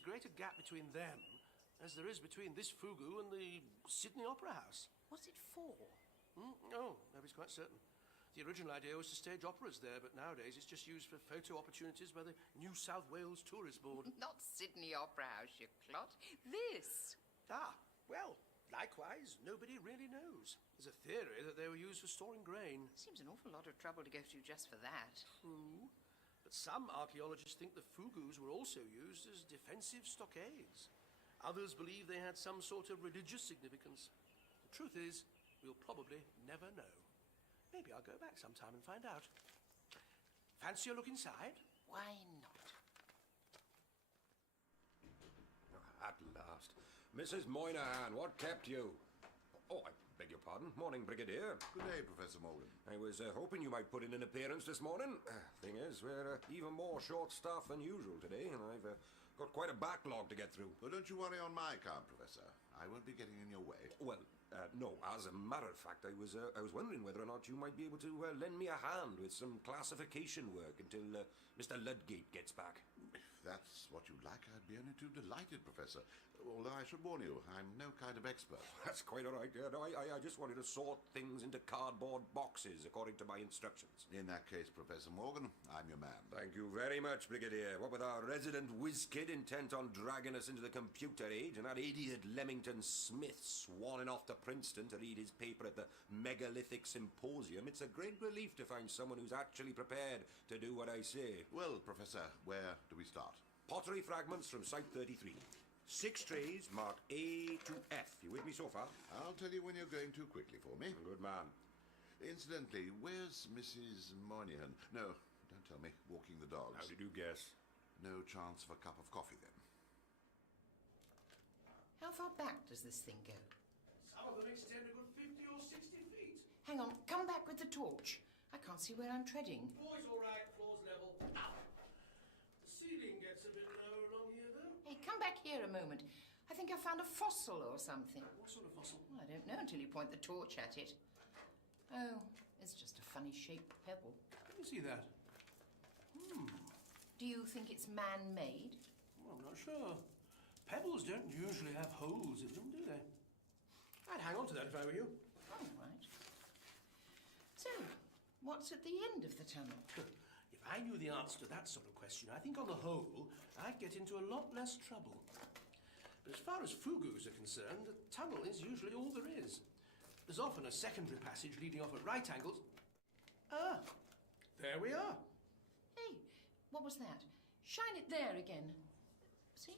as great a gap between them as there is between this fugu and the Sydney Opera House. What's it for? Oh, nobody's quite certain. The original idea was to stage operas there, but nowadays it's just used for photo opportunities by the New South Wales Tourist Board. Not Sydney Opera House, you clot. This. Ah, well, likewise, nobody really knows. There's a theory that they were used for storing grain. Seems an awful lot of trouble to go through just for that. True. But some archaeologists think the fugus were also used as defensive stockades. Others believe they had some sort of religious significance. The truth is, we'll probably never know. Maybe I'll go back sometime and find out. Fancy a look inside? Why not? At last. Mrs. Moynihan, what kept you? Oh, I beg your pardon. Morning, Brigadier. Good day, Professor Morgan. I was hoping you might put in an appearance this morning. Thing is, we're even more short-staffed than usual today, and I've got quite a backlog to get through. Well, don't you worry on my account, Professor. I won't be getting in your way. Well, no, as a matter of fact, I was wondering whether or not you might be able to lend me a hand with some classification work until Mr. Ludgate gets back. If that's what you'd like, I'd be only too delighted, Professor. Although I should warn you, I'm no kind of expert. That's quite all right. No, I just wanted to sort things into cardboard boxes according to my instructions. In that case, Professor Morgan, I'm your man. Thank you very much, Brigadier. What with our resident whiz-kid intent on dragging us into the computer age and that idiot Leamington Smith swanning off to Princeton to read his paper at the Megalithic Symposium, it's a great relief to find someone who's actually prepared to do what I say. Well, Professor, where do we start? Pottery fragments from Site 33. 6 trays marked A to F. You with me so far? I'll tell you when you're going too quickly for me. Good man. Incidentally, where's Mrs. Moynihan? No, don't tell me. Walking the dogs. How did you guess? No chance of a cup of coffee, then. How far back does this thing go? Some of them extend a good 50 or 60 feet. Hang on, come back with the torch. I can't see where I'm treading. Boys all right, floor's level. Ow! The ceiling gets a bit lower along here, though. Hey, come back here a moment. I think I found a fossil or something. What sort of fossil? Well, I don't know until you point the torch at it. Oh, it's just a funny shaped pebble. Let me see that. Do you think it's man-made? Well, I'm not sure. Pebbles don't usually have holes in them, do they? I'd hang on to that if I were you. All right. So, what's at the end of the tunnel? If I knew the answer to that sort of question, I think on the whole, I'd get into a lot less trouble. But as far as fugus are concerned, the tunnel is usually all there is. There's often a secondary passage leading off at right angles. Ah, there we are. Hey, what was that? Shine it there again. See,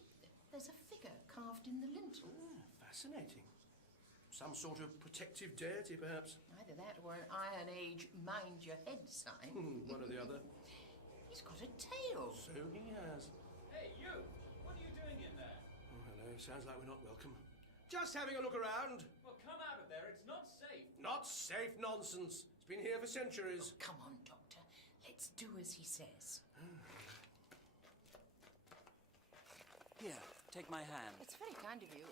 there's a figure carved in the lintel. Fascinating. Some sort of protective deity, perhaps. Either that or an Iron Age mind your head sign. One or the other. He's got a tail. So he has. Hey, you! What are you doing in there? Oh, hello. Sounds like we're not welcome. Just having a look around. Well, come out of there. It's not safe. Not safe nonsense. It's been here for centuries. Come on, Doctor. Let's do as he says. Here, take my hand. It's very kind of you.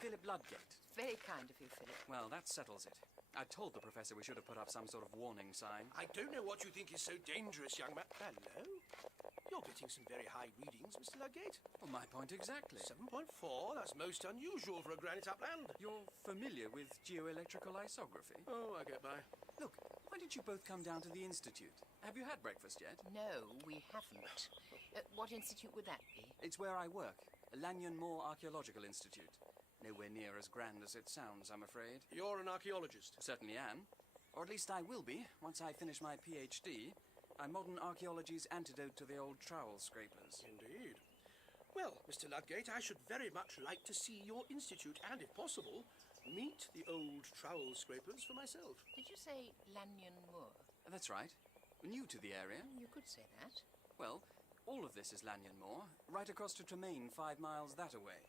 Philip Ludgate. Very kind of you, Philip. Well, that settles it. I told the professor we should have put up some sort of warning sign. I don't know what you think is so dangerous, young man. Hello? You're getting some very high readings, Mr. Ludgate. Well, my point exactly. 7.4? That's most unusual for a granite upland. You're familiar with geoelectrical isography? Oh, I get by. Look, why don't you both come down to the Institute? Have you had breakfast yet? No, we haven't. What institute would that be? It's where I work. Lanyon Moor Archaeological Institute. Nowhere near as grand as it sounds, I'm afraid. You're an archaeologist. Certainly am. Or at least I will be, once I finish my PhD. I'm modern archaeology's antidote to the old trowel scrapers. Indeed. Well, Mr. Ludgate, I should very much like to see your institute and, if possible, meet the old trowel scrapers for myself. Did you say Lanyon Moor? That's right. New to the area. You could say that. Well, all of this is Lanyon Moor, right across to Tremaine 5 miles that away.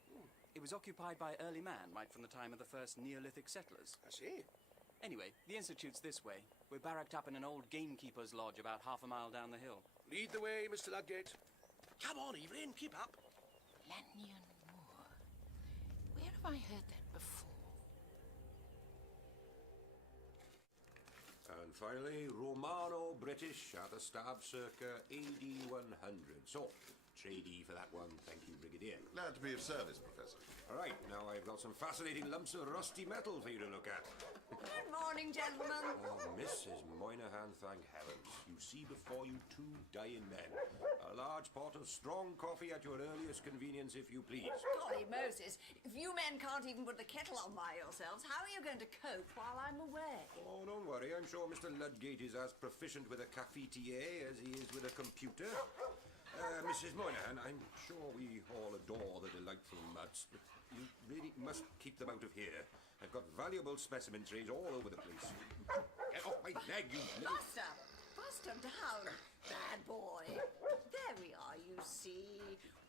It was occupied by early man, right from the time of the first Neolithic settlers. I see. Anyway, the Institute's this way. We're barracked up in an old gamekeeper's lodge about half a mile down the hill. Lead the way, Mr. Ludgate. Come on, Evelyn, keep up. Lanyon Moor. Where have I heard that before? And finally, Romano-British at a stab circa AD 100. So, tradie for that one. Thank you, Brigadier. Glad to be of service, Professor. All right, now I've got some fascinating lumps of rusty metal for you to look at. Good morning, gentlemen. Oh, Mrs. Moynihan, thank heavens. You see before you two dying men. A large pot of strong coffee at your earliest convenience, if you please. Golly Moses, if you men can't even put the kettle on by yourselves, how are you going to cope while I'm away? Oh, don't worry. I'm sure Mr. Ludgate is as proficient with a cafetier as he is with a computer. Mrs. Moynihan, I'm sure we all adore the delightful muds, but you really must keep them out of here. I've got valuable specimen trays all over the place. Get off my leg, you little... Buster! Buster down, bad boy. There we are, you see.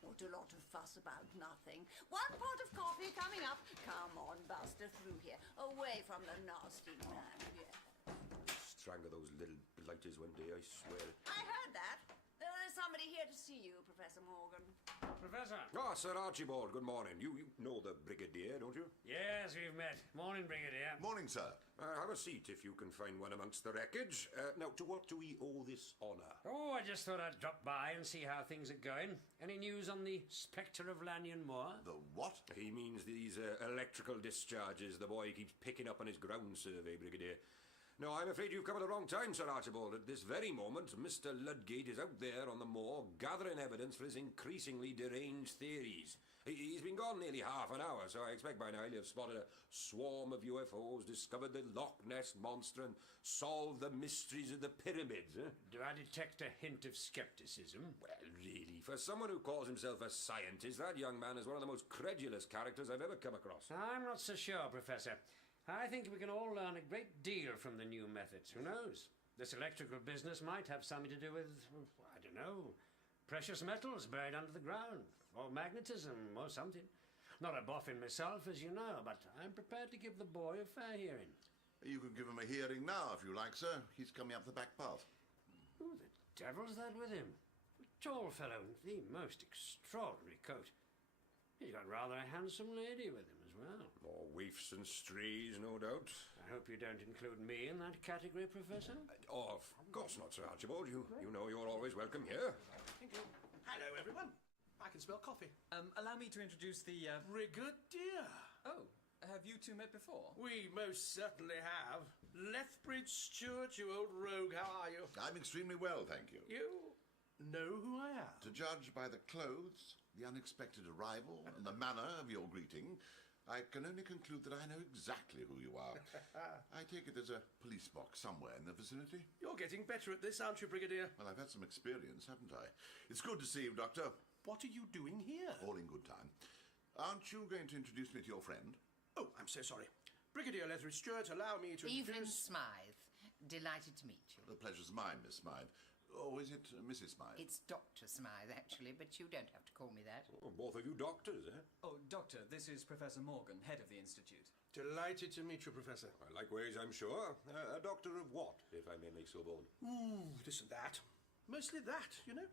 What a lot of fuss about nothing. One pot of coffee coming up. Come on, Buster, through here. Away from the nasty man. Yeah. Strangle those little blighters one day, I swear. I heard that. There's somebody here to see you, Professor Morgan. Professor? Ah, Sir Archibald, good morning. You know the Brigadier, don't you? Yes, we've met. Morning, Brigadier. Morning, sir. Have a seat if you can find one amongst the wreckage. Now, to what do we owe this honour? Oh, I just thought I'd drop by and see how things are going. Any news on the Spectre of Lanyon Moor? The what? He means these electrical discharges the boy keeps picking up on his ground survey, Brigadier. No, I'm afraid you've come at the wrong time, Sir Archibald. At this very moment, Mr. Ludgate is out there on the moor gathering evidence for his increasingly deranged theories. He's been gone nearly half an hour, so I expect by now he'll have spotted a swarm of UFOs, discovered the Loch Ness Monster, and solved the mysteries of the pyramids. Do I detect a hint of skepticism? Well, really, for someone who calls himself a scientist, that young man is one of the most credulous characters I've ever come across. I'm not so sure, Professor. I think we can all learn a great deal from the new methods. Who knows? This electrical business might have something to do with, I don't know, precious metals buried under the ground, or magnetism, or something. Not a boffin myself, as you know, but I'm prepared to give the boy a fair hearing. You can give him a hearing now, if you like, sir. He's coming up the back path. Who the devil's that with him? A tall fellow, the most extraordinary coat. He's got rather a handsome lady with him as well. More waifs and strays, no doubt. I hope you don't include me in that category, Professor. Oh, of course not, Sir Archibald. You know you're always welcome here. Thank you. Hello, everyone. I can smell coffee. Allow me to introduce the, Brigadier. Oh, have you two met before? We most certainly have. Lethbridge Stewart, you old rogue, how are you? I'm extremely well, thank you. You know who I am? To judge by the clothes, the unexpected arrival, and the manner of your greeting, I can only conclude that I know exactly who you are. I take it there's a police box somewhere in the vicinity? You're getting better at this, aren't you, Brigadier? Well, I've had some experience, haven't I? It's good to see you, Doctor. What are you doing here? All in good time. Aren't you going to introduce me to your friend? Oh, I'm so sorry. Brigadier Lethbridge Stewart, allow me to Evelyn introduce... Smythe. Delighted to meet you. The pleasure's mine, Miss Smythe. Or is it Mrs. Smythe? It's Dr. Smythe, actually, but you don't have to call me that. Oh, both of you doctors, eh? Oh, Doctor, this is Professor Morgan, head of the Institute. Delighted to meet you, Professor. Well, likewise, I'm sure. A doctor of what, if I may make so bold? Ooh, this and that. Mostly that, you know.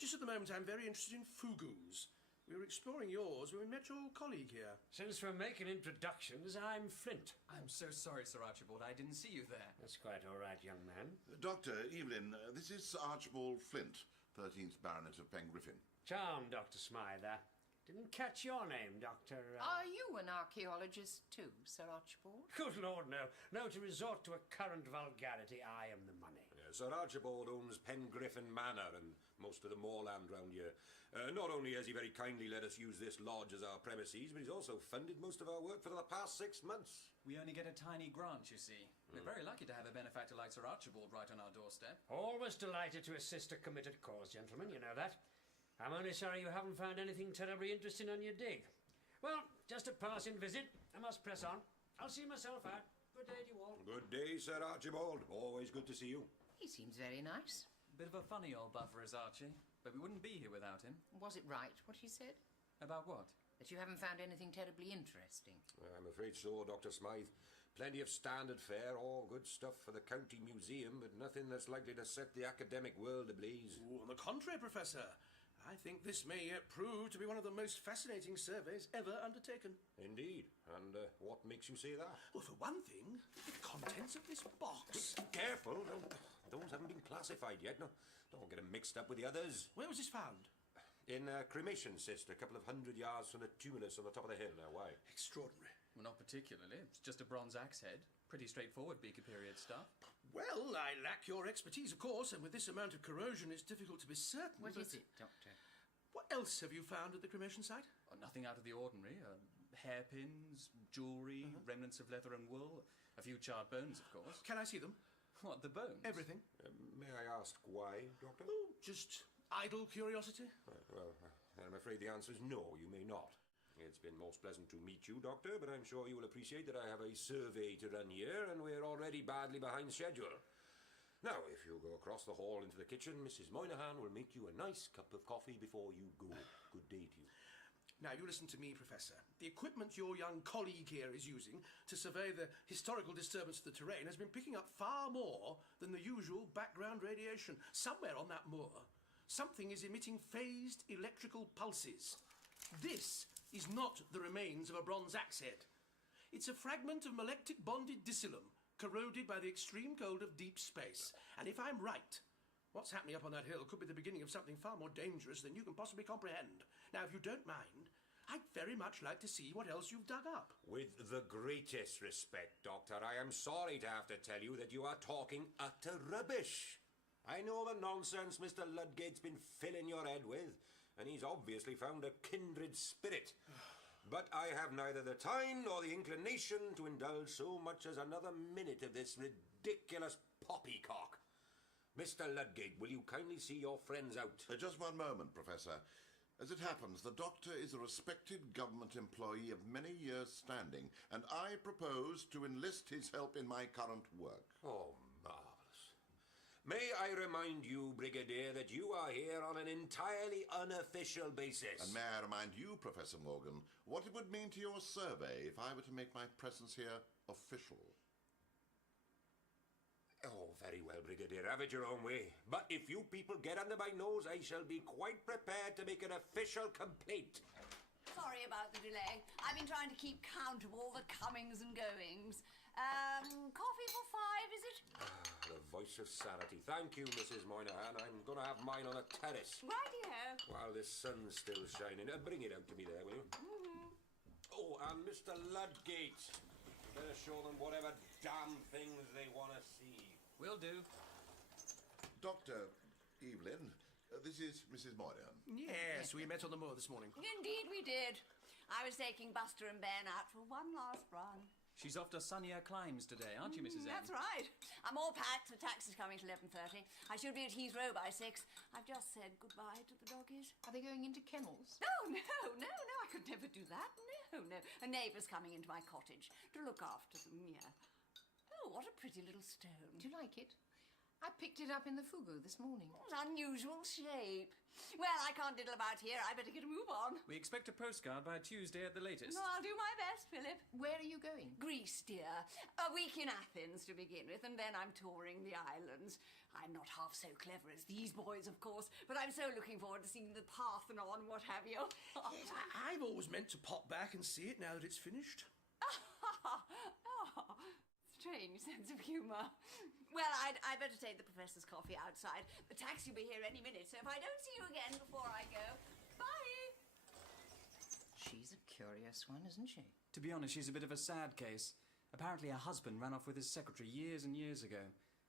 Just at the moment, I'm very interested in fugus. We were exploring yours when we met your colleague here. Since we're making introductions, I'm Flint. I'm so sorry, Sir Archibald, I didn't see you there. That's quite all right, young man. Doctor, Evelyn, this is Sir Archibald Flint, 13th Baronet of Pengriffin. Charmed, Dr. Smythe. Didn't catch your name, Dr. Are you an archaeologist too, Sir Archibald? Good Lord, no. No, to resort to a current vulgarity, I am the money. Sir Archibald owns Pengriffin Manor and most of the moorland round here. Not only has he very kindly let us use this lodge as our premises, but he's also funded most of our work for the past 6 months. We only get a tiny grant, you see. We're very lucky to have a benefactor like Sir Archibald right on our doorstep. Always delighted to assist a committed cause, gentlemen, you know that. I'm only sorry you haven't found anything terribly interesting on your dig. Well, just a passing visit. I must press on. I'll see myself out. Good day to you all. Good day, Sir Archibald. Always good to see you. He seems very nice. Bit of a funny old buffer is Archie, but we wouldn't be here without him. Was it right, what he said? About what? That you haven't found anything terribly interesting? I'm afraid so, Dr. Smythe. Plenty of standard fare, all good stuff for the county museum, but nothing that's likely to set the academic world ablaze. Ooh, on the contrary, Professor. I think this may yet prove to be one of the most fascinating surveys ever undertaken. Indeed. And what makes you say that? Well, for one thing, the contents of this box. Careful. Those haven't been classified yet. No, don't get them mixed up with the others. Where was this found? In a cremation cyst a couple of 100 yards from the tumulus on the top of the hill. Now, why? Extraordinary. Well, not particularly. It's just a bronze axe head. Pretty straightforward Beaker period stuff. Well, I lack your expertise, of course, and with this amount of corrosion, it's difficult to be certain. What but is it, Doctor? What else have you found at the cremation site? Oh, nothing out of the ordinary. Hairpins, jewellery, remnants of leather and wool. A few charred bones, of course. Can I see them? What, the bones? Everything. May I ask why, Doctor? Oh, just idle curiosity. Well, I'm afraid the answer is no, you may not. It's been most pleasant to meet you, Doctor, but I'm sure you will appreciate that I have a survey to run here, and we're already badly behind schedule. Now, if you go across the hall into the kitchen, Mrs. Moynihan will make you a nice cup of coffee before you go. Good day to you. Now, you listen to me, Professor. The equipment your young colleague here is using to survey the historical disturbance of the terrain has been picking up far more than the usual background radiation. Somewhere on that moor, something is emitting phased electrical pulses. This is not the remains of a bronze axe head. It's a fragment of molectic bonded discilum, corroded by the extreme cold of deep space. And if I'm right, what's happening up on that hill could be the beginning of something far more dangerous than you can possibly comprehend. Now, if you don't mind, I'd very much like to see what else you've dug up. With the greatest respect, Doctor, I am sorry to have to tell you that you are talking utter rubbish. I know the nonsense Mr. Ludgate's been filling your head with, and he's obviously found a kindred spirit. But I have neither the time nor the inclination to indulge so much as another minute of this ridiculous poppycock. Mr. Ludgate, will you kindly see your friends out? Just one moment, Professor. As it happens, the doctor is a respected government employee of many years' standing, and I propose to enlist his help in my current work. Oh, marvellous. May I remind you, Brigadier, that you are here on an entirely unofficial basis. And may I remind you, Professor Morgan, what it would mean to your survey if I were to make my presence here official? Oh, very well, Brigadier. Have it your own way. But if you people get under my nose, I shall be quite prepared to make an official complaint. Sorry about the delay. I've been trying to keep count of all the comings and goings. Coffee for 5, is it? The voice of sanity. Thank you, Mrs. Moynihan. I'm going to have mine on a terrace. Righty-ho. While the sun's still shining. Bring it out to me there, will you? Oh, and Mr. Ludgate. Better show them whatever damn things they want to see. Will do. Dr. Evelyn, this is Mrs. Moynihan. Yes, we met on the moor this morning. Indeed we did. I was taking Buster and Ben out for one last run. She's off to sunnier climes today, aren't you, Mrs. M? That's right. I'm all packed. The taxi's coming at 11:30. I should be at Heathrow by 6. I've just said goodbye to the doggies. Are they going into kennels? Oh, no. I could never do that. No. A neighbour's coming into my cottage to look after them, yeah. Oh, what a pretty little stone. Do you like it? I picked it up in the Fugu this morning. What unusual shape. Well, I can't diddle about here. I better get a move on. We expect a postcard by Tuesday at the latest. No, I'll do my best, Philip. Where are you going? Greece, dear. A week in Athens to begin with, and then I'm touring the islands. I'm not half so clever as these boys, of course, but I'm so looking forward to seeing the Parthenon, what have you. Yes, I've always meant to pop back and see it now that it's finished. Oh, strange sense of humour. Well, I'd better take the Professor's coffee outside. The taxi will be here any minute, so if I don't see you again before I go, bye! She's a curious one, isn't she? To be honest, she's a bit of a sad case. Apparently her husband ran off with his secretary years and years ago.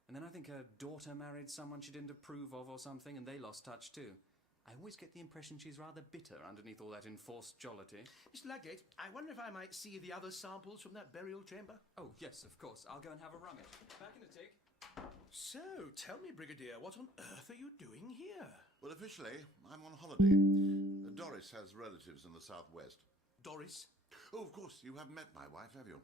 And then I think her daughter married someone she didn't approve of or something, and they lost touch too. I always get the impression she's rather bitter underneath all that enforced jollity. Mr. Ludgate, I wonder if I might see the other samples from that burial chamber? Oh, yes, of course. I'll go and have a rummage. Back in a tick. So, tell me, Brigadier, what on earth are you doing here? Well, officially, I'm on holiday. Doris has relatives in the southwest. Doris? Oh, of course, you haven't met my wife, have you?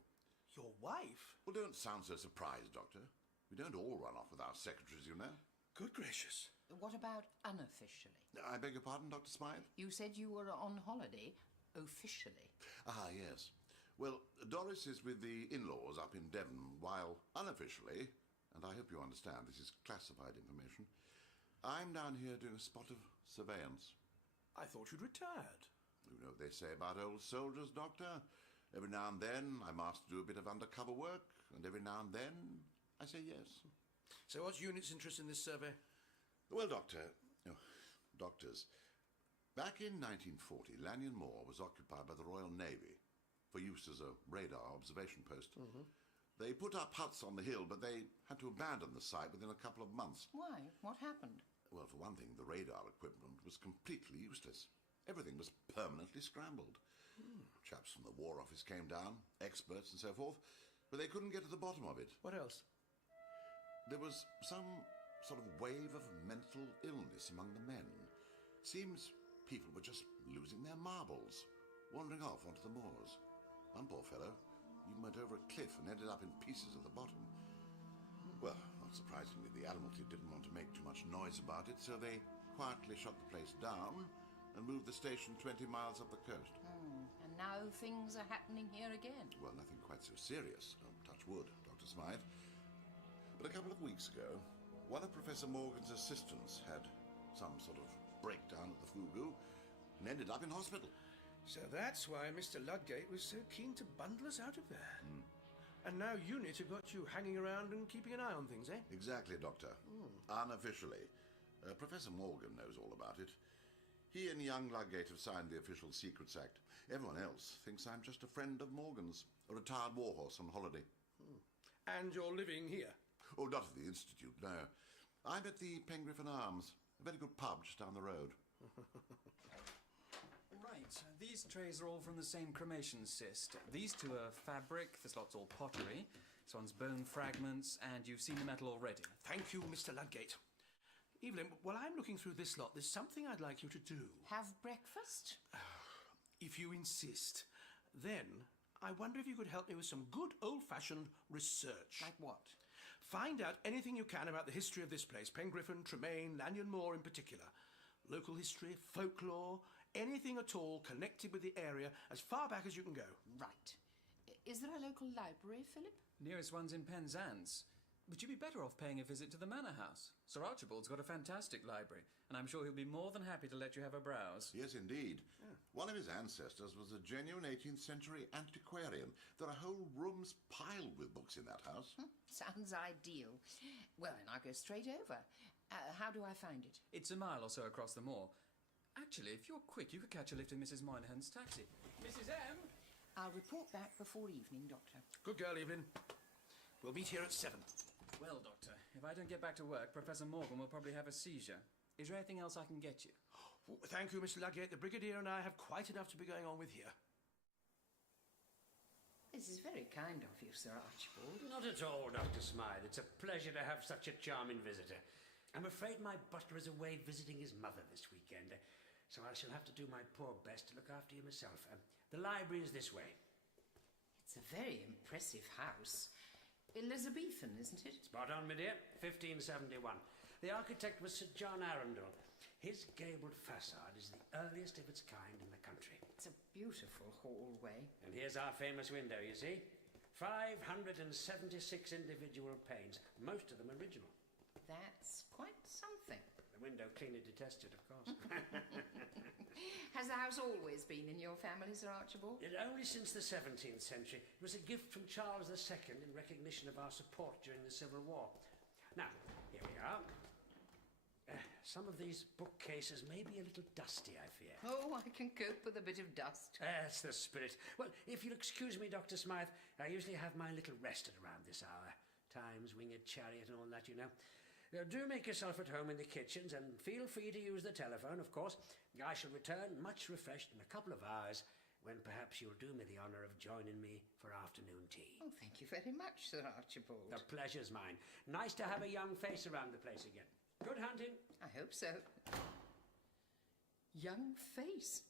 Your wife? Well, don't sound so surprised, Doctor. We don't all run off with our secretaries, you know. Good gracious. What about unofficially? I beg your pardon, Dr. Smythe? You said you were on holiday officially. Ah, yes. Well, Doris is with the in-laws up in Devon, while unofficially, and I hope you understand this is classified information, I'm down here doing a spot of surveillance. I thought you'd retired. You know what they say about old soldiers, Doctor? Every now and then I'm asked to do a bit of undercover work, and every now and then I say yes. So what's UNIT's interest in this survey? Well, Doctor, doctors, Back in 1940, Lanyon Moor was occupied by the Royal Navy for use as a radar observation post. They put up huts on the hill, but they had to abandon the site within a couple of months. Why? What happened? Well, for one thing, the radar equipment was completely useless. Everything was permanently scrambled. Chaps from the War Office came down, experts and so forth, but they couldn't get to the bottom of it. What else? There was some sort of wave of mental illness among the men. Seems people were just losing their marbles, wandering off onto the moors. One poor fellow even went over a cliff and ended up in pieces at the bottom. Well, not surprisingly, the Admiralty didn't want to make too much noise about it, so they quietly shut the place down and moved the station 20 miles up the coast. And now things are happening here again. Well, nothing quite so serious, touch wood, Dr. Smythe. But a couple of weeks ago, one of Professor Morgan's assistants had some sort of breakdown at the Fugu and ended up in hospital. So that's why Mr. Ludgate was so keen to bundle us out of there. And now UNIT have got you hanging around and keeping an eye on things, eh? Exactly, Doctor. Unofficially. Professor Morgan knows all about it. He and young Ludgate have signed the Official Secrets Act. Everyone else thinks I'm just a friend of Morgan's, a retired warhorse on holiday. And you're living here? Oh, not at the Institute, no. I'm at the Pengrifon Arms, a very good pub just down the road. Right, these trays are all from the same cremation cyst. These two are fabric, this lot's all pottery, this one's bone fragments, and you've seen the metal already. Thank you, Mr. Ludgate. Evelyn, while I'm looking through this lot, there's something I'd like you to do. Have breakfast? If you insist. Then, I wonder if you could help me with some good old-fashioned research. Like what? Find out anything you can about the history of this place, Pengrifon, Tremaine, Lanyon Moor in particular. Local history, folklore, anything at all connected with the area as far back as you can go. Right. Is there a local library, Philip? Nearest one's in Penzance. But you'd be better off paying a visit to the Manor House. Sir Archibald's got a fantastic library, and I'm sure he'll be more than happy to let you have a browse. Yes, indeed. One of his ancestors was a genuine 18th century antiquarian. There are whole rooms piled with books in that house. Sounds ideal. Well, then I'll go straight over. How do I find it? It's a mile or so across the moor. Actually, if you're quick, you could catch a lift in Mrs. Moynihan's taxi. Mrs. M? I'll report back before evening, Doctor. Good girl, Evelyn. We'll meet here at 7. Well, Doctor, if I don't get back to work, Professor Morgan will probably have a seizure. Is there anything else I can get you? Thank you, Mr. Ludgate. The Brigadier and I have quite enough to be going on with here. This is very kind of you, Sir Archibald. Not at all, Dr. Smythe. It's a pleasure to have such a charming visitor. I'm afraid my butler is away visiting his mother this weekend, so I shall have to do my poor best to look after you myself. The library is this way. It's a very impressive house. Elizabethan, isn't it? Spot on, my dear. 1571. The architect was Sir John Arundel. His gabled facade is the earliest of its kind in the country. It's a beautiful hallway. And here's our famous window, you see. 576 individual panes, most of them original. That's quite something. The window cleanly detested, of course. Has the house always been in your family, Sir Archibald? Only since the 17th century. It was a gift from Charles II in recognition of our support during the Civil War. Now, here we are. Some of these bookcases may be a little dusty, I fear. Oh, I can cope with a bit of dust. That's the spirit. Well, if you'll excuse me, Dr. Smythe, I usually have my little rest at around this hour. Times, winged chariot and all that, you know. Do make yourself at home in the kitchens, and feel free to use the telephone, of course. I shall return much refreshed in a couple of hours, when perhaps you'll do me the honour of joining me for afternoon tea. Oh, thank you very much, Sir Archibald. The pleasure's mine. Nice to have a young face around the place again. Good hunting. I hope so. Young face.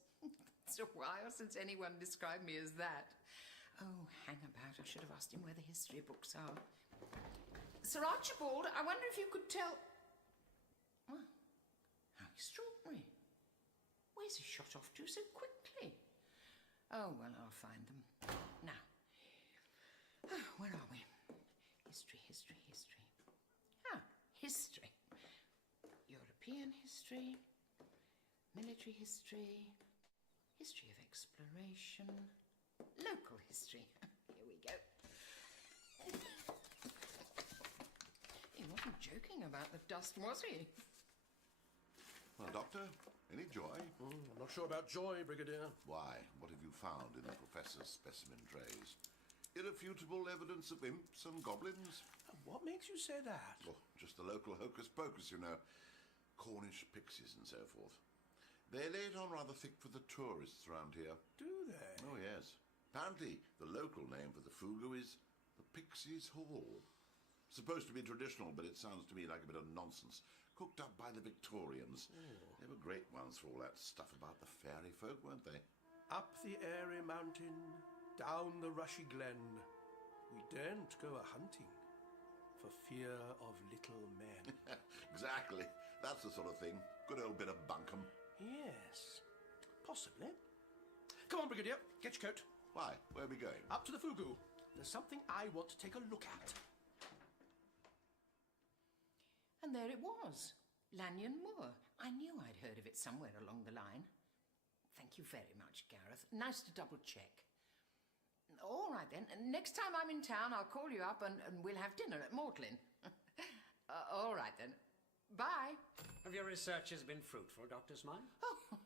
It's a while since anyone described me as that. Oh, hang about. I should have asked him where the history books are. Sir Archibald, I wonder if you could tell... Oh, how extraordinary. Where's he shot off to so quickly? Oh, well, I'll find them. Now, where are we? History, history, history. Ah, history. European history, military history, history of exploration, local history. Here we go. He wasn't joking about the dust, was he? Well, Doctor, any joy? I'm not sure about joy, Brigadier. Why? What have you found in the Professor's specimen trays? Irrefutable evidence of imps and goblins? What makes you say that? Oh, just the local hocus-pocus, you know. Cornish pixies and so forth. They lay it on rather thick for the tourists around here. Do they? Oh, yes. Apparently, the local name for the fugu is the Pixies' Hall. Supposed to be traditional, but it sounds to me like a bit of nonsense. Cooked up by the Victorians. They were great ones for all that stuff about the fairy folk, weren't they? Up the airy mountain, down the rushy glen, we daren't go a-hunting for fear of little men. Exactly. That's the sort of thing. Good old bit of bunkum. Yes, possibly. Come on, Brigadier, get your coat. Why? Where are we going? Up to the fugu. There's something I want to take a look at. And there it was, Lanyon Moor. I knew I'd heard of it somewhere along the line. Thank you very much, Gareth. Nice to double check. All right then, next time I'm in town I'll call you up and we'll have dinner at Mortlin. All right then. Bye. Have your researches been fruitful, Dr. Smythe? Oh,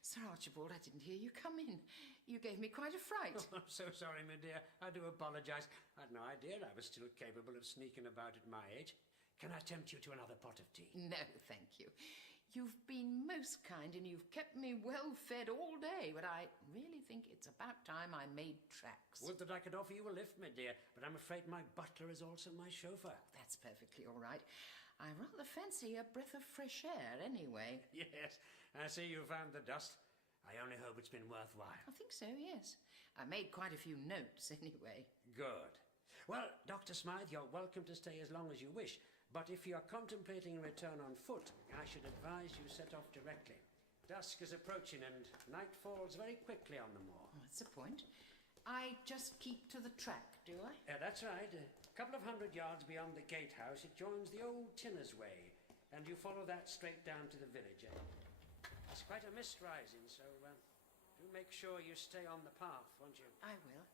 Sir Archibald, I didn't hear you come in. You gave me quite a fright. Oh, I'm so sorry, my dear. I do apologise. I had no idea I was still capable of sneaking about at my age. Can I tempt you to another pot of tea? No, thank you. You've been most kind and you've kept me well fed all day, but I really think it's about time I made tracks. Would that I could offer you a lift, my dear, but I'm afraid my butler is also my chauffeur. That's perfectly all right. I rather fancy a breath of fresh air anyway. Yes, I see you found the dust. I only hope it's been worthwhile. I think so, yes. I made quite a few notes anyway. Good. Well, Dr. Smythe, you're welcome to stay as long as you wish. But if you're contemplating a return on foot, I should advise you set off directly. Dusk is approaching and night falls very quickly on the moor. What's the point? I just keep to the track, do I? That's right. A couple of 100 yards beyond the gatehouse, it joins the old Tinner's Way, and you follow that straight down to the village. It's quite a mist rising, so do make sure you stay on the path, won't you? I will.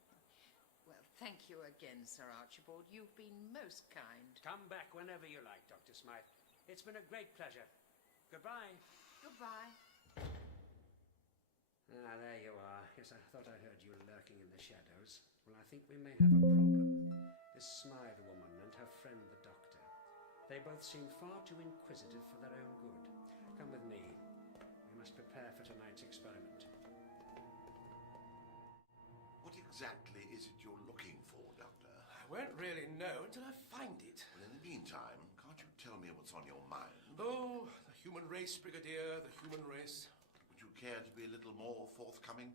Well, thank you again, Sir Archibald. You've been most kind. Come back whenever you like, Dr. Smythe. It's been a great pleasure. Goodbye. Goodbye. Ah, there you are. Yes, I thought I heard you lurking in the shadows. Well, I think we may have a problem. This Smythe woman and her friend the doctor. They both seem far too inquisitive for their own good. Come with me. We must prepare for tonight's experiment. What exactly is it you're looking for, Doctor? I won't really know until I find it. Well, in the meantime, can't you tell me what's on your mind? Oh, the human race, Brigadier, the human race. Would you care to be a little more forthcoming?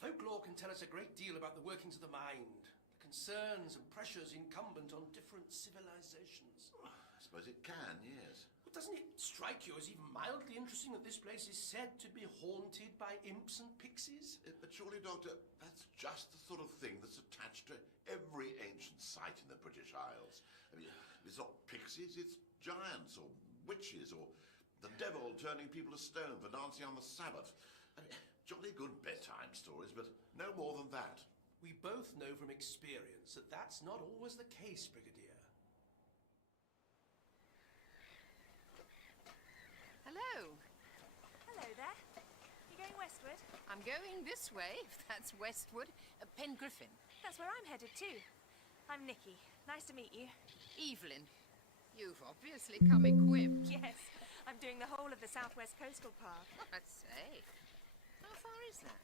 Folklore can tell us a great deal about the workings of the mind, the concerns and pressures incumbent on different civilizations. I suppose it can, yes. But doesn't it strike you as even mildly interesting that this place is said to be haunted by imps and pixies? But surely, Doctor, that's just the sort of thing that's attached to every ancient site in the British Isles. I mean, it's not pixies, it's giants or witches or the devil turning people to stone for dancing on the Sabbath. I mean, jolly good bedtime stories, but no more than that. We both know from experience that that's not always the case, Brigadier. Hello. Hello there. You going westward? I'm going this way, if that's westward. Pengriffin. That's where I'm headed too. I'm Nikki. Nice to meet you. Evelyn. You've obviously come equipped. Yes, I'm doing the whole of the Southwest Coastal Path. I'd say. How far is that?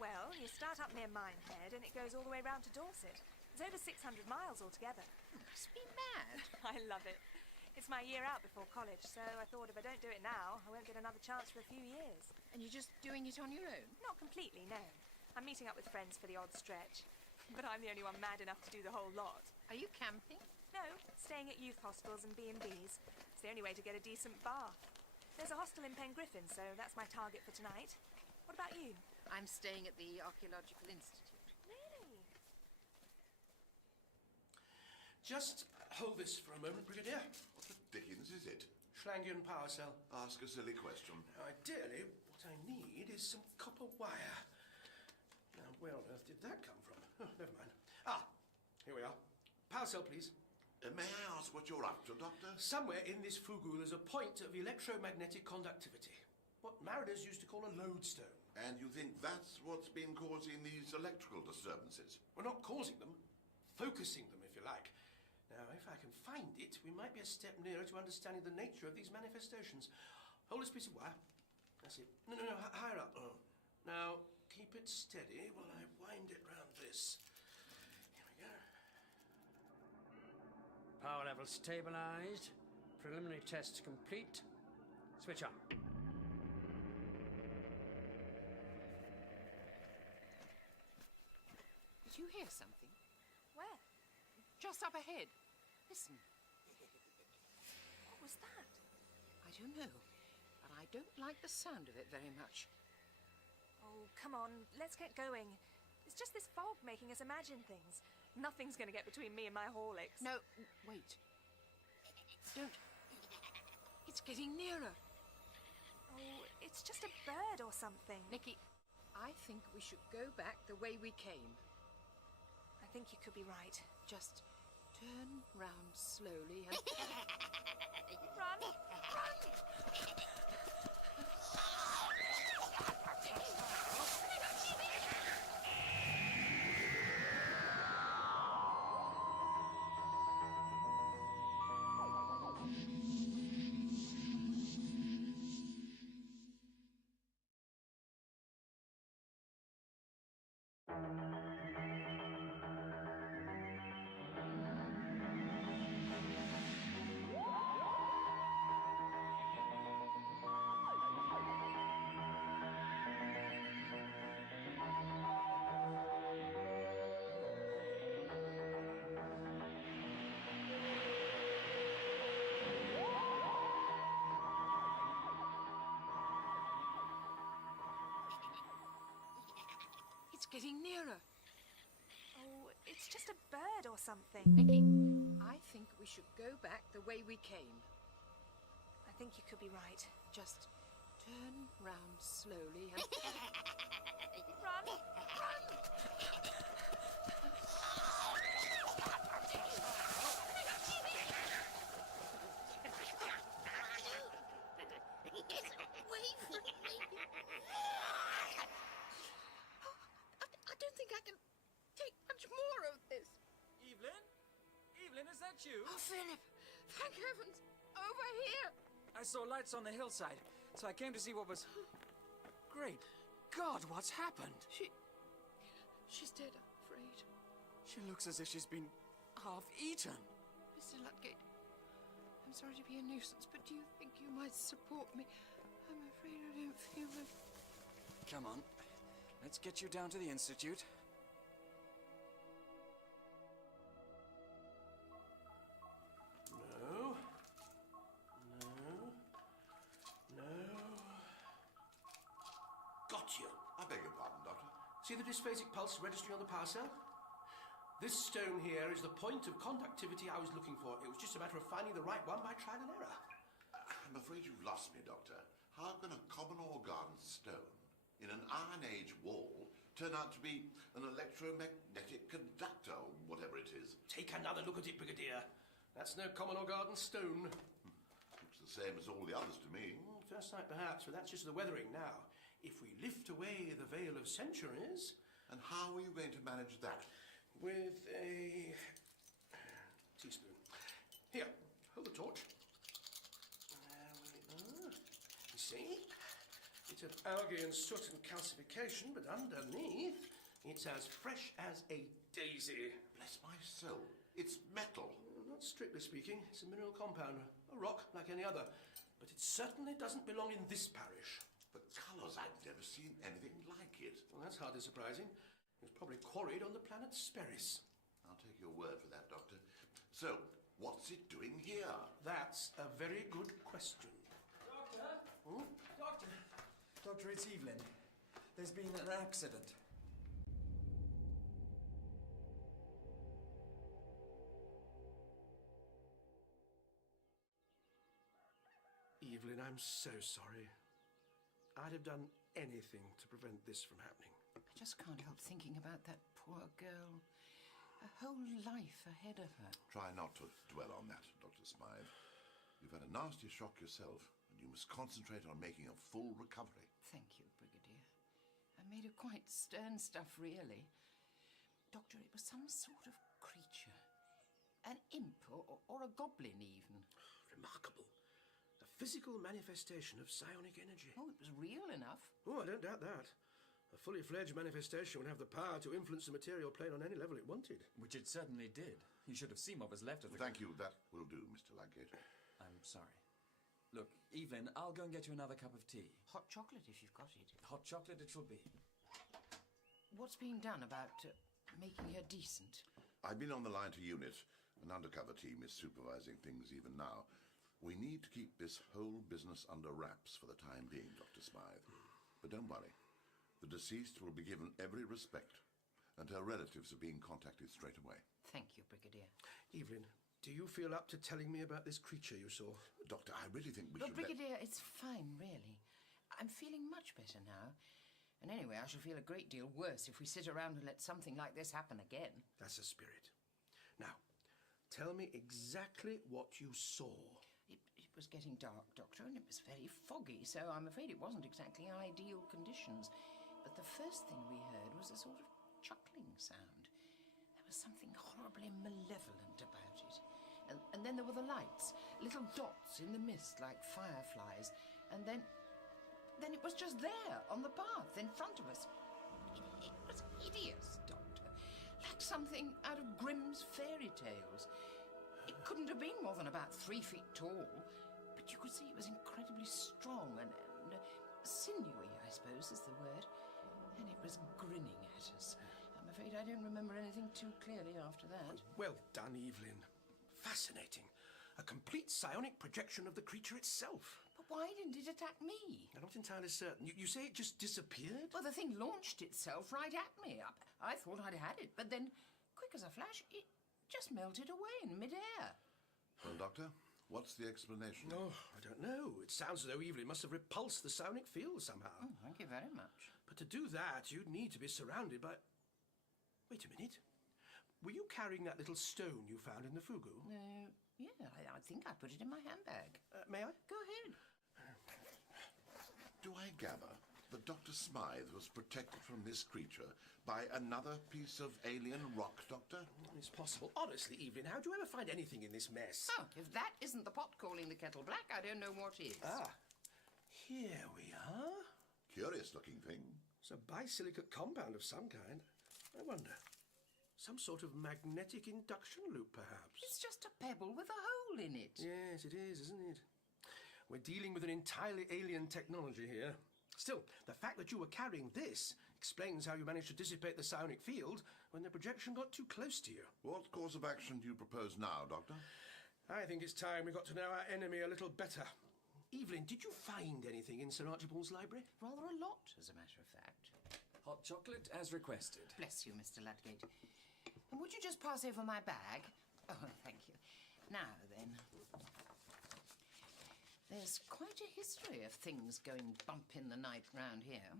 Well, you start up near Minehead and it goes all the way round to Dorset. It's over 600 miles altogether. You must be mad. I love it. It's my year out before college, so I thought if I don't do it now, I won't get another chance for a few years. And you're just doing it on your own? Not completely, no. I'm meeting up with friends for the odd stretch. But I'm the only one mad enough to do the whole lot. Are you camping? No, staying at youth hostels and B&Bs. It's the only way to get a decent bath. There's a hostel in Pengriffin, so that's my target for tonight. What about you? I'm staying at the Archaeological Institute. Really? Just hold this for a moment, Brigadier. What the dickens is it? Schlangian power cell. Ask a silly question. Now, ideally, what I need is some copper wire. Now, where on earth did that come from? Oh, never mind. Ah, here we are. Power cell, please. May I ask what you're up to, Doctor? Somewhere in this fugu there's a point of electromagnetic conductivity. What mariners used to call a lodestone. And you think that's what's been causing these electrical disturbances? We're not causing them, focusing them, if you like. Now, if I can find it, we might be a step nearer to understanding the nature of these manifestations. Hold this piece of wire. That's it. No, higher up. Oh. Now, keep it steady while I wind it round this. Here we go. Power level stabilized. Preliminary tests complete. Switch on. Did you hear something? Where? Just up ahead. Listen. What was that? I don't know, but I don't like the sound of it very much. Oh, come on, let's get going. It's just this fog making us imagine things. Nothing's going to get between me and my Horlicks. No, wait. Don't. It's getting nearer. Oh, it's just a bird or something. Nikki, I think we should go back the way we came. I think you could be right. Just turn round slowly and... Run! Run! It's getting nearer. Oh, it's just a bird or something. Nikki, I think we should go back the way we came. I think you could be right. Just turn round slowly and... Run! Run! Get away from me! I don't think I can take much more of this. Evelyn? Evelyn, is that you? Oh, Philip! Thank heavens! Over here! I saw lights on the hillside, so I came to see what was... Great God, what's happened? She's dead, I'm afraid. She looks as if she's been half-eaten. Mr. Ludgate, I'm sorry to be a nuisance, but do you think you might support me? I'm afraid I don't feel well. Come on, let's get you down to the Institute. No. Got you. I beg your pardon, Doctor. See the dysphasic pulse registering on the power cell? This stone here is the point of conductivity I was looking for. It was just a matter of finding the right one by trial and error. I'm afraid you've lost me, Doctor. How can a common or garden stone in an Iron Age wall turn out to be an electromagnetic conductor, or whatever it is? Take another look at it, Brigadier. That's no common or garden stone. Looks the same as all the others to me. First sight perhaps, but that's just the weathering now. If we lift away the veil of centuries... And how are you going to manage that? With a teaspoon. Here, hold the torch. There we are. You see? It's of algae and soot and calcification, but underneath it's as fresh as a daisy. Bless my soul. It's metal. Not strictly speaking. It's a mineral compound. A rock like any other. But it certainly doesn't belong in this parish. The colours, I've never seen anything like it. Well, that's hardly surprising. It was probably quarried on the planet Sperris. I'll take your word for that, Doctor. So, what's it doing here? That's a very good question. Doctor? Doctor, it's Evelyn. There's been an accident. Evelyn, I'm so sorry. I'd have done anything to prevent this from happening. I just can't help thinking about that poor girl. A whole life ahead of her. Try not to dwell on that, Dr. Smythe. You've had a nasty shock yourself, and you must concentrate on making a full recovery. Thank you, Brigadier. I made her quite stern stuff, really. Doctor, it was some sort of creature. An imp, or a goblin, even. Remarkable. A physical manifestation of psionic energy. Oh, it was real enough. Oh, I don't doubt that. A fully fledged manifestation would have the power to influence the material plane on any level it wanted. Which it certainly did. You should have seen what was left of the... Thank you. That will do, Mr. Ludgate. I'm sorry. Look, Evelyn, I'll go and get you another cup of tea. Hot chocolate, if you've got it. Hot chocolate it shall be. What's being done about making her decent? I've been on the line to unit. An undercover team is supervising things even now. We need to keep this whole business under wraps for the time being, Dr. Smythe. But don't worry. The deceased will be given every respect, and her relatives are being contacted straight away. Thank you, Brigadier. Evelyn, do you feel up to telling me about this creature you saw? Doctor, I really think we Well, should Brigadier, it's fine, really. I'm feeling much better now. And anyway, I shall feel a great deal worse if we sit around and let something like this happen again. That's the spirit. Now, tell me exactly what you saw. It was getting dark, Doctor, and it was very foggy, so I'm afraid it wasn't exactly ideal conditions. But the first thing we heard was a sort of chuckling sound. There was something horribly malevolent about it. And then there were the lights, little dots in the mist like fireflies. And then it was just there, on the path, in front of us. It was hideous, Doctor. Like something out of Grimm's fairy tales. It couldn't have been more than about 3 feet tall, but you could see it was incredibly strong and sinewy, I suppose is the word. And it was grinning at us. I'm afraid I don't remember anything too clearly after that. Well done, Evelyn. Fascinating. A complete psionic projection of the creature itself. But why didn't it attack me? I'm not entirely certain. You say it just disappeared? Well, the thing launched itself right at me. I thought I'd had it, but then, quick as a flash, it just melted away in midair. Well, Doctor, what's the explanation? Oh, I don't know. It sounds as though Evelyn must have repulsed the psionic field somehow. Oh, thank you very much. But to do that, you'd need to be surrounded by... Wait a minute. Were you carrying that little stone you found in the fugu? Yeah, I think I put it in my handbag. May I? Go ahead. Do I gather that Dr. Smythe was protected from this creature by another piece of alien rock, Doctor? It's possible. Honestly, Evelyn, how do you ever find anything in this mess? Oh, if that isn't the pot calling the kettle black, I don't know what is. Ah, here we are. Curious-looking thing. It's a bisilicate compound of some kind. I wonder. Some sort of magnetic induction loop, perhaps? It's just a pebble with a hole in it. Yes, it is, isn't it? We're dealing with an entirely alien technology here. Still, the fact that you were carrying this explains how you managed to dissipate the psionic field when the projection got too close to you. What course of action do you propose now, Doctor? I think it's time we got to know our enemy a little better. Evelyn, did you find anything in Sir Archibald's library? Rather a lot, as a matter of fact. Hot chocolate as requested. Bless you, Mr. Ludgate. And would you just pass over my bag? Oh, thank you. Now, then. There's quite a history of things going bump in the night round here.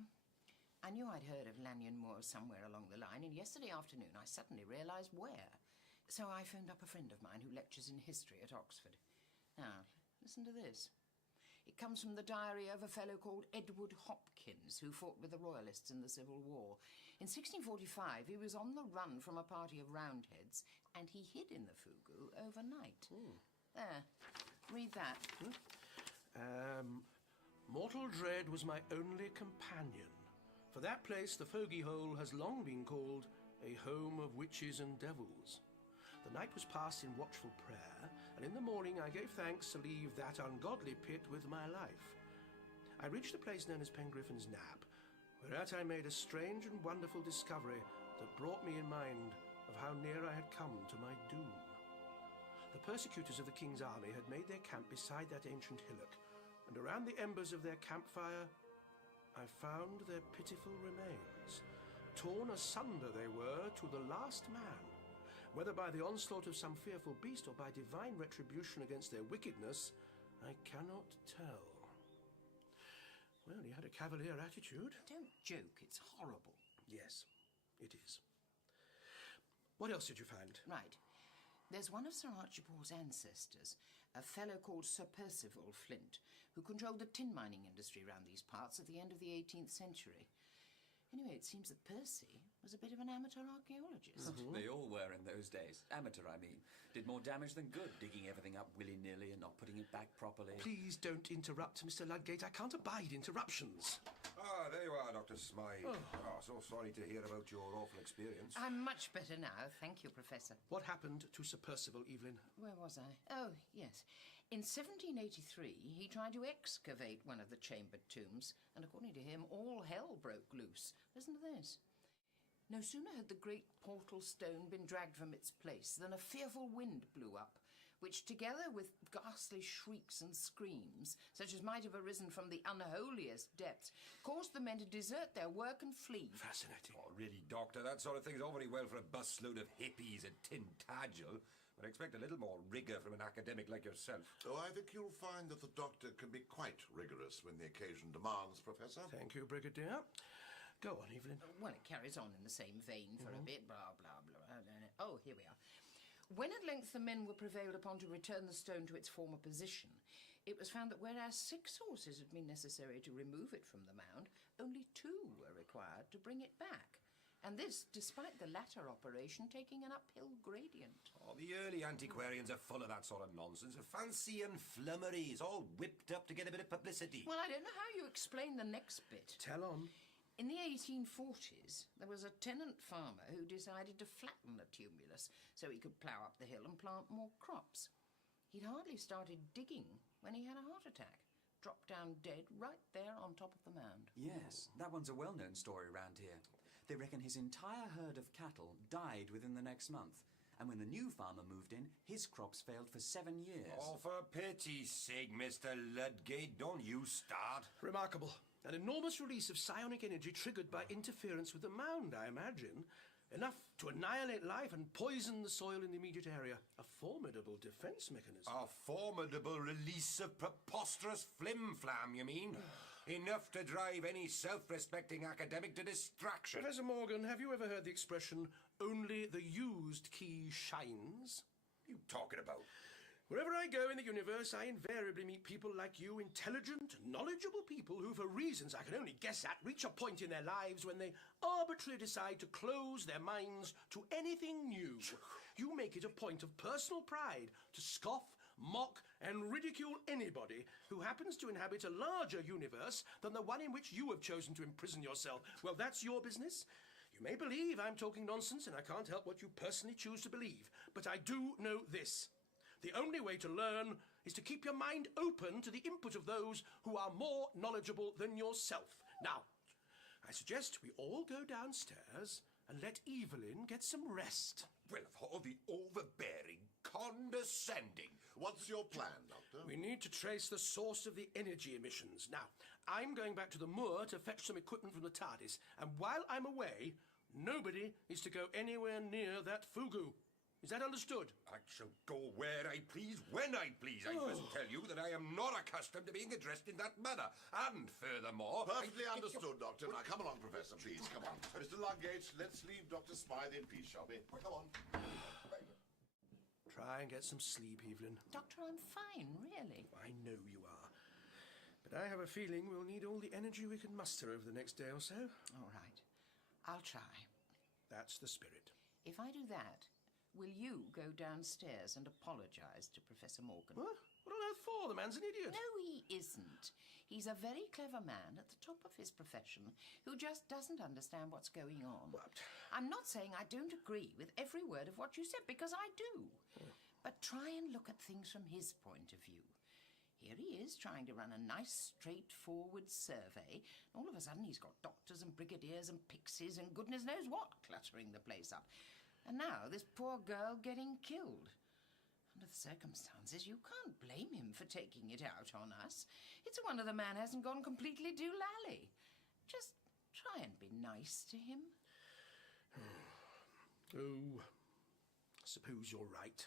I knew I'd heard of Lanyon Moor somewhere along the line, and yesterday afternoon I suddenly realised where. So I phoned up a friend of mine who lectures in history at Oxford. Now, listen to this. It comes from the diary of a fellow called Edward Hopkins, who fought with the Royalists in the Civil War. In 1645, he was on the run from a party of Roundheads, and he hid in the Fugu overnight. There, read that. Mortal dread was my only companion. For that place, the Fogey Hole has long been called a home of witches and devils. The night was passed in watchful prayer, and in the morning I gave thanks to leave that ungodly pit with my life. I reached the place known as Pengriffin's Nap, whereat I made a strange and wonderful discovery that brought me in mind of how near I had come to my doom. The persecutors of the king's army had made their camp beside that ancient hillock, and around the embers of their campfire I found their pitiful remains. Torn asunder they were to the last man. Whether by the onslaught of some fearful beast or by divine retribution against their wickedness, I cannot tell. Well, he had a cavalier attitude. Don't joke, it's horrible. Yes, it is. What else did you find? Right. There's one of Sir Archibald's ancestors, a fellow called Sir Percival Flint, who controlled the tin mining industry around these parts at the end of the 18th century. Anyway, it seems that Percy was a bit of an amateur archaeologist. They all were in those days. Amateur, I mean. Did more damage than good, digging everything up willy-nilly and not putting it back properly. Please don't interrupt, Mr. Ludgate. I can't abide interruptions. Ah, there you are, Dr. Smythe. Oh, so sorry to hear about your awful experience. I'm much better now, thank you, Professor. What happened to Sir Percival, Evelyn? Where was I? Oh, yes. In 1783, he tried to excavate one of the chambered tombs, and according to him, all hell broke loose. Listen to this. No sooner had the great portal stone been dragged from its place than a fearful wind blew up, which, together with ghastly shrieks and screams, such as might have arisen from the unholiest depths, caused the men to desert their work and flee. Fascinating. Oh, really, Doctor? That sort of thing's all very well for a busload of hippies at Tintagel, but I expect a little more rigour from an academic like yourself. Oh, I think you'll find that the doctor can be quite rigorous when the occasion demands, Professor. Thank you, Brigadier. Go on, Evelyn. Well, it carries on in the same vein for a bit, blah, blah, blah. Oh, here we are. When at length the men were prevailed upon to return the stone to its former position, it was found that whereas 6 horses had been necessary to remove it from the mound, only 2 were required to bring it back. And this, despite the latter operation taking an uphill gradient. Oh, the early antiquarians are full of that sort of nonsense. Fancy and flummeries, all whipped up to get a bit of publicity. Well, I don't know how you explain the next bit. Tell on. In the 1840s, there was a tenant farmer who decided to flatten the tumulus so he could plough up the hill and plant more crops. He'd hardly started digging when he had a heart attack. Dropped down dead right there on top of the mound. Yes, that one's a well-known story around here. They reckon his entire herd of cattle died within the next month. And when the new farmer moved in, his crops failed for 7 years. Oh, for pity's sake, Mr. Ludgate, don't you start. Remarkable. An enormous release of psionic energy triggered by interference with the mound, I imagine. Enough to annihilate life and poison the soil in the immediate area. A formidable defense mechanism. A formidable release of preposterous flim-flam, you mean? Enough to drive any self-respecting academic to distraction. Professor Morgan, have you ever heard the expression, only the used key shines? What are you talking about? Wherever I go in the universe, I invariably meet people like you, intelligent, knowledgeable people who, for reasons I can only guess at, reach a point in their lives when they arbitrarily decide to close their minds to anything new. You make it a point of personal pride to scoff, mock, and ridicule anybody who happens to inhabit a larger universe than the one in which you have chosen to imprison yourself. Well, that's your business. You may believe I'm talking nonsense, and I can't help what you personally choose to believe. But I do know this. The only way to learn is to keep your mind open to the input of those who are more knowledgeable than yourself. Now, I suggest we all go downstairs and let Evelyn get some rest. Well, of all the overbearing, condescending. What's your plan, Doctor? We need to trace the source of the energy emissions. Now, I'm going back to the moor to fetch some equipment from the TARDIS, and while I'm away, nobody is to go anywhere near that fugu. Is that understood? I shall go where I please, when I please. I must tell you that I am not accustomed to being addressed in that manner. And furthermore... Perfectly understood, Doctor. Now, come along, Professor, please, come on. Mr. Ludgate, let's leave Dr. Smythe in peace, shall we? Come on. Try and get some sleep, Evelyn. Doctor, I'm fine, really. I know you are. But I have a feeling we'll need all the energy we can muster over the next day or so. All right. I'll try. That's the spirit. If I do that, will you go downstairs and apologise to Professor Morgan? What? What on earth for? The man's an idiot. No, he isn't. He's a very clever man at the top of his profession who just doesn't understand what's going on. What? I'm not saying I don't agree with every word of what you said, because I do. But try and look at things from his point of view. Here he is trying to run a nice, straightforward survey. All of a sudden he's got doctors and brigadiers and pixies and goodness knows what cluttering the place up. And now this poor girl getting killed. Under the circumstances, you can't blame him for taking it out on us. It's a wonder the man hasn't gone completely doolally. Just try and be nice to him. Oh, suppose you're right.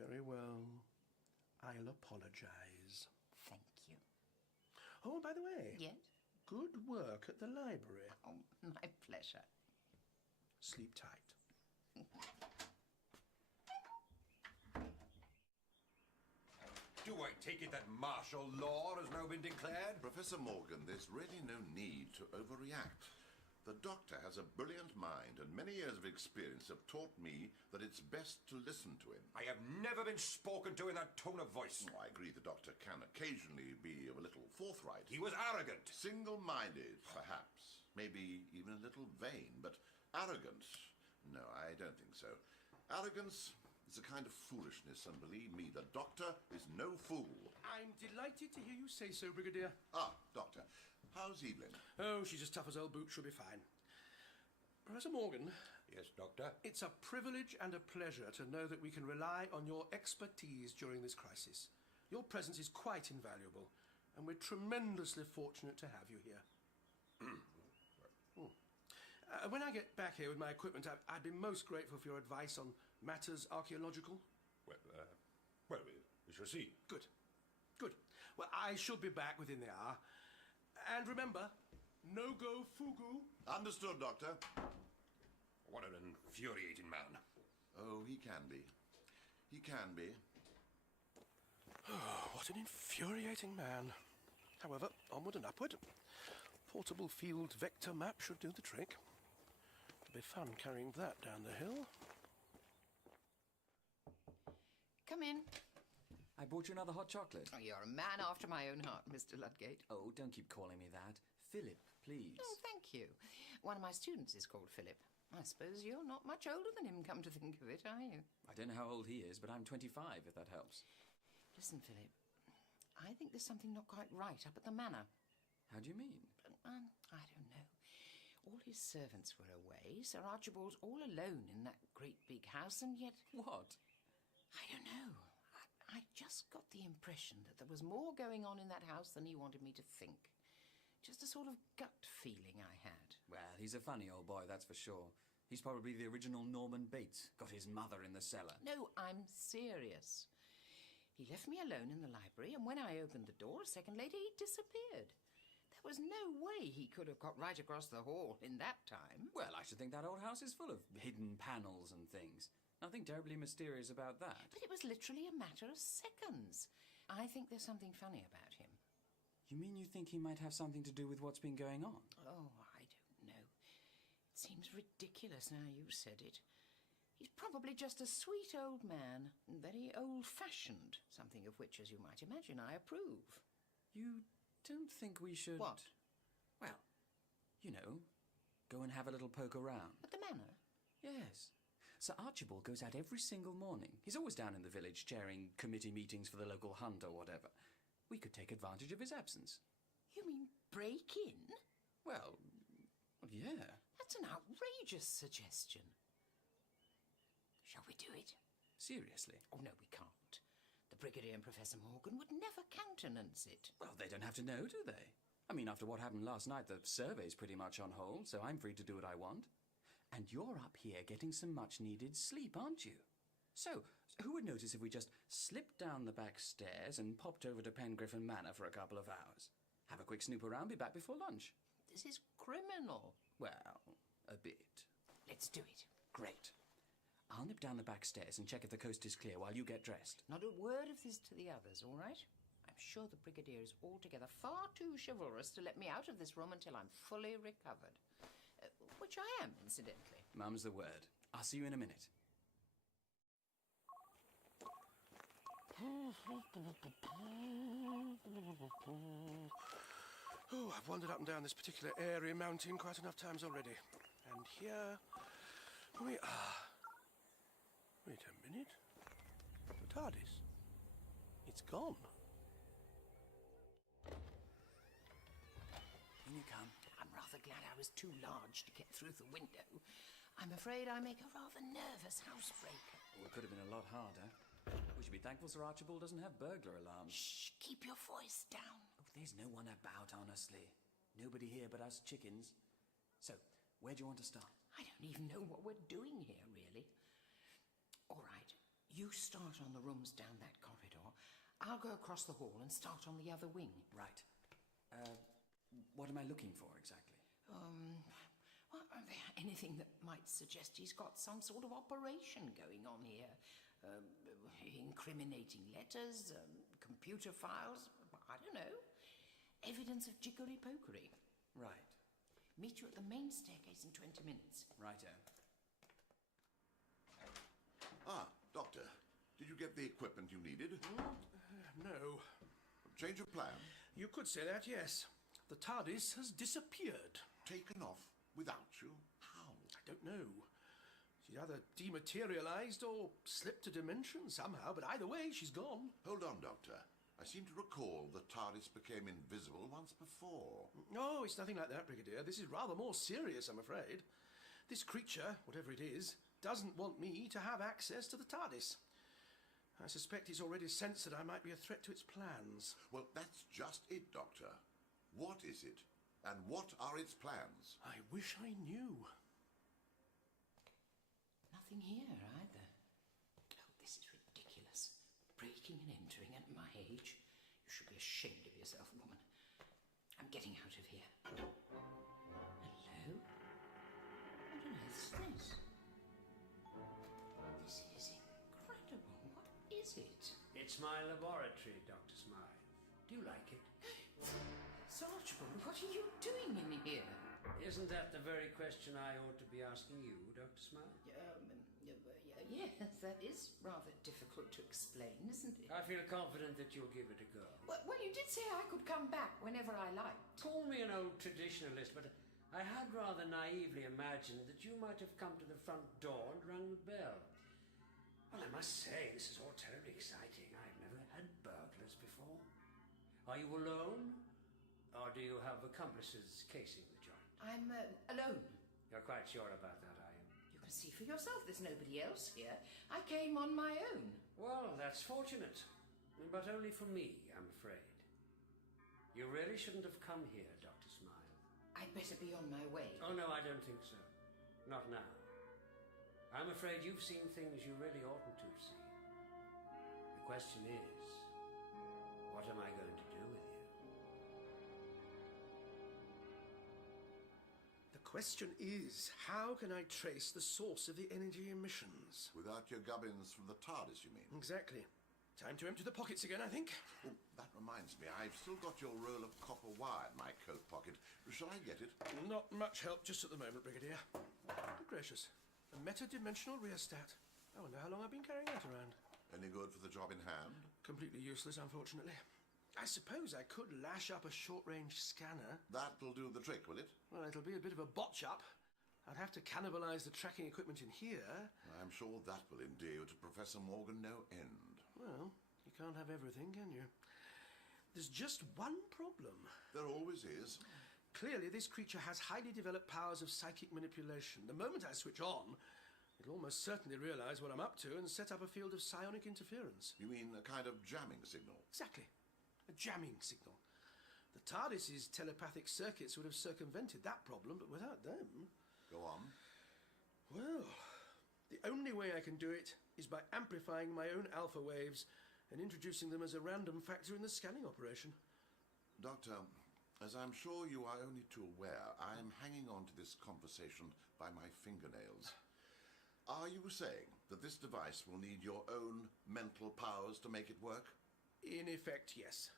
Very well. I'll apologise. Thank you. Oh, by the way. Yes? Good work at the library. Oh, my pleasure. Sleep tight. Do I take it that martial law has now been declared? Professor Morgan, there's really no need to overreact. The doctor has a brilliant mind, and many years of experience have taught me that it's best to listen to him. I have never been spoken to in that tone of voice. I agree the doctor can occasionally be a little forthright. He was arrogant. Single-minded, perhaps. Maybe even a little vain, but arrogant? No, I don't think so. Arrogance is a kind of foolishness, and believe me, the doctor is no fool. I'm delighted to hear you say so, Brigadier. Ah, Doctor, how's Evelyn? Oh, she's as tough as old boots. She'll be fine. Professor Morgan, Yes, Doctor? it's a privilege and a pleasure to know that we can rely on your expertise during this crisis. Your presence is quite invaluable, and we're tremendously fortunate to have you here. When I get back here with my equipment, I'd be most grateful for your advice on matters archaeological. Well, we shall see. Good. Good. Well, I should be back within the hour. And remember, no go fugu. Understood, Doctor. What an infuriating man. Oh, he can be. He can be. Oh, what an infuriating man. However, onward and upward. Portable field vector map should do the trick. It'll be fun carrying that down the hill. Come in. I bought you another hot chocolate. Oh, you're a man after my own heart, Mr. Ludgate. Oh, don't keep calling me that. Philip, please. Oh, thank you. One of my students is called Philip. I suppose you're not much older than him, come to think of it, are you? I don't know how old he is, but I'm 25, if that helps. Listen, Philip, I think there's something not quite right up at the manor. How do you mean? I don't know. All his servants were away. Sir Archibald's all alone in that great big house, and yet... What? I don't know. I just got the impression that there was more going on in that house than he wanted me to think. Just a sort of gut feeling I had. Well, he's a funny old boy, that's for sure. He's probably the original Norman Bates. Got his mother in the cellar. No, I'm serious. He left me alone in the library, and when I opened the door a second later, he disappeared. There was no way he could have got right across the hall in that time. Well, I should think that old house is full of hidden panels and things. Nothing terribly mysterious about that. But it was literally a matter of seconds. I think there's something funny about him. You mean you think he might have something to do with what's been going on? Oh, I don't know. It seems ridiculous now you said it. He's probably just a sweet old man, very old-fashioned, something of which, as you might imagine, I approve. You don't think we should... What? Well, you know, go and have a little poke around. At the manor? Yes. Sir Archibald goes out every single morning. He's always down in the village chairing committee meetings for the local hunt or whatever. We could take advantage of his absence. You mean break in? Well, yeah. That's an outrageous suggestion. Shall we do it? Seriously? Oh, no, we can't. The Brigadier and Professor Morgan would never countenance it. Well, they don't have to know, do they? I mean, after what happened last night, the survey's pretty much on hold, so I'm free to do what I want. And you're up here getting some much-needed sleep, aren't you? So, who would notice if we just slipped down the back stairs and popped over to Pengriffin Manor for a couple of hours? Have a quick snoop around, be back before lunch. This is criminal. Well, a bit. Let's do it. Great. I'll nip down the back stairs and check if the coast is clear while you get dressed. Not a word of this to the others, all right? I'm sure the Brigadier is altogether far too chivalrous to let me out of this room until I'm fully recovered. Which I am, incidentally. Mum's the word. I'll see you in a minute. Oh, I've wandered up and down this particular airy mountain quite enough times already. And here we are. Wait a minute. The TARDIS. It's gone. In you come. I'm rather glad I was too large to get through the window. I'm afraid I make a rather nervous housebreaker. Oh, it could have been a lot harder. We should be thankful Sir Archibald doesn't have burglar alarms. Shh, keep your voice down. Oh, there's no one about, honestly. Nobody here but us chickens. So, where do you want to start? I don't even know what we're doing here, really. All right, you start on the rooms down that corridor. I'll go across the hall and start on the other wing. Right. What am I looking for, exactly? Well, Anything that might suggest he's got some sort of operation going on here. Incriminating letters, computer files, I don't know. Evidence of jiggery-pokery. Right. Meet you at the main staircase in 20 minutes. Righto. Ah, Doctor, did you get the equipment you needed? No. Change of plan? You could say that, yes. The TARDIS has disappeared. Taken off without you? How? I don't know. She's either dematerialized or slipped a dimension somehow, but either way, she's gone. Hold on, Doctor. I seem to recall the TARDIS became invisible once before. No, it's nothing like that, Brigadier. This is rather more serious, I'm afraid. This creature, whatever it is, doesn't want me to have access to the TARDIS. I suspect it's already sensed that I might be a threat to its plans. Well, that's just it, Doctor. What is it? And what are its plans? I wish I knew. Nothing here either. Oh, this is ridiculous. Breaking and entering at my age. You should be ashamed of yourself, woman. I'm getting out of here. Hello? What on earth is this? This is incredible. What is it? It's my laboratory, Dr. Smythe. Do you like it? Sir Archibald, what are you doing in here? Isn't that the very question I ought to be asking you, Dr. Smythe? Yes, that is rather difficult to explain, isn't it? I feel confident that you'll give it a go. Well, you did say I could come back whenever I liked. Call me an old traditionalist, but I had rather naively imagined that you might have come to the front door and rung the bell. Well, I must say, this is all terribly exciting. I've never had burglars before. Are you alone? Or do you have accomplices casing the joint? I'm alone. You're quite sure about that, are you? You can see for yourself there's nobody else here. I came on my own. Well, that's fortunate. But only for me, I'm afraid. You really shouldn't have come here, Dr. Smythe. I'd better be on my way. Oh, no, I don't think so. Not now. I'm afraid you've seen things you really oughtn't to have seen. The question is, what am I going to do with you? The question is, how can I trace the source of the energy emissions? Without your gubbins from the TARDIS, you mean? Exactly. Time to empty the pockets again, I think. Oh, that reminds me, I've still got your roll of copper wire in my coat pocket. Shall I get it? Not much help just at the moment, Brigadier. Good gracious. A meta-dimensional rheostat. I wonder how long I've been carrying that around. Any good for the job in hand? Completely useless, unfortunately. I suppose I could lash up a short-range scanner. That'll do the trick, will it? Well, it'll be a bit of a botch-up. I'd have to cannibalise the tracking equipment in here. I'm sure that will endear you to Professor Morgan no end. Well, you can't have everything, can you? There's just one problem. There always is. Clearly, this creature has highly developed powers of psychic manipulation. The moment I switch on, it'll almost certainly realise what I'm up to and set up a field of psionic interference. You mean a kind of jamming signal? Exactly. A jamming signal. The TARDIS's telepathic circuits would have circumvented that problem, but without them... Go on. Well, the only way I can do it is by amplifying my own alpha waves and introducing them as a random factor in the scanning operation. Doctor, as I'm sure you are only too aware, I am hanging on to this conversation by my fingernails. Are you saying that this device will need your own mental powers to make it work? In effect, yes.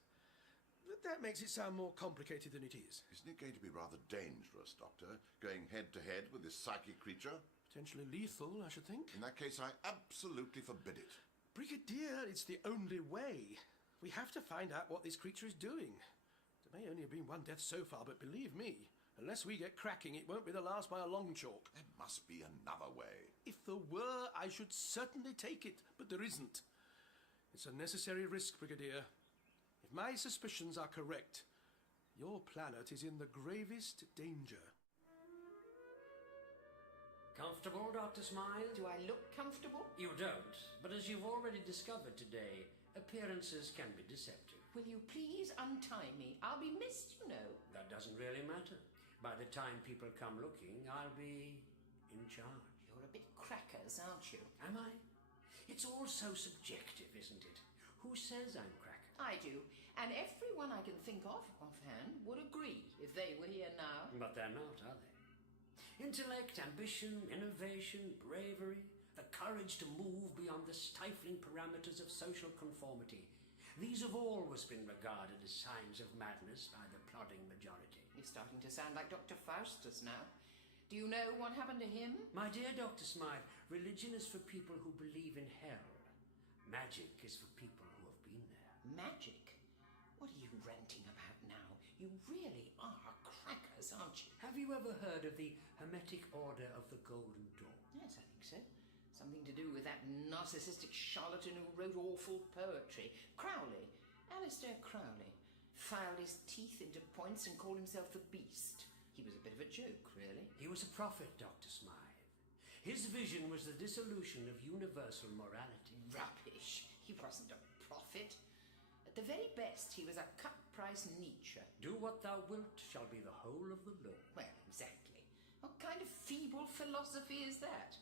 But that makes it sound more complicated than it is. Isn't it going to be rather dangerous, Doctor, going head-to-head with this psychic creature? Potentially lethal, I should think. In that case, I absolutely forbid it. Brigadier, it's the only way. We have to find out what this creature is doing. There may only have been one death so far, but believe me, unless we get cracking, it won't be the last by a long chalk. There must be another way. If there were, I should certainly take it, but there isn't. It's a necessary risk, Brigadier. If my suspicions are correct, your planet is in the gravest danger. Comfortable, Dr. Smythe? Do I look comfortable? You don't, but as you've already discovered today, appearances can be deceptive. Will you please untie me? I'll be missed, you know. That doesn't really matter. By the time people come looking, I'll be in charge. You're a bit crackers, aren't you? Am I? It's all so subjective, isn't it? Who says I'm cracker? I do. And everyone I can think of offhand would agree if they were here now. But they're not, are they? Intellect, ambition, innovation, bravery, the courage to move beyond the stifling parameters of social conformity. These have always been regarded as signs of madness by the plodding majority. You're starting to sound like Dr. Faustus now. Do you know what happened to him? My dear Dr. Smythe, religion is for people who believe in hell. Magic is for people who have been there. Magic? What are you ranting about now? You really are crackers, aren't you? Have you ever heard of the Hermetic Order of the Golden Dawn? Yes, I think so. Something to do with that narcissistic charlatan who wrote awful poetry. Crowley. Alistair Crowley. Filed his teeth into points and called himself the Beast. He was a bit of a joke, really. He was a prophet, Dr. Smythe. His vision was the dissolution of universal morality. Rubbish. He wasn't a prophet. At the very best, he was a cut-price Nietzsche. Do what thou wilt shall be the whole of the law. Well, exactly. What kind of feeble philosophy is that?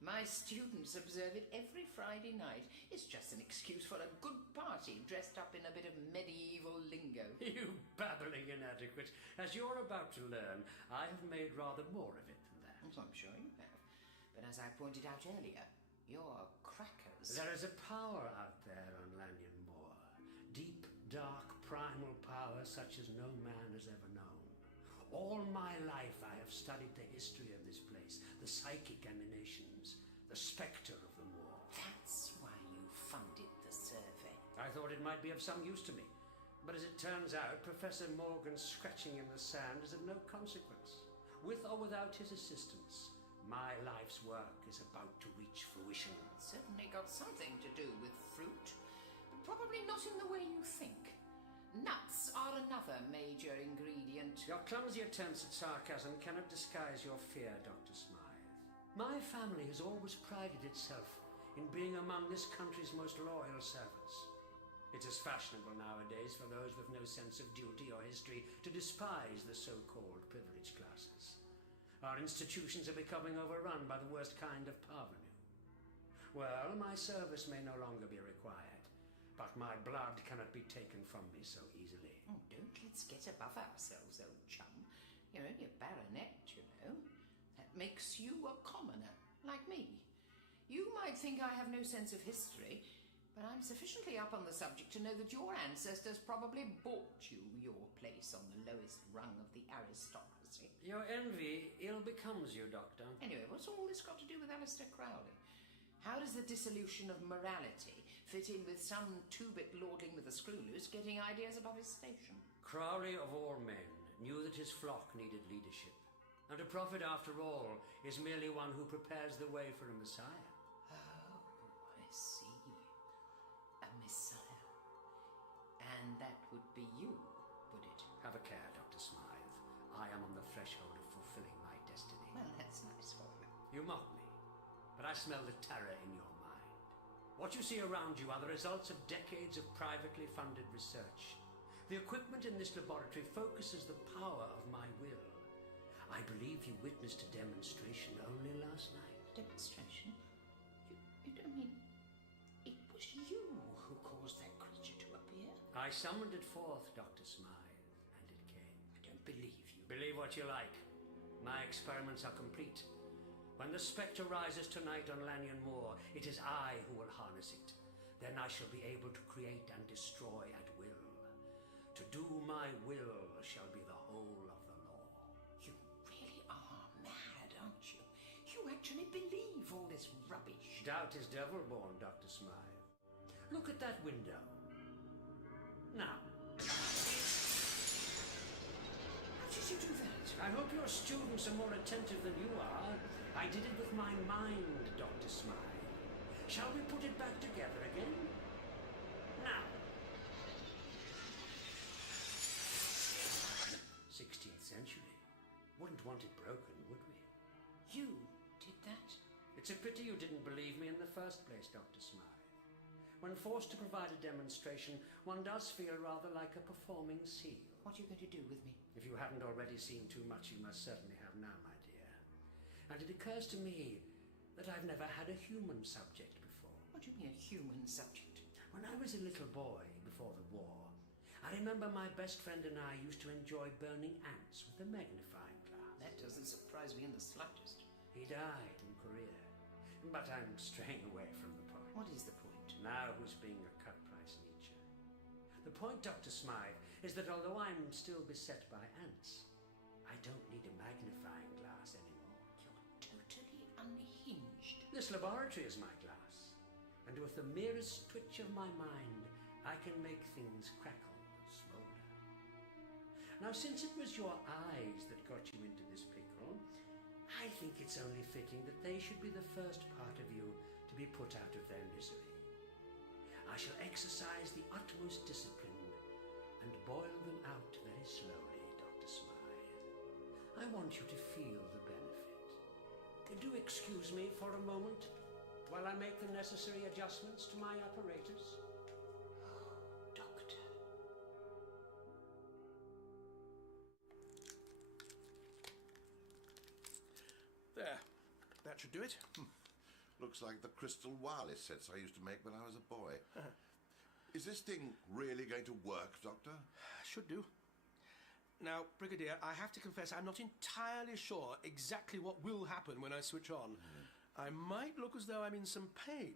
My students observe it every Friday night. It's just an excuse for a good party dressed up in a bit of medieval lingo. You babbling inadequate. As you're about to learn, I have made rather more of it than that. I'm sure you have. But as I pointed out earlier, you're crackers. There is a power out there on Lanyon Moor. Deep, dark, primal power such as no man has ever known. All my life I have studied the history of this place, the psychic emanations, the spectre of the moor. That's why you funded the survey. I thought it might be of some use to me. But as it turns out, Professor Morgan's scratching in the sand is of no consequence. With or without his assistance, my life's work is about to reach fruition. It's certainly got something to do with fruit, but probably not in the way you think. Nuts are another major ingredient. Your clumsy attempts at sarcasm cannot disguise your fear, Dr. Smythe. My family has always prided itself in being among this country's most loyal servants. It is fashionable nowadays for those with no sense of duty or history to despise the so-called privileged classes. Our institutions are becoming overrun by the worst kind of parvenu. Well, my service may no longer be required, but my blood cannot be taken from me so easily. Oh, let's get above ourselves, old chum. You're only a baronet, you know. That makes you a commoner, like me. You might think I have no sense of history, but I'm sufficiently up on the subject to know that your ancestors probably bought you your place on the lowest rung of the aristocracy. Your envy ill becomes you, Doctor. Anyway, what's all this got to do with Alistair Crowley? How does the dissolution of morality fit in with some two-bit lordling with a screw loose getting ideas above his station? Crowley, of all men, knew that his flock needed leadership. And a prophet, after all, is merely one who prepares the way for a Messiah. Oh, I see. A Messiah. And that would be you, would it? Have a care, Dr. Smythe. I am on the threshold of fulfilling my destiny. Well, that's nice for you. You mock me, but I smell the terror in your mind. What you see around you are the results of decades of privately funded research. The equipment in this laboratory focuses the power of my will. I believe you witnessed a demonstration only last night. Demonstration? You don't mean it was you who caused that creature to appear? I summoned it forth, Dr. Smythe, and it came. I don't believe you. Believe what you like. My experiments are complete. When the spectre rises tonight on Lanyon Moor, it is I who will harness it. Then I shall be able to create and destroy at will. To do my will shall be the whole of the law. You really are mad, aren't you? You actually believe all this rubbish. Doubt is devil-born, Dr. Smythe. Look at that window. Now. How did you do that? I hope your students are more attentive than you are. I did it with my mind, Dr. Smythe. Shall we put it back together again? Now. 16th century. Wouldn't want it broken, would we? You did that? It's a pity you didn't believe me in the first place, Dr. Smythe. When forced to provide a demonstration, one does feel rather like a performing seal. What are you going to do with me? If you haven't already seen too much, you must certainly have now, my dear. And it occurs to me that I've never had a human subject before. What do you mean, a human subject? When I was a little boy, before the war, I remember my best friend and I used to enjoy burning ants with a magnifying glass. That doesn't surprise me in the slightest. He died in Korea. But I'm straying away from the point. What is the point? Now who's being a cut-price Nietzsche? The point, Dr. Smythe, is that although I'm still beset by ants, I don't need a magnifying glass anymore. You're totally unhinged. This laboratory is my glass, and with the merest twitch of my mind, I can make things crackle and smoulder. Now, since it was your eyes that got you into this pickle, I think it's only fitting that they should be the first part of you to be put out of their misery. I shall exercise the utmost discipline and boil them out very slowly, Dr. Smythe. I want you to feel the benefit. Do excuse me for a moment while I make the necessary adjustments to my apparatus. Doctor. There. That should do it. Looks like the crystal wireless sets I used to make when I was a boy. Is this thing really going to work, Doctor? Should do. Now, Brigadier, I have to confess I'm not entirely sure exactly what will happen when I switch on. I might look as though I'm in some pain.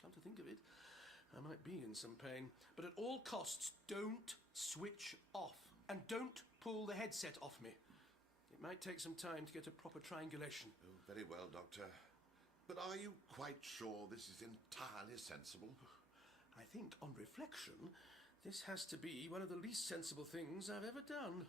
Come to think of it, I might be in some pain. But at all costs, don't switch off. And don't pull the headset off me. It might take some time to get a proper triangulation. Oh, very well, Doctor. But are you quite sure this is entirely sensible? I think, on reflection, this has to be one of the least sensible things I've ever done.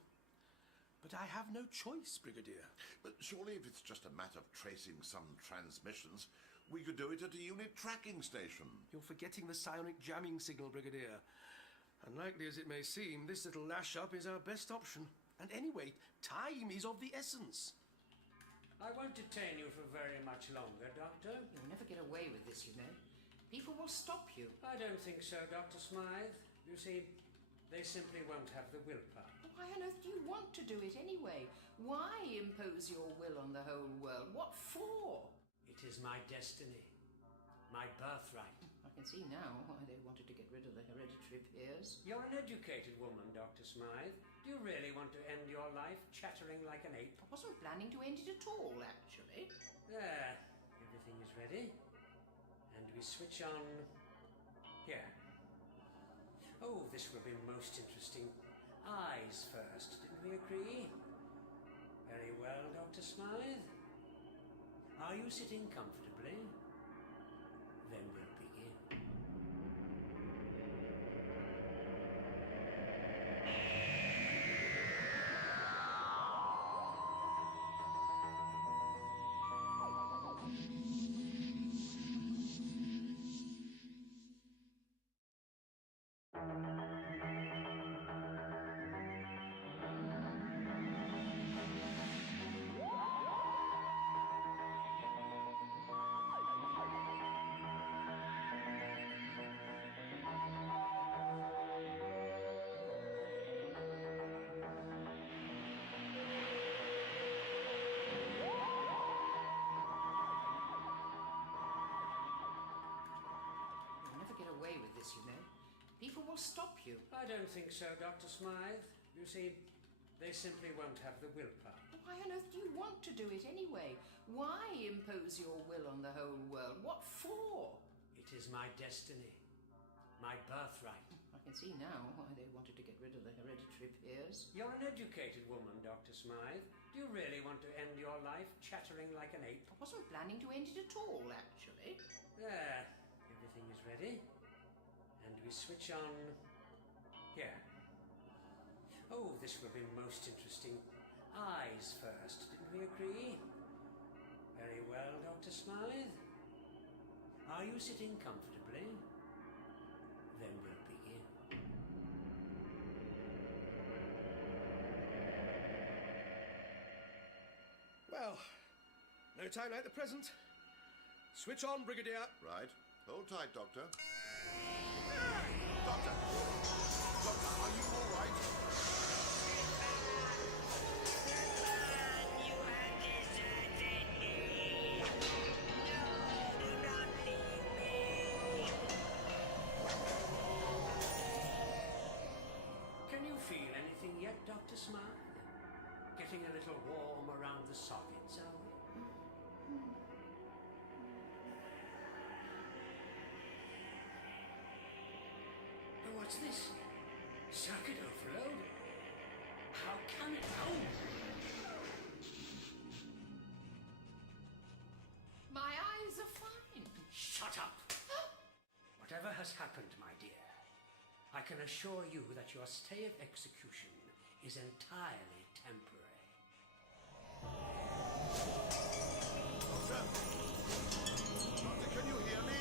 But I have no choice, Brigadier. But surely if it's just a matter of tracing some transmissions, we could do it at a unit tracking station. You're forgetting the psionic jamming signal, Brigadier. Unlikely as it may seem, this little lash-up is our best option. And anyway, time is of the essence. I won't detain you for very much longer, Doctor. You'll never get away with this, you know. People will stop you. I don't think so, Dr. Smythe. You see, they simply won't have the willpower. Why on earth do you want to do it anyway? Why impose your will on the whole world? What for? It is my destiny, my birthright. I can see now why they wanted to get rid of the hereditary peers. You're an educated woman, Dr. Smythe. Do you really want to end your life chattering like an ape? I wasn't planning to end it at all, actually. There, everything is ready. And we switch on here. Oh, this will be most interesting. Eyes first, didn't we agree? Very well, Dr. Smythe. Are you sitting comfortably? Then we'll begin. You know, people will stop you. I don't think so, Dr. Smythe. You see, they simply won't have the willpower. Why on earth do you want to do it anyway? Why impose your will on the whole world? What for? It is my destiny, my birthright. I can see now why they wanted to get rid of the hereditary peers. You're an educated woman, Dr. Smythe. Do you really want to end your life chattering like an ape? I wasn't planning to end it at all, actually. There, everything is ready. And we switch on here. Oh, this will be most interesting. Eyes first, didn't we agree? Very well, Dr. Smythe. Are you sitting comfortably? Then we'll begin. Well, no time like the present. Switch on, Brigadier. Right. Hold tight, Doctor. Doctor! Doctor, are you all right? Can you feel anything yet, Dr. Smythe? Get getting a little warm around the sockets, are we? Oh, what's this? Circuit overload? How can it... Oh! My eyes are fine. Shut up! Whatever has happened, my dear, I can assure you that your stay of execution is entirely temporary. Doctor? Doctor, can you hear me?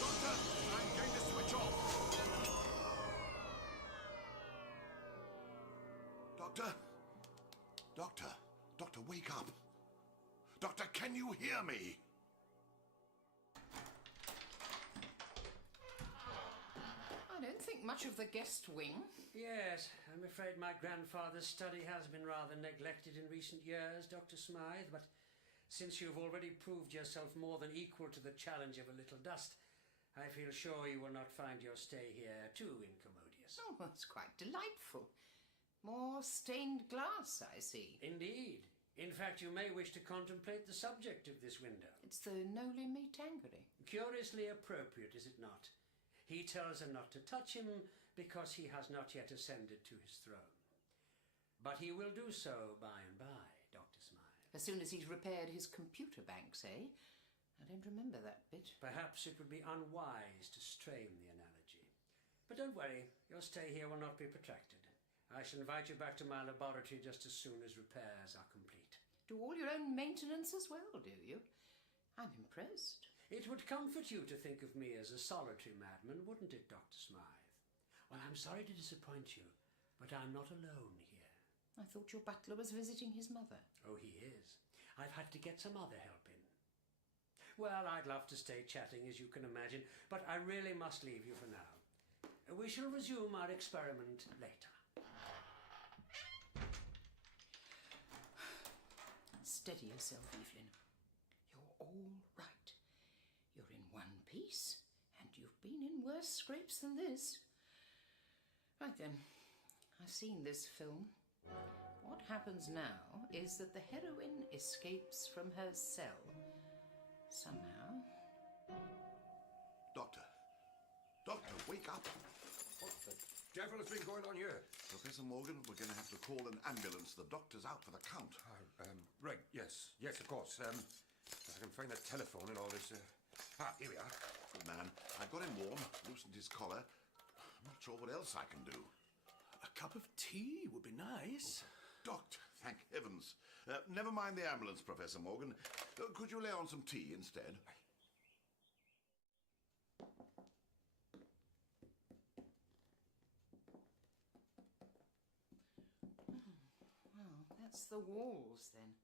Doctor, I'm going to switch off. Doctor? Doctor? Doctor, wake up. Doctor, can you hear me? I don't think much of the guest wing. Yes, I'm afraid my grandfather's study has been rather neglected in recent years, Dr. Smythe, but since you've already proved yourself more than equal to the challenge of a little dust, I feel sure you will not find your stay here too incommodious. Oh, that's quite delightful. More stained glass, I see. Indeed. In fact, you may wish to contemplate the subject of this window. It's the Noli Me Tangere. Curiously appropriate, is it not? He tells her not to touch him because he has not yet ascended to his throne. But he will do so by and by, Dr. Smythe. As soon as he's repaired his computer banks, eh? I don't remember that bit. Perhaps it would be unwise to strain the analogy. But don't worry, your stay here will not be protracted. I shall invite you back to my laboratory just as soon as repairs are complete. Do all your own maintenance as well, do you? I'm impressed. It would comfort you to think of me as a solitary madman, wouldn't it, Dr. Smythe? Well, I'm sorry to disappoint you, but I'm not alone here. I thought your butler was visiting his mother. Oh, he is. I've had to get some other help in. Well, I'd love to stay chatting, as you can imagine, but I really must leave you for now. We shall resume our experiment later. Steady yourself, Evelyn. You're all right. You're in one piece, and you've been in worse scrapes than this. Right then, I've seen this film. What happens now is that the heroine escapes from her cell. Somehow. Doctor. Doctor, wake up. What the devil has been going on here? Professor Morgan, we're going to have to call an ambulance. The doctor's out for the count. Right, yes, of course. If I can find the telephone and all this. Here we are. Good man. I got him warm, loosened his collar. I'm not sure what else I can do. A cup of tea would be nice. Doctor, thank heavens. Never mind the ambulance, Professor Morgan. Could you lay on some tea instead? Well, that's the walls, then.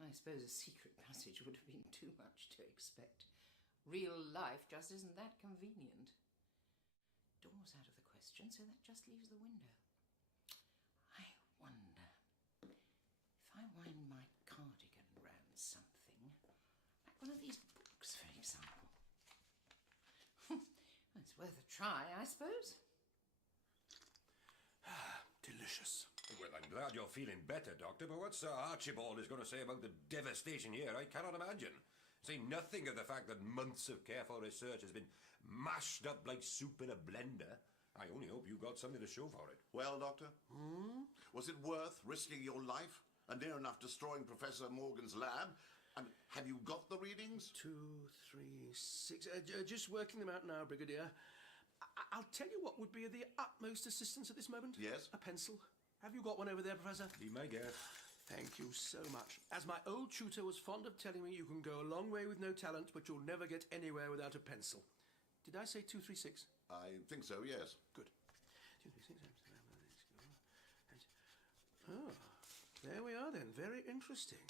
I suppose a secret passage would have been too much to expect. Real life just isn't that convenient. Door's out of the question, so that just leaves the window. I wonder if I wind my cardigan round something, like one of these books, for example. It's worth a try, I suppose. Delicious. Well, I'm glad you're feeling better, Doctor, but what Sir Archibald is going to say about the devastation here, I cannot imagine. Say nothing of the fact that months of careful research has been mashed up like soup in a blender. I only hope you got something to show for it. Well, Doctor? Was it worth risking your life and near enough destroying Professor Morgan's lab? And have you got the readings? 2, 3, 6. Just working them out now, Brigadier. I'll tell you what would be of the utmost assistance at this moment. Yes? A pencil. Have you got one over there, Professor? Be my guest. Thank you so much. As my old tutor was fond of telling me, you can go a long way with no talent, but you'll never get anywhere without a pencil. Did I say 2, 3, 6? I think so, yes. Good. 2, 3, 6. Oh, there we are then. Very interesting.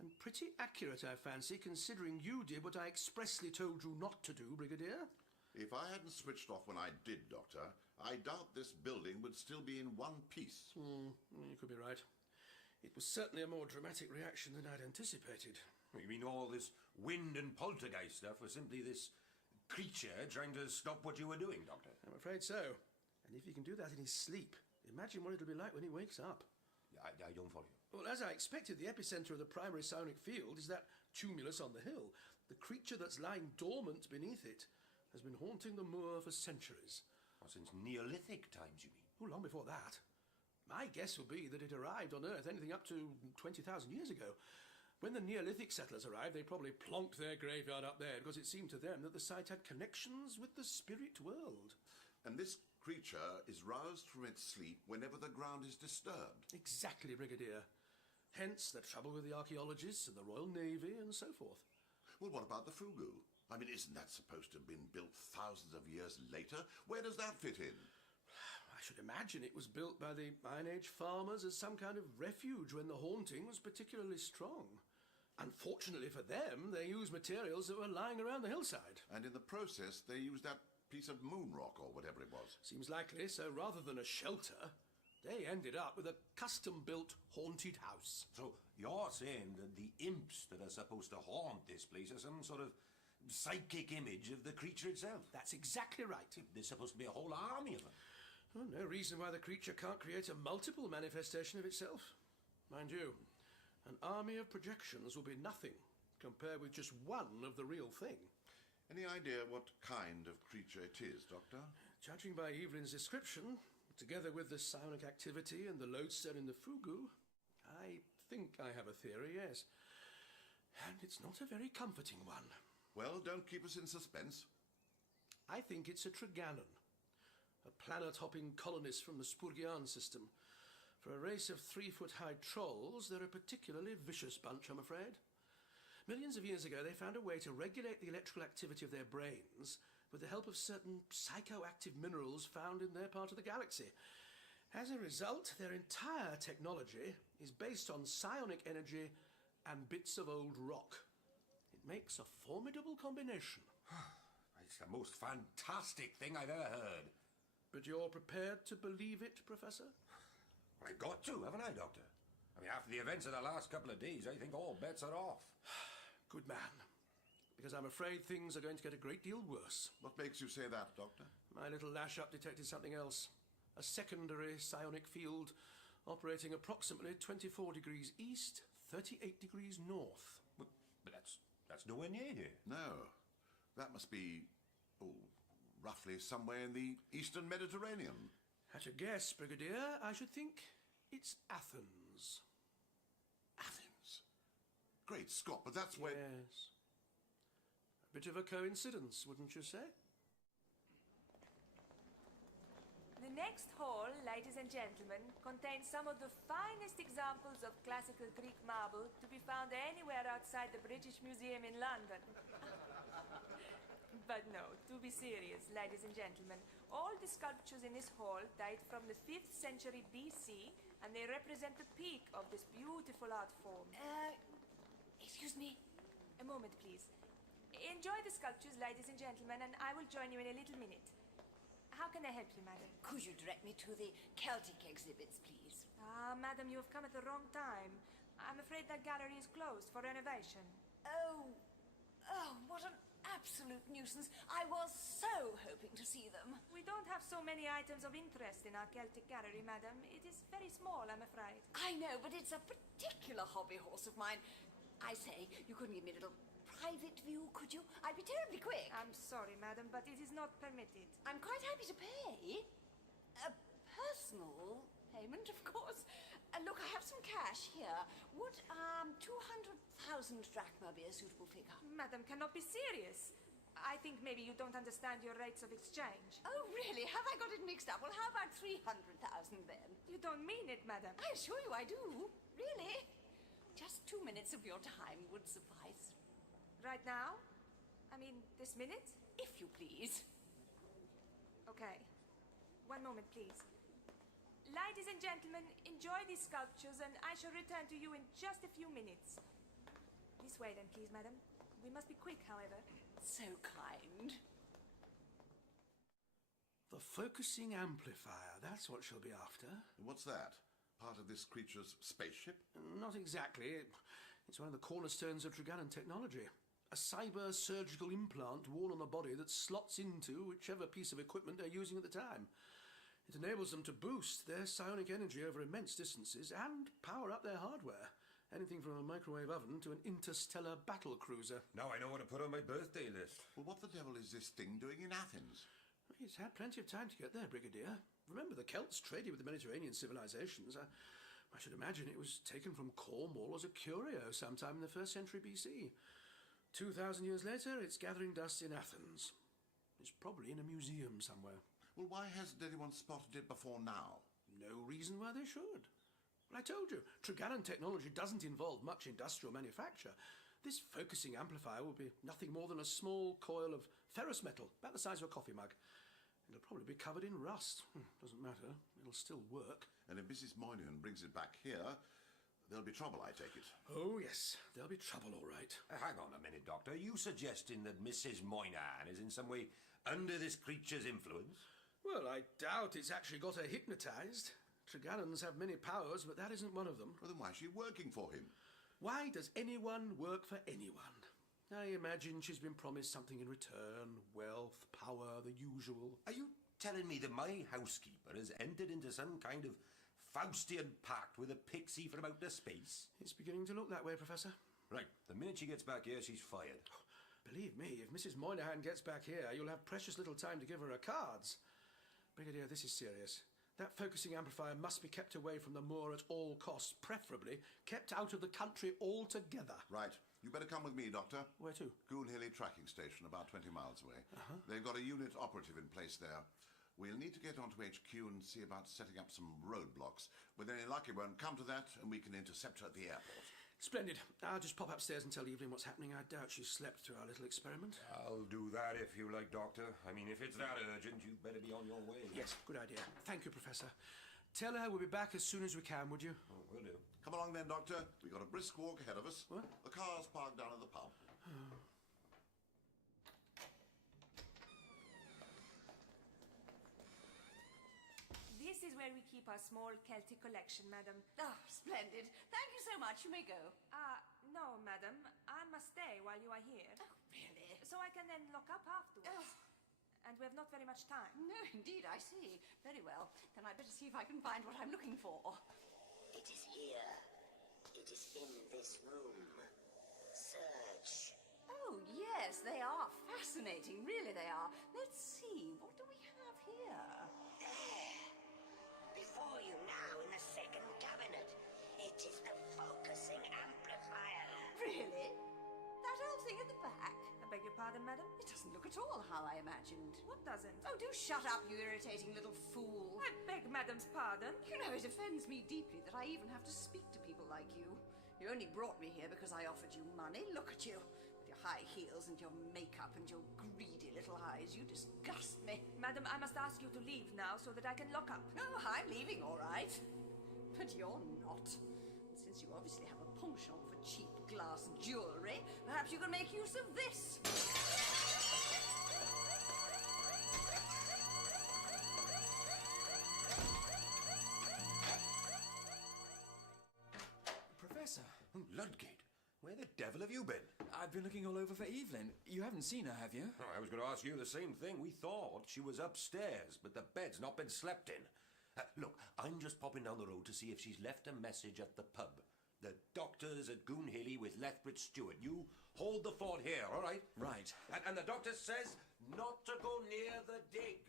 And pretty accurate, I fancy, considering you did what I expressly told you not to do, Brigadier. If I hadn't switched off when I did, Doctor, I doubt this building would still be in one piece. You could be right. It was certainly a more dramatic reaction than I'd anticipated. You mean all this wind and poltergeist stuff was simply this creature trying to stop what you were doing, Doctor? I'm afraid so. And if he can do that in his sleep, Imagine what it'll be like when he wakes up. I don't follow you. Well, as I expected, the epicentre of the primary psionic field is that tumulus on the hill. The creature that's lying dormant beneath it has been haunting the moor for centuries. Well, since Neolithic times, you mean? Oh, long before that. My guess will be that it arrived on Earth anything up to 20,000 years ago. When the Neolithic settlers arrived, they probably plonked their graveyard up there because it seemed to them that the site had connections with the spirit world. And this creature is roused from its sleep whenever the ground is disturbed. Exactly, Brigadier. Hence the trouble with the archaeologists and the Royal Navy and so forth. Well, what about the fugu? I mean, isn't that supposed to have been built thousands of years later? Where does that fit in? I should imagine it was built by the Iron Age farmers as some kind of refuge when the haunting was particularly strong. Unfortunately for them, they used materials that were lying around the hillside. And in the process, they used that piece of moon rock or whatever it was. Seems likely, so rather than a shelter, they ended up with a custom-built haunted house. So you're saying that the imps that are supposed to haunt this place are some sort of psychic image of the creature itself? That's exactly right. There's supposed to be a whole army of them. Well, no reason why the creature can't create a multiple manifestation of itself. Mind you, an army of projections will be nothing compared with just one of the real thing. Any idea what kind of creature it is, Doctor? Judging by Evelyn's description, together with the psionic activity and the lodestone in the fugu, I think I have a theory, yes. And it's not a very comforting one. Well, don't keep us in suspense. I think it's a Triganon, a planet-hopping colonist from the Spurgian system. For a race of 3-foot-high trolls, they're a particularly vicious bunch, I'm afraid. Millions of years ago, they found a way to regulate the electrical activity of their brains with the help of certain psychoactive minerals found in their part of the galaxy. As a result, their entire technology is based on psionic energy and bits of old rock. It makes a formidable combination. It's the most fantastic thing I've ever heard. But you're prepared to believe it, Professor? Well, I've got to, haven't I, Doctor? I mean, after the events of the last couple of days, I think all bets are off. Good man. Because I'm afraid things are going to get a great deal worse. What makes you say that, Doctor? My little lash-up detected something else. A secondary psionic field operating approximately 24 degrees east, 38 degrees north. But that's nowhere near here. No. That must be, roughly somewhere in the Eastern Mediterranean. At a guess, Brigadier, I should think it's Athens. Athens? Great Scott, but that's where... Yes. A bit of a coincidence, wouldn't you say? The next hall, ladies and gentlemen, contains some of the finest examples of classical Greek marble to be found anywhere outside the British Museum in London. But no, to be serious, ladies and gentlemen, all the sculptures in this hall date from the 5th century BC, and they represent the peak of this beautiful art form. Excuse me. A moment, please. Enjoy the sculptures, ladies and gentlemen, and I will join you in a little minute. How can I help you, madam? Could you direct me to the Celtic exhibits, please? Ah, madam, you have come at the wrong time. I'm afraid that gallery is closed for renovation. Oh, what an absolute nuisance. I was so hoping to see them. We don't have so many items of interest in our Celtic gallery, madam. It is very small, I'm afraid. I know, but it's a particular hobby horse of mine. I say, you couldn't give me a little private view, could you? I'd be terribly quick. I'm sorry, madam, but it is not permitted. I'm quite happy to pay. A personal payment, of course. Look, I have some cash here. Would 200,000 drachma be a suitable figure? Madam cannot be serious. I think maybe you don't understand your rates of exchange. Oh, really? Have I got it mixed up? Well, how about 300,000 then? You don't mean it, madam. I assure you I do. Really? Just 2 minutes of your time would suffice. Right now? I mean, this minute? If you please. Okay. 1 moment, please. Ladies and gentlemen, enjoy these sculptures, and I shall return to you in just a few minutes. This way then, please, madam. We must be quick, however. So kind. The focusing amplifier, that's what she'll be after. What's that? Part of this creature's spaceship? Not exactly. It's one of the cornerstones of Triganon technology. A cyber surgical implant worn on the body that slots into whichever piece of equipment they're using at the time. It enables them to boost their psionic energy over immense distances and power up their hardware. Anything from a microwave oven to an interstellar battle cruiser. Now I know what to put on my birthday list. Well, what the devil is this thing doing in Athens? It's had plenty of time to get there, Brigadier. Remember, the Celts traded with the Mediterranean civilizations. I should imagine it was taken from Cornwall as a curio sometime in the 1st century BC. 2,000 years later, it's gathering dust in Athens. It's probably in a museum somewhere. Well, why hasn't anyone spotted it before now? No reason why they should. Well, I told you, Triganon technology doesn't involve much industrial manufacture. This focusing amplifier will be nothing more than a small coil of ferrous metal, about the size of a coffee mug. It'll probably be covered in rust. Doesn't matter. It'll still work. And if Mrs. Moynihan brings it back here, there'll be trouble, I take it. Oh, yes. There'll be trouble, all right. Hang on a minute, Doctor. Are you suggesting that Mrs. Moynihan is in some way under this creature's influence? Well, I doubt it's actually got her hypnotised. Triganons have many powers, but that isn't one of them. Well, then why is she working for him? Why does anyone work for anyone? I imagine she's been promised something in return. Wealth, power, the usual. Are you telling me that my housekeeper has entered into some kind of Faustian pact with a pixie from outer space? It's beginning to look that way, Professor. Right. The minute she gets back here, she's fired. Believe me, if Mrs. Moynihan gets back here, you'll have precious little time to give her her cards. Brigadier, this is serious. That focusing amplifier must be kept away from the moor at all costs, preferably kept out of the country altogether. Right. You better come with me, Doctor. Where to? Goonhilly tracking station, about 20 miles away. They've got a unit operative in place there. We'll need to get onto HQ and see about setting up some roadblocks. With any luck, it won't come to that, and we can intercept her at the airport. Splendid. I'll just pop upstairs and tell Evelyn what's happening. I doubt she's slept through our little experiment. I'll do that if you like, Doctor. I mean, if it's that urgent, you'd better be on your way. Yes, good idea. Thank you, Professor. Tell her we'll be back as soon as we can, would you? Oh, will do. Come along then, Doctor. We've got a brisk walk ahead of us. What? The car's parked down at the pub. This is where we keep our small Celtic collection, madam. Oh, splendid. Thank you so much. You may go. No, madam. I must stay while you are here. Oh, really? So I can then lock up afterwards. Oh. And we have not very much time. No, indeed, I see. Very well. Then I'd better see if I can find what I'm looking for. It is here. It is in this room. Search. Oh, yes, they are fascinating. Really, they are. Let's see. What do we have here? There. Before you now in the second cabinet. It is the focusing amplifier. Really? That old thing at the back? I beg your pardon, madam? It doesn't look at all how I imagined. What doesn't? Oh, do shut up, you irritating little fool. I beg madam's pardon. You know, it offends me deeply that I even have to speak to people like you. You only brought me here because I offered you money. Look at you. With your high heels and your makeup and your greedy little eyes. You disgust me. Madam, I must ask you to leave now so that I can lock up. Oh, I'm leaving, all right. But you're not. Since you obviously have a penchant for cheap glass jewellery, perhaps you can make use of this. Professor, Ludgate, where the devil have you been? I've been looking all over for Evelyn. You haven't seen her, have you? Oh, I was going to ask you the same thing. We thought she was upstairs, but the bed's not been slept in. Look, I'm just popping down the road to see if she's left a message at the pub. The doctor's at Goonhilly with Lethbridge Stewart. You hold the fort here, all right? Right. And the doctor says not to go near the dig.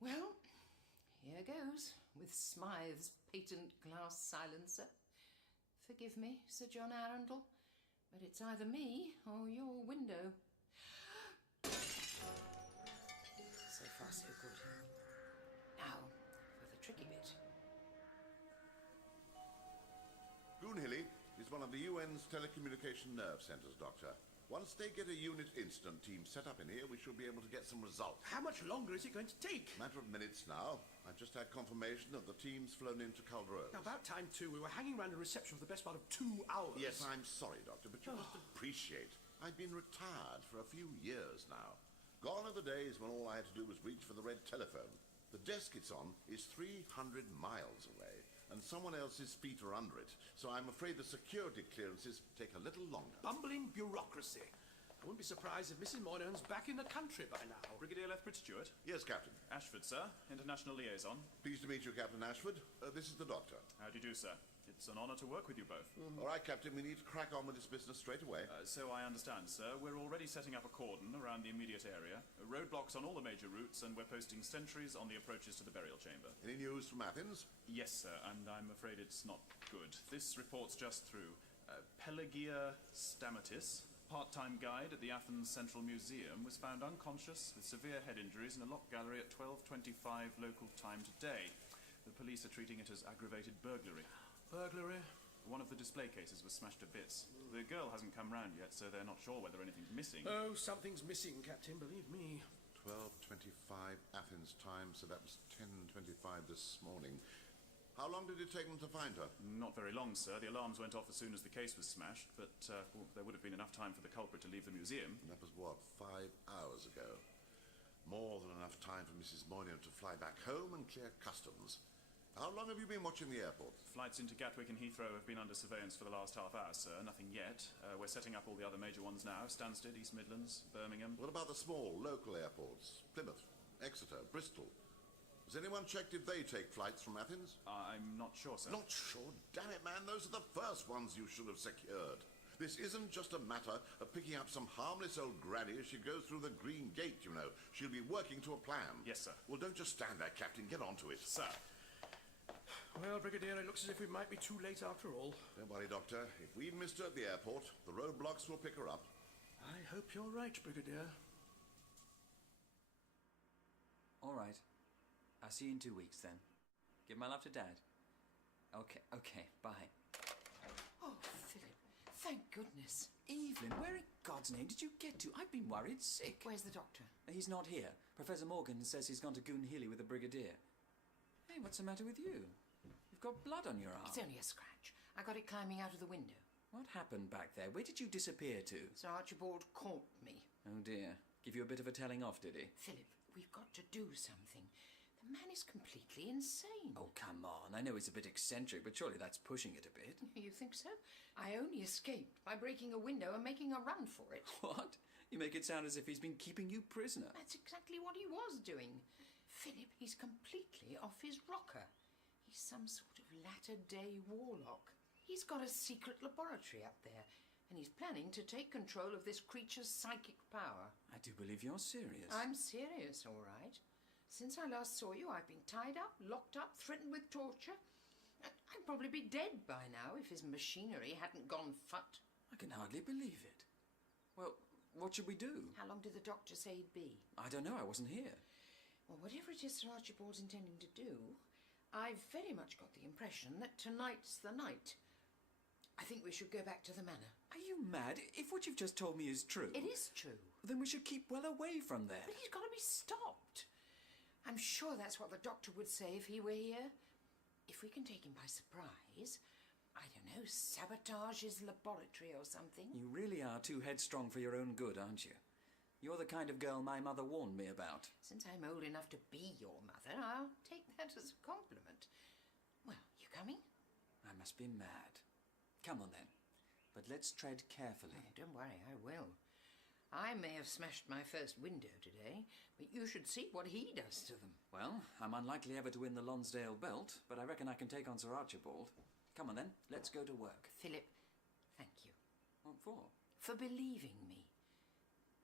Well, here goes, with Smythe's patent glass silencer. Forgive me, Sir John Arundel, but it's either me or your window. So far, so good. Now, for the tricky bit. Goonhilly is one of the UN's telecommunication nerve centers, Doctor. Once they get a unit incident team set up in here, we should be able to get some results. How much longer is it going to take? Matter of minutes now. I've just had confirmation that the team's flown into Calderon. Now, about time, too. We were hanging around a reception for the best part of 2 hours. Yes, I'm sorry, Doctor, but you must appreciate I've been retired for a few years now. Gone are the days when all I had to do was reach for the red telephone. The desk it's on is 300 miles away, and someone else's feet are under it, so I'm afraid the security clearances take a little longer. Bumbling bureaucracy. wouldn't be surprised if Mrs. Moynihan's back in the country by now. Brigadier Lethbridge Stewart. Yes, Captain. Ashford, sir. International liaison. Pleased to meet you, Captain Ashford. This is the Doctor. How do you do, sir? It's an honour to work with you both. All right, Captain, we need to crack on with this business straight away. So I understand, sir. We're already setting up a cordon around the immediate area, roadblocks on all the major routes, and we're posting sentries on the approaches to the burial chamber. Any news from Athens? Yes, sir, and I'm afraid it's not good. This report's just through. Pelagia Stamatis, part-time guide at the Athens Central Museum, was found unconscious with severe head injuries in a lock gallery at 12:25 local time today. The police are treating it as aggravated burglary. Burglary? One of the display cases was smashed to bits. The girl hasn't come round yet, so they're not sure whether anything's missing. Oh, something's missing, Captain, believe me. 12:25 Athens time, so that was 10:25 this morning. How long did it take them to find her? Not very long, sir. The alarms went off as soon as the case was smashed, but there would have been enough time for the culprit to leave the museum. And that was, what, 5 hours ago? More than enough time for Mrs. Moynihan to fly back home and clear customs. How long have you been watching the airport? Flights into Gatwick and Heathrow have been under surveillance for the last half hour, sir. Nothing yet. We're setting up all the other major ones now. Stansted, East Midlands, Birmingham. What about the small, local airports? Plymouth, Exeter, Bristol. Has anyone checked if they take flights from Athens? I'm not sure, sir. Not sure? Damn it, man. Those are the first ones you should have secured. This isn't just a matter of picking up some harmless old granny as she goes through the green gate, you know. She'll be working to a plan. Yes, sir. Well, don't just stand there, Captain. Get on to it. Sir. Well, Brigadier, it looks as if we might be too late after all. Don't worry, Doctor. If we've missed her at the airport, the roadblocks will pick her up. I hope you're right, Brigadier. All right. I'll see you in 2 weeks, then. Give my love to Dad. Okay, bye. Oh, Philip, thank goodness. Evelyn, where in God's name did you get to? I've been worried sick. Where's the doctor? He's not here. Professor Morgan says he's gone to Goonhilly with the Brigadier. Hey, what's the matter with you? You've got blood on your arm. It's only a scratch. I got it climbing out of the window. What happened back there? Where did you disappear to? Sir Archibald caught me. Oh, dear. Give you a bit of a telling off, did he? Philip, we've got to do something. The man is completely insane. Oh, come on. I know he's a bit eccentric, but surely that's pushing it a bit. You think so? I only escaped by breaking a window and making a run for it. What? You make it sound as if he's been keeping you prisoner. That's exactly what he was doing. Philip, he's completely off his rocker. He's some sort of latter-day warlock. He's got a secret laboratory up there, and he's planning to take control of this creature's psychic power. I do believe you're serious. I'm serious, all right. Since I last saw you, I've been tied up, locked up, threatened with torture. I'd probably be dead by now if his machinery hadn't gone fut. I can hardly believe it. Well, what should we do? How long did the doctor say he'd be? I don't know. I wasn't here. Well, whatever it is Sir Archibald's intending to do, I've very much got the impression that tonight's the night. I think we should go back to the manor. Are you mad? If what you've just told me is true... It is true. Then we should keep well away from there. But he's got to be stopped. I'm sure that's what the doctor would say if he were here. If we can take him by surprise, I don't know, sabotage his laboratory or something. You really are too headstrong for your own good, aren't you? You're the kind of girl my mother warned me about. Since I'm old enough to be your mother, I'll take that as a compliment. Well, you coming? I must be mad. Come on, then. But let's tread carefully. Oh, don't worry, I will. I may have smashed my first window today, but you should see what he does to them. Well, I'm unlikely ever to win the Lonsdale belt, but I reckon I can take on Sir Archibald. Come on, then. Let's go to work. Philip, thank you. What for? For believing me.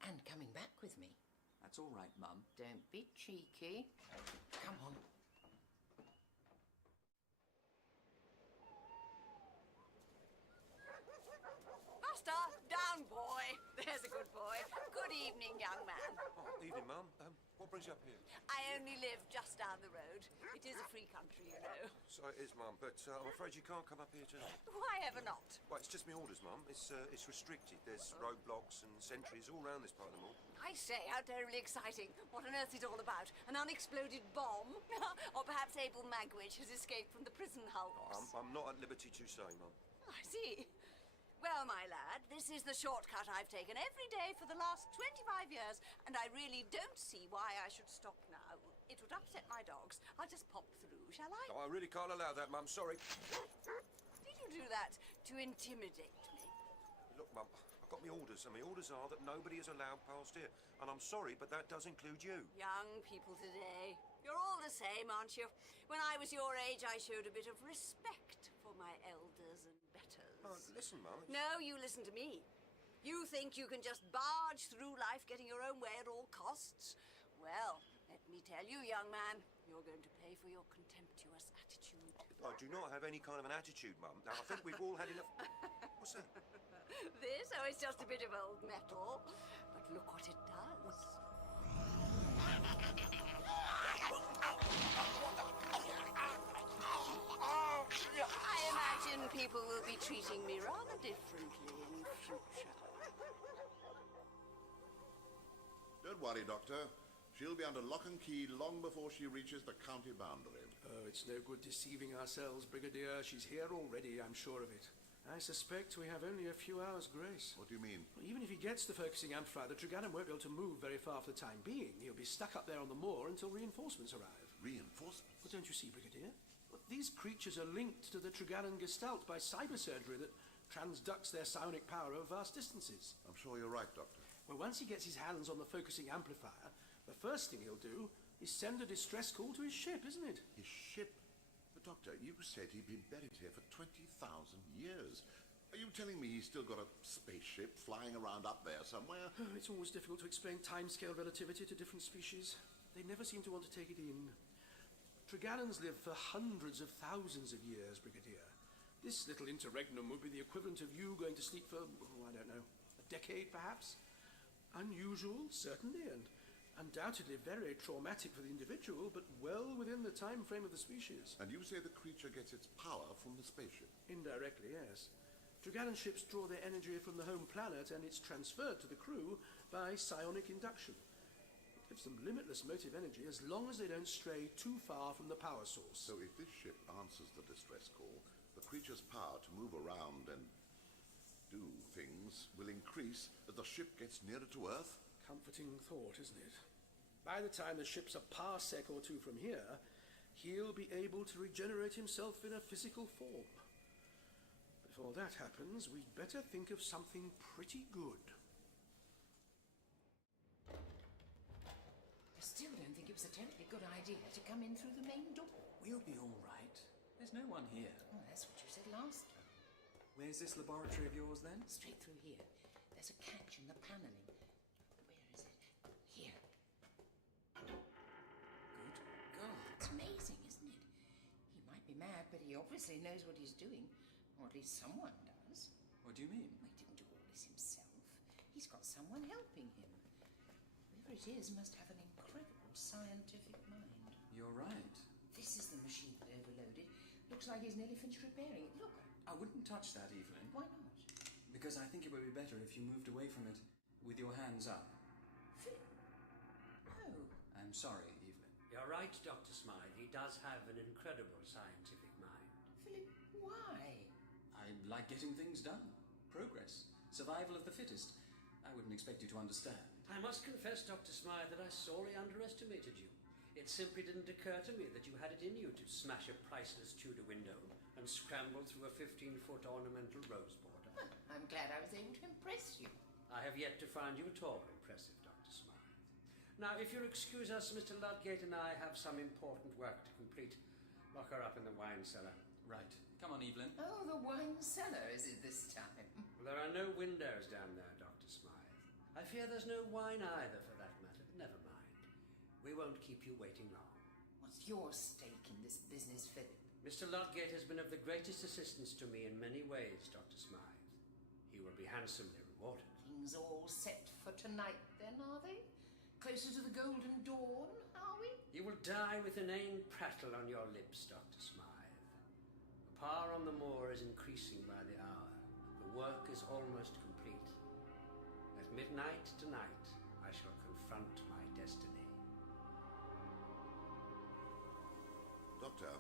And coming back with me. That's all right, Mum. Don't be cheeky. Come on. Buster, down, boy. There's a good boy. Good evening, young man. Oh, evening, Mum. What brings you up here? I only live just down the road. It is a free country, you know. So it is, Mum, but I'm afraid you can't come up here tonight. Why ever not? Well, it's just my orders, Mum. It's restricted. There's roadblocks and sentries all round this part of the mall. I say, how terribly exciting. What on earth is it all about? An unexploded bomb? Or perhaps Abel Magwitch has escaped from the prison hulks? I'm not at liberty to say, Mum. I see. Well, my lad, this is the shortcut I've taken every day for the last 25 years, and I really don't see why I should stop now. It would upset my dogs. I'll just pop through, shall I? Oh, I really can't allow that, Mum. Sorry. Did you do that to intimidate me? Look, Mum, I got my orders, and my orders are that nobody is allowed past here. And I'm sorry, but that does include you. Young people today. You're all the same, aren't you? When I was your age, I showed a bit of respect for my elders and betters. Oh, listen, Mum. No, you listen to me. You think you can just barge through life getting your own way at all costs? Well, let me tell you, young man, you're going to pay for your contemptuous attitude. I do not have any kind of an attitude, Mum. Now, I think we've all had enough... What's that? This? Oh, it's just a bit of old metal. But look what it does. I imagine people will be treating me rather differently in future. Don't worry, Doctor. She'll be under lock and key long before she reaches the county boundary. Oh, it's no good deceiving ourselves, Brigadier. She's here already, I'm sure of it. I suspect we have only a few hours' grace. What do you mean? Well, even if he gets the focusing amplifier, the Triganon won't be able to move very far for the time being. He'll be stuck up there on the moor until reinforcements arrive. Reinforcements? Well, don't you see, Brigadier? Well, these creatures are linked to the Triganon Gestalt by cybersurgery that transducts their psionic power over vast distances. I'm sure you're right, Doctor. Well, once he gets his hands on the focusing amplifier, the first thing he'll do is send a distress call to his ship, isn't it? His ship? But, Doctor, you said he'd been buried here for 20,000 years. Are you telling me he's still got a spaceship flying around up there somewhere? Oh, it's always difficult to explain timescale relativity to different species. They never seem to want to take it in. Triganons live for hundreds of thousands of years, Brigadier. This little interregnum would be the equivalent of you going to sleep for, oh, I don't know, a decade perhaps? Unusual, certainly, and undoubtedly very traumatic for the individual, but well within the time frame of the species. And you say the creature gets its power from the spaceship? Indirectly, yes. Triganon ships draw their energy from the home planet, and it's transferred to the crew by psionic induction. It gives them limitless motive energy as long as they don't stray too far from the power source. So if this ship answers the distress call, the creature's power to move around and do things will increase as the ship gets nearer to Earth? Comforting thought, isn't it? By the time the ship's a parsec or two from here, he'll be able to regenerate himself in a physical form. Before that happens, we'd better think of something pretty good. I still don't think it was a terribly good idea to come in through the main door. We'll be all right. There's no one here. Oh, that's what you said last time. Where's this laboratory of yours, then? Straight through here. There's a catch in the panelling. Where is it? Here. Good. God, it's amazing, isn't it? He might be mad, but he obviously knows what he's doing. Or at least someone does. What do you mean? He didn't do all this himself. He's got someone helping him. Whoever it is must have an incredible scientific mind. You're right. This is the machine that overloaded. Looks like he's nearly finished repairing it. Look. I wouldn't touch that, Evelyn. Why not? Because I think it would be better if you moved away from it with your hands up. Philip. No. I'm sorry, Evelyn. You're right, Dr. Smythe. He does have an incredible scientific mind. Philip, why? I like getting things done. Progress. Survival of the fittest. I wouldn't expect you to understand. I must confess, Dr. Smythe, that I sorely underestimated you. It simply didn't occur to me that you had it in you to smash a priceless Tudor window and scramble through a 15-foot ornamental rose border. Well, I'm glad I was able to impress you. I have yet to find you at all impressive, Dr. Smythe. Now, if you'll excuse us, Mr. Ludgate and I have some important work to complete. Lock her up in the wine cellar. Right. Come on, Evelyn. Oh, the wine cellar, is it this time? Well, there are no windows down there, Dr. Smythe. I fear there's no wine either, for that matter. Never mind. We won't keep you waiting long. What's your stake in this business, Philip? Mr. Ludgate has been of the greatest assistance to me in many ways, Dr. Smythe. He will be handsomely rewarded. Things all set for tonight, then, are they? Closer to the golden dawn, are we? You will die with inane prattle on your lips, Dr. Smythe. The power on the moor is increasing by the hour. The work is almost complete. At midnight tonight, I shall confront my destiny. Doctor,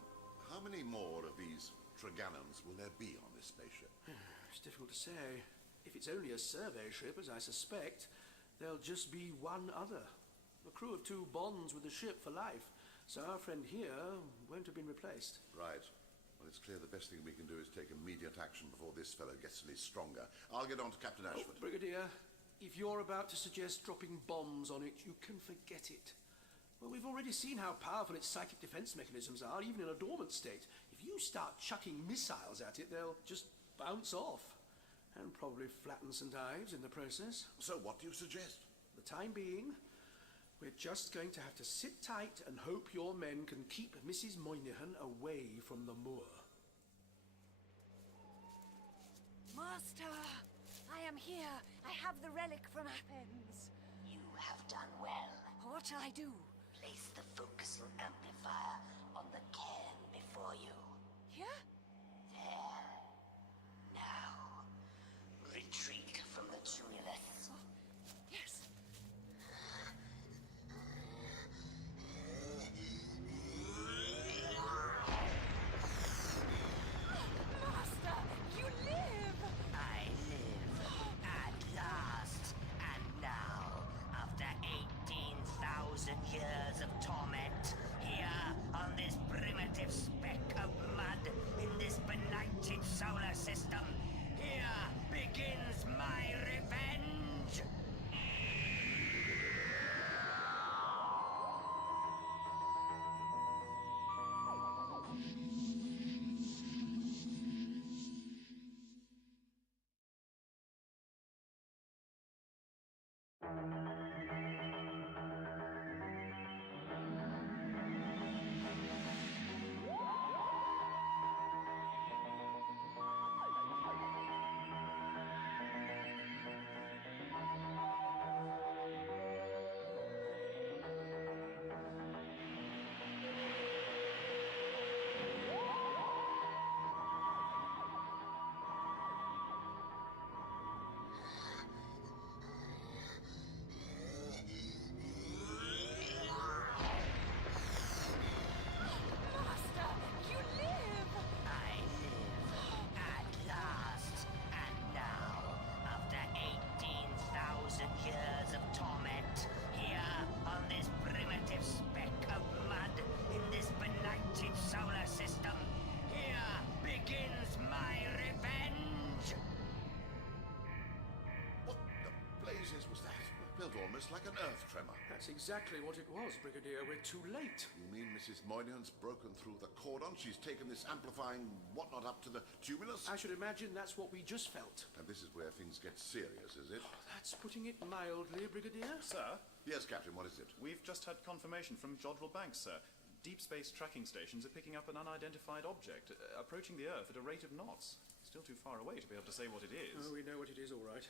how many more of these Triganons will there be on this spaceship? It's difficult to say. If it's only a survey ship, as I suspect, there'll just be one other. A crew of 2 bonds with the ship for life, so our friend here won't have been replaced. Right. Well, it's clear the best thing we can do is take immediate action. action before this fellow gets any stronger. I'll get on to Captain Ashford. Brigadier, if you're about to suggest dropping bombs on it, you can forget it. Well, we've already seen how powerful its psychic defense mechanisms are, even in a dormant state. If you start chucking missiles at it, they'll just bounce off. And probably flatten St. Ives in the process. So what do you suggest? For the time being, we're just going to have to sit tight and hope your men can keep Mrs. Moynihan away from the moor. Master, I am here. I have the relic from Athens. You have done well. What shall I do? Place the focusing amplifier on the cairn before you. Here? There. Now, retreat from the tumulus. Yes. Master, you live! I live at last. And now, after 18,000 years of torment, here on this primitive speck of mud in this benighted solar system, here begins my revenge! Master, you live! I live at last. And now, after 18,000 years of torment, here on this primitive speck of mud in this benighted solar system, here begins my revenge! What the blazes was that? It felt almost like an earth tremor. That's exactly what it was, Brigadier. We're too late. You mean Mrs. Moynihan's broken through the cordon? She's taken this amplifying whatnot up to the tumulus? I should imagine that's what we just felt. And this is where things get serious, is it? That's putting it mildly, Brigadier. Sir, Yes, Captain, what is it? we've just had confirmation from Jodrell Banks, sir. Deep space tracking stations are picking up an unidentified object, approaching the Earth at a rate of knots. Still too far away to be able to say what it is. Oh, we know what it is, all right.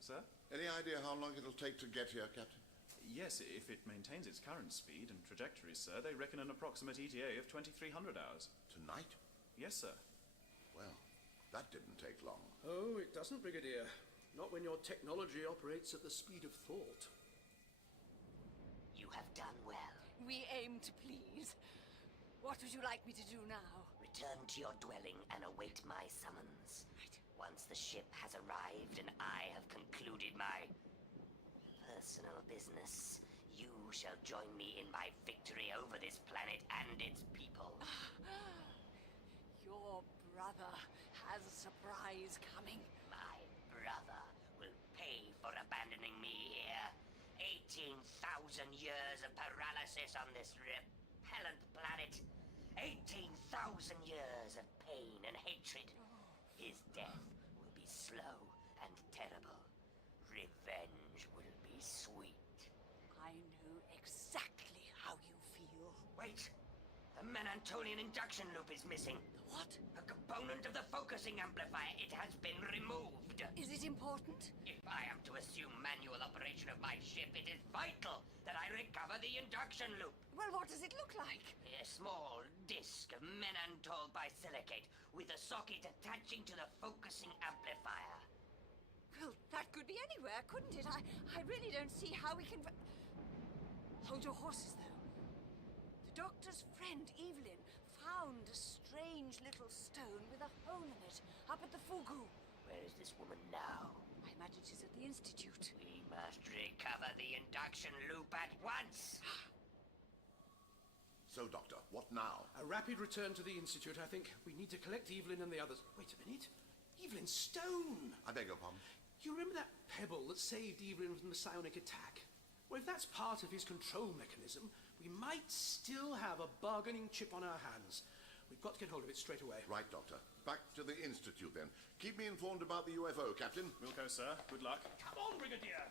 Sir? Any idea how long it'll take to get here, Captain? Yes, if it maintains its current speed and trajectory, sir, they reckon an approximate ETA of 2,300 hours. Tonight? Yes, sir. Well, that didn't take long. Oh, it doesn't, Brigadier. Not when your technology operates at the speed of thought. You have done well. We aim to please. What would you like me to do now? Return to your dwelling and await my summons. Right. Once the ship has arrived and I have concluded my personal business, you shall join me in my victory over this planet and its people. Your brother has a surprise coming. My brother will pay for abandoning me here. 18,000 years of paralysis on this repellent planet. 18,000 years of pain and hatred. His death will be slow and terrible. Revenge will be sweet. I know exactly how you feel. Wait! The Menantonian induction loop is missing. What? A component of the focusing amplifier. It has been removed. Is it important? If I am to assume manual operation of my ship, it is vital that I recover the induction loop. Well, what does it look like? A small disc of menantol bisilicate with a socket attaching to the focusing amplifier. Well, that could be anywhere, couldn't it? I really don't see how we can... Hold your horses, though. The doctor's friend, Evelyn, found a strange little stone with a hole in it up at the Fugu. Where is this woman now? I imagine she's at the Institute. We must recover the induction loop at once. So, Doctor, what now? A rapid return to the Institute, I think. We need to collect Evelyn and the others. Wait a minute. Evelyn Stone! I beg your pardon? You remember that pebble that saved Evelyn from the psionic attack? Well, if that's part of his control mechanism, we might still have a bargaining chip on our hands. We've got to get hold of it straight away. Right, Doctor. Back to the Institute, then. Keep me informed about the UFO, Captain. Wilco, sir. Good luck. Come on, Brigadier!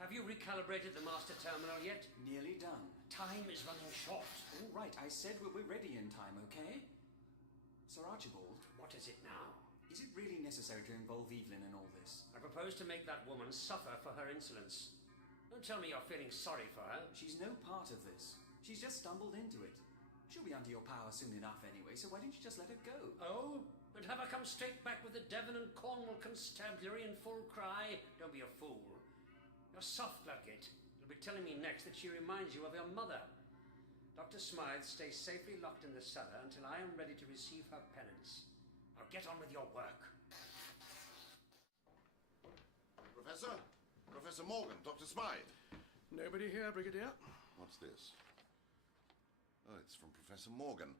Have you recalibrated the master terminal yet? Nearly done. Time is running short. All right, I said we're ready in time, okay? Sir Archibald, What is it now? is it really necessary to involve Evelyn in all this? I propose to make that woman suffer for her insolence. Don't tell me you're feeling sorry for her. She's no part of this. She's just stumbled into it. She'll be under your power soon enough anyway, so why don't you just let her go? Oh? And have her come straight back with the Devon and Cornwall Constabulary in full cry? Don't be a fool. You're soft, Ludgate. You'll be telling me next that she reminds you of your mother. Dr. Smythe stays safely locked in the cellar until I am ready to receive her penance. Now get on with your work. Professor? Professor Morgan, Dr. Smythe. Nobody here, Brigadier. What's this? Oh, it's from Professor Morgan.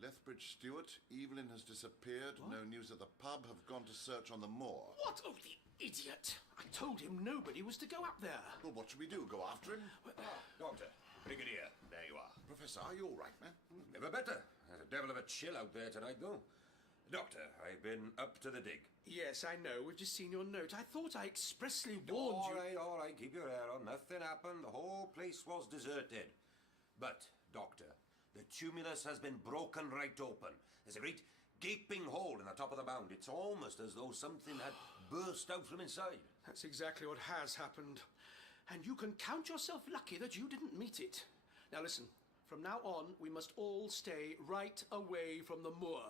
Lethbridge Stewart, Evelyn has disappeared. What? No news at the pub. Have gone to search on the moor. What? Oh, the idiot! I told him nobody was to go up there. Well, what should we do? Go after him? Doctor, Brigadier, there you are. Professor, are you all right, man? Never better. There's a devil of a chill out there tonight, though. Doctor, I've been up to the dig. Yes, I know. We've just seen your note. I thought I expressly warned you. All right, keep your hair on. Nothing happened. The whole place was deserted. But, Doctor, the tumulus has been broken right open. There's a great gaping hole in the top of the mound. It's almost as though something had burst out from inside. That's exactly what has happened. And you can count yourself lucky that you didn't meet it. Now listen, from now on, we must all stay right away from the moor.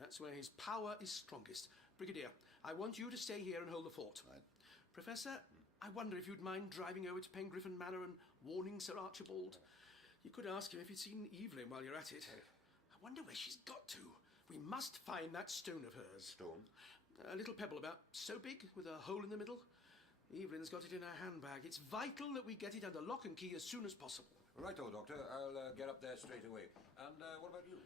That's where his power is strongest. Brigadier, I want you to stay here and hold the fort. Right. Professor, I wonder if you'd mind driving over to Pengriffin Manor and warning Sir Archibald. You could ask him if he'd seen Evelyn while you're at it. I wonder where she's got to. We must find that stone of hers. Stone? A little pebble about so big, with a hole in the middle. Evelyn's got it in her handbag. It's vital that we get it under lock and key as soon as possible. Righto, Doctor. I'll get up there straight away. And what about you?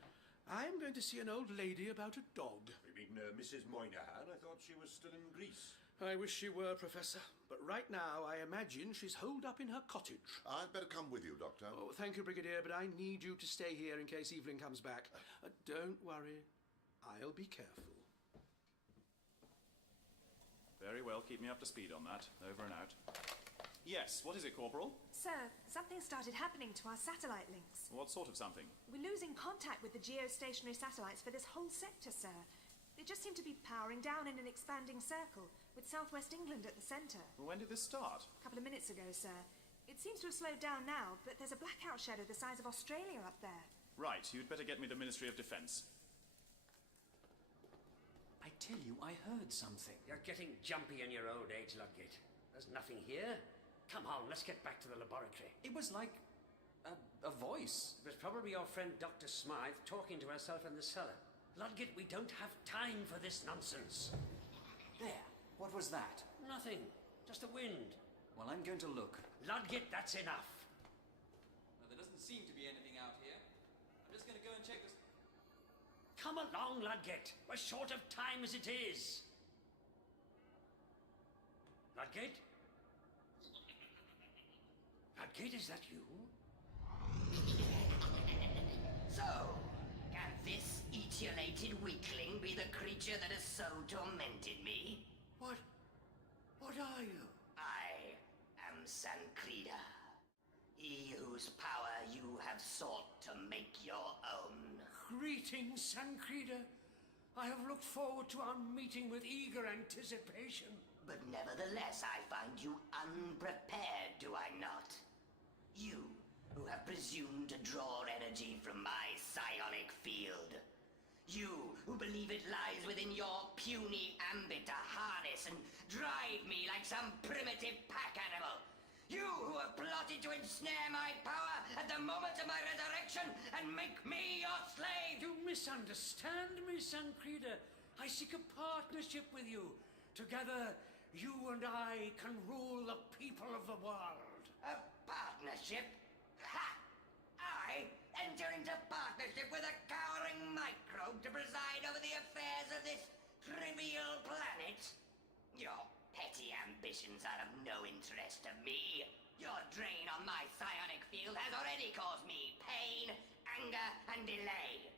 I'm going to see an old lady about a dog. You mean Mrs. Moynihan? I thought she was still in Greece. I wish she were, Professor. But right now, I imagine she's holed up in her cottage. I'd better come with you, Doctor. Oh, thank you, Brigadier, but I need you to stay here in case Evelyn comes back. Don't worry. I'll be careful. Very well, keep me up to speed on that. Over and out. Yes, what is it, Corporal? Sir, something started happening to our satellite links. What sort of something? We're losing contact with the geostationary satellites for this whole sector, sir. They just seem to be powering down in an expanding circle, with southwest England at the centre. When did this start? A couple of minutes ago, sir. It seems to have slowed down now, but there's a blackout shadow the size of Australia up there. Right, you'd better get me the Ministry of Defence. I tell you, I heard something. You're getting jumpy in your old age, Ludgate. There's nothing here. Come on, let's get back to the laboratory. It was like a voice. It was probably your friend Dr. Smythe talking to herself in the cellar. Ludgate, we don't have time for this nonsense. There. What was that? Nothing. Just the wind. Well, I'm going to look. Ludgate, that's enough. Well, there doesn't seem to be anything out here. I'm just going to go and check this. Come along, Ludgate. We're short of time as it is. Ludgate? Ludgate, is that you? So, can this etiolated weakling be the creature that has so tormented me? What are you? I am Sankrida, he whose power you have sought to make your own. Greetings, Sankrida. I have looked forward to our meeting with eager anticipation. But nevertheless, I find you unprepared, do I not? You, who have presumed to draw energy from my psionic field. You, who believe it lies within your puny ambit to harness and drive me like some primitive pack animal. You, who have plotted to ensnare my power at the moment of my resurrection and make me your slave. You misunderstand me, Sankrida. I seek a partnership with you. Together, you and I can rule the people of the world. A partnership? Ha! I enter into partnership with a cowering microbe to preside over the affairs of this trivial planet? Your petty ambitions are of no interest to me. Your drain on my psionic field has already caused me pain, anger, and delay.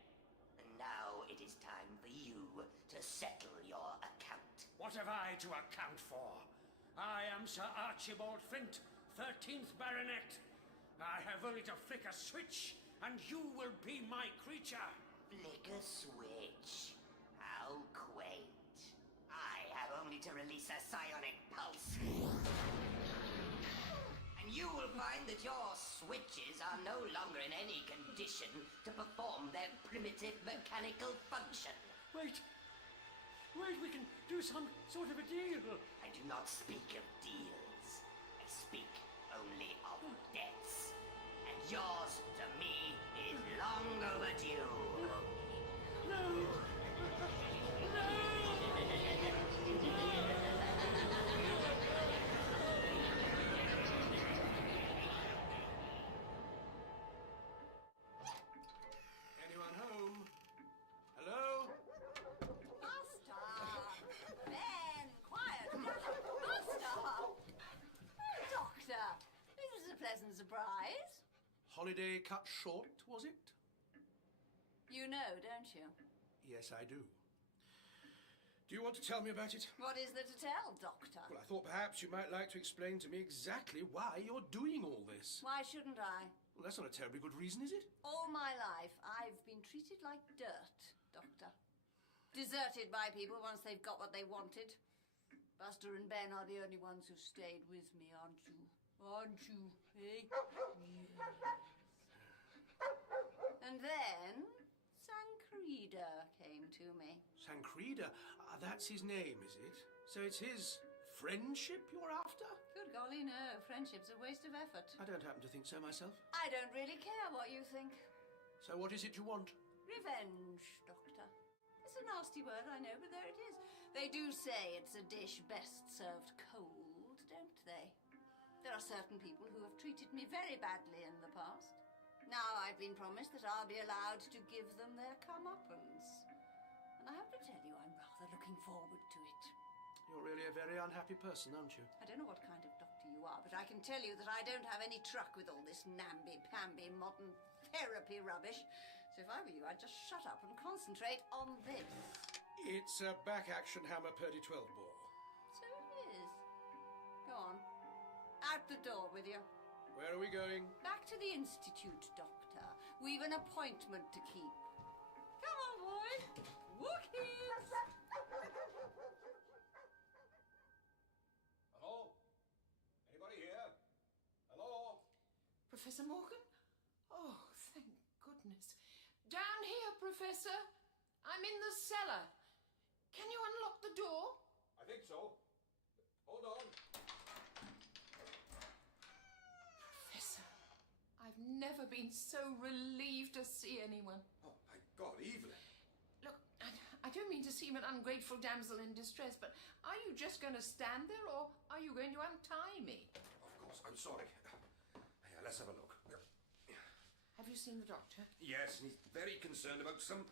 And now it is time for you to settle your account. What have I to account for? I am Sir Archibald Flint, 13th Baronet. I have only to flick a switch, and you will be my creature. Flick a switch. How quaint. I have only to release a psionic pulse. And you will find that your switches are no longer in any condition to perform their primitive mechanical function. Wait, we can do some sort of a deal. I do not speak of deals. I speak only of debts. And yours, to me, is long overdue. No! Anyone home? Hello? Buster! Ben, quiet! Buster! Oh, Doctor, this was a pleasant surprise. Holiday cut short, was it? You know, don't you? Yes, I do. Do you want to tell me about it? What is there to tell, Doctor? Well, I thought perhaps you might like to explain to me exactly why you're doing all this. Why shouldn't I? Well, that's not a terribly good reason, is it? All my life, I've been treated like dirt, Doctor. Deserted by people once they've got what they wanted. Buster and Ben are the only ones who stayed with me, aren't you? Aren't you, eh? Yes. And then, Sancreda came to me. Sancreda? That's his name, is it? So it's his friendship you're after? Good golly, no. Friendship's a waste of effort. I don't happen to think so myself. I don't really care what you think. So what is it you want? Revenge, Doctor. It's a nasty word, I know, but there it is. They do say it's a dish best served cold, don't they? There are certain people who have treated me very badly in the past. Now I've been promised that I'll be allowed to give them their comeuppance. And I have to tell you, I'm rather looking forward to it. You're really a very unhappy person, aren't you? I don't know what kind of doctor you are, but I can tell you that I don't have any truck with all this namby-pamby modern therapy rubbish. So if I were you, I'd just shut up and concentrate on this. It's a back-action hammer Purdy 12 bore. So it is. Go on. Out the door with you. Where are we going? Back to the Institute, Doctor. We've an appointment to keep. Come on, boys. Wookiees! Hello? Anybody here? Hello? Professor Morgan? Oh, thank goodness. Down here, Professor. I'm in the cellar. Can you unlock the door? I think so. Hold on. Professor, I've never been so relieved to see anyone. Oh, my God, Evelyn. Look, I don't mean to seem an ungrateful damsel in distress, but are you just going to stand there, or are you going to untie me? Of course, I'm sorry. Here, let's have a look. Have you seen the doctor? Yes, and he's very concerned about some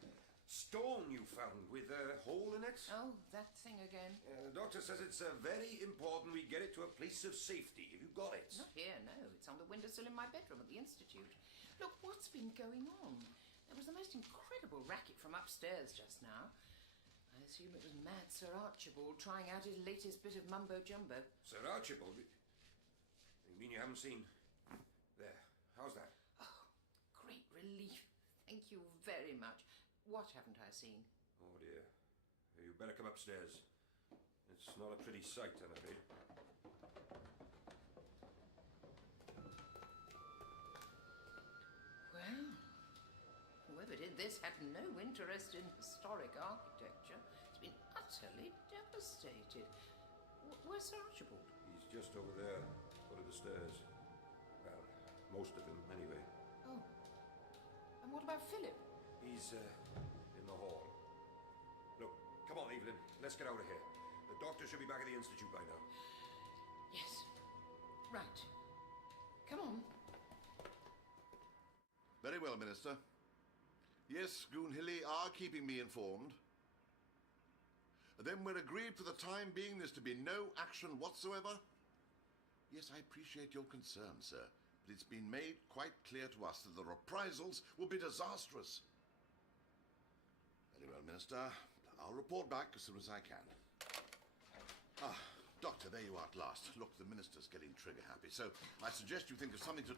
stone you found with a hole in it. Oh, that thing again. The doctor says it's very important we get it to a place of safety. Have you got it? Not here, no. It's on the windowsill in my bedroom at the Institute. Look, what's been going on? There was the most incredible racket from upstairs just now. I assume it was mad Sir Archibald trying out his latest bit of mumbo-jumbo. Sir Archibald? You mean you haven't seen... There. How's that? Oh, great relief. Thank you very much. What haven't I seen? Oh, dear. You better come upstairs. It's not a pretty sight, I'm afraid. Well, whoever did this had no interest in historic architecture. It's been utterly devastated. Where's Sir Archibald? He's just over there, foot of the stairs. Well, most of him, anyway. Oh. And what about Philip? He's, in the hall. Look, come on, Evelyn. Let's get out of here. The doctor should be back at the Institute by now. Yes. Right. Come on. Very well, Minister. Yes, Goonhilly are keeping me informed. Then we're agreed for the time being there's to be no action whatsoever? Yes, I appreciate your concern, sir, but it's been made quite clear to us that the reprisals will be disastrous. Very well, Minister. I'll report back as soon as I can. Ah, Doctor, there you are at last. Look, the Minister's getting trigger-happy, so I suggest you think of something to...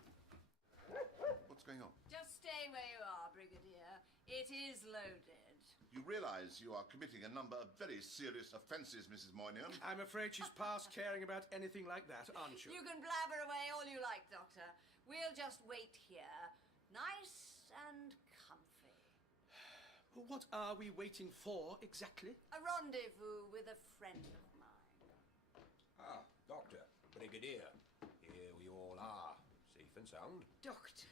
What's going on? Just stay where you are, Brigadier. It is loaded. You realise you are committing a number of very serious offences, Mrs. Moynihan. I'm afraid she's past caring about anything like that, aren't you? You can blabber away all you like, Doctor. We'll just wait here. Nice and comfy. What are we waiting for, exactly? A rendezvous with a friend of mine. Ah, Doctor, Brigadier. Here we all are, safe and sound. Doctor.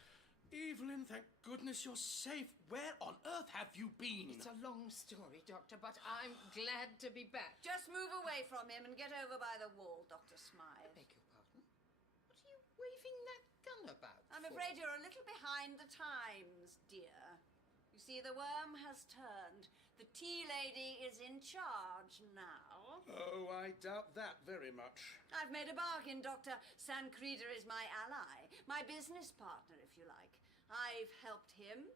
Evelyn, thank goodness you're safe. Where on earth have you been? It's a long story, Doctor, but I'm glad to be back. Just move away from him and get over by the wall, Dr. Smythe. Beg your pardon? What are you waving that gun about I'm for? afraid you're a little behind the times, dear. You see, the worm has turned. The tea lady is in charge now. Oh, I doubt that very much. I've made a bargain, Doctor. Sancreda is my ally, my business partner, if you like. I've helped him,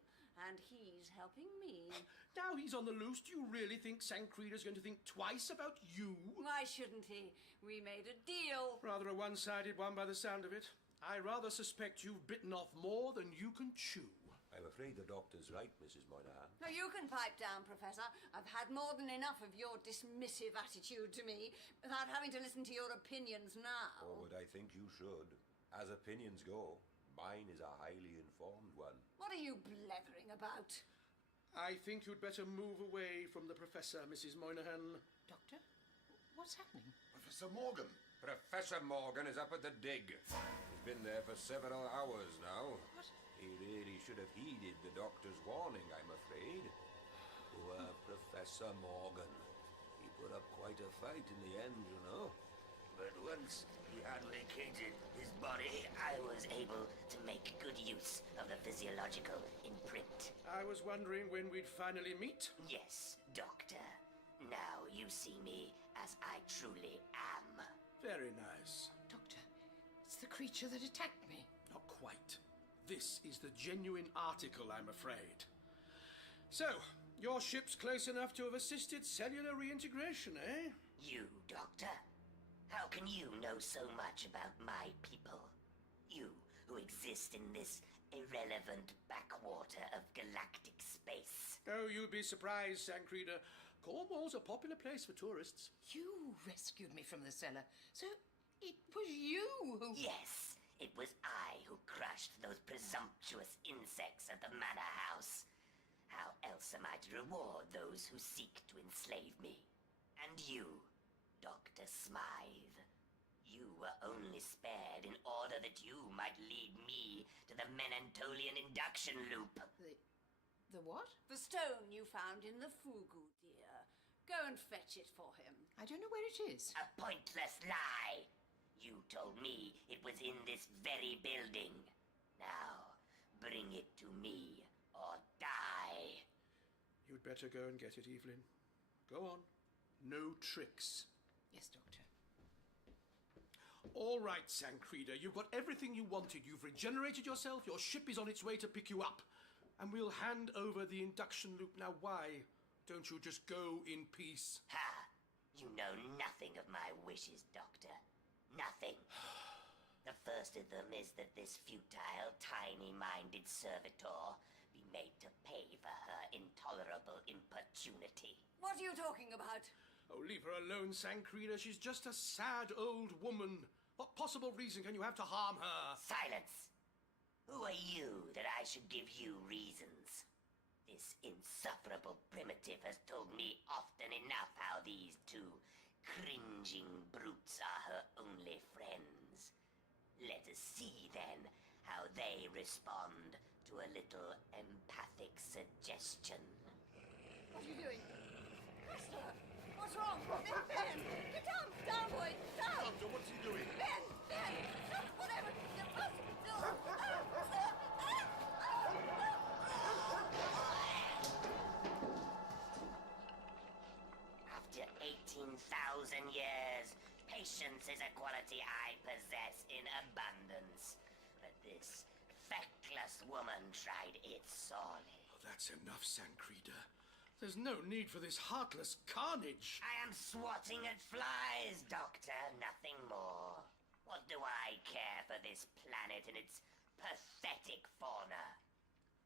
and he's helping me. Now he's on the loose, do you really think Sancreda's going to think twice about you? Why shouldn't he? We made a deal. Rather a one-sided one by the sound of it. I rather suspect you've bitten off more than you can chew. I'm afraid the doctor's right, Mrs. Moynihan. Now, you can pipe down, Professor. I've had more than enough of your dismissive attitude to me without having to listen to your opinions now. Oh, but I think you should. As opinions go, mine is a highly informed one. What are you blethering about? I think you'd better move away from the Professor, Mrs. Moynihan. Doctor? What's happening? Professor Morgan. Professor Morgan is up at the dig. He's been there for several hours now. What? He really should have heeded the doctor's warning, I'm afraid. Poor Professor Morgan. He put up quite a fight in the end, you know. But once he had vacated his body, I was able to make good use of the physiological imprint. I was wondering when we'd finally meet. Yes, Doctor. Now you see me as I truly am. Very nice. Doctor, it's the creature that attacked me. Not quite. This is the genuine article, I'm afraid. So, your ship's close enough to have assisted cellular reintegration, eh? You, Doctor? How can you know so much about my people? You, who exist in this irrelevant backwater of galactic space. Oh, you'd be surprised, Sancreda. Cornwall's a popular place for tourists. You rescued me from the cellar, so it was you who... Yes, it was I who crushed those presumptuous insects at the manor house. How else am I to reward those who seek to enslave me? And you, Dr. Smythe, you were only spared in order that you might lead me to the Menantolian induction loop. The what? The stone you found in the Fugu, dear. Go and fetch it for him. I don't know where it is. A pointless lie. You told me it was in this very building. Now, bring it to me or die. You'd better go and get it, Evelyn. Go on. No tricks. Yes, Doctor. All right, Sancreda, you've got everything you wanted. You've regenerated yourself, your ship is on its way to pick you up. And we'll hand over the induction loop. Now, why don't you just go in peace? Ha! You know nothing of my wishes, Doctor. Nothing. The first of them is that this futile, tiny-minded servitor be made to pay for her intolerable importunity. What are you talking about? Oh, leave her alone, Sancreda. She's just a sad old woman. What possible reason can you have to harm her? Silence! Who are you that I should give you reasons? This insufferable primitive has told me often enough how these two cringing brutes are her only friends. Let us see, then, how they respond to a little empathic suggestion. What are you doing? Master! What's wrong? Ben! Get down! Down, boy! Down! Doctor, what's he doing? Ben! Ben! Stop! Whatever! Get close! 18,000 years. Patience is a quality I possess in abundance. But this feckless woman tried it sorely. Oh, that's enough, Sankrida. There's no need for this heartless carnage. I am swatting at flies, Doctor, nothing more. What do I care for this planet and its pathetic fauna?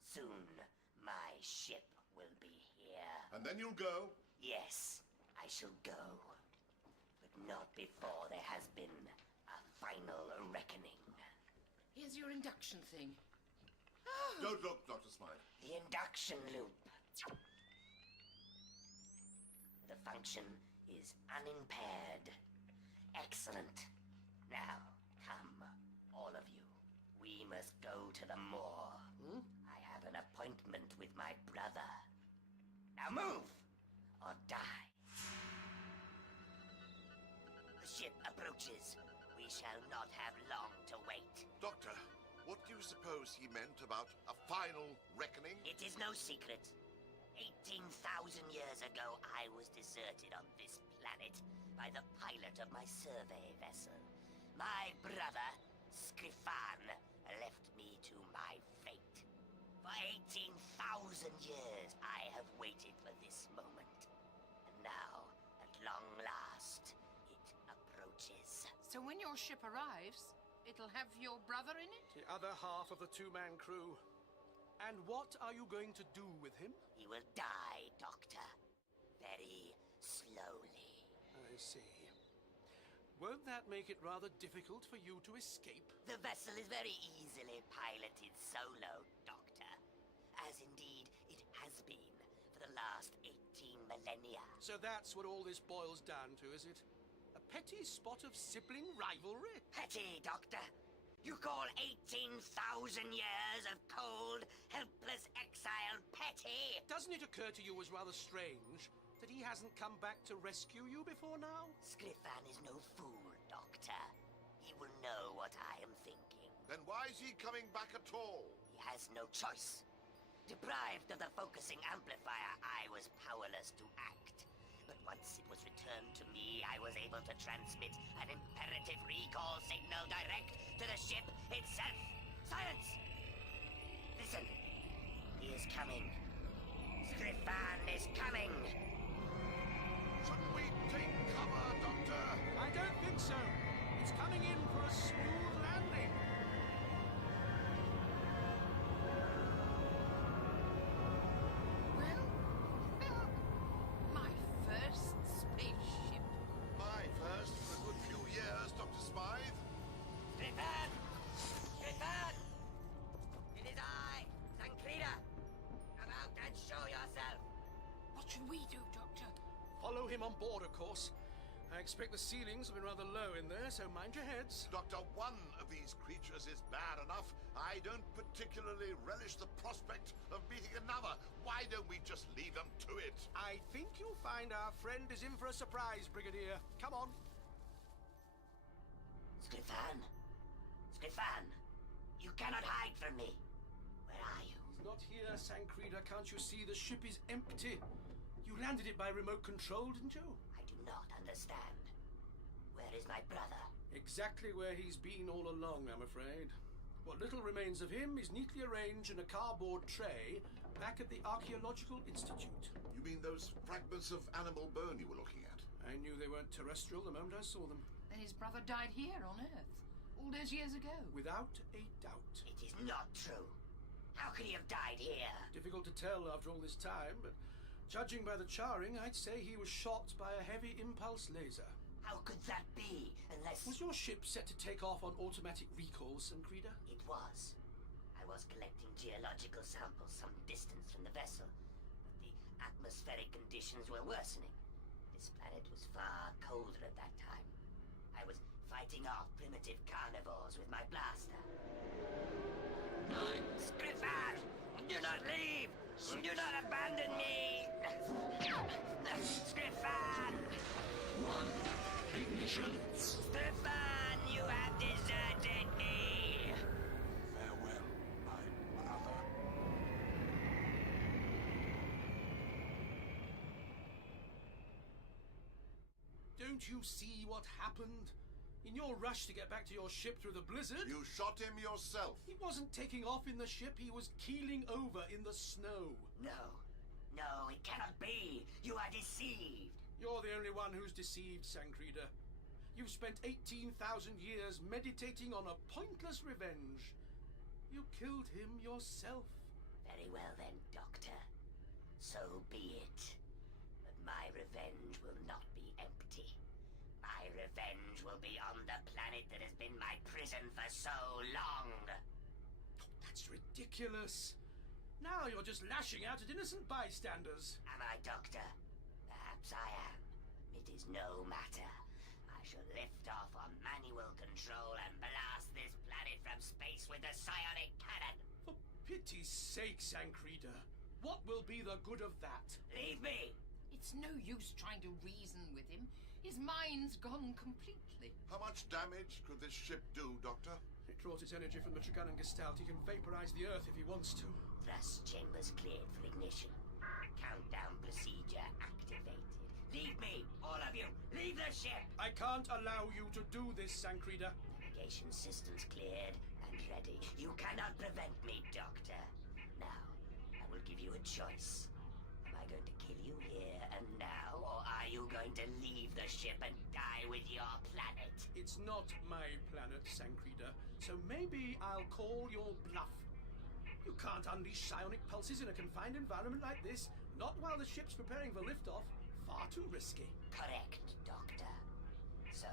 Soon, my ship will be here. And then you'll go? Yes, I shall go. But not before there has been a final reckoning. Here's your induction thing. Don't look, Dr. Smythe. The induction loop. The function is unimpaired. Excellent. Now, come, all of you. We must go to the moor. I have an appointment with my brother. Now move, or die. The ship approaches. We shall not have long to wait. Doctor, what do you suppose he meant about a final reckoning? It is no secret. 18,000 years ago, I was deserted on this planet by the pilot of my survey vessel. My brother, Skrifan, left me to my fate. For 18,000 years, I have waited for this moment. And now, at long last, it approaches. So when your ship arrives, it'll have your brother in it? The other half of the two-man crew. And what are you going to do with him? He will die, Doctor. Very slowly. I see. Won't that make it rather difficult for you to escape? The vessel is very easily piloted solo, Doctor. As indeed it has been for the last 18 millennia. So that's what all this boils down to, is it? A petty spot of sibling rivalry? Petty, Doctor. You call 18,000 years of cold, helpless exile petty? Doesn't it occur to you as rather strange that he hasn't come back to rescue you before now? Skrifan is no fool, Doctor. He will know what I am thinking. Then why is he coming back at all? He has no choice. Deprived of the focusing amplifier, I was powerless to act. But once it was returned to me, I was able to transmit an imperative recall signal direct to the ship itself. Silence! Listen. He is coming. Skrifan is coming. Shouldn't we take cover, Doctor? I don't think so. It's coming in for a smooth landing. Well, my first spaceship. My first for a good few years, Dr. Smythe. Skrifan! Skrifan! It is I, Sankrida. Come out and show yourself. What should we do, Doctor? Follow him on board, of course. I expect the ceilings have been rather low in there, so mind your heads. Doctor, one of these creatures is bad enough. I don't particularly relish the prospect of meeting another. Why don't we just leave them to it? I think you'll find our friend is in for a surprise, Brigadier. Come on. Skrifan? Skrifan! You cannot hide from me. Where are you? He's not here, Sankrida. Can't you see the ship is empty? You landed it by remote control, didn't you? I do not understand. Where is my brother? Exactly where he's been all along, I'm afraid. What little remains of him is neatly arranged in a cardboard tray back at the Archaeological Institute. You mean those fragments of animal bone you were looking at? I knew they weren't terrestrial the moment I saw them. Then his brother died here on Earth, all those years ago. Without a doubt. It is not true. How could he have died here? Difficult to tell after all this time, but judging by the charring, I'd say he was shot by a heavy impulse laser. How could that be, unless... Was your ship set to take off on automatic recall, Sankrida? It was. I was collecting geological samples some distance from the vessel, but the atmospheric conditions were worsening. This planet was far colder at that time. I was fighting off primitive carnivores with my blaster. Skrifan! Do not leave! Do not abandon me! Skrifan! Skrifan, you have deserted me! Farewell, my brother. Don't you see what happened? In your rush to get back to your ship through the blizzard... You shot him yourself. He wasn't taking off in the ship, he was keeling over in the snow. No, it cannot be. You are deceived. You're the only one who's deceived, Sancreda. You've spent 18,000 years meditating on a pointless revenge. You killed him yourself. Very well then, Doctor. So be it. But my revenge will not be empty. My revenge will be on the planet that has been my prison for so long. Oh, that's ridiculous. Now you're just lashing out at innocent bystanders. Am I, Doctor? Perhaps I am. It is no matter. I shall lift off on manual control and blast this planet from space with the psionic cannon. For pity's sake, Sancreda. What will be the good of that? Leave me! It's no use trying to reason with him. His mind's gone completely. How much damage could this ship do, Doctor? It draws its energy from the Triganon Gestalt. He can vaporize the Earth if he wants to. Thrust chambers cleared for ignition. Countdown procedure activated. Leave me, all of you! Leave the ship! I can't allow you to do this, Sancreda. Navigation systems cleared and ready. You cannot prevent me, Doctor. Now, I will give you a choice. Am I going to kill you here and now, or are you going to leave the ship and die with your planet? It's not my planet, Sancreda, so maybe I'll call your bluff. You can't unleash psionic pulses in a confined environment like this, not while the ship's preparing for liftoff. Far too risky. Correct, Doctor. So,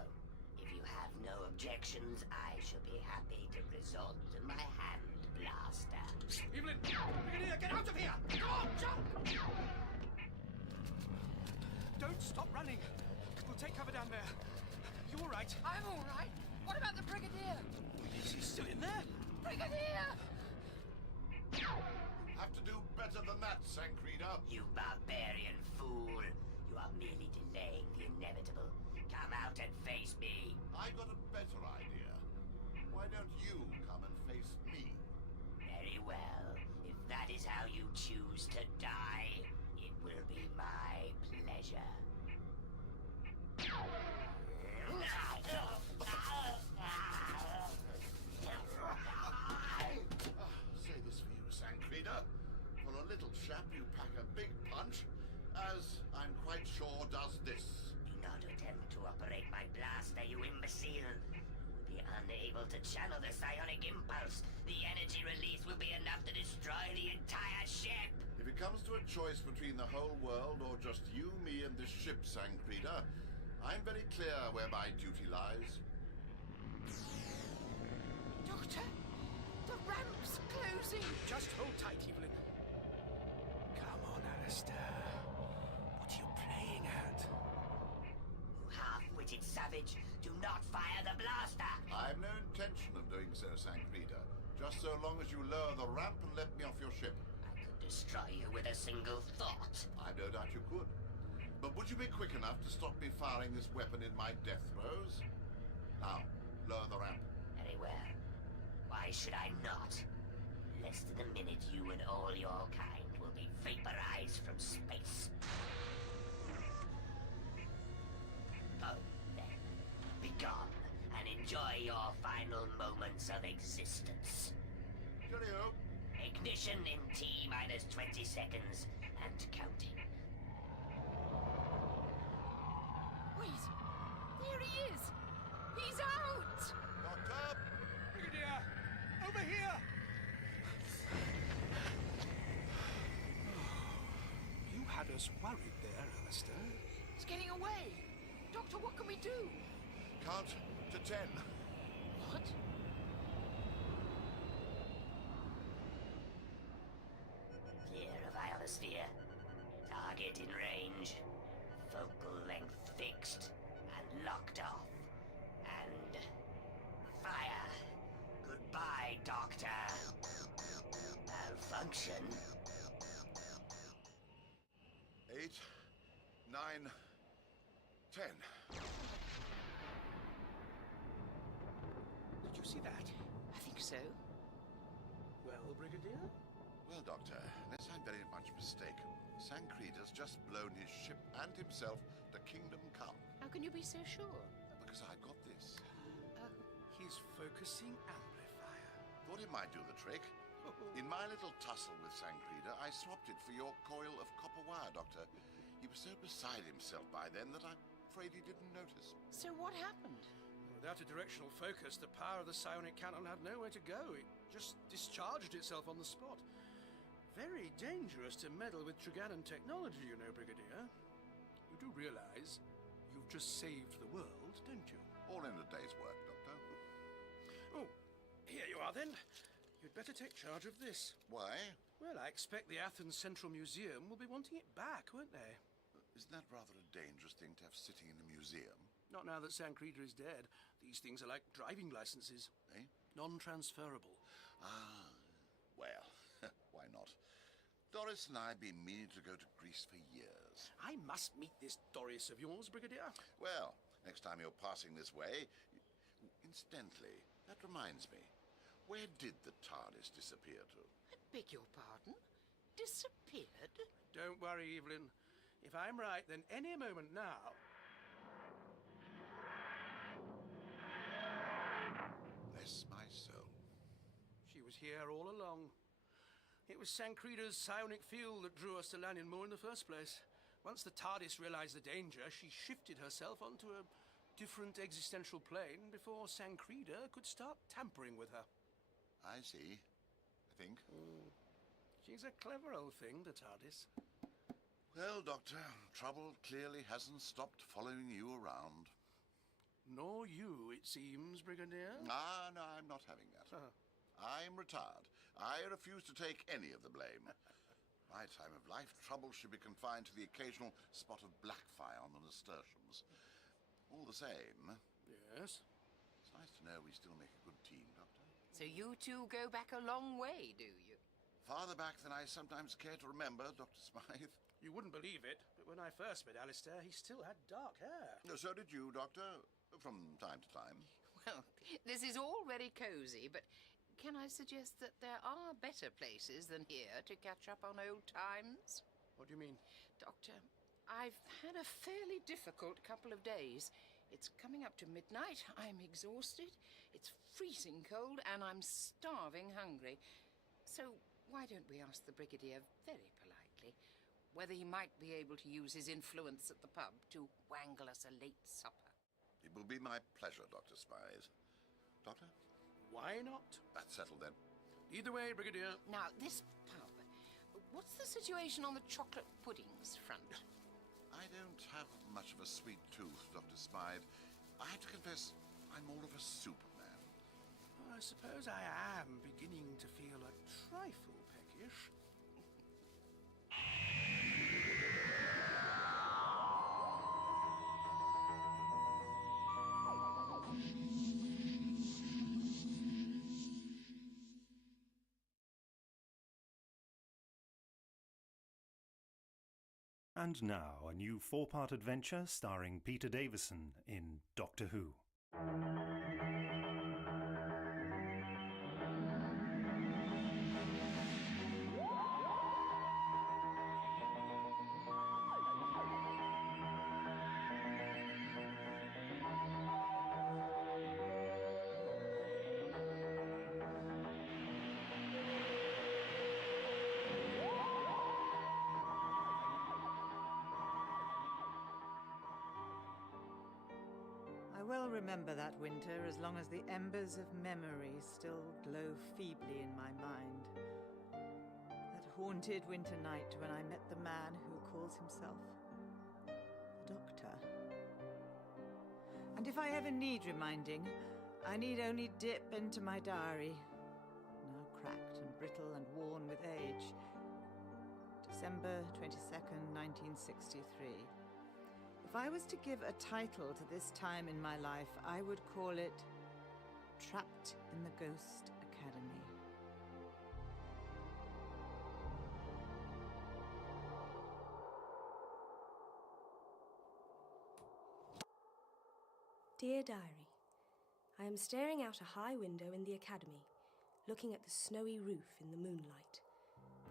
if you have no objections, I shall be happy to resort to my hand blaster. Evelyn! Brigadier, get out of here! Go on, jump! Don't stop running. We'll take cover down there. You all right? I'm all right. What about the Brigadier? Is he still in there? Brigadier! Have to do better than that, Sancreda. You barbarian fool! You are merely delaying the inevitable. Come out and face me. I got a better idea. Why don't you come and face me? Very well. If that is how you choose to die, it will be my pleasure. Say this for you, Sancreda. For a little chap, you pack a big punch, as I'm quite sure does this. Do not attempt to operate my blaster, you imbecile. You will be unable to channel the psionic impulse. The energy release will be enough to destroy the entire ship. If it comes to a choice between the whole world or just you, me, and this ship, Sancreda, I'm very clear where my duty lies. Doctor, the ramp's closing. Just hold tight, Evelyn. Come on, Alistair. What are you playing at? You half-witted savage, do not fire the blaster! I have no intention of doing so, Sancreda. Just so long as you lower the ramp and let me off your ship. I could destroy you with a single thought. I no doubt you could. But would you be quick enough to stop me firing this weapon in my death throes? Now, lower the ramp. Very well. Why should I not? Less than a minute, you and all your kind will be vaporized from space. Go, then. Be gone, and enjoy your final moments of existence. Cheerio. Ignition in T-minus 20 seconds, and counting. Wait, there he is. He's out. Doctor! Brigadier! Over here! You had us worried there, Alistair. He's getting away. Doctor, what can we do? Count to 10. What? Clear of ionosphere. Target in range. Focal length fixed and locked off. And fire. Goodbye, Doctor. Malfunction. 8, 9, 10. Did you see that? I think so. Well, Brigadier? Well, Doctor, unless I'm very much mistaken, Sancreda's just blown his ship and himself to Kingdom Come. How can you be so sure? Because I got this. His focusing amplifier. Thought it might do the trick. In my little tussle with Sancreda, I swapped it for your coil of copper wire, Doctor. He was so beside himself by then that I'm afraid he didn't notice. So what happened? Without a directional focus, the power of the psionic cannon had nowhere to go. It just discharged itself on the spot. Very dangerous to meddle with Triganon technology, you know, Brigadier. You do realize you've just saved the world, don't you? All in a day's work, Doctor. Oh, here you are then. You'd better take charge of this. Why? Well, I expect the Athens Central Museum will be wanting it back, won't they? Isn't that rather a dangerous thing to have sitting in a museum? Not now that Sancreda is dead. These things are like driving licenses. Eh? Non-transferable. Ah, well, why not? Doris and I have been meaning to go to Greece for years. I must meet this Doris of yours, Brigadier. Well, next time you're passing this way... Incidentally, that reminds me. Where did the TARDIS disappear to? I beg your pardon? Disappeared? Don't worry, Evelyn. If I'm right, then any moment now... Bless my soul. She was here all along. It was Sancreda's psionic field that drew us to Lanyon-Moore in the first place. Once the TARDIS realized the danger, she shifted herself onto a different existential plane before Sancreda could start tampering with her. I see. I think. She's a clever old thing, the TARDIS. Well, Doctor, trouble clearly hasn't stopped following you around. Nor you, it seems, Brigadier. Ah, no, I'm not having that. I'm retired. I refuse to take any of the blame. My time of life, trouble should be confined to the occasional spot of black fire on the nasturtiums. All the same... Yes? It's nice to know we still make a good team, Doctor. So you two go back a long way, do you? Farther back than I sometimes care to remember, Dr. Smythe. You wouldn't believe it, but when I first met Alistair, he still had dark hair. So did you, Doctor, from time to time. Well, this is all very cosy, but can I suggest that there are better places than here to catch up on old times? What do you mean? Doctor, I've had a fairly difficult couple of days. It's coming up to midnight. I'm exhausted. It's freezing cold, and I'm starving hungry. So why don't we ask the Brigadier very politely whether he might be able to use his influence at the pub to wangle us a late supper? It will be my pleasure, Dr. Smythe. Doctor? Why not? That's settled, then. Either way, Brigadier. Now, this pub, what's the situation on the chocolate puddings front? I don't have much of a sweet tooth, Dr. Smythe. I have to confess, I'm more of a soup man. I suppose I am beginning to feel a trifle peckish. And now, a new 4-part adventure starring Peter Davison in Doctor Who. I well remember that winter as long as the embers of memory still glow feebly in my mind. That haunted winter night when I met the man who calls himself the Doctor. And if I ever need reminding, I need only dip into my diary, now cracked and brittle and worn with age. December 22nd, 1963. If I was to give a title to this time in my life, I would call it Trapped in the Ghost Academy. Dear Diary, I am staring out a high window in the academy, looking at the snowy roof in the moonlight.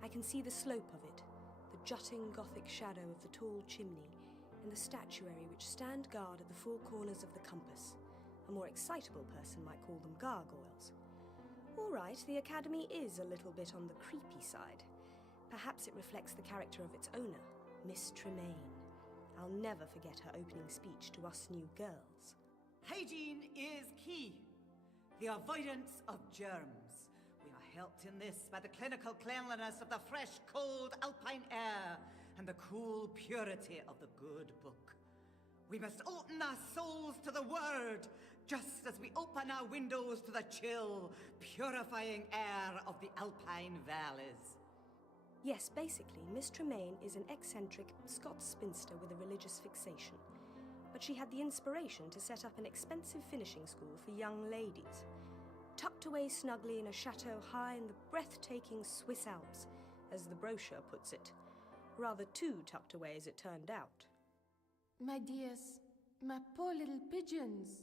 I can see the slope of it, the jutting Gothic shadow of the tall chimney, and the statuary which stand guard at the four corners of the compass. A more excitable person might call them gargoyles. All right, the Academy is a little bit on the creepy side. Perhaps it reflects the character of its owner, Miss Tremaine. I'll never forget her opening speech to us new girls. Hygiene is key. The avoidance of germs. We are helped in this by the clinical cleanliness of the fresh, cold alpine air and the cool purity of the good book. We must open our souls to the Word, just as we open our windows to the chill, purifying air of the alpine valleys. Yes, basically, Miss Tremaine is an eccentric Scots spinster with a religious fixation. But she had the inspiration to set up an expensive finishing school for young ladies, tucked away snugly in a chateau high in the breathtaking Swiss Alps, as the brochure puts it. Rather too tucked away, as it turned out. My dears, my poor little pigeons.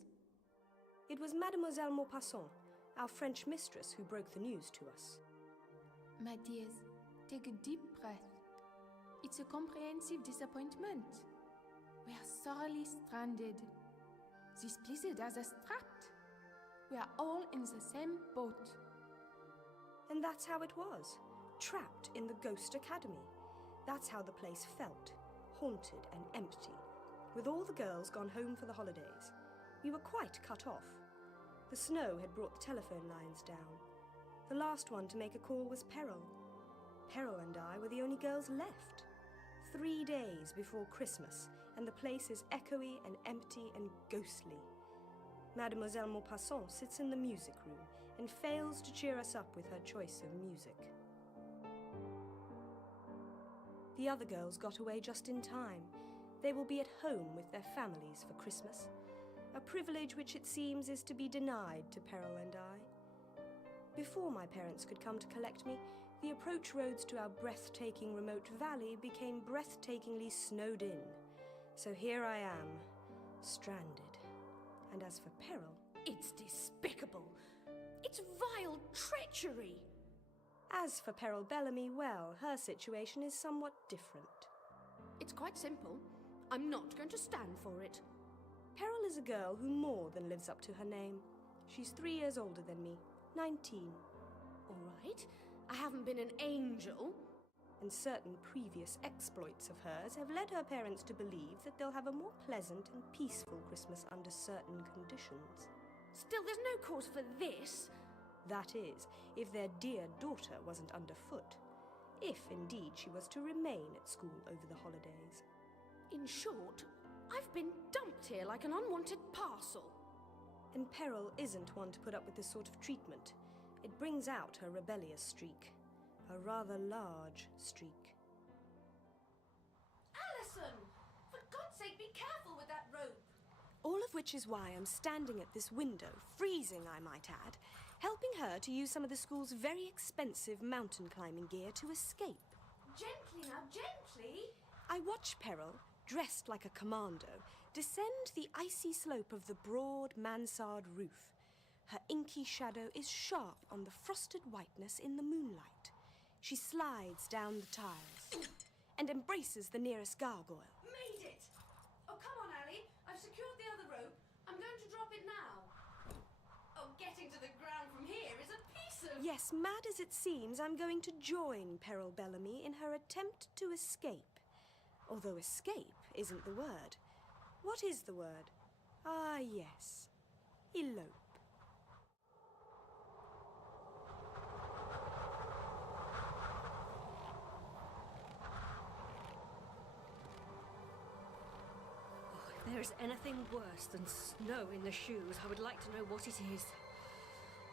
It was Mademoiselle Maupassant, our French mistress, who broke the news to us. My dears, take a deep breath. It's a comprehensive disappointment. We are sorely stranded. This blizzard has us trapped. We are all in the same boat. And that's how it was. Trapped in the Ghost Academy. That's how the place felt. Haunted and empty. With all the girls gone home for the holidays. We were quite cut off. The snow had brought the telephone lines down. The last one to make a call was Peril. Peril and I were the only girls left. 3 days before Christmas, and the place is echoey and empty and ghostly. Mademoiselle Maupassant sits in the music room and fails to cheer us up with her choice of music. The other girls got away just in time. They will be at home with their families for Christmas, a privilege which it seems is to be denied to Peril and I. Before my parents could come to collect me, the approach roads to our breathtaking remote valley became breathtakingly snowed in. So here I am, stranded. And as for Peril... It's despicable! It's vile treachery! As for Peril Bellamy, well, her situation is somewhat different. It's quite simple. I'm not going to stand for it. Peril is a girl who more than lives up to her name. She's 3 years older than me, 19. All right, I haven't been an angel. And certain previous exploits of hers have led her parents to believe that they'll have a more pleasant and peaceful Christmas under certain conditions. Still, there's no cause for this. That is, if their dear daughter wasn't underfoot. If, indeed, she was to remain at school over the holidays. In short, I've been dumped here like an unwanted parcel. And Peril isn't one to put up with this sort of treatment. It brings out her rebellious streak. A rather large streak. Alison! For God's sake, be careful with that rope! All of which is why I'm standing at this window, freezing, I might add, helping her to use some of the school's very expensive mountain climbing gear to escape. Gently now, gently! I watch Peril, dressed like a commando, descend the icy slope of the broad mansard roof. Her inky shadow is sharp on the frosted whiteness in the moonlight. She slides down the tiles and embraces the nearest gargoyle. Made it! Oh, come on, Allie. I've secured the other rope. I'm going to drop it now. Oh, getting to the ground from here is a piece of... Yes, mad as it seems, I'm going to join Peril Bellamy in her attempt to escape. Although escape isn't the word. What is the word? Ah, yes. Elope. If there is anything worse than snow in the shoes, I would like to know what it is.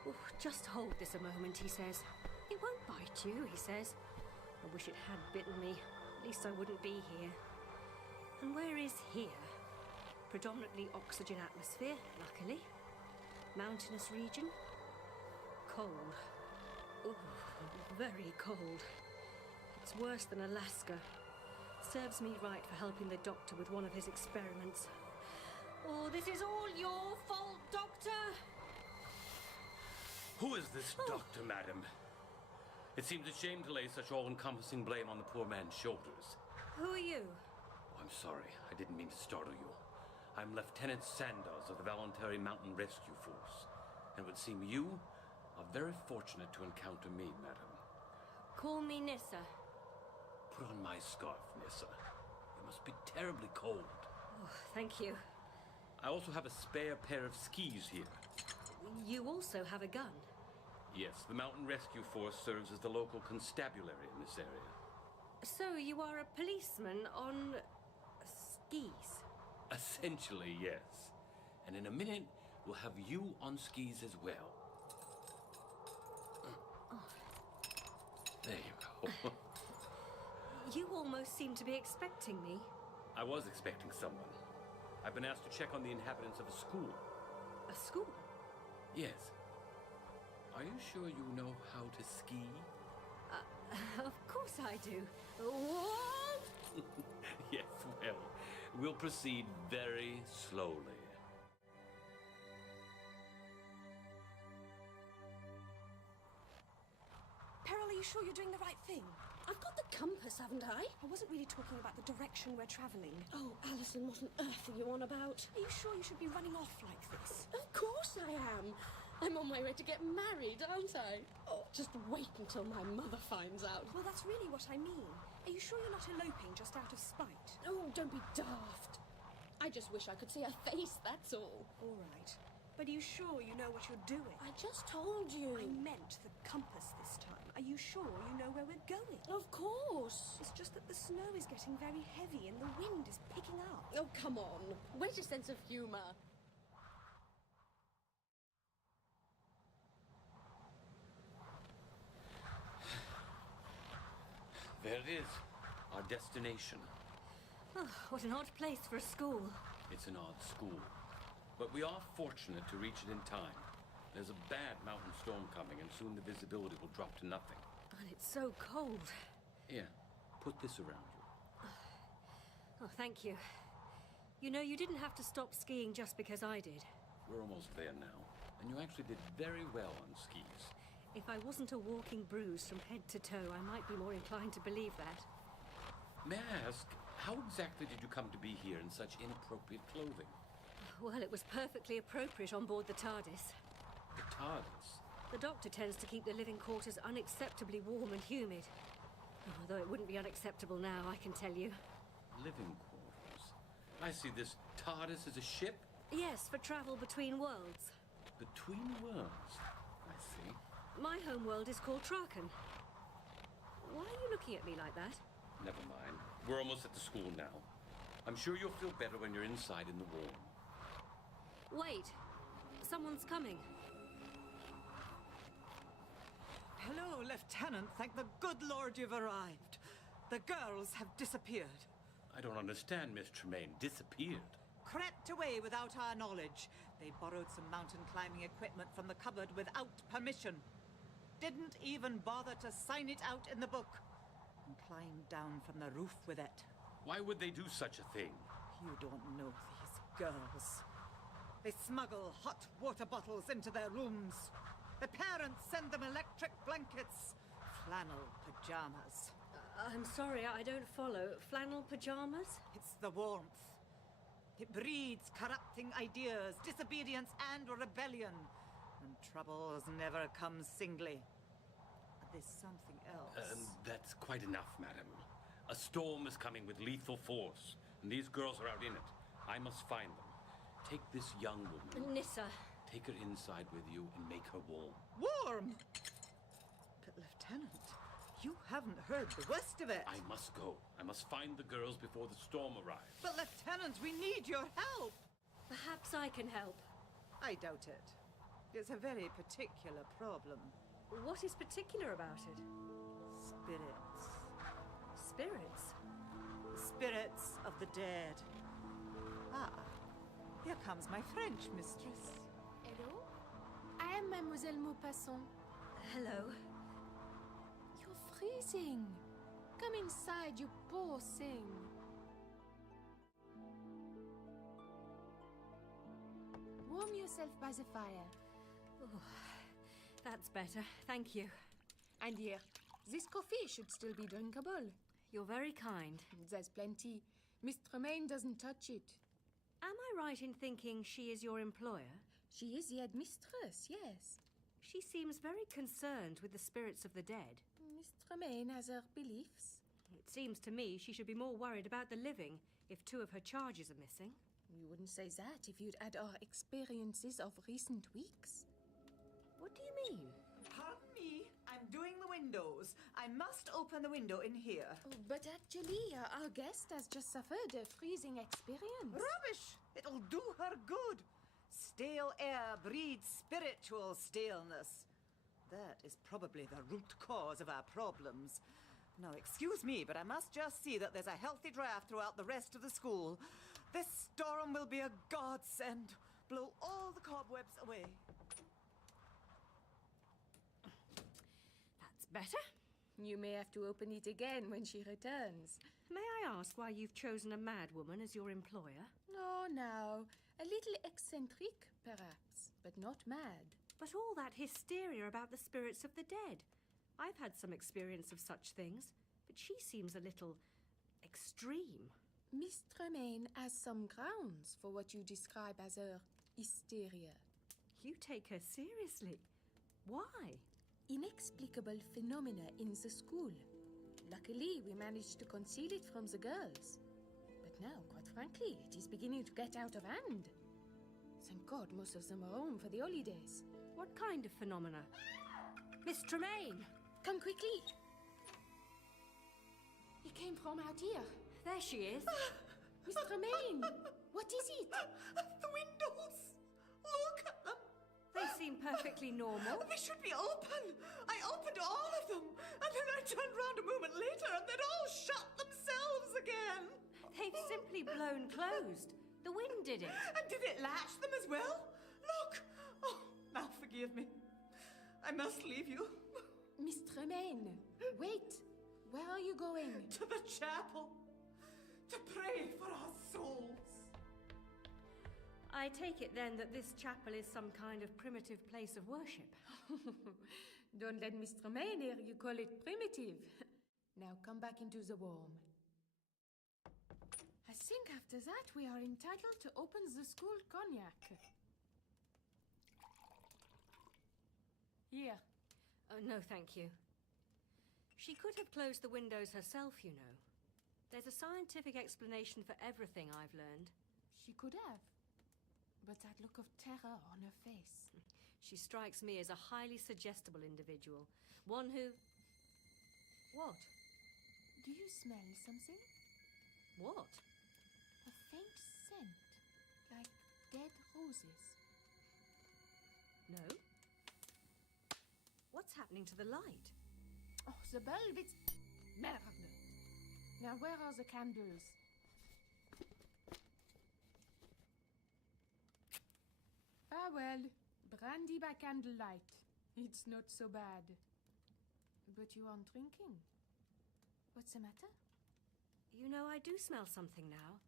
Oh, just hold this a moment, he says. It won't bite you, he says. I wish it had bitten me. At least I wouldn't be here. And where is here? Predominantly oxygen atmosphere, luckily. Mountainous region. Cold. Oh, very cold. It's worse than Alaska. Serves me right for helping the doctor with one of his experiments. Oh, this is all your fault, Doctor! Who is this doctor, madam? It seems a shame to lay such all-encompassing blame on the poor man's shoulders. Who are you? I'm sorry. I didn't mean to startle you. I'm Lieutenant Sandoz of the Voluntary Mountain Rescue Force. And it would seem you are very fortunate to encounter me, madam. Call me Nissa. Put on my scarf, Nissa. It must be terribly cold. Oh, thank you. I also have a spare pair of skis here. You also have a gun. Yes, the Mountain Rescue Force serves as the local constabulary in this area. So you are a policeman on skis? Essentially, yes. And in a minute, we'll have you on skis as well. There you go. You almost seem to be expecting me. I was expecting someone. I've been asked to check on the inhabitants of a school. A school? Yes. Are you sure you know how to ski? Of course I do. Whoa! Yes, well, we'll proceed very slowly. Peril, are you sure you're doing the right thing? I've got the compass, haven't I? I wasn't really talking about the direction we're travelling. Oh, Alison, what on earth are you on about? Are you sure you should be running off like this? Of course I am. I'm on my way to get married, aren't I? Oh, just wait until my mother finds out. Well, that's really what I mean. Are you sure you're not eloping just out of spite? Oh, don't be daft. I just wish I could see her face, that's all. All right. But are you sure you know what you're doing? I just told you. I meant the compass this time. Are you sure you know where we're going? Of course. It's just that the snow is getting very heavy and the wind is picking up. Oh, come on. Where's your sense of humour? There it is, our destination. Oh, what an odd place for a school. It's an odd school, but we are fortunate to reach it in time. There's a bad mountain storm coming, and soon the visibility will drop to nothing. And it's so cold. Here, put this around you. Oh, thank you. You know, you didn't have to stop skiing just because I did. We're almost there now, and you actually did very well on skis. If I wasn't a walking bruise from head to toe, I might be more inclined to believe that. May I ask, how exactly did you come to be here in such inappropriate clothing? Well, it was perfectly appropriate on board the TARDIS. The TARDIS? The Doctor tends to keep the living quarters unacceptably warm and humid. Although it wouldn't be unacceptable now, I can tell you. Living quarters? I see this TARDIS as a ship? Yes, for travel between worlds. Between worlds? I see. My home world is called Traken. Why are you looking at me like that? Never mind. We're almost at the school now. I'm sure you'll feel better when you're inside in the warm. Wait. Someone's coming. Hello, Lieutenant. Thank the good Lord you've arrived. The girls have disappeared. I don't understand, Miss Tremaine. Disappeared? Crept away without our knowledge. They borrowed some mountain climbing equipment from the cupboard without permission. Didn't even bother to sign it out in the book. And climbed down from the roof with it. Why would they do such a thing? You don't know these girls. They smuggle hot water bottles into their rooms. The parents send them electric blankets, flannel pajamas. I'm sorry, I don't follow. Flannel pajamas? It's the warmth. It breeds corrupting ideas, disobedience and rebellion. And troubles never come singly. There's something else. That's quite enough, madam. A storm is coming with lethal force, and these girls are out in it. I must find them. Take this young woman. Nissa. Take her inside with you and make her warm. Warm? But, Lieutenant, you haven't heard the worst of it. I must go. I must find the girls before the storm arrives. But, Lieutenant, we need your help. Perhaps I can help. I doubt it. It's a very particular problem. What is particular about it? Spirits. Spirits? Spirits of the dead. Ah, here comes my French mistress. Hello? I am Mademoiselle Maupassant. Hello. You're freezing. Come inside, you poor thing. Warm yourself by the fire. Oh, that's better. Thank you. And here, this coffee should still be drinkable. You're very kind. There's plenty. Miss Tremaine doesn't touch it. Am I right in thinking she is your employer? She is the headmistress, yes. She seems very concerned with the spirits of the dead. Miss Tremaine has her beliefs. It seems to me she should be more worried about the living if 2 of her charges are missing. You wouldn't say that if you'd had our experiences of recent weeks. What do you mean? Pardon me, I'm doing the windows. I must open the window in here. Oh, but actually, our guest has just suffered a freezing experience. Rubbish! It'll do her good. Stale air breeds spiritual staleness. That is probably the root cause of our problems. Now, excuse me, but I must just see that there's a healthy draft throughout the rest of the school. This storm will be a godsend. Blow all the cobwebs away. That's better. You may have to open it again when she returns. May I ask why you've chosen a mad woman as your employer? Oh, no. A little eccentric, perhaps, but not mad. But all that hysteria about the spirits of the dead. I've had some experience of such things, but she seems a little extreme. Miss Tremaine has some grounds for what you describe as her hysteria. You take her seriously. Why? Inexplicable phenomena in the school. Luckily, we managed to conceal it from the girls. But now, quite frankly, it is beginning to get out of hand. Thank God most of them are home for the holidays. What kind of phenomena? Miss Tremaine! Come quickly! It came from out here. There she is. Miss Tremaine! What is it? The windows! Look at them! They seem perfectly normal. They should be open! I opened all of them, and then I turned round a moment later, and they'd all shut themselves again! They've simply blown closed. The wind did it. And did it latch them as well? Look! Oh, now forgive me. I must leave you. Miss Tremaine, wait. Where are you going? To the chapel. To pray for our souls. I take it then that this chapel is some kind of primitive place of worship. Don't let Miss Tremaine hear you call it primitive. Now come back into the warm. I think after that we are entitled to open the school cognac. Here. Oh, no, thank you. She could have closed the windows herself, you know. There's a scientific explanation for everything I've learned. She could have. But that look of terror on her face. She strikes me as a highly suggestible individual. One who... What? Do you smell something? What? A faint scent, like dead roses. No. What's happening to the light? Oh, the bulb, it's... Merde! Now, where are the candles? Ah, well, brandy by candlelight. It's not so bad. But you aren't drinking. What's the matter? You know, I do smell something now.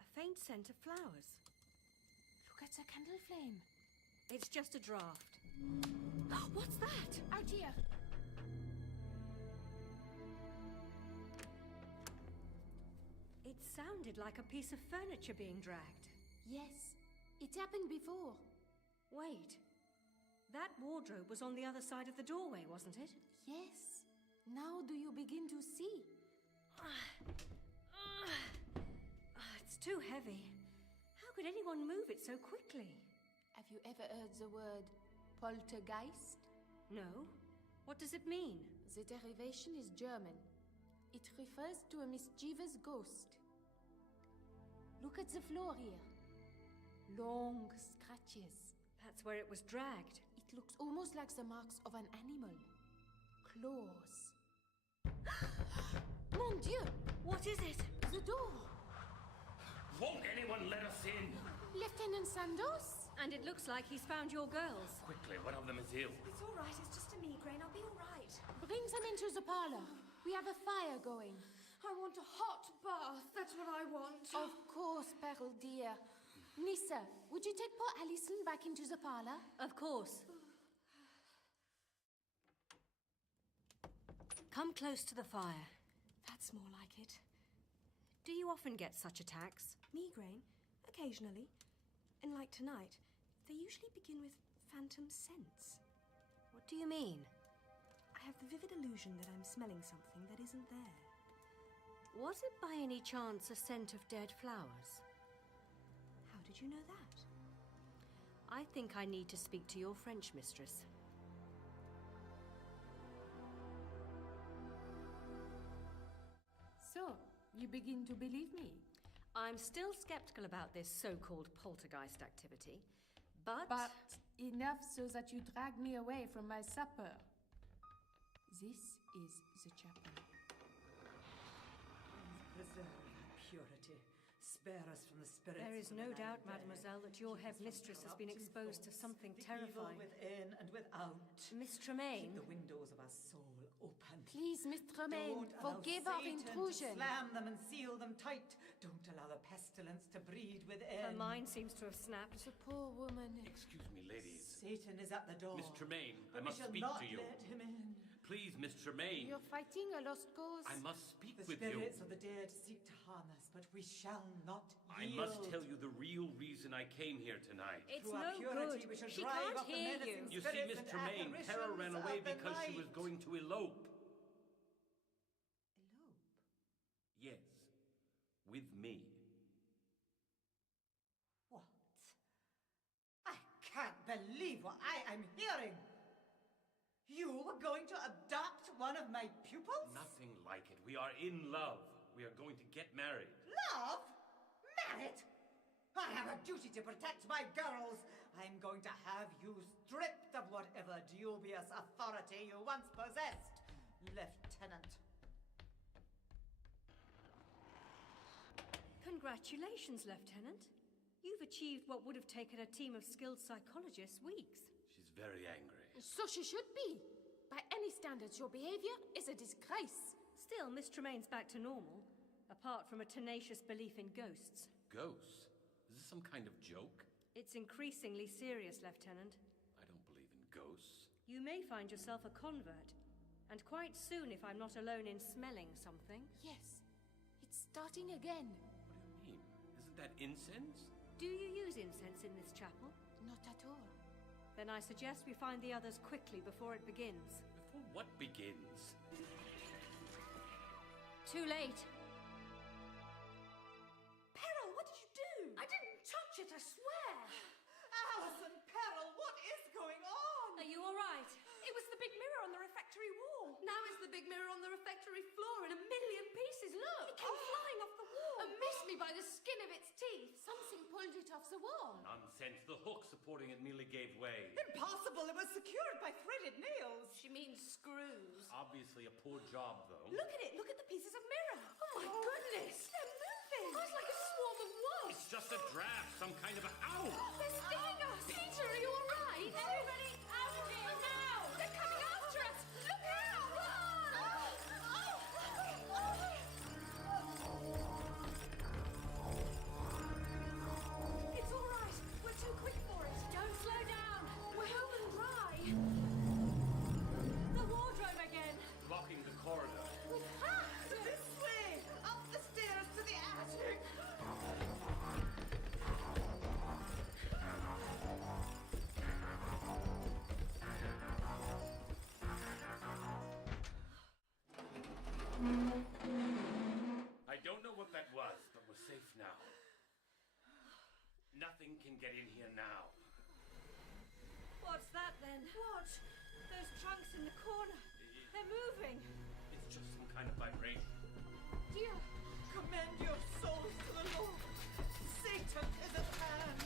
A faint scent of flowers. Look at the candle flame. It's just a draft. What's that? Out here! It sounded like a piece of furniture being dragged. Yes, it happened before. Wait. That wardrobe was on the other side of the doorway, wasn't it? Yes. Now do you begin to see? It's too heavy. How could anyone move it so quickly? Have you ever heard the word poltergeist? No. What does it mean? The derivation is German. It refers to a mischievous ghost. Look at the floor here. Long scratches. That's where it was dragged. It looks almost like the marks of an animal. Claws. Mon Dieu! What is it? The door! Won't anyone let us in? Lieutenant Sandos? And it looks like he's found your girls. Quickly, one of them is ill. It's all right, it's just a migraine. I'll be all right. Bring them into the parlor. We have a fire going. I want a hot bath. That's what I want. Of course, Peril dear. Nissa, would you take poor Alison back into the parlor? Of course. Come close to the fire. That's more like it. Do you often get such attacks? Migraine? Occasionally. And like tonight, they usually begin with phantom scents. What do you mean? I have the vivid illusion that I'm smelling something that isn't there. Was it by any chance a scent of dead flowers? How did you know that? I think I need to speak to your French mistress. So, you begin to believe me? I'm still skeptical about this so-called poltergeist activity, but... But enough so that you drag me away from my supper. This is the chapel. Preserve our purity. Spare us from the spirits. There is no doubt, mademoiselle, that your head mistress has been exposed to something terrifying. Evil within and without. Miss Tremaine. Keep the windows of our soul open. Please, Miss Tremaine, forgive our intrusion. Slam them and seal them tight. Don't allow the pestilence to breed within. Her mind seems to have snapped. The poor woman. Excuse me, ladies. Satan is at the door. Miss Tremaine, I But must we shall speak not to you. let him in. Please, Miss Tremaine. You're fighting a lost cause. I must speak The with you. spirits of the dead seek to harm us, but we shall not I yield. must tell you the real reason I came here tonight. It's Through our no purity, good. we shall She drive can't off the hear menacing you. You see, spirits Miss and Tremaine, Terror ran apparitions away of the because she night. was going to elope. Elope? Yes, with me. What? I can't believe what I am hearing. You were going to adopt one of my pupils? Nothing like it. We are in love. We are going to get married. Love? Married? I have a duty to protect my girls. I'm going to have you stripped of whatever dubious authority you once possessed, Lieutenant. Congratulations, Lieutenant. You've achieved what would have taken a team of skilled psychologists weeks. She's very angry. So she should be. By any standards, your behavior is a disgrace. Still, Miss Tremaine's back to normal, apart from a tenacious belief in ghosts. Ghosts? Is this some kind of joke? It's increasingly serious, Lieutenant. I don't believe in ghosts. You may find yourself a convert, and quite soon if I'm not alone in smelling something. Yes, it's starting again. What do you mean? Isn't that incense? Do you use incense in this chapel? Not at all. Then I suggest we find the others quickly before it begins. Before what begins? Too late. Peril, what did you do? I didn't touch it, I swear! Alison, Peril, what is going on? Are you all right? It was the big mirror on the refectory wall. Now it's the big mirror on the refectory floor in a million pieces, look! It came flying off the wall. And missed me by the skin of its teeth. Something pulled it off the wall. Nonsense. The hook supporting it nearly gave way. Impossible, it was secured by threaded nails. She means screws. Obviously a poor job, though. Look at it. Look at the pieces of mirror. Oh my goodness! They're moving. Oh, it's like a swarm of wasps! It's just a draft, some kind of a... Ow! They're stinging us. Peter, are you all right? Everybody out of here now. They're coming after us. Look out. It's all right. We're too quick for it. Don't slow down! We're home and dry. The wardrobe again! Blocking the corridor. This way, up the stairs to the attic. I don't know what that was, but we're safe now. Nothing can get in here now. What's that then? What? Those trunks in the corner. They're moving. It's just some kind of vibration. Dear, commend your souls to the Lord. Satan is at hand.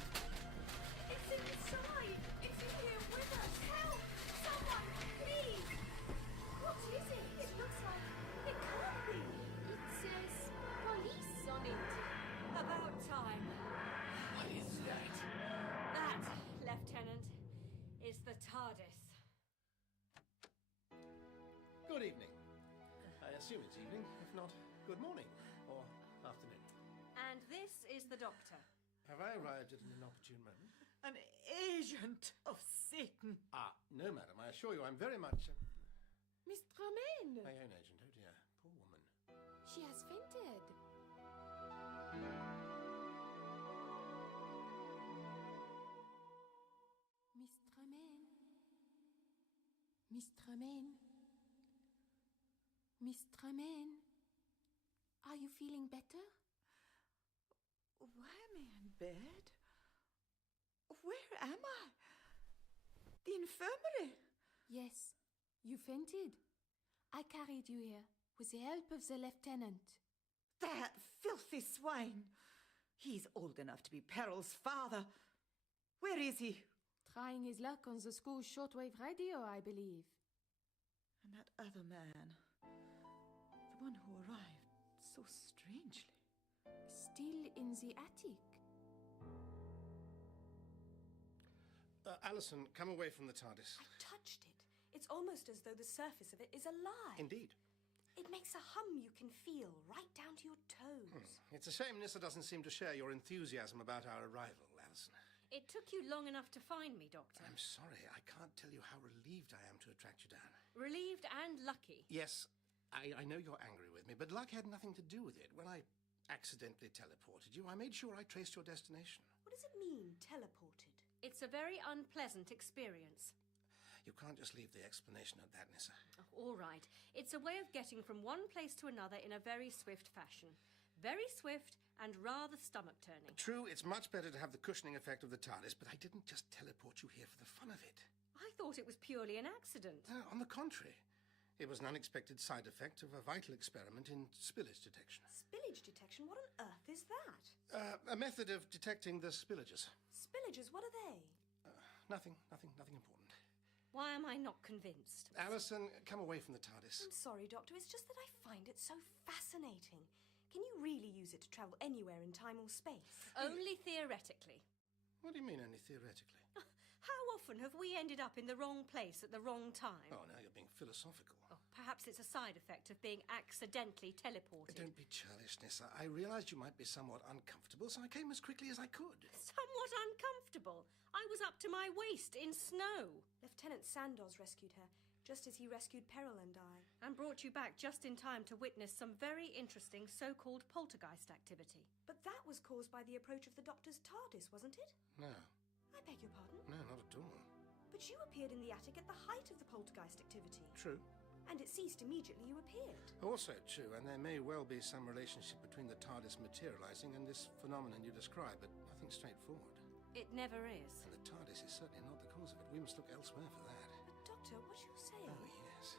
It's inside. It's in here with us. Help! Someone, please. What is it? It looks like it can't be. It says police on it. About time. What is that? That, Lieutenant, is the TARDIS. Good evening. I assume it's evening, if not good morning or afternoon. And this is the Doctor. Have I arrived at an inopportune moment? An agent of Satan. Ah, no, madam. I assure you I'm very much... Miss Tremaine. my own agent. Oh, dear. Poor woman. She has fainted. Miss Tremaine? Miss Tremaine? Are you feeling better? Why am I in bed? Where am I? The infirmary? Yes, you fainted. I carried you here with the help of the lieutenant. That filthy swine! He's old enough to be Peril's father. Where is he? Trying his luck on the school's shortwave radio, I believe. And that other man, the one who arrived so strangely. Still in the attic. Alison, come away from the TARDIS. I touched it. It's almost as though the surface of it is alive. Indeed. It makes a hum you can feel right down to your toes. It's a shame Nissa doesn't seem to share your enthusiasm about our arrival, Alison. It took you long enough to find me, Doctor. I'm sorry. I can't tell you how relieved I am to attract you down. Relieved and lucky. Yes, I know you're angry with me, but luck had nothing to do with it. When I accidentally teleported you, I made sure I traced your destination. What does it mean, teleported? It's a very unpleasant experience. You can't just leave the explanation at that, Nissa. Oh, all right. It's a way of getting from one place to another in a very swift fashion. Very swift and rather stomach-turning. True, it's much better to have the cushioning effect of the TARDIS, but I didn't just teleport you here for the fun of it. I thought it was purely an accident. On the contrary. It was an unexpected side effect of a vital experiment in spillage detection. Spillage detection? What on earth is that? A method of detecting the spillages. Spillages? What are they? Nothing important. Why am I not convinced? Alison, come away from the TARDIS. I'm sorry, Doctor. It's just that I find it so fascinating. Can you really use it to travel anywhere in time or space? Only theoretically. What do you mean, only theoretically? How often have we ended up in the wrong place at the wrong time? Oh, now you're being philosophical. Oh, perhaps it's a side effect of being accidentally teleported. Don't be churlish, Nissa. I realised you might be somewhat uncomfortable, so I came as quickly as I could. Somewhat uncomfortable? I was up to my waist in snow. Lieutenant Sandoz rescued her, just as he rescued Peril and I. And brought you back just in time to witness some very interesting so-called poltergeist activity. But that was caused by the approach of the Doctor's TARDIS, wasn't it? No. I beg your pardon? No, not at all. But you appeared in the attic at the height of the poltergeist activity. True. And it ceased immediately you appeared. Also true, and there may well be some relationship between the TARDIS materialising and this phenomenon you describe, but nothing straightforward. It never is. And the TARDIS is certainly not the cause of it. We must look elsewhere for that. But, Doctor, what are you saying? Oh, yes.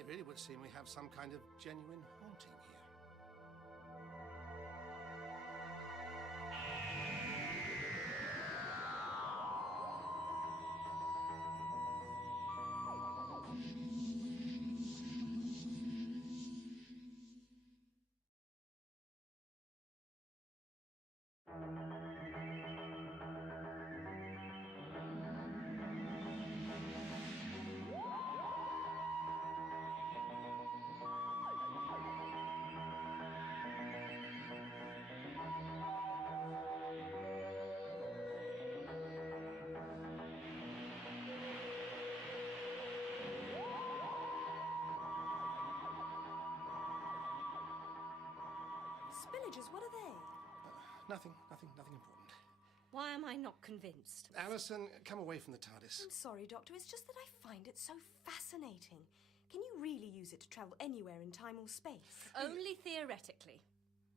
It really would seem we have some kind of genuine haunting here. Spillages, what are they? Nothing important. Why am I not convinced? Alison, come away from the TARDIS. I'm sorry, Doctor. It's just that I find it so fascinating. Can you really use it to travel anywhere in time or space? Only theoretically.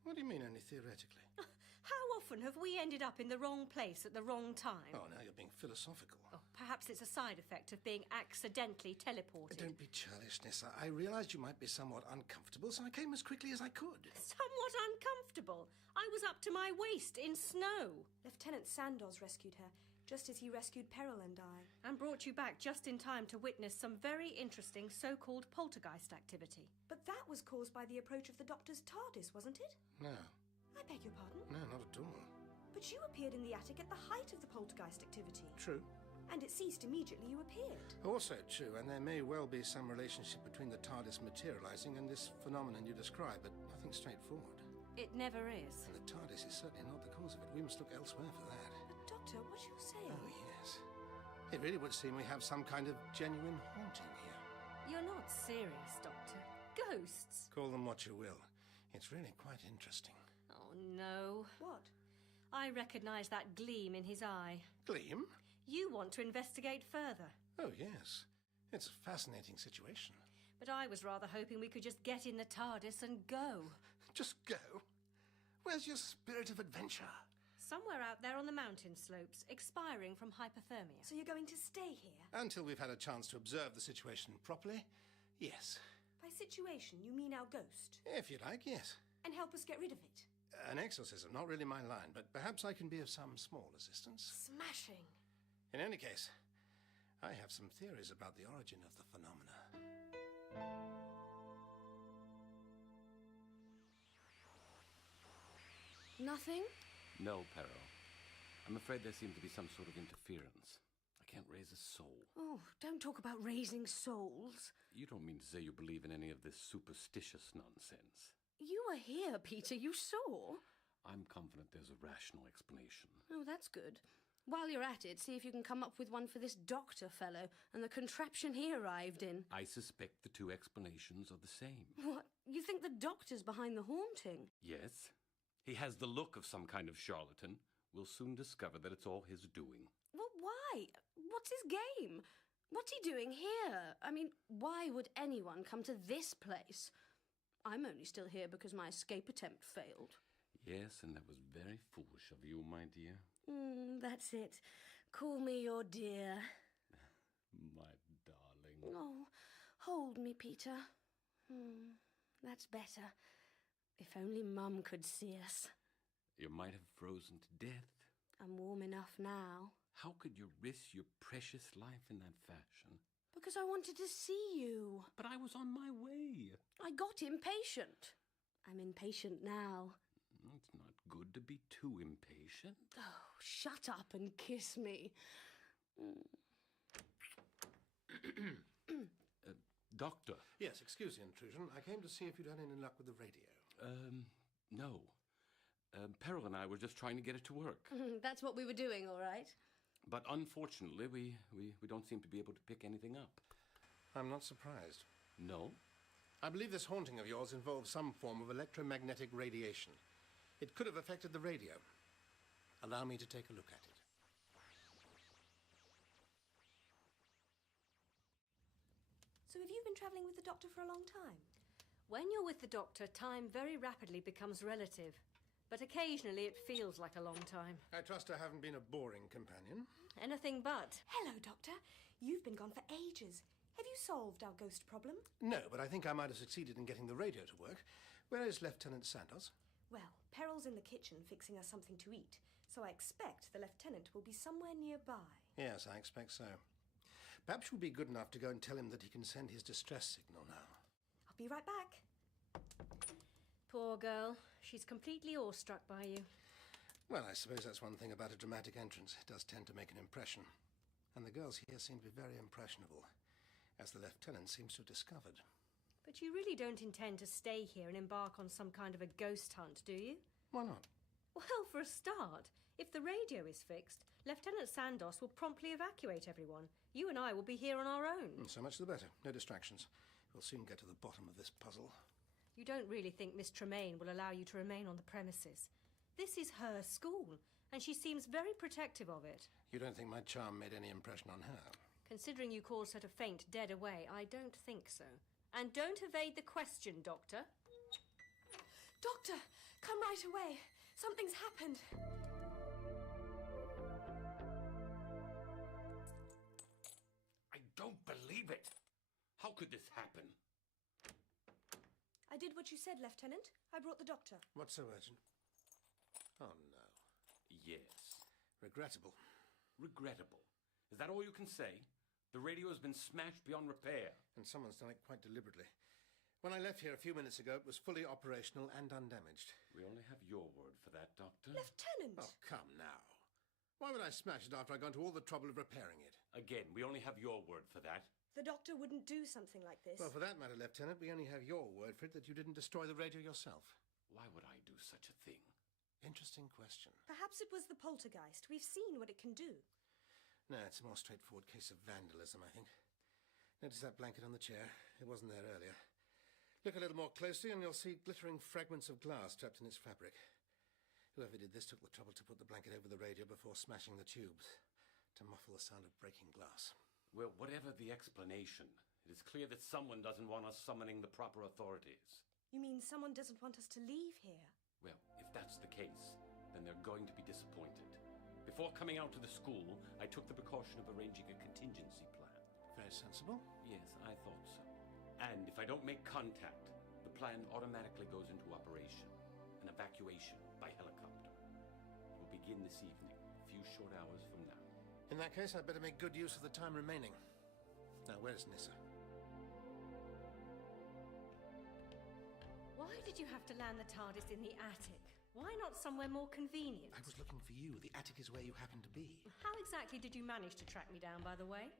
What do you mean, only theoretically? How often have we ended up in the wrong place at the wrong time? Oh, now you're being philosophical. Oh, perhaps it's a side effect of being accidentally teleported. Don't be churlish, Nissa. I realised you might be somewhat uncomfortable, so I came as quickly as I could. Somewhat uncomfortable? I was up to my waist in snow. Lieutenant Sandoz rescued her, just as he rescued Peril and I. And brought you back just in time to witness some very interesting so-called poltergeist activity. But that was caused by the approach of the Doctor's TARDIS, wasn't it? No. I beg your pardon? No, not at all. But you appeared in the attic at the height of the poltergeist activity. True. And it ceased immediately you appeared. Also true, and there may well be some relationship between the TARDIS materialising and this phenomenon you describe, but nothing straightforward. It never is. And the TARDIS is certainly not the cause of it. We must look elsewhere for that. But, Doctor, what are you saying? Oh, yes. It really would seem we have some kind of genuine haunting here. You're not serious, Doctor. Ghosts? Call them what you will. It's really quite interesting. Oh, no. What? I recognise that gleam in his eye. Gleam? You want to investigate further. Oh, yes. It's a fascinating situation. But I was rather hoping we could just get in the TARDIS and go. Just go? Where's your spirit of adventure? Somewhere out there on the mountain slopes, expiring from hypothermia. So you're going to stay here? Until we've had a chance to observe the situation properly, yes. By situation, you mean our ghost? If you like, yes. And help us get rid of it? An exorcism, not really my line, but perhaps I can be of some small assistance. Smashing. In any case, I have some theories about the origin of the phenomena. Nothing? No, Pero. I'm afraid there seems to be some sort of interference. I can't raise a soul. Oh, don't talk about raising souls. You don't mean to say you believe in any of this superstitious nonsense. You were here, Peter. You saw. I'm confident there's a rational explanation. Oh, that's good. While you're at it, see if you can come up with one for this doctor fellow and the contraption he arrived in. I suspect the two explanations are the same. What? You think the doctor's behind the haunting? Yes. He has the look of some kind of charlatan. We'll soon discover that it's all his doing. Well, why? What's his game? What's he doing here? I mean, why would anyone come to this place? I'm only still here because my escape attempt failed. Yes, and that was very foolish of you, my dear. That's it. Call me your dear. My darling. Oh, hold me, Peter. That's better. If only Mum could see us. You might have frozen to death. I'm warm enough now. How could you risk your precious life in that fashion? Because I wanted to see you. But I was on my way. I got impatient. I'm impatient now. It's not good to be too impatient. Oh, shut up and kiss me. Doctor. Yes, excuse the intrusion. I came to see if you'd had any luck with the radio. No. Peril and I were just trying to get it to work. That's what we were doing, all right. But unfortunately, we don't seem to be able to pick anything up. I'm not surprised. No? I believe this haunting of yours involves some form of electromagnetic radiation. It could have affected the radio. Allow me to take a look at it. So have you been travelling with the doctor for a long time? When you're with the doctor, time very rapidly becomes relative. But occasionally it feels like a long time. I trust I haven't been a boring companion. Anything but. Hello, Doctor. You've been gone for ages. Have you solved our ghost problem? No, but I think I might have succeeded in getting the radio to work. Where is Lieutenant Sandoz? Well, Perril's in the kitchen fixing us something to eat, so I expect the lieutenant will be somewhere nearby. Yes, I expect so. Perhaps you'll be good enough to go and tell him that he can send his distress signal now. I'll be right back. Poor girl. She's completely awestruck by you. Well, I suppose that's one thing about a dramatic entrance. It does tend to make an impression. And the girls here seem to be very impressionable, as the lieutenant seems to have discovered. But you really don't intend to stay here and embark on some kind of a ghost hunt, do you? Why not? Well, for a start, if the radio is fixed, Lieutenant Sandoz will promptly evacuate everyone. You and I will be here on our own. So much the better. No distractions. We'll soon get to the bottom of this puzzle. You don't really think Miss Tremaine will allow you to remain on the premises. This is her school, and she seems very protective of it. You don't think my charm made any impression on her? Considering you caused her to faint dead away, I don't think so. And don't evade the question, Doctor. Doctor, come right away. Something's happened. I don't believe it. How could this happen? I did what you said, Lieutenant. I brought the doctor. What's so urgent? Oh, no. Yes. Regrettable. Regrettable. Is that all you can say? The radio has been smashed beyond repair. And someone's done it quite deliberately. When I left here a few minutes ago, it was fully operational and undamaged. We only have your word for that, Doctor. Lieutenant! Oh, come now. Why would I smash it after I'd gone to all the trouble of repairing it? Again, we only have your word for that. The doctor wouldn't do something like this. Well, for that matter, Lieutenant, we only have your word for it that you didn't destroy the radio yourself. Why would I do such a thing? Interesting question. Perhaps it was the poltergeist. We've seen what it can do. No, it's a more straightforward case of vandalism, I think. Notice that blanket on the chair? It wasn't there earlier. Look a little more closely and you'll see glittering fragments of glass trapped in its fabric. Whoever did this took the trouble to put the blanket over the radio before smashing the tubes, to muffle the sound of breaking glass. Well, whatever the explanation, it is clear that someone doesn't want us summoning the proper authorities. You mean someone doesn't want us to leave here? Well, if that's the case, then they're going to be disappointed. Before coming out to the school, I took the precaution of arranging a contingency plan. Very sensible. Yes, I thought so. And if I don't make contact, the plan automatically goes into operation. An evacuation by helicopter. It will begin this evening, a few short hours from now. In that case, I'd better make good use of the time remaining. Now, where's Nissa? Why did you have to land the TARDIS in the attic? Why not somewhere more convenient? I was looking for you. The attic is where you happen to be. How exactly did you manage to track me down, by the way?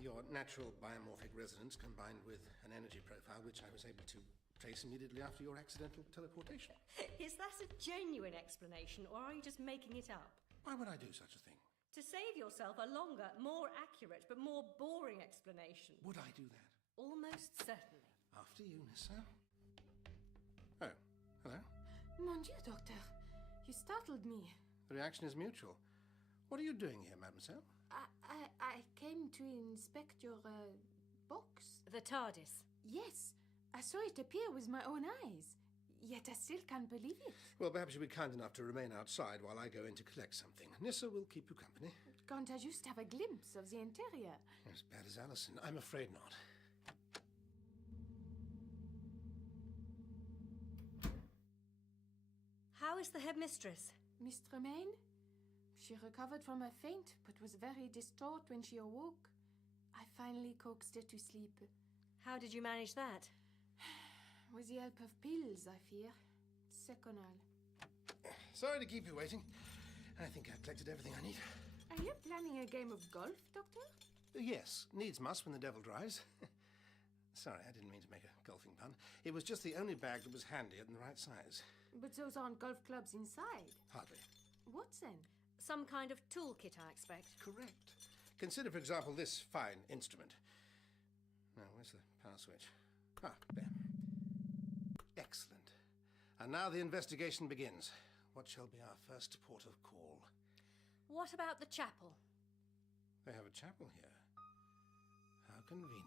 Your natural biomorphic resonance combined with an energy profile, which I was able to trace immediately after your accidental teleportation. Is that a genuine explanation, or are you just making it up? Why would I do such a thing? To save yourself a longer, more accurate, but more boring explanation. Would I do that? Almost certainly. After you, Nissa. Oh, hello. Mon Dieu, Doctor. You startled me. The reaction is mutual. What are you doing here, mademoiselle? I came to inspect your, box. The TARDIS? Yes. I saw it appear with my own eyes. Yet I still can't believe it. Well, perhaps you'll be kind enough to remain outside while I go in to collect something. Nissa will keep you company. Can't I just have a glimpse of the interior? As bad as Allison? I'm afraid not. How is the headmistress? Miss Tremaine? She recovered from a faint, but was very distraught when she awoke. I finally coaxed her to sleep. How did you manage that? With the help of pills, I fear. Seconal. Sorry to keep you waiting. I think I've collected everything I need. Are you planning a game of golf, Doctor? Yes, needs must when the devil drives. Sorry, I didn't mean to make a golfing pun. It was just the only bag that was handy and the right size. But those aren't golf clubs inside. Hardly. What then? Some kind of toolkit, I expect. Correct. Consider, for example, this fine instrument. Now, where's the power switch? Ah, there. Excellent. And now the investigation begins. What shall be our first port of call? What about the chapel? They have a chapel here. How convenient.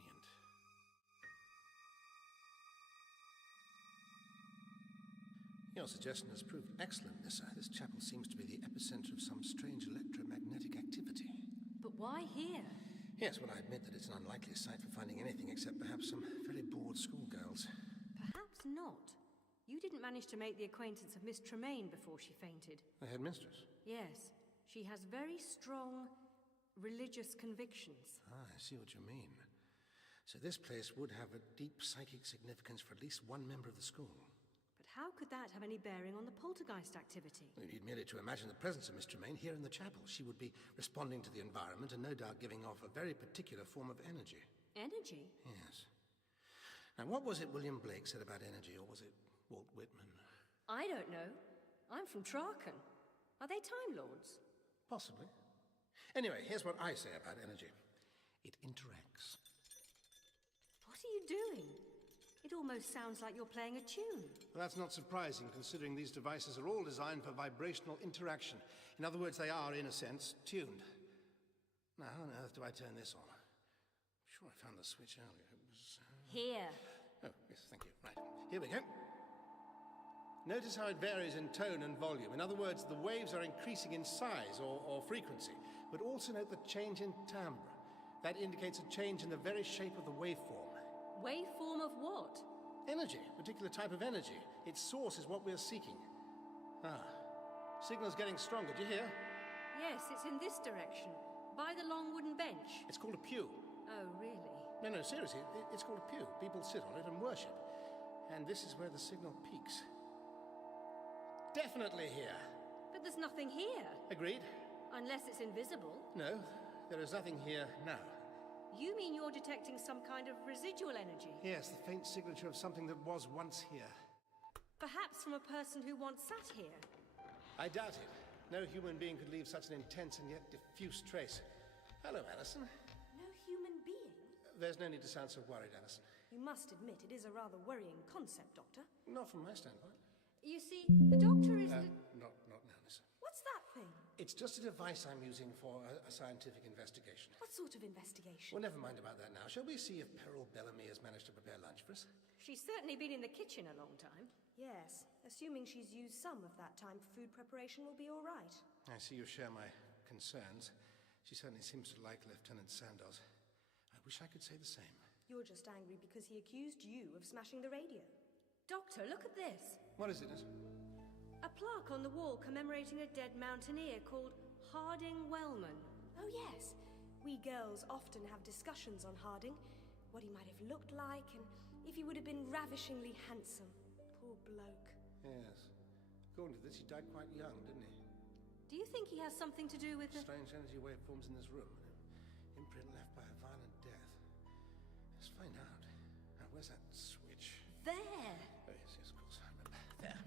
Your suggestion has proved excellent, Nissa. This chapel seems to be the epicenter of some strange electromagnetic activity. But why here? Yes, well, I admit that it's an unlikely site for finding anything except perhaps some very bored schoolgirls. Perhaps not. You didn't manage to make the acquaintance of Miss Tremaine before she fainted. The headmistress? Yes. She has very strong religious convictions. Ah, I see what you mean. So this place would have a deep psychic significance for at least one member of the school. But how could that have any bearing on the poltergeist activity? You need merely to imagine the presence of Miss Tremaine here in the chapel. She would be responding to the environment and no doubt giving off a very particular form of energy. Energy? Yes. Now, what was it William Blake said about energy, or was it Walt Whitman? I don't know. I'm from Traken. Are they Time Lords? Possibly. Anyway, here's what I say about energy. It interacts. What are you doing? It almost sounds like you're playing a tune. Well, that's not surprising, considering these devices are all designed for vibrational interaction. In other words, they are, in a sense, tuned. Now, how on earth do I turn this on? I'm sure I found the switch earlier. It was... Here. Oh, yes, thank you. Right, here we go. Notice how it varies in tone and volume. In other words, the waves are increasing in size or frequency. But also note the change in timbre. That indicates a change in the very shape of the waveform. Waveform of what? Energy, a particular type of energy. Its source is what we're seeking. Ah, signal's getting stronger. Do you hear? Yes, it's in this direction. By the long wooden bench. It's called a pew. Oh, really? No, seriously, it's called a pew. People sit on it and worship. And this is where the signal peaks. Definitely here. But there's nothing here. Agreed. Unless it's invisible. No, there is nothing here now. You mean you're detecting some kind of residual energy? Yes, the faint signature of something that was once here. Perhaps from a person who once sat here. I doubt it. No human being could leave such an intense and yet diffuse trace. Hello, Alison. No human being? There's no need to sound so worried, Alison. You must admit it is a rather worrying concept, Doctor. Not from my standpoint. You see, the Doctor is... Not now, Nissa. What's that thing? It's just a device I'm using for a scientific investigation. What sort of investigation? Well, never mind about that now. Shall we see if Peril Bellamy has managed to prepare lunch for us? She's certainly been in the kitchen a long time. Yes, assuming she's used some of that time for food preparation will be all right. I see you share my concerns. She certainly seems to like Lieutenant Sandoz. I wish I could say the same. You're just angry because he accused you of smashing the radio. Doctor, look at this. What is it? A plaque on the wall commemorating a dead mountaineer called Harding Wellman. Oh, yes. We girls often have discussions on Harding, what he might have looked like, and if he would have been ravishingly handsome. Poor bloke. Yes. According to this, he died quite young, didn't he? Do you think he has something to do with the... Strange energy waveforms in this room. Imprint left by a violent death. Let's find out. Now, where's that switch? There! Oh, yes, of course, I remember. There.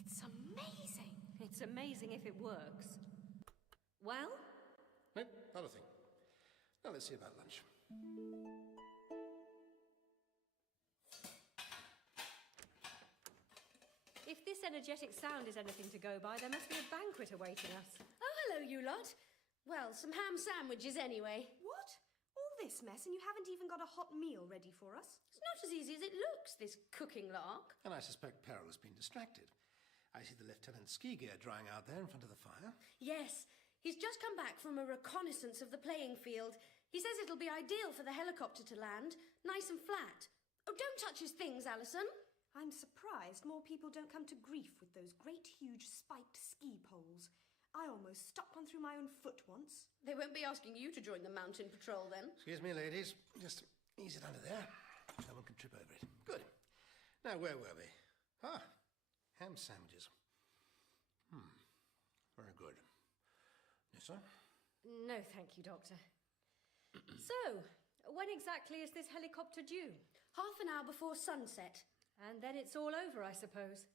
It's amazing. It's amazing if it works. Well? No, not a thing. Now, let's see about lunch. If this energetic sound is anything to go by, there must be a banquet awaiting us. Oh, hello, you lot. Well, some ham sandwiches anyway. What? All this mess and you haven't even got a hot meal ready for us? It's not as easy as it looks, this cooking lark. And I suspect Peril has been distracted. I see the Lieutenant's ski gear drying out there in front of the fire. Yes, he's just come back from a reconnaissance of the playing field. He says it'll be ideal for the helicopter to land, nice and flat. Oh, don't touch his things, Alison. I'm surprised more people don't come to grief with those great, huge, spiked ski poles. I almost stuck one through my own foot once. They won't be asking you to join the mountain patrol then. Excuse me, ladies. Just ease it under there. No one can trip over it. Good. Now, where were we? Ah, ham sandwiches. Very good. Nissa? No, thank you, Doctor. So, when exactly is this helicopter due? Half an hour before sunset. And then it's all over, I suppose.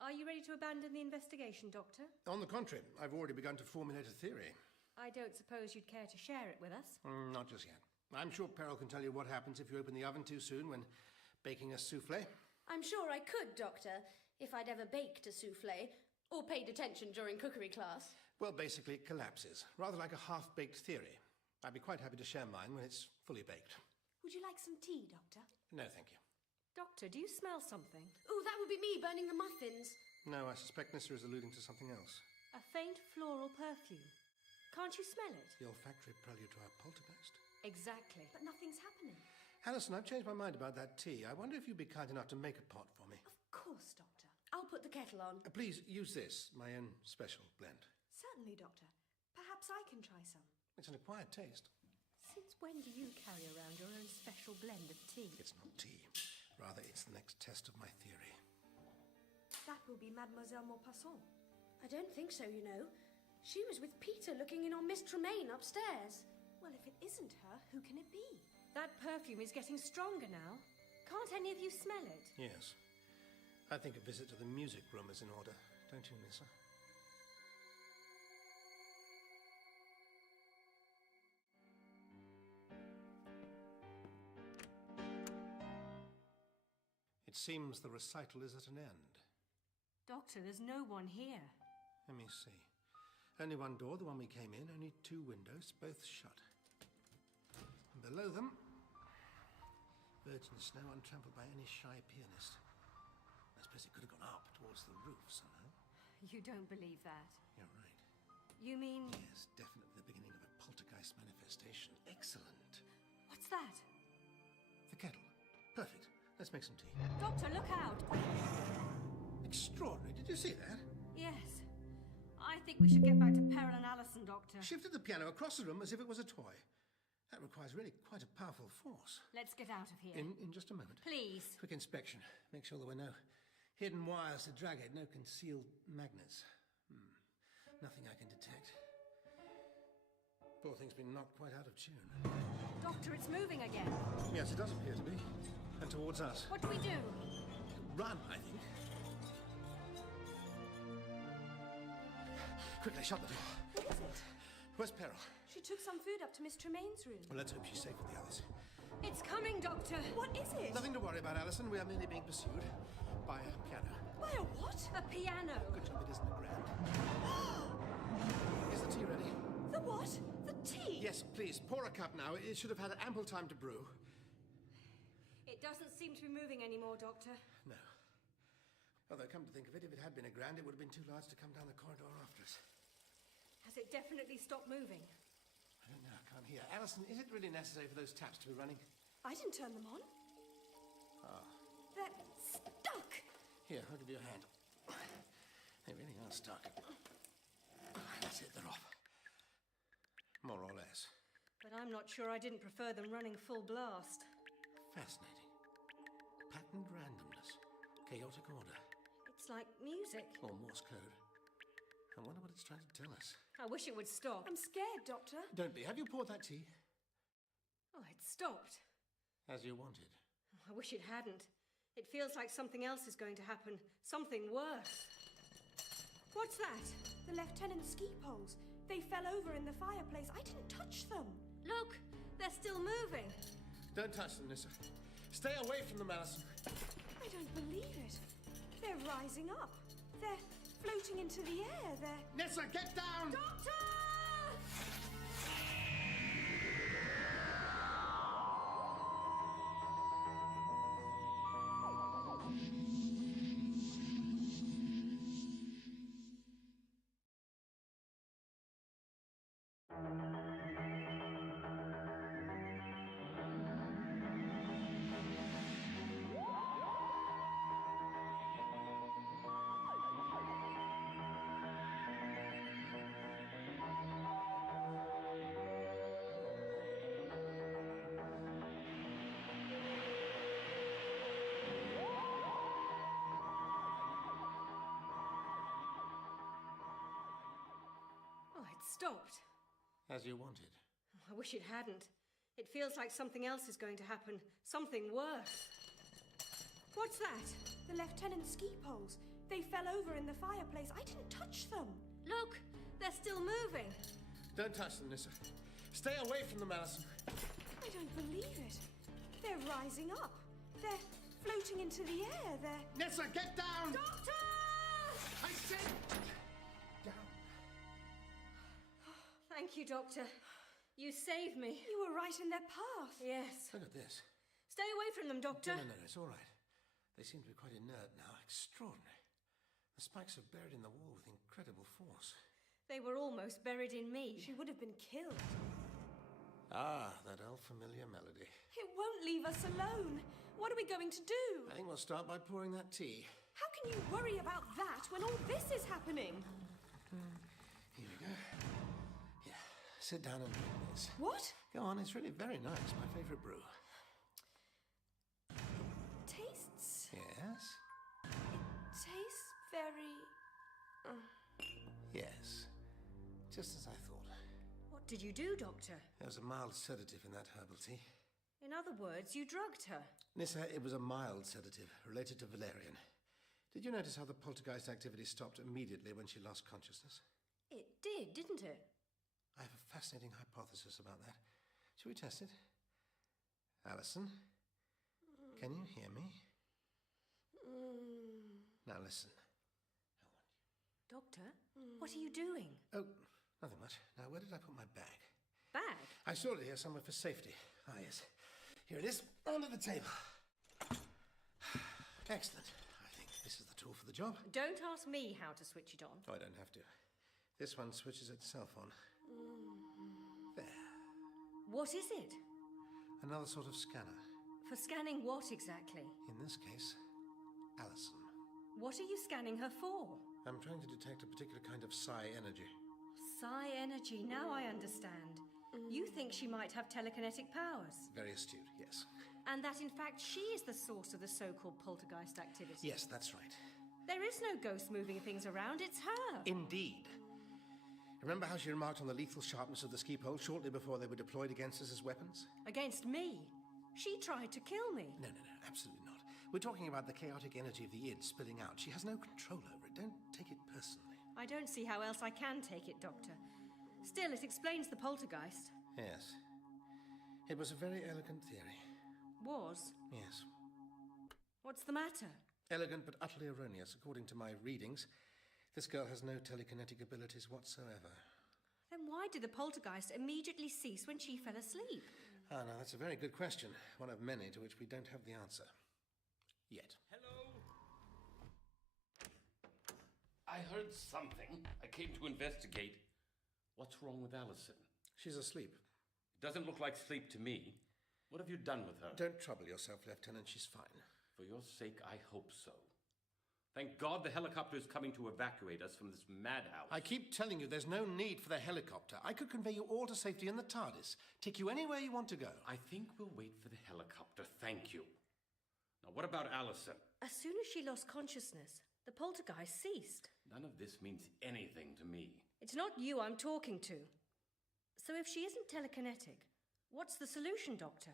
Are you ready to abandon the investigation, Doctor? On the contrary, I've already begun to formulate a theory. I don't suppose you'd care to share it with us? Not just yet. I'm sure Peril can tell you what happens if you open the oven too soon when baking a souffle. I'm sure I could, Doctor, if I'd ever baked a souffle or paid attention during cookery class. Well, basically it collapses, rather like a half-baked theory. I'd be quite happy to share mine when it's fully baked. Would you like some tea, Doctor? No, thank you. Doctor, do you smell something? Oh, that would be me burning the muffins. No, I suspect Nissa is alluding to something else. A faint floral perfume. Can't you smell it? The olfactory prelude to our poltergeist. Exactly. But nothing's happening. Alison, I've changed my mind about that tea. I wonder if you'd be kind enough to make a pot for me. Of course, Doctor. I'll put the kettle on. Please use this, my own special blend. Certainly, Doctor. Perhaps I can try some. It's an acquired taste. Since when do you carry around your own special blend of tea? It's not tea. Rather, it's the next test of my theory. That will be Mademoiselle Maupassant. I don't think so, you know. She was with Peter looking in on Miss Tremaine upstairs. Well, if it isn't her, who can it be? That perfume is getting stronger now. Can't any of you smell it? Yes. I think a visit to the music room is in order. Don't you, Nissa? It seems the recital is at an end. Doctor, there's no one here. Let me see. Only one door, the one we came in, only two windows, both shut. And below them, virgin snow untrampled by any shy pianist. I suppose it could have gone up towards the roof somehow. You don't believe that? You're right. You mean... Yes, definitely the beginning of a poltergeist manifestation. Excellent. What's that? The kettle. Perfect. Let's make some tea. Doctor, look out! Extraordinary. Did you see that? Yes. I think we should get back to Peril and Alison, Doctor. Shifted the piano across the room as if it was a toy. That requires really quite a powerful force. Let's get out of here. In just a moment. Please. Quick inspection. Make sure there were no hidden wires to drag it, no concealed magnets. Nothing I can detect. Poor thing's been knocked quite out of tune. Doctor, it's moving again. Yes, it does appear to be. And towards us. What do we do? Run, I think. Quickly, shut the door. What is it? Where's Peril? She took some food up to Miss Tremaine's room. Well, let's hope she's safe with the others. It's coming, Doctor. What is it? Nothing to worry about, Alison. We are merely being pursued by a piano. By a what? A piano. Good job it isn't a grand. Is the tea ready? The what? The tea? Yes, please. Pour a cup now. It should have had ample time to brew. It doesn't seem to be moving anymore, Doctor. No. Although, come to think of it, if it had been a grand, it would have been too large to come down the corridor after us. Has it definitely stopped moving? I don't know, I can't hear. Alison, is it really necessary for those taps to be running? I didn't turn them on. Ah. They're stuck. Here, I'll give you a hand. They really are stuck. That's it, they're off. More or less. But I'm not sure I didn't prefer them running full blast. Fascinating. Patterned randomness. Chaotic order. It's like music. Or Morse code. I wonder what it's trying to tell us. I wish it would stop. I'm scared, Doctor. Don't be. Have you poured that tea? Oh, it stopped. As you wanted. I wish it hadn't. It feels like something else is going to happen. Something worse. What's that? The Lieutenant's ski poles. They fell over in the fireplace. I didn't touch them. Look, they're still moving. Don't touch them, Nissa. Stay away from them, Alison. I don't believe it. They're rising up. They're floating into the air. They're... Nissa, get down! Doctor! Stopped. As you wanted. I wish it hadn't. It feels like something else is going to happen. Something worse. What's that? The Lieutenant's ski poles. They fell over in the fireplace. I didn't touch them. Look, they're still moving. Don't touch them, Nissa. Stay away from them, Alison. I don't believe it. They're rising up. They're floating into the air. They're... Nissa, get down! Doctor! I said... Thank you, Doctor. You saved me. You were right in their path. Yes. Look at this. Stay away from them, Doctor. No, it's all right. They seem to be quite inert now. Extraordinary. The spikes are buried in the wall with incredible force. They were almost buried in me. She would have been killed. Ah, that old familiar melody. It won't leave us alone. What are we going to do? I think we'll start by pouring that tea. How can you worry about that when all this is happening? Here we go. Sit down and drink this. What? Go on, it's really very nice. My favourite brew. Tastes? Yes? It tastes very... Yes. Just as I thought. What did you do, Doctor? There was a mild sedative in that herbal tea. In other words, you drugged her. Nissa, it was a mild sedative related to valerian. Did you notice how the poltergeist activity stopped immediately when she lost consciousness? It did, didn't it? I have a fascinating hypothesis about that. Shall we test it? Alison, can you hear me? Now listen. Doctor, what are you doing? Oh, nothing much. Now, where did I put my bag? Bag? I stored it here somewhere for safety. Ah, yes. Here it is, under the table. Excellent. I think this is the tool for the job. Don't ask me how to switch it on. Oh, I don't have to. This one switches itself on. There. What is it? Another sort of scanner. For scanning what exactly? In this case, Alison. What are you scanning her for? I'm trying to detect a particular kind of psi energy. Psi energy, now I understand. You think she might have telekinetic powers? Very astute, yes. And that in fact she is the source of the so-called poltergeist activity? Yes, that's right. There is no ghost moving things around, it's her. Indeed. Remember how she remarked on the lethal sharpness of the ski poles shortly before they were deployed against us as weapons? Against me? She tried to kill me. No, absolutely not. We're talking about the chaotic energy of the id spilling out. She has no control over it. Don't take it personally. I don't see how else I can take it, Doctor. Still, it explains the poltergeist. Yes. It was a very elegant theory. Was? Yes. What's the matter? Elegant but utterly erroneous, according to my readings. This girl has no telekinetic abilities whatsoever. Then why did the poltergeist immediately cease when she fell asleep? Ah, now that's a very good question. One of many to which we don't have the answer. Yet. Hello? I heard something. I came to investigate. What's wrong with Allison? She's asleep. It doesn't look like sleep to me. What have you done with her? Don't trouble yourself, Lieutenant. She's fine. For your sake, I hope so. Thank God the helicopter is coming to evacuate us from this madhouse. I keep telling you there's no need for the helicopter. I could convey you all to safety in the TARDIS. Take you anywhere you want to go. I think we'll wait for the helicopter. Thank you. Now, what about Allison? As soon as she lost consciousness, the poltergeist ceased. None of this means anything to me. It's not you I'm talking to. So if she isn't telekinetic, what's the solution, Doctor?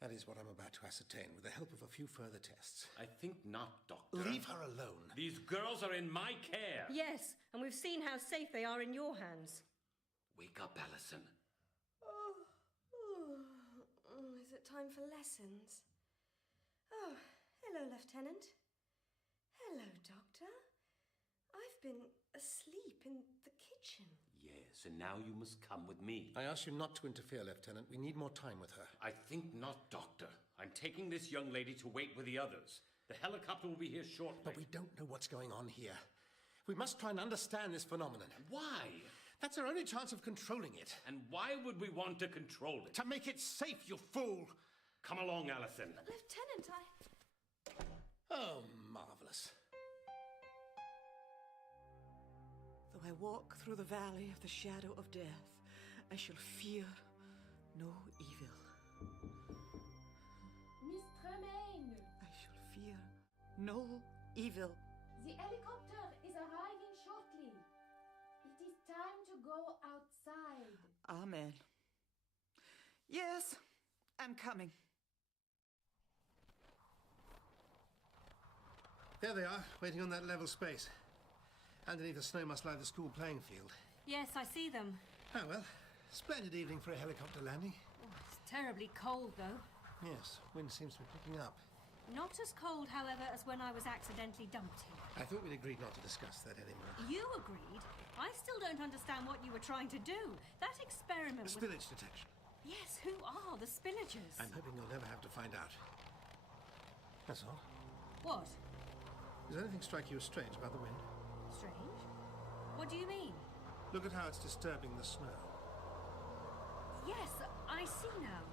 That is what I'm about to ascertain with the help of a few further tests. I think not, Doctor. Leave her alone. These girls are in my care. Yes, and we've seen how safe they are in your hands. Wake up, Allison. Is it time for lessons? Oh, hello, Lieutenant. Hello, Doctor. I've been asleep in the kitchen. Yes, and now you must come with me. I ask you not to interfere, Lieutenant. We need more time with her. I think not, Doctor. I'm taking this young lady to wait with the others. The helicopter will be here shortly. But we don't know what's going on here. We must try and understand this phenomenon. Why? That's our only chance of controlling it. And why would we want to control it? To make it safe, you fool! Come along, Allison. But Lieutenant, Oh, marvellous. Though I walk through the valley of the shadow of death, I shall fear no evil. Miss Tremaine! I shall fear no evil. The helicopter is arriving shortly. It is time to go outside. Amen. Yes, I'm coming. There they are, waiting on that level space. Underneath the snow must lie the school playing field. Yes, I see them. Oh, well, splendid evening for a helicopter landing. Oh, it's terribly cold, though. Yes, wind seems to be picking up. Not as cold, however, as when I was accidentally dumped here. I thought we'd agreed not to discuss that anymore. You agreed? I still don't understand what you were trying to do. That experiment was... Spillage detection. Yes, who are the Spillagers? I'm hoping you'll never have to find out. That's all. What? Does anything strike you as strange about the wind? Strange? What do you mean? Look at how it's disturbing the snow. Yes, I see now.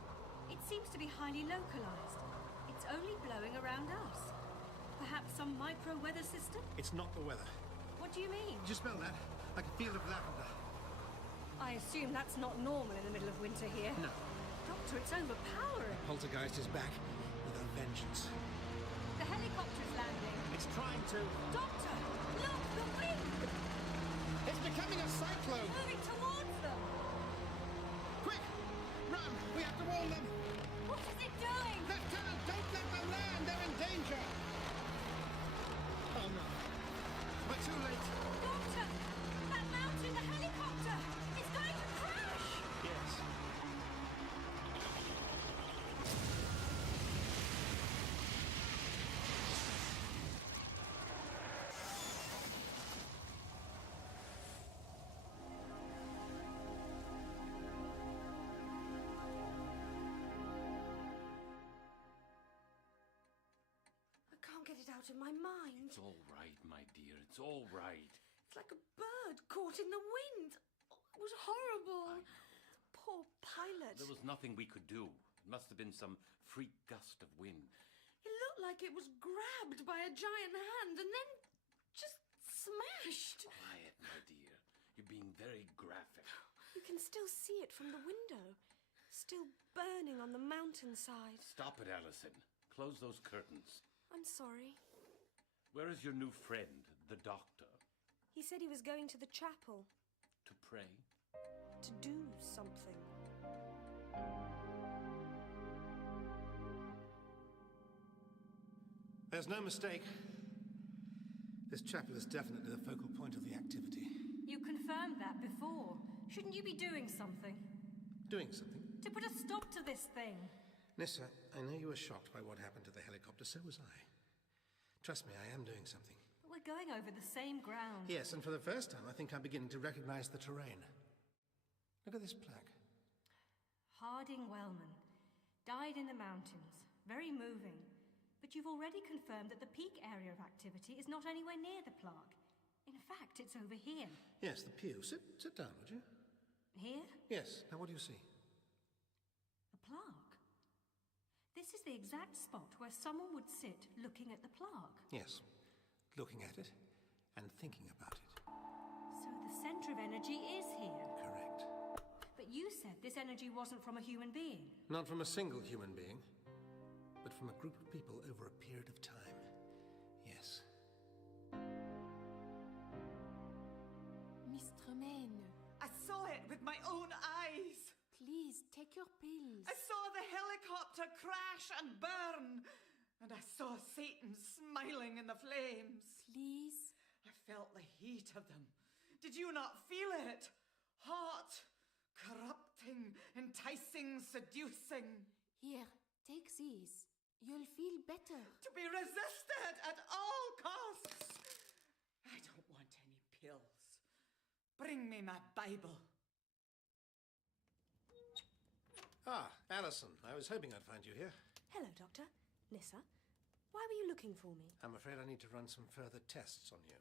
It seems to be highly localized. It's only blowing around us. Perhaps some micro-weather system? It's not the weather. What do you mean? Did you smell that? Like a field of lavender. I assume that's not normal in the middle of winter here. No. Doctor, it's overpowering. Poltergeist is back with a vengeance. The helicopter's landing. It's trying to... Doctor, look, the wind! It's becoming a cyclone! Moving towards them! Quick! Run! We have to warn them! What is it doing? Lieutenant, don't let them land! They're in danger! Oh, no. We're too late. Doctor! That mountain, the helicopter! It's going to crash! Yes. I can't get it out of my mind. It's all right, my dear. It's all right. It's like a bird caught in the wind. Oh, it was horrible. Poor pilot. There was nothing we could do. It must have been some freak gust of wind. It looked like it was grabbed by a giant hand and then just smashed. Quiet, my dear. You're being very graphic. You can still see it from the window. Still burning on the mountainside. Stop it, Allison. Close those curtains. I'm sorry. Where is your new friend, the doctor? He said he was going to the chapel. To pray? To do something. There's no mistake. This chapel is definitely the focal point of the activity. You confirmed that before. Shouldn't you be doing something? Doing something? To put a stop to this thing. Nissa, I know you were shocked by what happened to the helicopter. So was I. Trust me, I am doing something. But we're going over the same ground. Yes, and for the first time, I think I'm beginning to recognize the terrain. Look at this plaque. Harding Wellman. Died in the mountains. Very moving. But you've already confirmed that the peak area of activity is not anywhere near the plaque. In fact, it's over here. Yes, the pew. Sit down, would you? Here? Yes. Now, what do you see? The plaque. This is the exact spot where someone would sit looking at the plaque. Yes. Looking at it and thinking about it. So the centre of energy is here. Correct. But you said this energy wasn't from a human being. Not from a single human being, but from a group of people over a period of time. Yes. Miss Tremaine, I saw it with my own eyes. please take your pills. I saw the helicopter crash and burn. And I saw Satan smiling in the flames. Please? I felt the heat of them. Did you not feel it? Hot, corrupting, enticing, seducing. Here, take these. You'll feel better. To be resisted at all costs. I don't want any pills. Bring me my Bible. Ah, Alison. I was hoping I'd find you here. Hello, Doctor. Nissa, why were you looking for me? I'm afraid I need to run some further tests on you.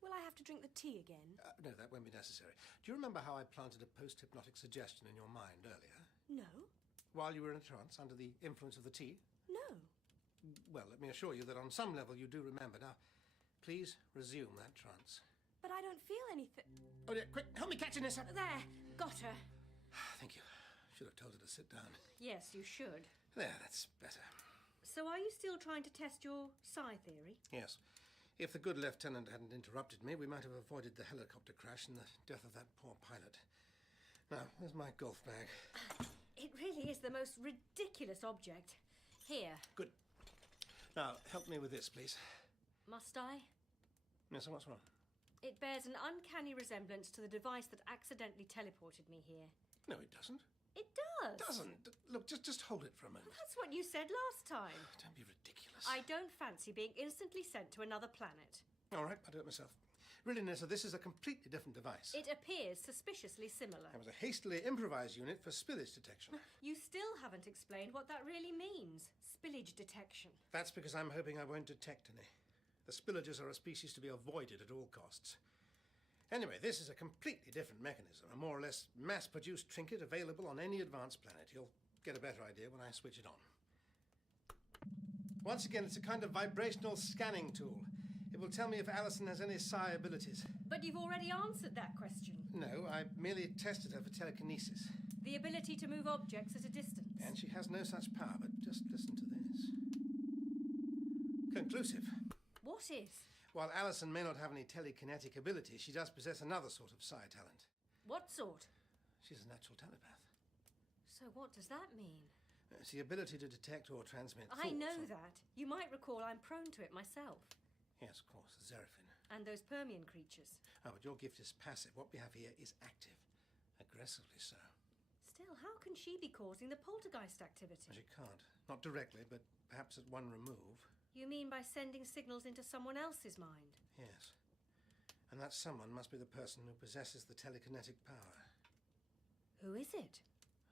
Will I have to drink the tea again? No, that won't be necessary. Do you remember how I planted a post-hypnotic suggestion in your mind earlier? No. While you were in a trance under the influence of the tea? No. Well, let me assure you that on some level you do remember. Now, please resume that trance. But I don't feel anything. Oh, dear, quick, help me catch her, Nissa. There, got her. Thank you. Should have told her to sit down. Yes, you should. There, that's better. So are you still trying to test your psi theory? Yes. If the good lieutenant hadn't interrupted me, we might have avoided the helicopter crash and the death of that poor pilot. Now, where's my golf bag? It really is the most ridiculous object. Here. Good. Now, help me with this, please. Must I? Yes, what's wrong? It bears an uncanny resemblance to the device that accidentally teleported me here. No, it doesn't. It does. Doesn't. Look, just hold it for a moment. That's what you said last time. Don't be ridiculous. I don't fancy being instantly sent to another planet. All right, I'll do it myself. Really, Nissa, this is a completely different device. It appears suspiciously similar. It was a hastily improvised unit for spillage detection. You still haven't explained what that really means. Spillage detection. That's because I'm hoping I won't detect any. The spillages are a species to be avoided at all costs. Anyway, this is a completely different mechanism, a more or less mass-produced trinket available on any advanced planet. You'll get a better idea when I switch it on. Once again, it's a kind of vibrational scanning tool. It will tell me if Alison has any psi abilities. But you've already answered that question. No, I merely tested her for telekinesis. The ability to move objects at a distance. And she has no such power, but just listen to this. Conclusive. What is? While Alison may not have any telekinetic ability, she does possess another sort of psi talent. What sort? She's a natural telepath. So what does that mean? It's the ability to detect or transmit I thoughts. know that. You might recall I'm prone to it myself. Yes, of course, the Zeraphim. And those Permian creatures. Oh, but your gift is passive. What we have here is active. Aggressively so. Still, how can she be causing the poltergeist activity? Well, she can't. Not directly, but perhaps at one remove. You mean by sending signals into someone else's mind? Yes. And that someone must be the person who possesses the telekinetic power. Who is it?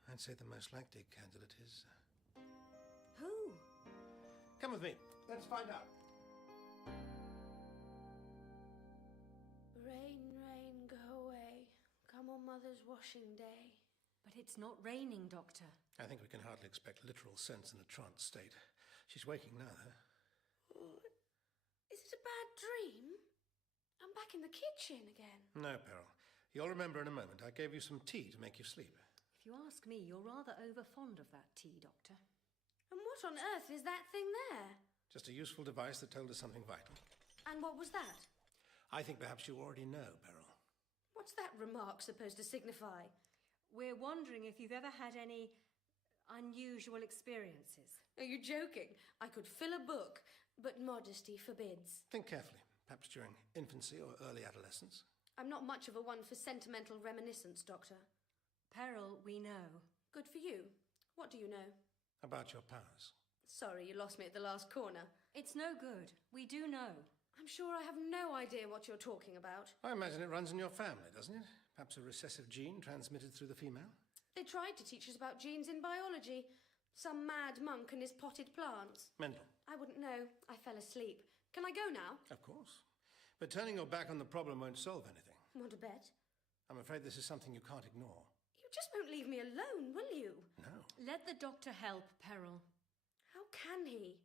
I'd say the most likely candidate is... Who? Come with me. Let's find out. Rain, rain, go away. Come on Mother's washing day. But it's not raining, Doctor. I think we can hardly expect literal sense in a trance state. She's waking now, though. Is it a bad dream? I'm back in the kitchen again. No, Peril. You'll remember in a moment. I gave you some tea to make you sleep. If you ask me, you're rather over-fond of that tea, Doctor. And what on earth is that thing there? Just a useful device that told us something vital. And what was that? I think perhaps you already know, Peril. What's that remark supposed to signify? We're wondering if you've ever had any unusual experiences. Are you joking? I could fill a book, but modesty forbids. Think carefully. Perhaps during infancy or early adolescence. I'm not much of a one for sentimental reminiscence, Doctor. Peril, we know. Good for you. What do you know? About your powers. Sorry, you lost me at the last corner. It's no good. We do know. I'm sure I have no idea what you're talking about. I imagine it runs in your family, doesn't it? Perhaps a recessive gene transmitted through the female? They tried to teach us about genes in biology. Some mad monk and his potted plants. Mendel. I wouldn't know. I fell asleep. Can I go now? Of course. But turning your back on the problem won't solve anything. Want a bet? I'm afraid this is something you can't ignore. You just won't leave me alone, will you? No. Let the doctor help, Peril. How can he?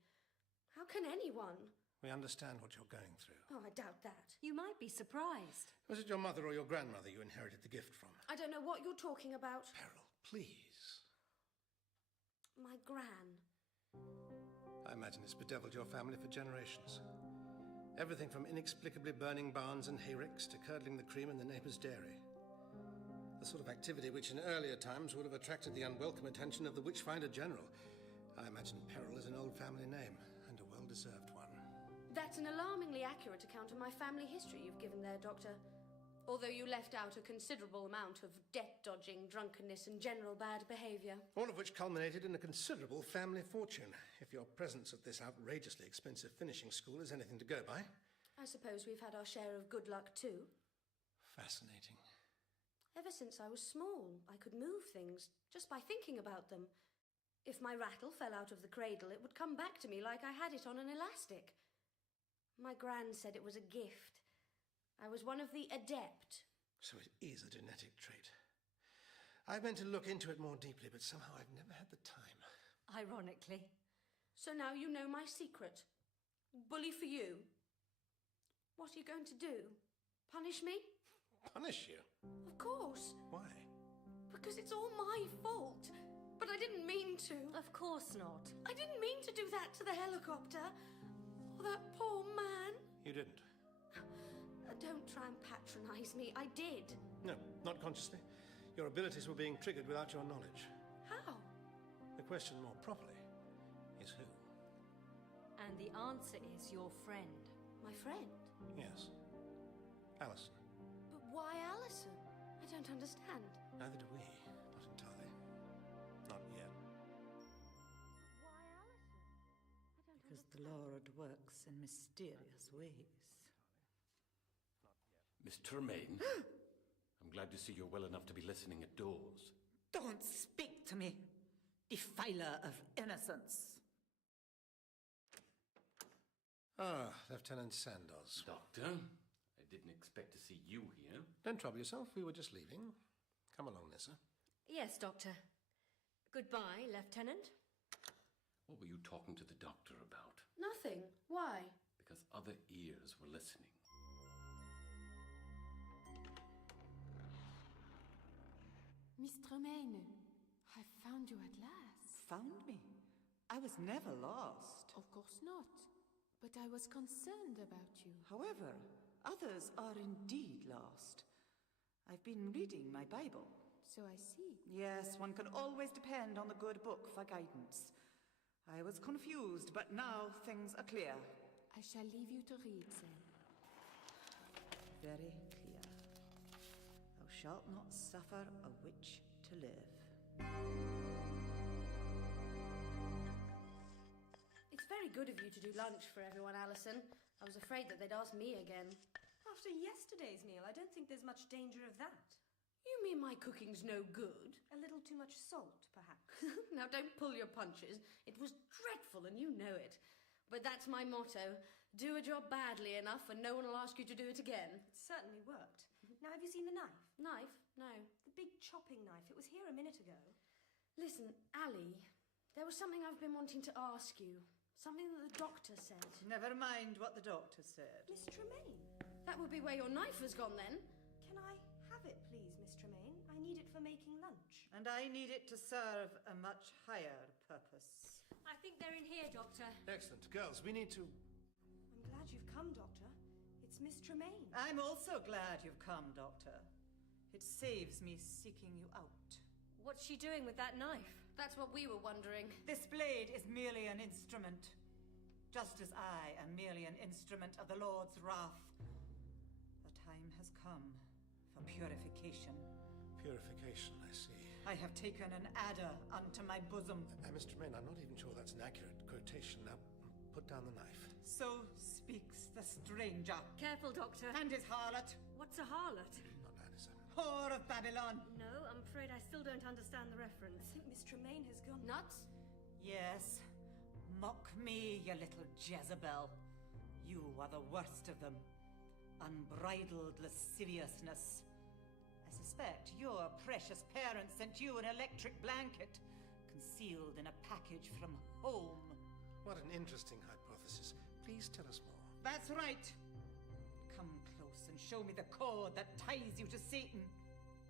How can anyone? We understand what you're going through. Oh, I doubt that. You might be surprised. Was it your mother or your grandmother you inherited the gift from? I don't know what you're talking about. Peril, please. My gran. I imagine it's bedeviled your family for generations. Everything from inexplicably burning barns and hayricks to curdling the cream in the neighbour's dairy. The sort of activity which in earlier times would have attracted the unwelcome attention of the Witchfinder General. I imagine Peril is an old family name, and a well-deserved one. That's an alarmingly accurate account of my family history you've given there, Doctor. Although you left out a considerable amount of debt-dodging, drunkenness and general bad behaviour. All of which culminated in a considerable family fortune, if your presence at this outrageously expensive finishing school is anything to go by. I suppose we've had our share of good luck too. Fascinating. Ever since I was small, I could move things just by thinking about them. If my rattle fell out of the cradle, it would come back to me like I had it on an elastic. My gran said it was a gift. I was one of the adept. So it is a genetic trait. I meant to look into it more deeply, but somehow I've never had the time. Ironically. So now you know my secret. Bully for you. What are you going to do? Punish me? Punish you? Of course. Why? Because it's all my fault. But I didn't mean to. Of course not. I didn't mean to do that to the helicopter. Or that poor man. You didn't? Don't try and patronise me. I did. No, not consciously. Your abilities were being triggered without your knowledge. How? The question more properly is who? And the answer is your friend. My friend? Yes. Alison. But why Alison? I don't understand. Neither do we. Not entirely. Not yet. Why Alison? I don't Because the Lord works in mysterious ways. Miss Tremaine, I'm glad to see you're well enough to be listening at doors. Don't speak to me, defiler of innocence. Ah, Lieutenant Sandoz. Doctor, I didn't expect to see you here. Don't trouble yourself. We were just leaving. Come along, Nissa. Yes, Doctor. Goodbye, Lieutenant. What were you talking to the doctor about? Nothing. Why? Because other ears were listening. Miss Tremaine, I found you at last. Found me? I was never lost. Of course not. But I was concerned about you. However, others are indeed lost. I've been reading my Bible. So I see. Yes, one can always depend on the good book for guidance. I was confused, but now things are clear. I shall leave you to read then. Very clear. Thou shalt not suffer a witch to live. It's very good of you to do lunch for everyone, Alison. I was afraid that they'd ask me again. After yesterday's meal, I don't think there's much danger of that. You mean my cooking's no good? A little too much salt, perhaps. Now, don't pull your punches. It was dreadful, and you know it. But that's my motto. Do a job badly enough, and no one will ask you to do it again. It certainly worked. Now, have you seen the knife? Knife? No. The big chopping knife. It was here a minute ago. Listen, Ali, there was something I've been wanting to ask you. Something that the doctor said. Never mind what the doctor said. Miss Tremaine. That would be where your knife has gone, then. Can I have it, please, Miss Tremaine? I need it for making lunch. And I need it to serve a much higher purpose. I think they're in here, Doctor. Excellent. Girls, we need to... I'm glad you've come, Doctor. It's Miss Tremaine. I'm also glad you've come, Doctor. It saves me seeking you out. What's she doing with that knife? That's what we were wondering. This blade is merely an instrument, just as I am merely an instrument of the Lord's wrath. The time has come for purification. Purification, I see. I have taken an adder unto my bosom. Mr. Tremaine, I'm not even sure that's an accurate quotation. Now, put down the knife. So speaks the stranger. Careful, Doctor. And his harlot. What's a harlot? Not now, Nissa. Whore of Babylon. No, I'm afraid I still don't understand the reference. I think Miss Tremaine has gone nuts. Yes. Mock me, you little Jezebel. You are the worst of them. Unbridled lasciviousness. I suspect your precious parents sent you an electric blanket, concealed in a package from home. What an interesting hypothesis. Please tell us more. That's right. Come close and show me the cord that ties you to Satan.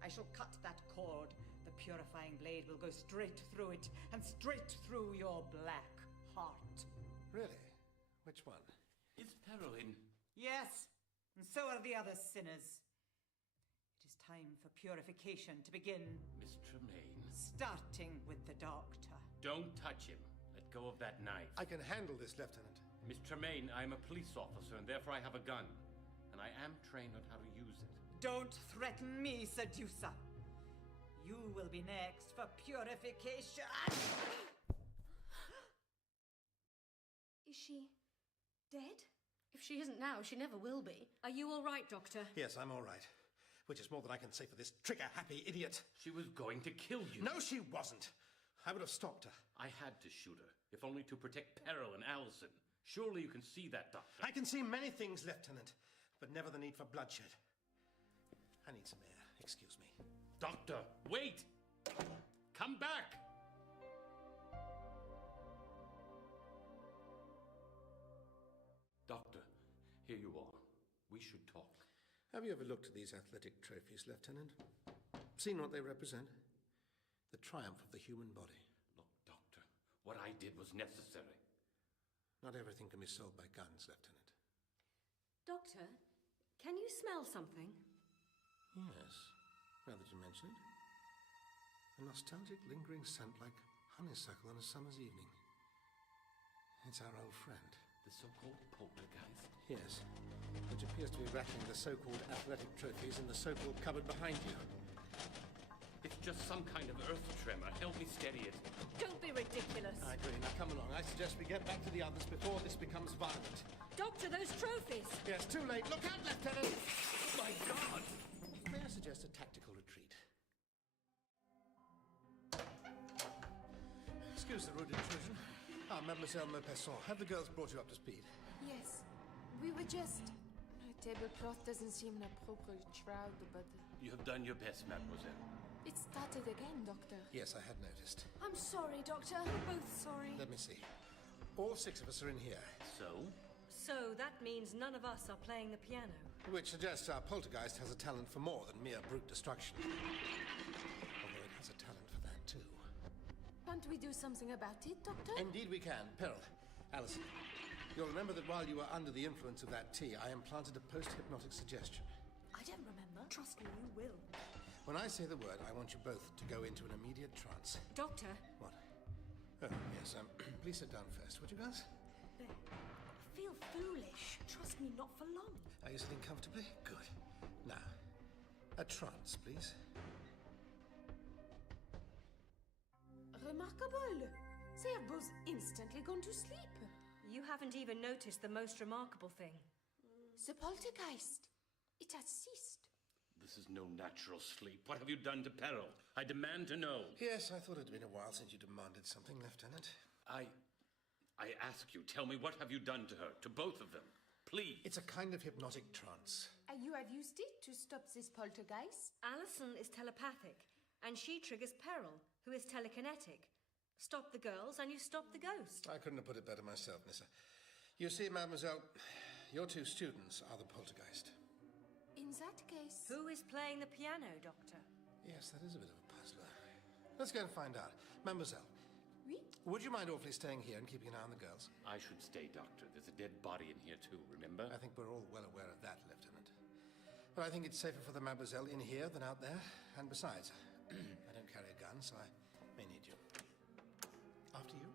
I shall cut that cord. The purifying blade will go straight through it, and straight through your black heart. Really? Which one? Is Peril in? Yes, and so are the other sinners. It is time for purification to begin. Miss Tremaine. Starting with the doctor. Don't touch him. Let go of that knife. I can handle this, Lieutenant. Miss Tremaine, I am a police officer, and therefore I have a gun. And I am trained on how to use it. Don't threaten me, seducer. You will be next for purification. Is she dead? If she isn't now, she never will be. Are you all right, Doctor? Yes, I'm all right. Which is more than I can say for this trigger-happy idiot. She was going to kill you. No, she wasn't. I would have stopped her. I had to shoot her, if only to protect Peril and Allison. Surely you can see that, Doctor. I can see many things, Lieutenant, but never the need for bloodshed. I need some air. Excuse me. Doctor, wait! Come back! Doctor, here you are. We should talk. Have you ever looked at these athletic trophies, Lieutenant? Seen what they represent? The triumph of the human body. Look, Doctor, what I did was necessary. Not everything can be sold by guns, Lieutenant. Doctor, can you smell something? Yes, now that you mention it. A nostalgic, lingering scent like honeysuckle on a summer's evening. It's our old friend. The so-called poltergeist? Yes, which appears to be rattling the so-called athletic trophies in the so-called cupboard behind you. It's just some kind of earth tremor. Help me steady it. Don't be ridiculous. I agree. Now come along. I suggest we get back to the others before this becomes violent. Doctor, those trophies! Yes, too late. Look out, Lieutenant! Oh, my God! May I suggest a tactical retreat? Excuse the rude intrusion. Ah, Mademoiselle Maupassant, have the girls brought you up to speed? Yes. We were just... A tablecloth doesn't seem an appropriate shroud, but... You have done your best, mademoiselle. It started again, Doctor. Yes, I had noticed. I'm sorry, Doctor. We're both sorry. Let me see. All 6 of us are in here. So? So that means none of us are playing the piano. Which suggests our poltergeist has a talent for more than mere brute destruction. Although it has a talent for that, too. Can't we do something about it, Doctor? Indeed we can. Peril. Allison, you'll remember that while you were under the influence of that tea, I implanted a post-hypnotic suggestion. I don't remember. Trust me, you will. When I say the word, I want you both to go into an immediate trance. Doctor? What? Oh, yes, please sit down first, would you guys? There. I feel foolish. Trust me, not for long. Are you sitting comfortably? Good. Now, a trance, please. Remarkable. They have both instantly gone to sleep. You haven't even noticed the most remarkable thing. The poltergeist. It has ceased. This is no natural sleep. What have you done to Peril? I demand to know. Yes, I thought it had been a while since you demanded something, Lieutenant. I ask you, tell me, what have you done to her? To both of them? Please. It's a kind of hypnotic trance. You have used it to stop this poltergeist? Allison is telepathic, and she triggers Peril, who is telekinetic. Stop the girls, and you stop the ghost. I couldn't have put it better myself, Nissa. You see, Mademoiselle, your 2 students are the poltergeist. In that case... Who is playing the piano, Doctor? Yes, that is a bit of a puzzler. Let's go and find out. Mademoiselle. Oui? Would you mind awfully staying here and keeping an eye on the girls? I should stay, Doctor. There's a dead body in here, too, remember? I think we're all well aware of that, Lieutenant. But I think it's safer for the Mademoiselle in here than out there. And besides, I don't carry a gun, so I may need you. After you.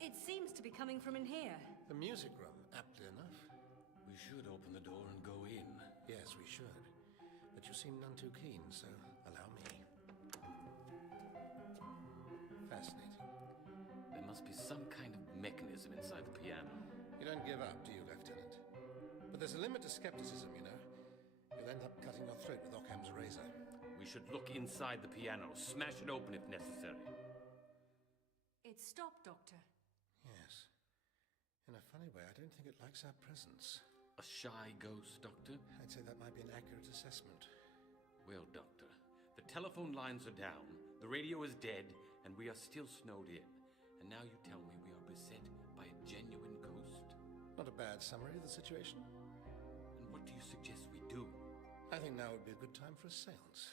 It seems to be coming from in here. The music room, aptly enough. We should open the door and go in. Yes, we should. But you seem none too keen, so allow me. Fascinating. There must be some kind of mechanism inside the piano. You don't give up, do you, Lieutenant? But there's a limit to skepticism, you know. You'll end up cutting your throat with Ockham's razor. We should look inside the piano, smash it open if necessary. It's stopped, Doctor. Yes. In a funny way, I don't think it likes our presence. A shy ghost, Doctor? I'd say that might be an accurate assessment. Well, Doctor, the telephone lines are down, the radio is dead, and we are still snowed in. And now you tell me we are beset by a genuine ghost? Not a bad summary of the situation. And what do you suggest we do? I think now would be a good time for a séance.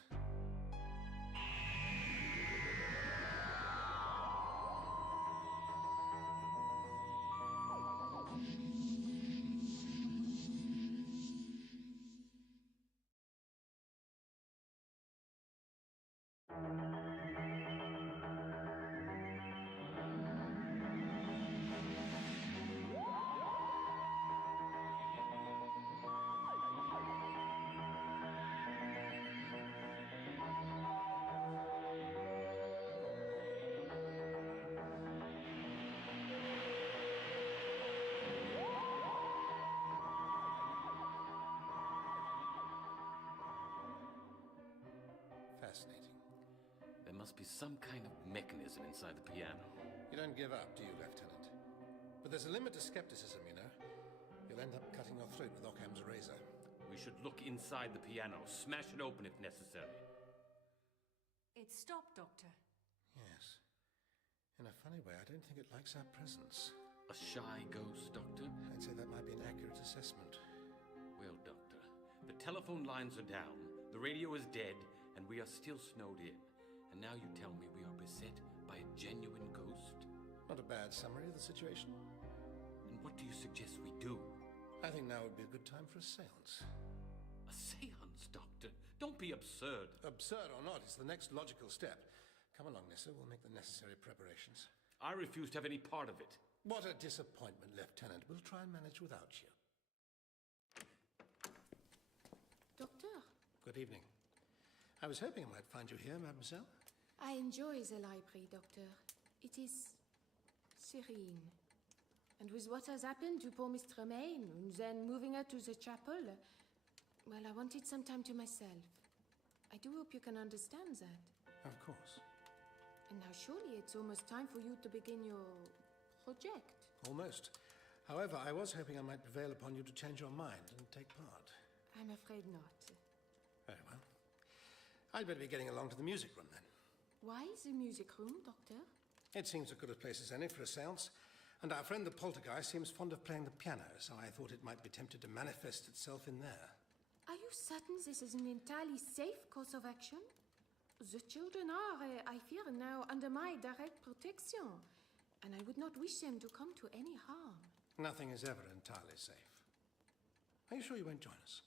Fascinating. There must be some kind of mechanism inside the piano. You don't give up, do you, Lieutenant? But there's a limit to skepticism, you know. You'll end up cutting your throat with Ockham's razor. We should look inside the piano, smash it open if necessary. It's stopped, Doctor. Yes. In a funny way, I don't think it likes our presence. A shy ghost, Doctor? I'd say that might be an accurate assessment. Well, Doctor, the telephone lines are down, the radio is dead, and we are still snowed in. And now you tell me we are beset by a genuine ghost? Not a bad summary of the situation. And what do you suggest we do? I think now would be a good time for a séance. A séance, Doctor? Don't be absurd. Absurd or not, it's the next logical step. Come along, Nissa, we'll make the necessary preparations. I refuse to have any part of it. What a disappointment, Lieutenant. We'll try and manage without you. Doctor, Good evening. I was hoping I might find you here, mademoiselle. I enjoy the library, Doctor. It is serene. And with what has happened to poor Miss Tremaine, and then moving her to the chapel, well, I wanted some time to myself. I do hope you can understand that. Of course. And now surely it's almost time for you to begin your project. Almost. However, I was hoping I might prevail upon you to change your mind and take part. I'm afraid not. Very well. I'd better be getting along to the music room, then. Why the music room, Doctor? It seems as good a place as any for a séance, and our friend the poltergeist seems fond of playing the piano, so I thought it might be tempted to manifest itself in there. Are you certain this is an entirely safe course of action? The children are, I fear, now under my direct protection, and I would not wish them to come to any harm. Nothing is ever entirely safe. Are you sure you won't join us?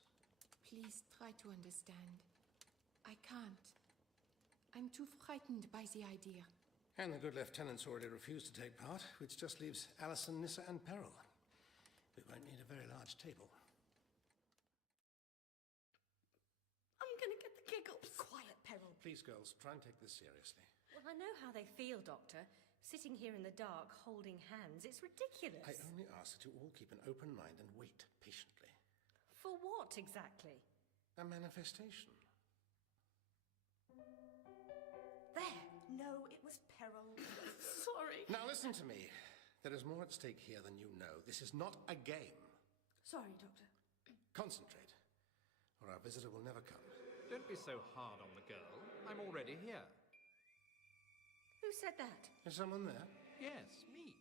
Please try to understand. I can't. I'm too frightened by the idea. And the good lieutenant's already refused to take part, which just leaves Alison, Nissa, and Peril. We won't need a very large table. I'm gonna get the giggles. Quiet, Peril. Please, girls, try and take this seriously. Well, I know how they feel, Doctor. Sitting here in the dark, holding hands, it's ridiculous. I only ask that you all keep an open mind and wait patiently. For what, exactly? A manifestation. There. No, it was Peril. Sorry. Now listen to me. There is more at stake here than you know. This is not a game. Sorry, Doctor. Concentrate, or our visitor will never come. Don't be so hard on the girl. I'm already here. Who said that? Is someone there? Yes, me.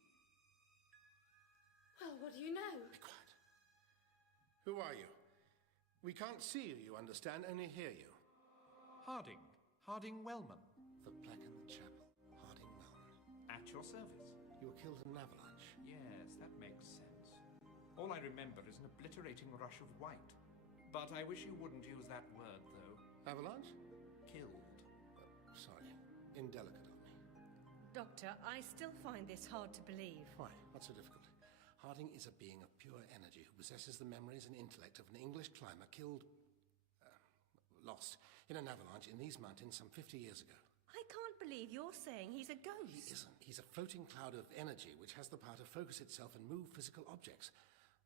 Well, what do you know? Be quiet. Who are you? We can't see you, you understand, only hear you. Harding. Harding Wellman. The plaque in the chapel. Harding Wellman. At your service. You were killed in an avalanche. Yes, that makes sense. All I remember is an obliterating rush of white. But I wish you wouldn't use that word, though. Avalanche? Killed. Sorry. Indelicate of me. Doctor, I still find this hard to believe. Why? What's so difficult? Harding is a being of pure energy who possesses the memories and intellect of an English climber killed... lost in an avalanche in these mountains some 50 years ago. I can't believe you're saying he's a ghost. He isn't. He's a floating cloud of energy which has the power to focus itself and move physical objects,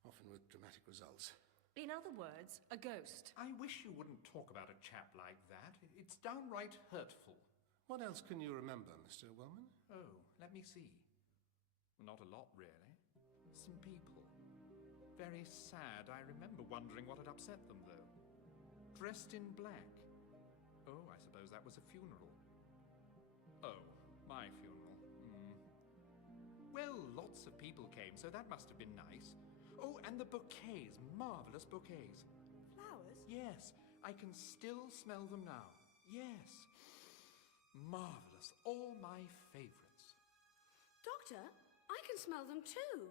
often with dramatic results. In other words, a ghost. I wish you wouldn't talk about a chap like that. It's downright hurtful. What else can you remember, Mr. Wellman? Oh, let me see. Not a lot, really. Some people. Very sad. I remember wondering what had upset them, though. Dressed in black. Oh, I suppose that was a funeral. Oh, my funeral. Well, lots of people came, so that must have been nice. Oh, and the bouquets. Marvellous bouquets. Flowers? Yes, I can still smell them now. Yes. Marvellous. All my favourites. Doctor, I can smell them too.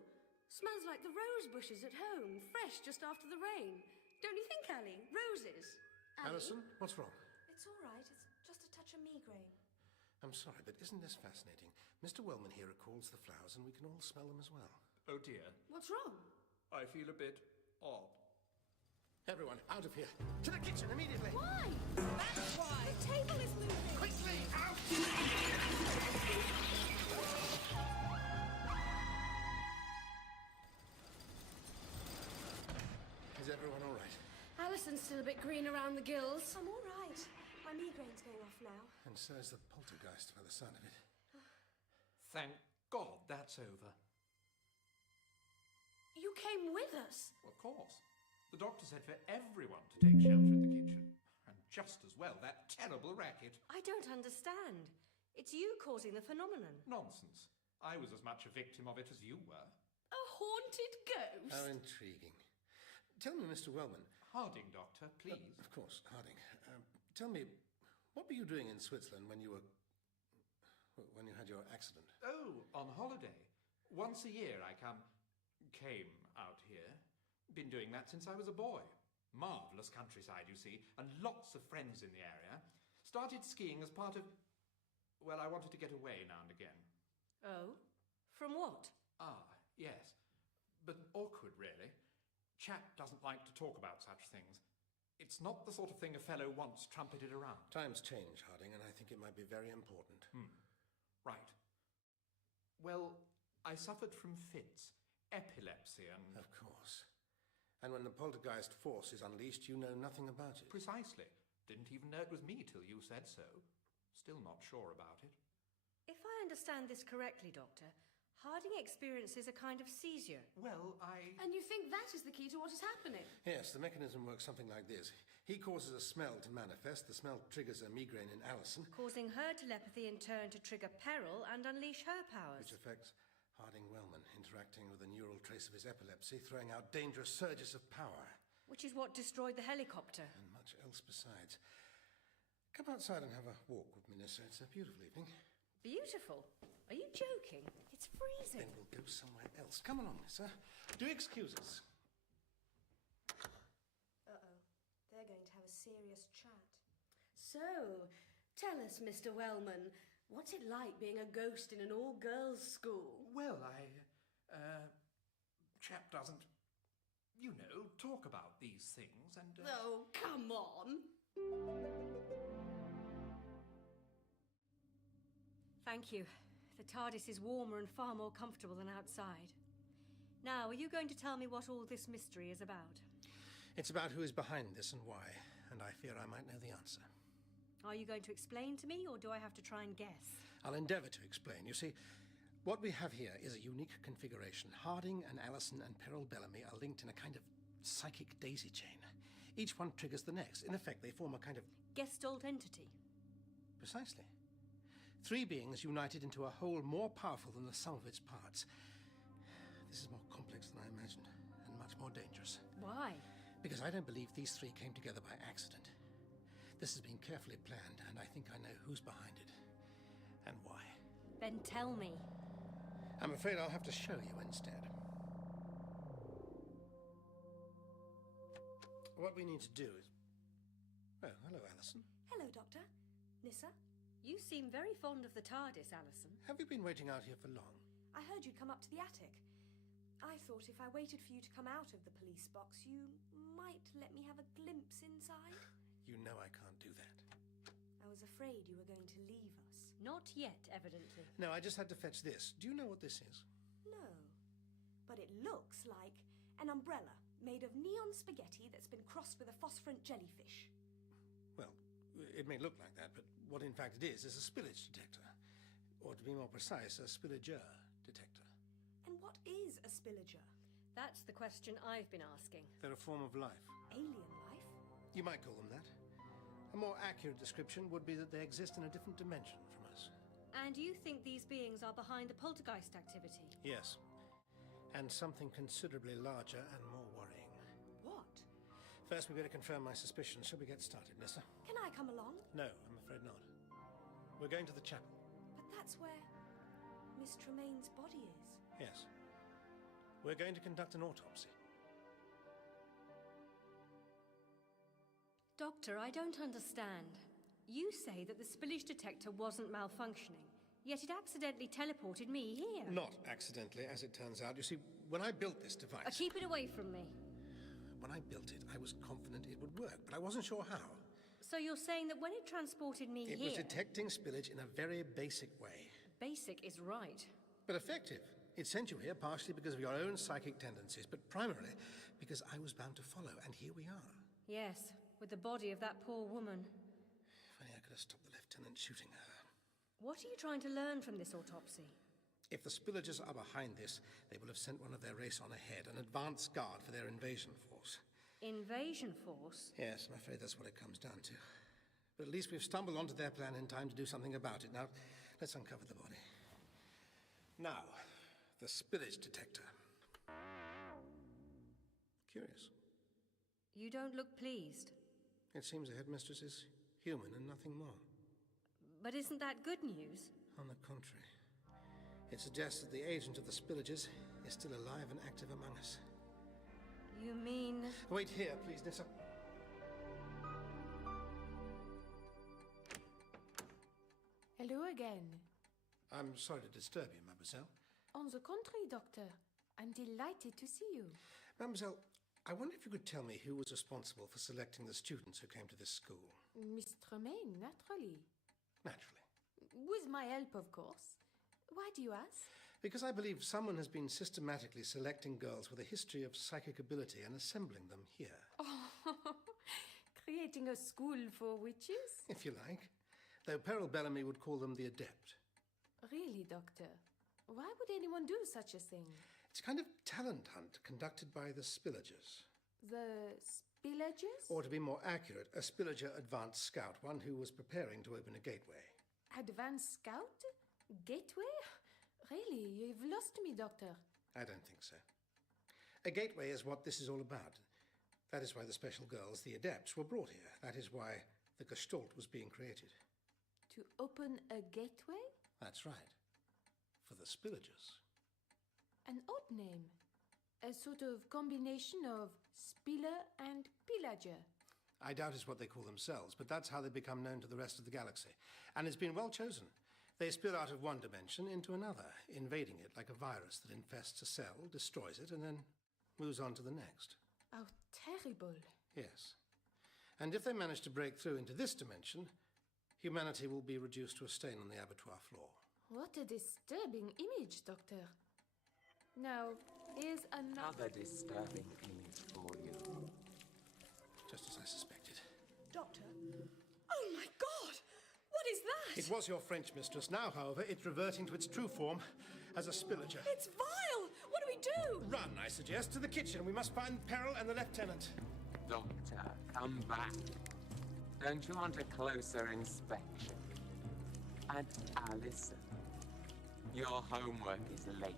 Smells like the rose bushes at home, fresh just after the rain. Don't you think, Allie? Roses. Allie? Alison, what's wrong? It's all right. It's just a touch of migraine. I'm sorry, but isn't this fascinating? Mr. Wellman here recalls the flowers, and we can all smell them as well. Oh, dear. What's wrong? I feel a bit odd. Everyone, out of here. To the kitchen, immediately! Why? That's why. The table is moving. Quickly, out! Is everyone all right? Alison's still a bit green around the gills. I'm all right. My migraine's going off now. And so is the poltergeist, by the sound of it. Thank God that's over. You came with us. Of course. The doctor said for everyone to take shelter in the kitchen. And just as well, that terrible racket. I don't understand. It's you causing the phenomenon. Nonsense. I was as much a victim of it as you were. A haunted ghost? How intriguing. Tell me, Mr. Wellman. Harding, Doctor, please. Of course, Harding. Tell me, what were you doing in Switzerland when you had your accident? Oh, on holiday. Once a year I came out here. Been doing that since I was a boy. Marvellous countryside, you see, and lots of friends in the area. Started skiing as part of... Well, I wanted to get away now and again. Oh? From what? Ah, yes. But awkward, really. Chap doesn't like to talk about such things. It's not the sort of thing a fellow wants trumpeted around. Times change, Harding, and I think it might be very important. Right. Well, I suffered from fits, epilepsy and... Of course. And when the poltergeist force is unleashed, you know nothing about it. Precisely. Didn't even know it was me till you said so. Still not sure about it. If I understand this correctly, Doctor, Harding experiences a kind of seizure. Well, And you think that is the key to what is happening? Yes, the mechanism works something like this. He causes a smell to manifest. The smell triggers a migraine in Alison. Causing her telepathy in turn to trigger peril and unleash her powers. Which affects Harding Wellman, interacting with the neural trace of his epilepsy, throwing out dangerous surges of power. Which is what destroyed the helicopter. And much else besides. Come outside and have a walk with me, Nissa. It's a beautiful evening. Beautiful? Are you joking? It's freezing. Then we'll go somewhere else. Come along, Nissa. Do excuse us. Uh-oh. They're going to have a serious chat. So, tell us, Mr. Wellman, what's it like being a ghost in an all-girls school? Well, chap doesn't, talk about these things and... Oh, come on! Thank you. The TARDIS is warmer and far more comfortable than outside. Now, are you going to tell me what all this mystery is about? It's about who is behind this and why, and I fear I might know the answer. Are you going to explain to me, or do I have to try and guess? I'll endeavour to explain. You see, what we have here is a unique configuration. Harding and Alison and Peril Bellamy are linked in a kind of psychic daisy chain. Each one triggers the next. In effect, they form a kind of... Gestalt entity. Precisely. 3 beings united into a whole more powerful than the sum of its parts. This is more complex than I imagined, and much more dangerous. Why? Because I don't believe these 3 came together by accident. This has been carefully planned, and I think I know who's behind it. And why. Then tell me. I'm afraid I'll have to show you instead. What we need to do is... Oh, hello, Alison. Hello, Doctor. Nissa? You seem very fond of the TARDIS, Alison. Have you been waiting out here for long? I heard you'd come up to the attic. I thought if I waited for you to come out of the police box, you might let me have a glimpse inside. You know I can't do that. I was afraid you were going to leave us. Not yet, evidently. No, I just had to fetch this. Do you know what this is? No. But it looks like an umbrella made of neon spaghetti that's been crossed with a phosphorant jellyfish. Well, it may look like that, but what in fact it is a spillage detector. Or to be more precise, a spillager detector. And what is a spillager? That's the question I've been asking. They're a form of life. Alien life? You might call them that. A more accurate description would be that they exist in a different dimension from us. And you think these beings are behind the poltergeist activity? Yes. And something considerably larger and more worrying. What? First, we better confirm my suspicions. Shall we get started, Nessa? Can I come along? No, I'm afraid not. We're going to the chapel. But that's where Miss Tremaine's body is. Yes. We're going to conduct an autopsy. Doctor, I don't understand. You say that the spillage detector wasn't malfunctioning, yet it accidentally teleported me here. Not accidentally, as it turns out. You see, when I built this device... Keep it away from me. When I built it, I was confident it would work, but I wasn't sure how. So you're saying that when it transported me It here... was detecting spillage in a very basic way. Basic is right. But effective. It sent you here partially because of your own psychic tendencies, but primarily because I was bound to follow, and here we are. Yes, with the body of that poor woman. If only I could have stopped the lieutenant shooting her. What are you trying to learn from this autopsy? If the spillagers are behind this, they will have sent one of their race on ahead, an advance guard for their invasion force. Invasion force? Yes, I'm afraid that's what it comes down to. But at least we've stumbled onto their plan in time to do something about it. Now, let's uncover the body. Now, the spillage detector. Curious. You don't look pleased. It seems the headmistress is human and nothing more. But isn't that good news? On the contrary. It suggests that the agent of the spillagers is still alive and active among us. You mean... Wait here, please, Nissa. Hello again. I'm sorry to disturb you, mademoiselle. On the contrary, Doctor. I'm delighted to see you. Mademoiselle, I wonder if you could tell me who was responsible for selecting the students who came to this school. Miss Tremaine, naturally. Naturally. With my help, of course. Why do you ask? Because I believe someone has been systematically selecting girls with a history of psychic ability and assembling them here. Oh, creating a school for witches? If you like. Though Peril Bellamy would call them the adept. Really, Doctor? Why would anyone do such a thing? It's a kind of talent hunt conducted by the spillagers. The spillagers? Or to be more accurate, a spillager advanced scout, one who was preparing to open a gateway. Advanced scout? Gateway? Really, you've lost me, Doctor. I don't think so. A gateway is what this is all about. That is why the special girls, the adepts, were brought here. That is why the Gestalt was being created. To open a gateway? That's right. For the spillagers. An odd name. A sort of combination of spiller and pillager. I doubt it's what they call themselves, but that's how they become known to the rest of the galaxy. And it's been well chosen. They spill out of one dimension into another, invading it like a virus that infests a cell, destroys it, and then moves on to the next. How terrible. Yes. And if they manage to break through into this dimension, humanity will be reduced to a stain on the abattoir floor. What a disturbing image, Doctor. Now, here's Another disturbing image for you. Just as I suspected. Doctor? Oh my God! What is that? It was your French mistress. Now, however, it's reverting to its true form as a spillager. It's vile! What do we do? Run, I suggest, to the kitchen. We must find Peril and the lieutenant. Doctor, come back. Don't you want a closer inspection? And Alison, your homework is late.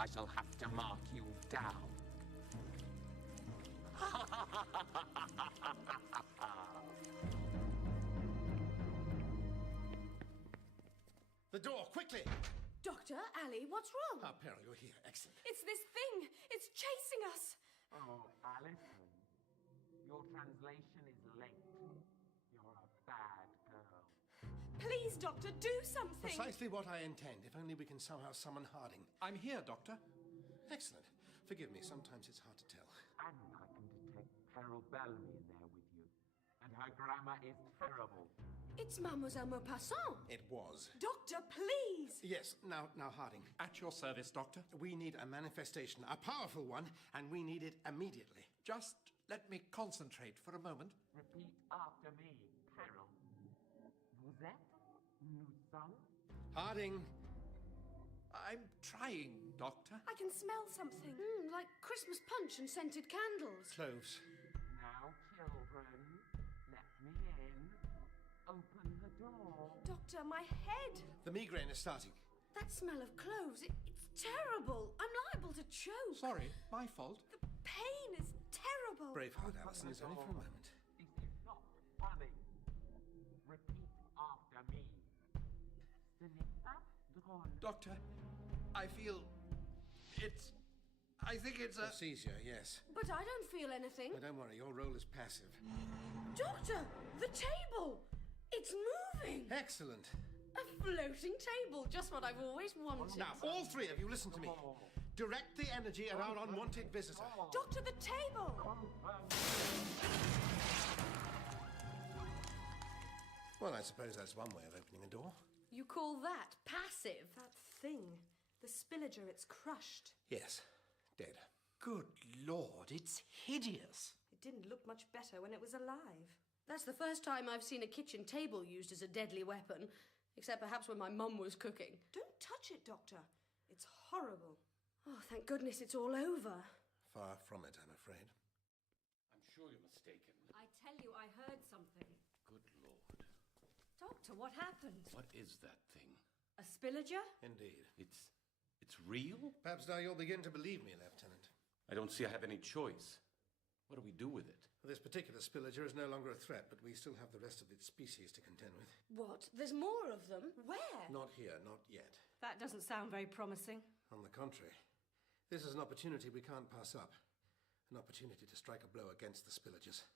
I shall have to mark you down. The door, quickly! Doctor, Ali, what's wrong? Ah, Peril, you're here. Excellent. It's this thing! It's chasing us! Oh, Alison, your translation is late. You're a bad girl. Please, Doctor, do something! Precisely what I intend, if only we can somehow summon Harding. I'm here, Doctor. Excellent. Forgive me, sometimes it's hard to tell. And I can detect Peril Bellamy in there with you. and her grammar is terrible. It's Mademoiselle Maupassant. It was. Doctor, please! Yes, now, Harding. At your service, Doctor. We need a manifestation, a powerful one, and we need it immediately. Just let me concentrate for a moment. Repeat after me, Carol. Vous êtes? Nous sommes? Harding! I'm trying, Doctor. I can smell something. Like Christmas punch and scented candles. Cloves. Now, children, let me in. Open the door. Doctor, my head! The migraine is starting. That smell of cloves, it's terrible. I'm liable to choke. Sorry, my fault. The pain is terrible. Braveheart, Alison, it's only for a moment. This is not funny. Repeat after me. Ce n'est pas drôle. Doctor, I feel I think it's a... Seizure, yes. But I don't feel anything. But don't worry, your role is passive. Doctor, the table! It's moving! Excellent. A floating table, just what I've always wanted. Now, all three of you, listen to me. Direct the energy at our unwanted visitor. Doctor, the table! Well, I suppose that's one way of opening a door. You call that passive? That thing. The spillager, it's crushed. Yes, dead. Good Lord, it's hideous. It didn't look much better when it was alive. That's the first time I've seen a kitchen table used as a deadly weapon, except perhaps when my mum was cooking. Don't touch it, Doctor. It's horrible. Oh, thank goodness it's all over. Far from it, I'm afraid. I'm sure you're mistaken. I tell you, I heard something. Good Lord. Doctor, what happened? What is that thing? A spillager? Indeed. It's real? Perhaps now you'll begin to believe me, Lieutenant. I don't see I have any choice. What do we do with it? This particular spillager is no longer a threat, but we still have the rest of its species to contend with. What? There's more of them? Where? Not here, not yet. That doesn't sound very promising. On the contrary, this is an opportunity we can't pass up. An opportunity to strike a blow against the spillagers.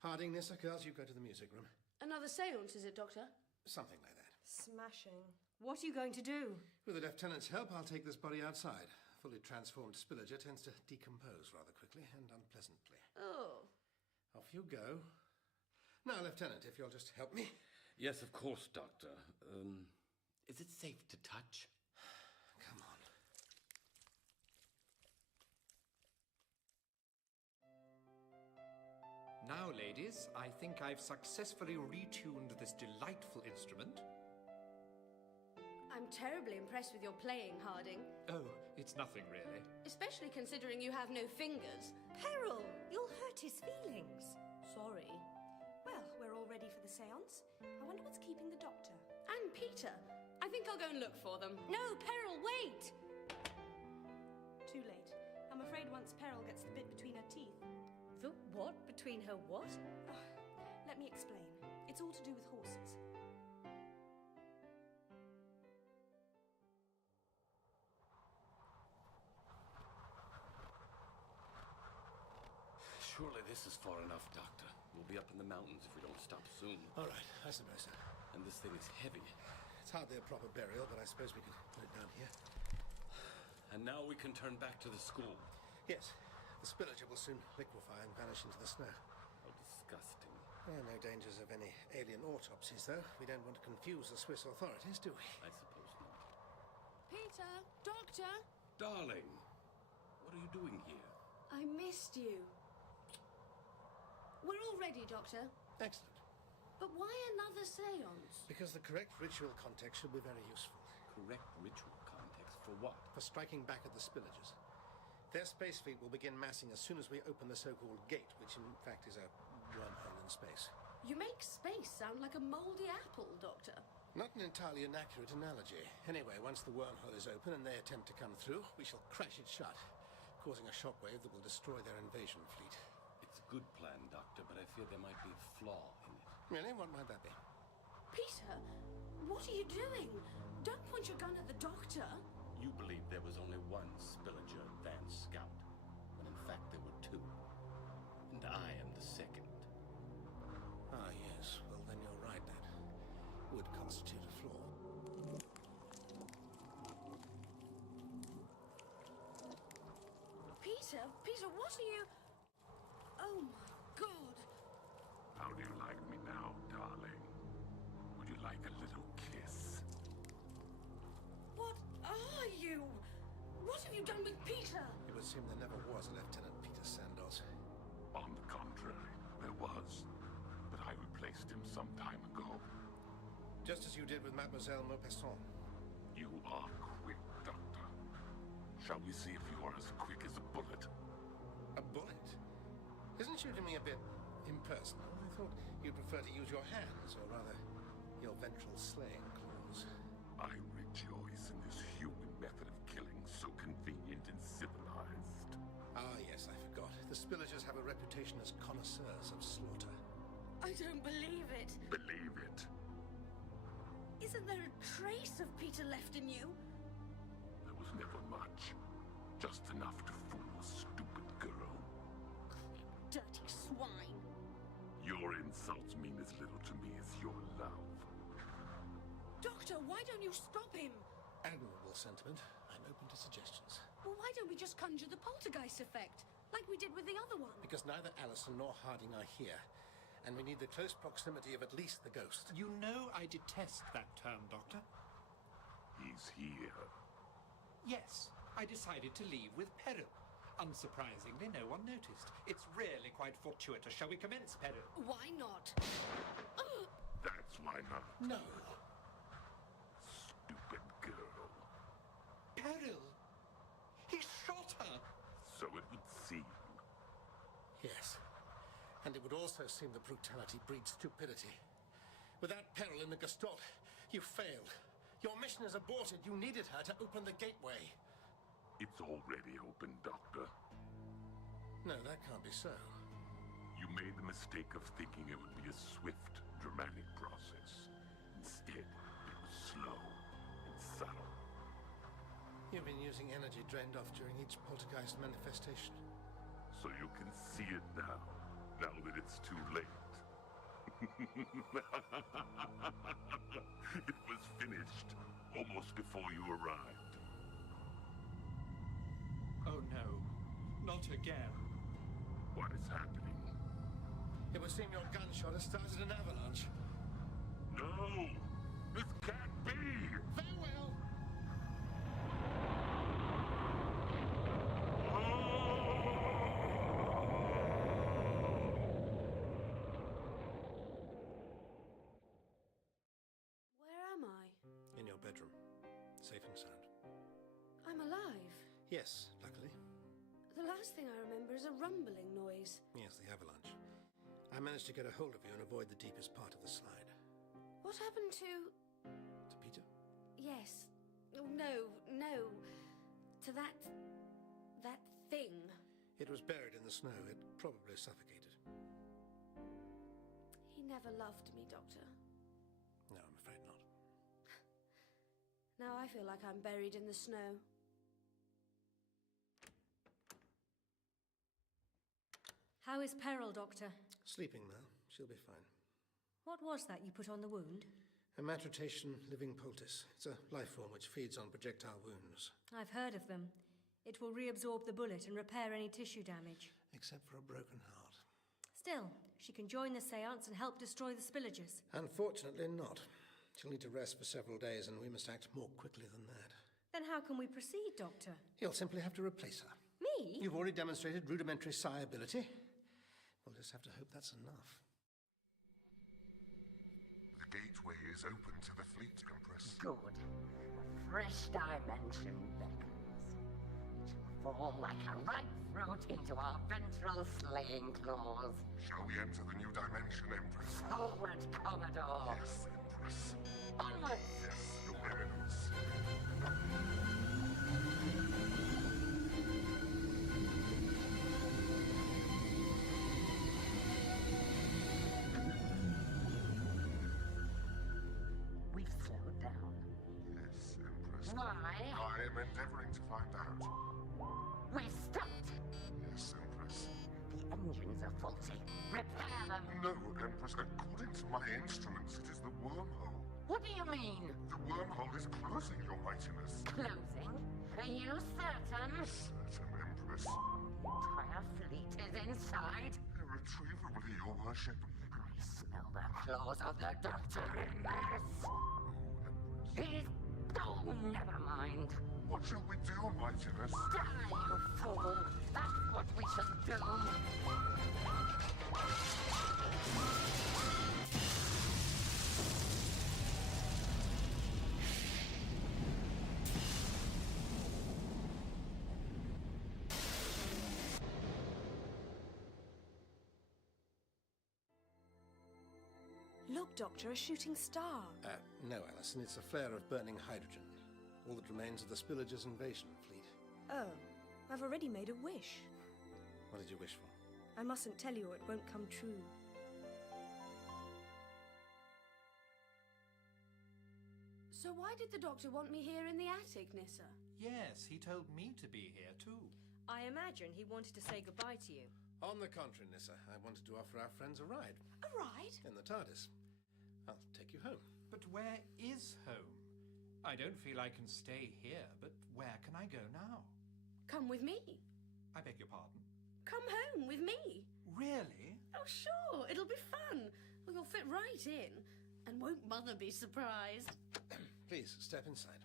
Harding, Nissa, girls, you go to the music room. Another seance, is it, Doctor? Something like that. Smashing. What are you going to do? With the Lieutenant's help, I'll take this body outside. A fully transformed spillager tends to decompose rather quickly and unpleasantly. Oh. Off you go. Now, Lieutenant, if you'll just help me. Yes, of course, Doctor. Is it safe to touch? Come on. Now, ladies, I think I've successfully retuned this delightful instrument. I'm terribly impressed with your playing, Harding. Oh, it's nothing really. Especially considering you have no fingers. Peril! You'll hurt his feelings. Sorry. Well, we're all ready for the seance. I wonder what's keeping the Doctor. And Peter. I think I'll go and look for them. No, Peril, wait! Too late. I'm afraid once Peril gets the bit between her teeth. The what? Between her what? Let me explain. It's all to do with horses. Surely this is far enough, Doctor. We'll be up in the mountains if we don't stop soon. All right, I suppose so. And this thing is heavy. It's hardly a proper burial, but I suppose we could put it down here. And now we can turn back to the school. Yes, the spillager will soon liquefy and vanish into the snow. How disgusting. There are no dangers of any alien autopsies, though. We don't want to confuse the Swiss authorities, do we? I suppose not. Peter! Doctor! Darling, what are you doing here? I missed you. We're all ready, Doctor. Excellent. But why another seance? Because the correct ritual context should be very useful. Correct ritual context for what? For striking back at the spillagers. Their space fleet will begin massing as soon as we open the so-called gate, which in fact is a wormhole in space. You make space sound like a mouldy apple, Doctor. Not an entirely inaccurate analogy. Anyway, once the wormhole is open and they attempt to come through, we shall crash it shut, causing a shockwave that will destroy their invasion fleet. It's a good plan, Doctor, but I fear there might be a flaw in it. Really? What might that be? Peter, what are you doing? Don't point your gun at the Doctor. You believe there was only one Spillager advanced scout, when in fact there were two. And I am the second. Ah, yes. Well, then you're right. That would constitute a flaw. Peter, what are you... Oh, my God. How do you like me now, darling? Would you like a little kiss? What are you? What have you done with Peter? It would seem there never was a Lieutenant Peter Sandos. On the contrary, there was. But I replaced him some time ago. Just as you did with Mademoiselle Maupassant. You are quick, Doctor. Shall we see if you are as quick as a bullet? A bullet? Isn't shooting me a bit impersonal? I thought you'd prefer to use your hands, or rather, your ventral slaying claws. I rejoice in this human method of killing so convenient and civilized. Ah, yes, I forgot. The Spillagers have a reputation as connoisseurs of slaughter. I don't believe it. Believe it. Isn't there a trace of Peter left in you? There was never much. Just enough to fool a stupid girl. Dirty swine. Your insults mean as little to me as your love. Doctor, why don't you stop him? Admirable sentiment. I'm open to suggestions. Well, why don't we just conjure the poltergeist effect, like we did with the other one? Because neither Allison nor Harding are here, and we need the close proximity of at least the ghost. You know I detest that term, Doctor. He's here. Yes, I decided to leave with peril. Unsurprisingly, no one noticed. It's really quite fortuitous. Shall we commence, Peril? Why not? That's why not. No. Stupid girl. Peril! He shot her! So it would seem. Yes. And it would also seem that brutality breeds stupidity. Without Peril in the Gestalt, you failed. Your mission is aborted. You needed her to open the gateway. It's already open, Doctor. No, that can't be so. You made the mistake of thinking it would be a swift, dramatic process. Instead, it was slow and subtle. You've been using energy drained off during each poltergeist manifestation. So you can see it now that it's too late. It was finished almost before you arrived. Oh no, not again. What is happening? It would seem your gunshot has started an avalanche. No! This can't be! Farewell! Where am I? In your bedroom. Safe and sound. I'm alive. Yes, luckily. The last thing I remember is a rumbling noise. Yes, the avalanche. I managed to get a hold of you and avoid the deepest part of the slide. What happened to... To Peter? Yes. Oh, no. To that thing. It was buried in the snow. It probably suffocated. He never loved me, Doctor. No, I'm afraid not. Now I feel like I'm buried in the snow. How is Peril, Doctor? Sleeping now. She'll be fine. What was that you put on the wound? A matritation living poultice. It's a life form which feeds on projectile wounds. I've heard of them. It will reabsorb the bullet and repair any tissue damage. Except for a broken heart. Still, she can join the seance and help destroy the Spillagers. Unfortunately not. She'll need to rest for several days, and we must act more quickly than that. Then how can we proceed, Doctor? You'll simply have to replace her. Me? You've already demonstrated rudimentary psi ability. We'll just have to hope that's enough. The gateway is open to the fleet, Empress. Good. A fresh dimension beckons. It will fall like a ripe fruit into our ventral slaying claws. Shall we enter the new dimension, Empress? Forward, Commodore. Yes, Empress. Onward! Yes, Your Eminence. We've slowed down. Yes, Empress. Why? I am endeavoring to find out. We've stopped. Yes, Empress. The engines are faulty. Repair them. No, Empress. According to my instruments, it is the wormhole. What do you mean? The wormhole is closing, Your Mightiness. Closing? Are you certain? Certain, Empress. The entire fleet is inside. Irretrievably, Your Worship. the claws of the Doctor in this. He's... Oh, never mind. What shall we do, Mightiness? Die, you fool! That's what we should do! Look, Doctor, a shooting star. No, Alison, it's a flare of burning hydrogen. All that remains of the Spillager's invasion fleet. Oh, I've already made a wish. What did you wish for? I mustn't tell you, it won't come true. So why did the Doctor want me here in the attic, Nissa? Yes, he told me to be here too. I imagine he wanted to say goodbye to you. On the contrary, Nissa, I wanted to offer our friends a ride. A ride? In the TARDIS. I'll take you home. But where is home? I don't feel I can stay here, but where can I go now? Come with me. I beg your pardon? Come home with me. Really? Oh, sure. It'll be fun. Well, you'll fit right in. And won't Mother be surprised? Please, step inside.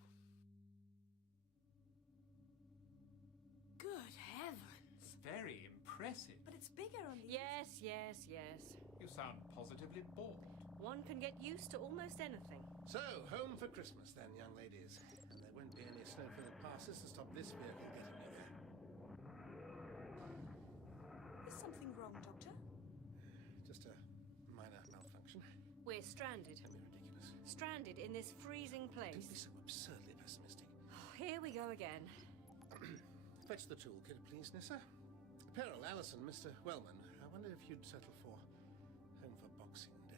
Good heavens. Very impressive. But it's bigger on the... Yes, yes, yes. You sound positively bored. One can get used to almost anything. So, home for Christmas then, young ladies. And there won't be any snow-filled passes to stop this vehicle getting you there. Is something wrong, Doctor? Just a minor malfunction. We're stranded. Don't be ridiculous. Stranded in this freezing place. Don't be so absurdly pessimistic. Here we go again. Fetch the toolkit, please, Nissa. Peril, Alison, Mr. Wellman, I wonder if you'd settle for home for Boxing Day.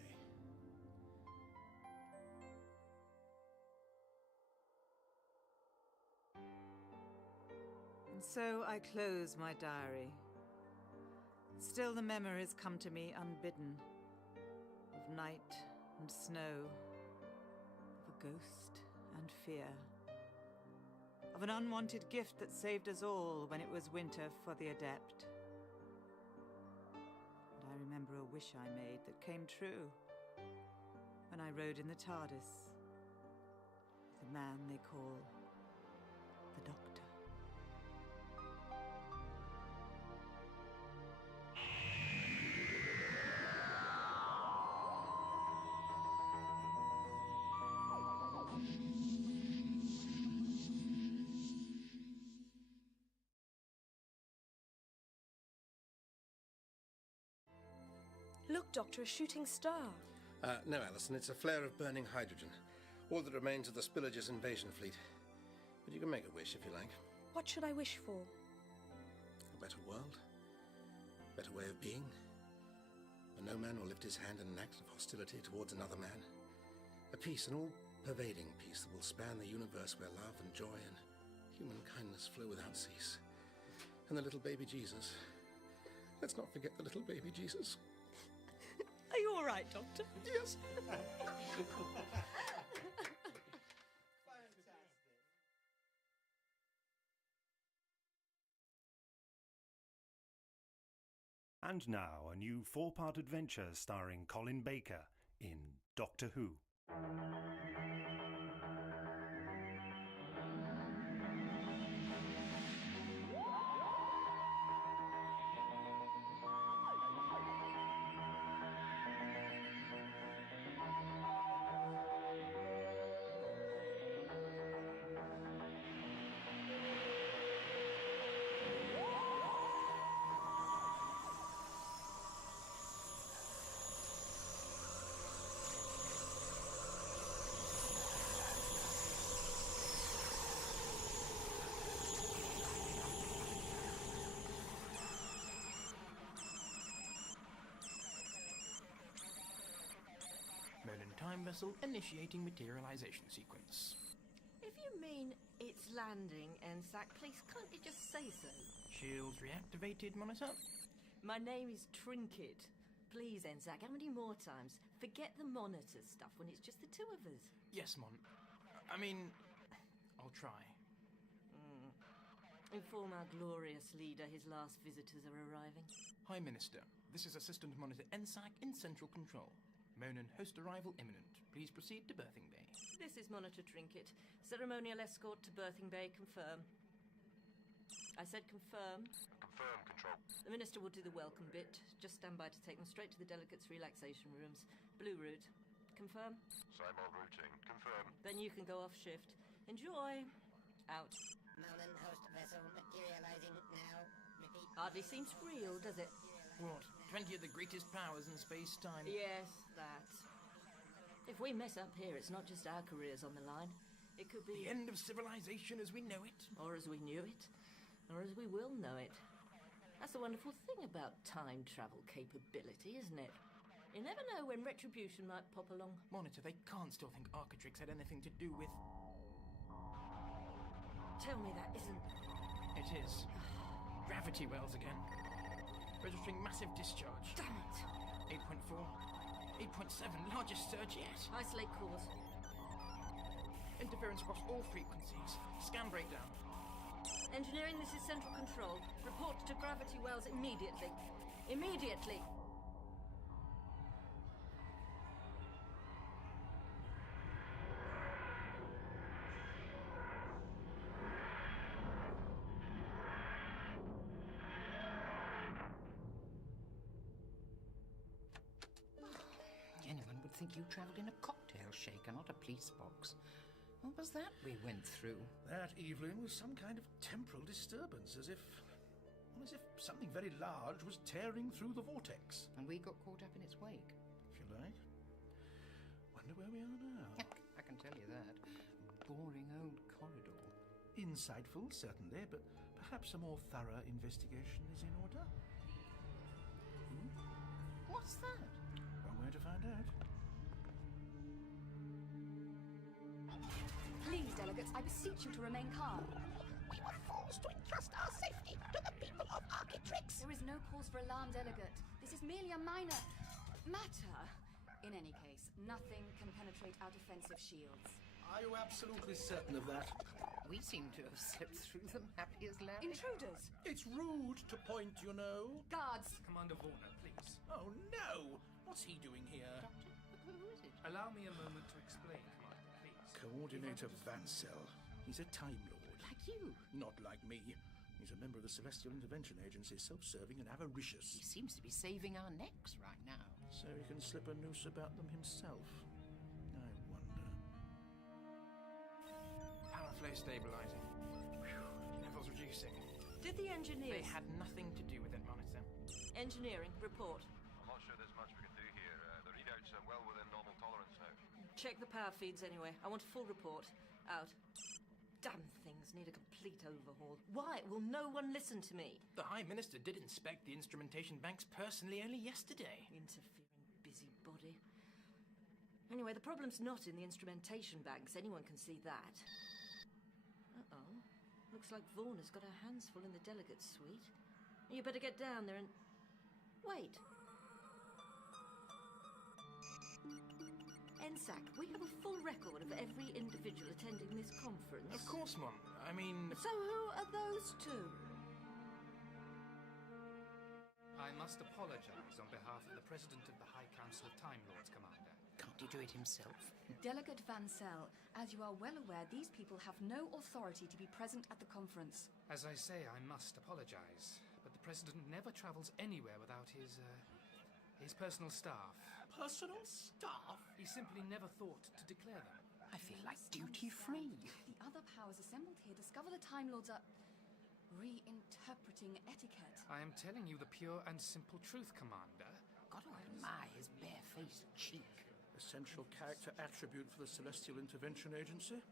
And so I close my diary. Still the memories come to me unbidden, of night and snow, of a ghost and fear, of an unwanted gift that saved us all when it was winter for the Adept. And I remember a wish I made that came true when I rode in the TARDIS, the man they call the Doctor. Look, Doctor, a shooting star. No, Alison, it's a flare of burning hydrogen. All that remains of the Spillager's invasion fleet. But you can make a wish if you like. What should I wish for? A better world. A better way of being. Where no man will lift his hand in an act of hostility towards another man. A peace, an all-pervading peace that will span the universe where love and joy and human kindness flow without cease. And the little baby Jesus. Let's not forget the little baby Jesus. Are you all right, Doctor? Yes. And now, a new 4-part adventure starring Colin Baker in Doctor Who. Time vessel initiating materialization sequence. If you mean it's landing, Ensac, please can't you just say so? Shields reactivated, Monitor. My name is Trinket. Please, Ensac, how many more times? Forget the monitor stuff when it's just the two of us. Yes, Mon. I mean, I'll try. Inform our glorious leader his last visitors are arriving. Hi, Minister. This is Assistant Monitor Ensac in Central Control. Monin, host arrival imminent. Please proceed to berthing bay. This is Monitor Trinket. Ceremonial escort to berthing bay, confirm. I said confirm. Confirm, Control. The Minister will do the welcome bit. Just stand by to take them straight to the delegates' relaxation rooms. Blue route. Confirm? Same old routine. Confirm. Then you can go off shift. Enjoy. Out. Monin host vessel materializing now. Repeat. Hardly seems real, does it? What? 20 of the greatest powers in space-time? Yes, that. If we mess up here, it's not just our careers on the line. It could be... The end of civilization as we know it. Or as we knew it. Or as we will know it. That's the wonderful thing about time travel capability, isn't it? You never know when retribution might pop along. Monitor, they can't still think Architrix had anything to do with... Tell me that isn't... It is. Gravity wells again. Registering massive discharge. Damn it! 8.4. 8.7, largest surge yet. Isolate cause. Interference across all frequencies. Scan breakdown. Engineering, this is Central Control. Report to Gravity Wells immediately. Immediately! Anyone would think you travelled in a cocktail shaker, not a police box. What was that we went through? That, Evelyn, was some kind of temporal disturbance, as if something very large was tearing through the vortex. And we got caught up in its wake. If you like. Wonder where we are now. I can tell you that. Boring old corridor. Insightful, certainly, but perhaps a more thorough investigation is in order. What's that? One way to find out. Please, delegates, I beseech you to remain calm. We were forced to entrust our safety to the people of Architrix. There is no cause for alarm, delegate. This is merely a minor matter. In any case, nothing can penetrate our defensive shields. Are you absolutely certain of that? We seem to have slipped through them happy as Larry. Intruders! It's rude to point, you know. Guards! Commander Warner, please. Oh, no! What's he doing here? Who is it? Allow me a moment to explain, Commander, please. Coordinator Vansell. He's a Time Lord. Like you? Not like me. He's a member of the Celestial Intervention Agency, self-serving and avaricious. He seems to be saving our necks right now. So he can slip a noose about them himself. I wonder. Power flow stabilizing. Levels reducing. Did the engineers... They had nothing to do with it, Monitor. Engineering, report. I'm not sure there's much we can do here. The readouts are well within normal tolerance now. Check the power feeds anyway. I want a full report. Out. Damn things need a complete overhaul. Why will no one listen to me? The High Minister did inspect the instrumentation banks personally only yesterday. Interfering busybody. Anyway, the problem's not in the instrumentation banks. Anyone can see that. Uh-oh. Looks like Vaughan has got her hands full in the delegates' suite. You better get down there and... Wait. Ensac, we have a full record of every individual attending this conference. Of course, Mom. I mean... So who are those two? I must apologize on behalf of the President of the High Council of Time Lords, Commander. Can't he do it himself? Delegate Vansell, as you are well aware, these people have no authority to be present at the conference. As I say, I must apologize. But the President never travels anywhere without his personal staff. Personal staff? He simply never thought to declare them. I feel like duty-free. The other powers assembled here discover the Time Lords are reinterpreting etiquette. I am telling you the pure and simple truth, Commander. God to admire his bare-faced cheek. Essential character attribute for the Celestial Intervention Agency.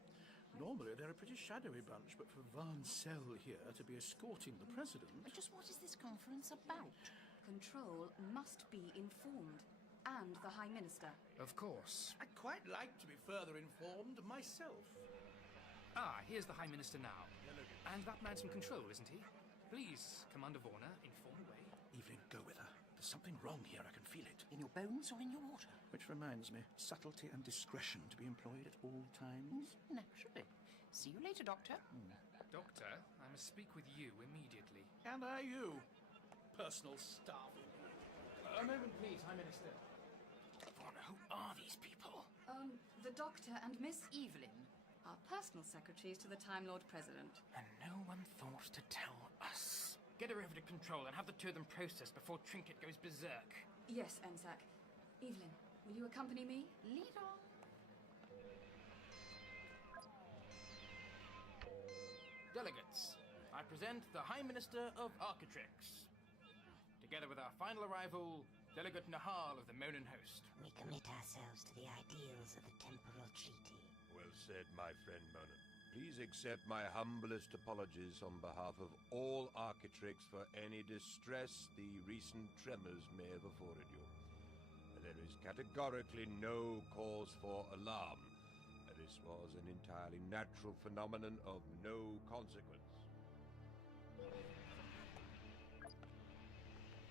Normally they're a pretty shadowy bunch, but for Vansell here to be escorting the President... But just what is this conference about? Control must be informed. And the High Minister. Of course. I'd quite like to be further informed myself. Ah, here's the High Minister now. And that man's from Control, isn't he? Please, Commander Warner, inform away. Evelyn, go with her. There's something wrong here, I can feel it. In your bones or in your water? Which reminds me, subtlety and discretion to be employed at all times. Naturally. See you later, Doctor. Doctor, I must speak with you immediately. And are you? Personal staff. A moment, please, High Minister. Warner, who are these people? The Doctor and Miss Evelyn are personal secretaries to the Time Lord President. And no one thought to tell us. Get her over to control and have the two of them processed before Trinket goes berserk. Yes, Ensac. Evelyn, will you accompany me? Lead on. Delegates, I present the High Minister of Architrix. Together with our final arrival, Delegate Nahal of the Monin Host. We commit ourselves to the ideals of the temporal treaty. Well said, my friend Monin. Please accept my humblest apologies on behalf of all Architrix for any distress the recent tremors may have afforded you. There is categorically no cause for alarm. This was an entirely natural phenomenon of no consequence.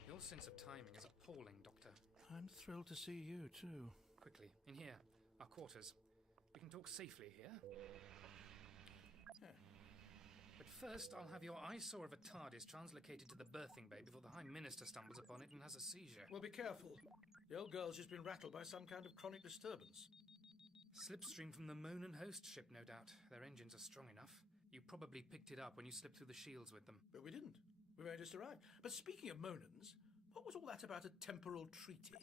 Your sense of timing is appalling, Doctor. I'm thrilled to see you, too. Quickly, in here. Our quarters. We can talk safely here. But first, I'll have your eyesore of a TARDIS translocated to the birthing bay before the High Minister stumbles upon it and has a seizure. Well, be careful. The old girl's just been rattled by some kind of chronic disturbance. Slipstream from the Monin Host ship, no doubt. Their engines are strong enough. You probably picked it up when you slipped through the shields with them. But we didn't. We've only just arrived. But speaking of Monins, what was all that about a temporal treaty?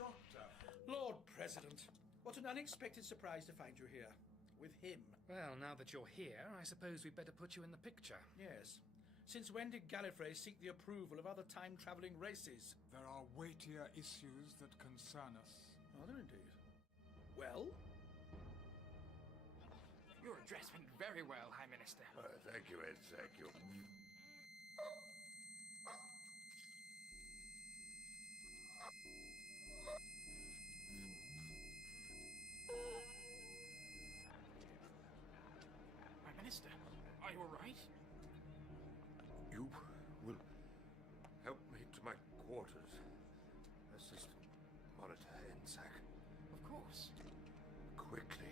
Doctor! Lord President, what an unexpected surprise to find you here. With him. Well, now that you're here, I suppose we'd better put you in the picture. Yes. Since when did Gallifrey seek the approval of other time-travelling races? There are weightier issues that concern us. Are there indeed? Well? Your address went very well, High Minister. Thank you, Ed. Thank you. Prime Minister, are you all right? You will help me to my quarters, Assistant Monitor Ensac. Of course. Quickly.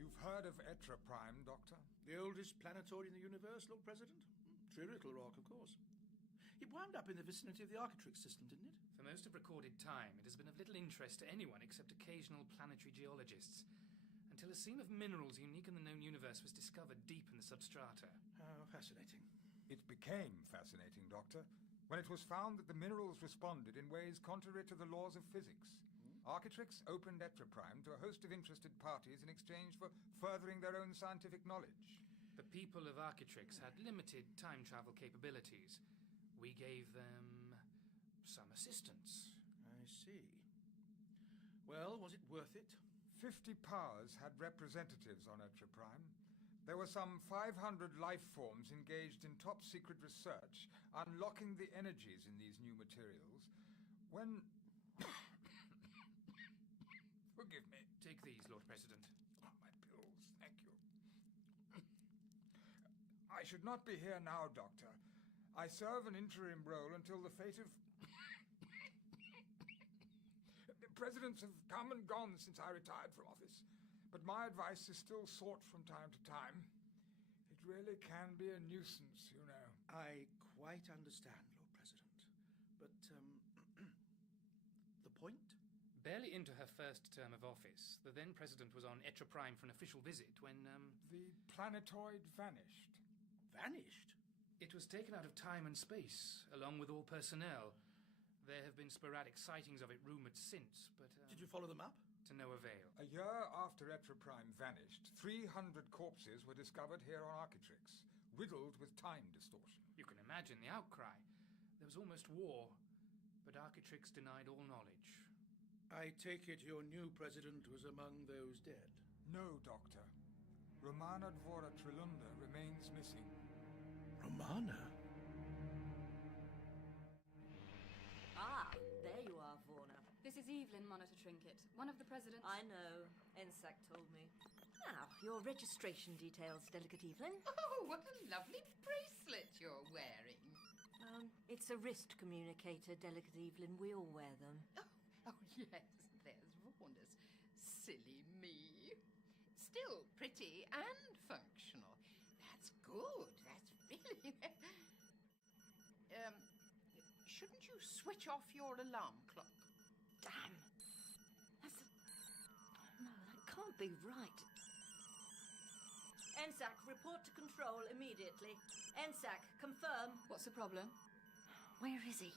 You've heard of Etra Prime, Doctor? The oldest planetoid in the universe, Lord President? True little rock, of course. It wound up in the vicinity of the Architrix system, didn't it? For most of recorded time, it has been of little interest to anyone except occasional planetary geologists, until a seam of minerals unique in the known universe was discovered deep in the substrata. How fascinating. It became fascinating, Doctor, when it was found that the minerals responded in ways contrary to the laws of physics. Architrix opened Etra Prime to a host of interested parties in exchange for furthering their own scientific knowledge. The people of Architrix had limited time travel capabilities. We gave them some assistance. I see. Well, was it worth it? 50 powers had representatives on Etra Prime. There were some 500 life forms engaged in top-secret research, unlocking the energies in these new materials. When... Forgive me. Take these, Lord President. Oh, my pills, thank you. I should not be here now, Doctor. I serve an interim role until the fate of... Presidents have come and gone since I retired from office, but my advice is still sought from time to time. It really can be a nuisance, you know. I quite understand, Lord President. But, the point? Barely into her first term of office, the then president was on Etra Prime for an official visit when, The planetoid vanished. Vanished? It was taken out of time and space, along with all personnel. There have been sporadic sightings of it rumored since, but... Did you follow them up? To no avail. A year after Etra Prime vanished, 300 corpses were discovered here on Architrix, riddled with time distortion. You can imagine the outcry. There was almost war, but Architrix denied all knowledge. I take it your new president was among those dead? No, Doctor. Romana Dvora Trilunda remains missing. Romana? Ah, there you are, Vorna. This is Evelyn, Monitor Trinket, one of the president's... I know. Ensac told me. Now, your registration details, Delegate Evelyn. Oh, what a lovely bracelet you're wearing. It's a wrist communicator, Delegate Evelyn. We all wear them. Oh, yes, there's Warner's. Silly me. Still pretty and functional. That's good. That's really... Shouldn't you switch off your alarm clock. Damn. No, that can't be right. NSAC, report to control immediately. NSAC, confirm. What's the problem? Where is he?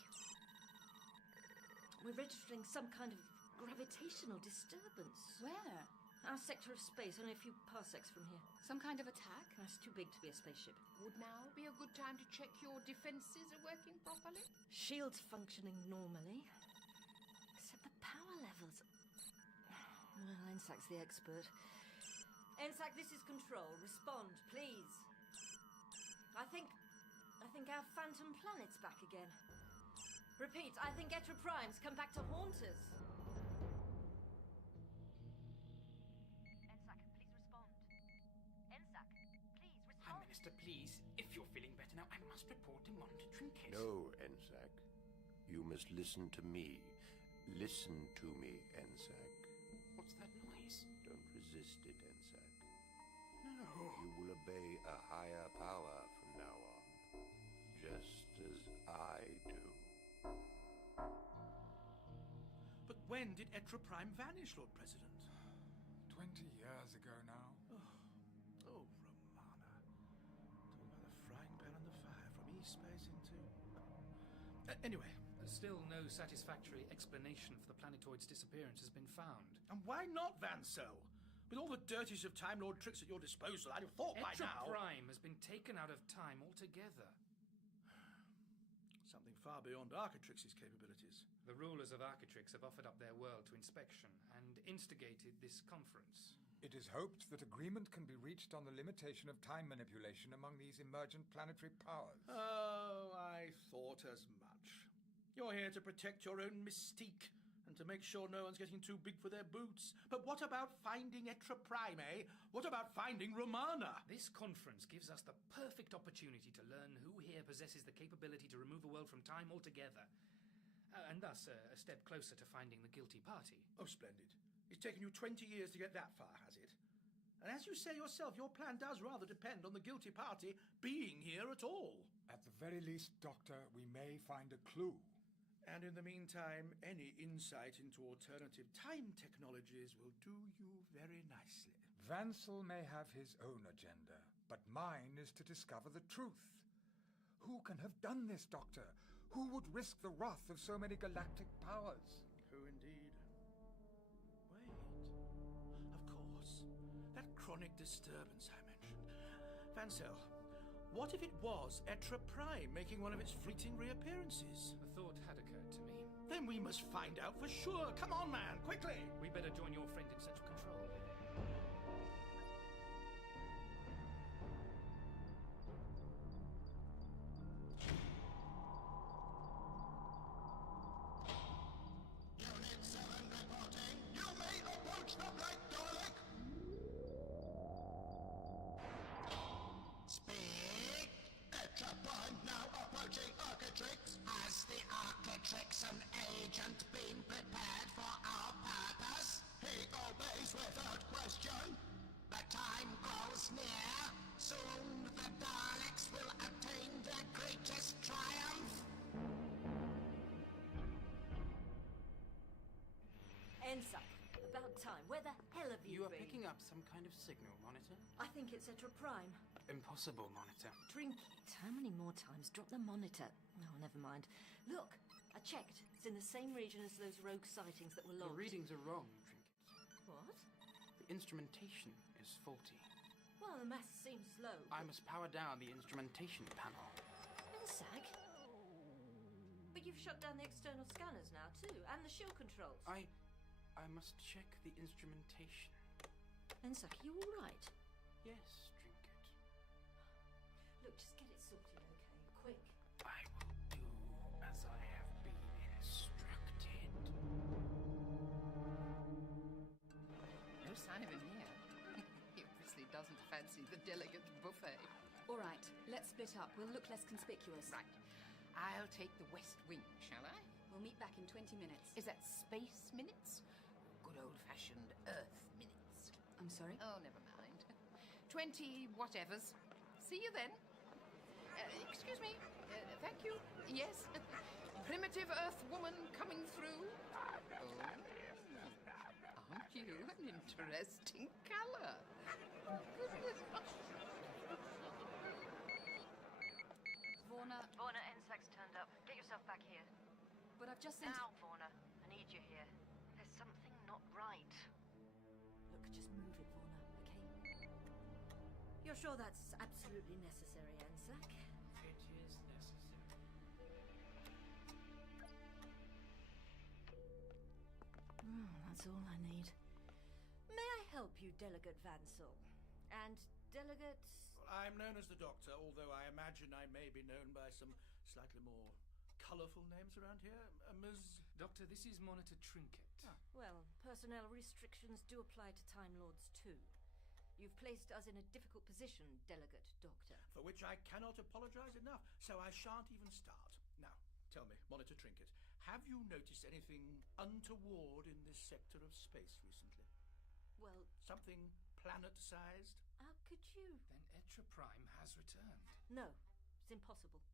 We're registering some kind of gravitational disturbance. Where? Our sector of space, only a few parsecs from here. Some kind of attack? That's too big to be a spaceship. Would now be a good time to check your defences are working properly? Shields functioning normally. Except the power levels. Well, NSAC's the expert. NSAC, this is control. Respond, please. I think our phantom planet's back again. Repeat, I think Etra Prime's come back to haunt us. NSAC, please respond. NSAC, please respond. Prime Minister, please, if you're feeling better now, I must report to Monitor Trinket. No, Ensac. You must listen to me. Listen to me, Ensac. What's that noise? Don't resist it, Ensac. No. You will obey a higher power from now on. Just as I do. But when did Etra Prime vanish, Lord President? 20 years ago now. Oh, Romana. Talk about the frying pan and the fire from E-space into... anyway. Still no satisfactory explanation for the planetoid's disappearance has been found. And why not, Vansel? With all the dirties of Time Lord tricks at your disposal, I'd have thought by Etra now... Prime has been taken out of time altogether. Something far beyond Architrix's capabilities. The rulers of Architrix have offered up their world to inspection and instigated this conference. It is hoped that agreement can be reached on the limitation of time manipulation among these emergent planetary powers. Oh, I thought as much. You're here to protect your own mystique and to make sure no one's getting too big for their boots. But what about finding Etra Prime, eh? What about finding Romana? This conference gives us the perfect opportunity to learn who here possesses the capability to remove a world from time altogether. And thus a step closer to finding the guilty party. Oh, splendid. It's taken you 20 years to get that far, has it? And as you say yourself, your plan does rather depend on the guilty party being here at all. At the very least, Doctor, we may find a clue. And in the meantime, any insight into alternative time technologies will do you very nicely. Vansel may have his own agenda, but mine is to discover the truth. Who can have done this, Doctor? Who would risk the wrath of so many galactic powers? Who indeed? Wait. Of course. That chronic disturbance I mentioned. Vansel, what if it was Etra Prime making one of its fleeting reappearances? The thought had occurred to me. Then we must find out for sure. Come on, man, quickly! We better join your friend in central control. Unit 7 reporting. You may approach the Black Dalek. Speak. Etra Prime now approaching Architrix. Has the Architrix an agent been prepared for our purpose? He obeys without question. The time grows near. Soon the Daleks will attain their greatest triumph. NSAC, about time. Where the hell have you You are been? picking up some kind of signal, Monitor. I think it's Etra Prime. Impossible, Monitor. Trinket, how many more times? Drop the monitor. No, never mind. Look, I checked. It's in the same region as those rogue sightings that were The logged. readings are wrong, Trinket. What? The instrumentation is faulty. Well, the maths seems slow. I must power down the instrumentation panel. NSAC? But you've shut down the external scanners now, too, and the shield controls. I must check the instrumentation. NSAC, are you all right? Yes, Trinket. Look, just get it sorted, okay? Quick. I will do as I have been instructed. No sign of him here. He obviously doesn't fancy the delegate buffet. All right, let's split up. We'll look less conspicuous. Right. I'll take the west wing, shall I? We'll meet back in 20 minutes. Is that space minutes? Good old-fashioned Earth minutes. I'm sorry? Oh, never mind. 20 whatevers. See you then. Excuse me. Thank you. Yes. Prima primitive Earth woman coming through? Oh, aren't you an interesting colour? Vorna, Vorna, Insect's turned up. Get yourself back here. but I've just sent... Now, Vorna. I need you here. There's something not right. Look, just move it, Vorna, okay? You're sure that's absolutely necessary, Anzac? It is necessary. That's all I need. May I help you, Delegate Vansel? And Delegate... Well, I'm known as the Doctor, although I imagine I may be known by some slightly more colourful names around here. Ms. Doctor, this is Monitor Trinket. Well, personnel restrictions do apply to Time Lords too. You've placed us in a difficult position, Delegate Doctor. For which I cannot apologise enough, so I shan't even start. Now, tell me, Monitor Trinket, have you noticed anything untoward in this sector of space recently? Well... Something planet-sized? How could you? Then Etra Prime has returned. No, it's impossible.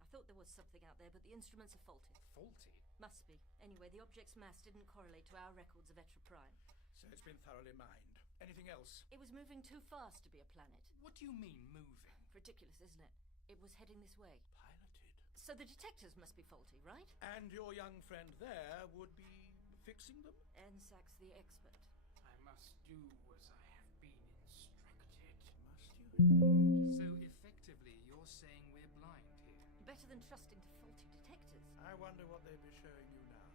I thought there was something out there, but the instruments are faulty. Faulty? Must be. Anyway, the object's mass didn't correlate to our records of Etra Prime. So it's been thoroughly mined. Anything else? It was moving too fast to be a planet. What do you mean, moving? Ridiculous, isn't it? It was heading this way. Piloted. So the detectors must be faulty, right? And your young friend there would be fixing them? Ensac's the expert. I must do as I have been instructed. Must you indeed? So effectively, you're saying we're blind here? Better than trusting to faulty detectors. I wonder what they'd be showing you now.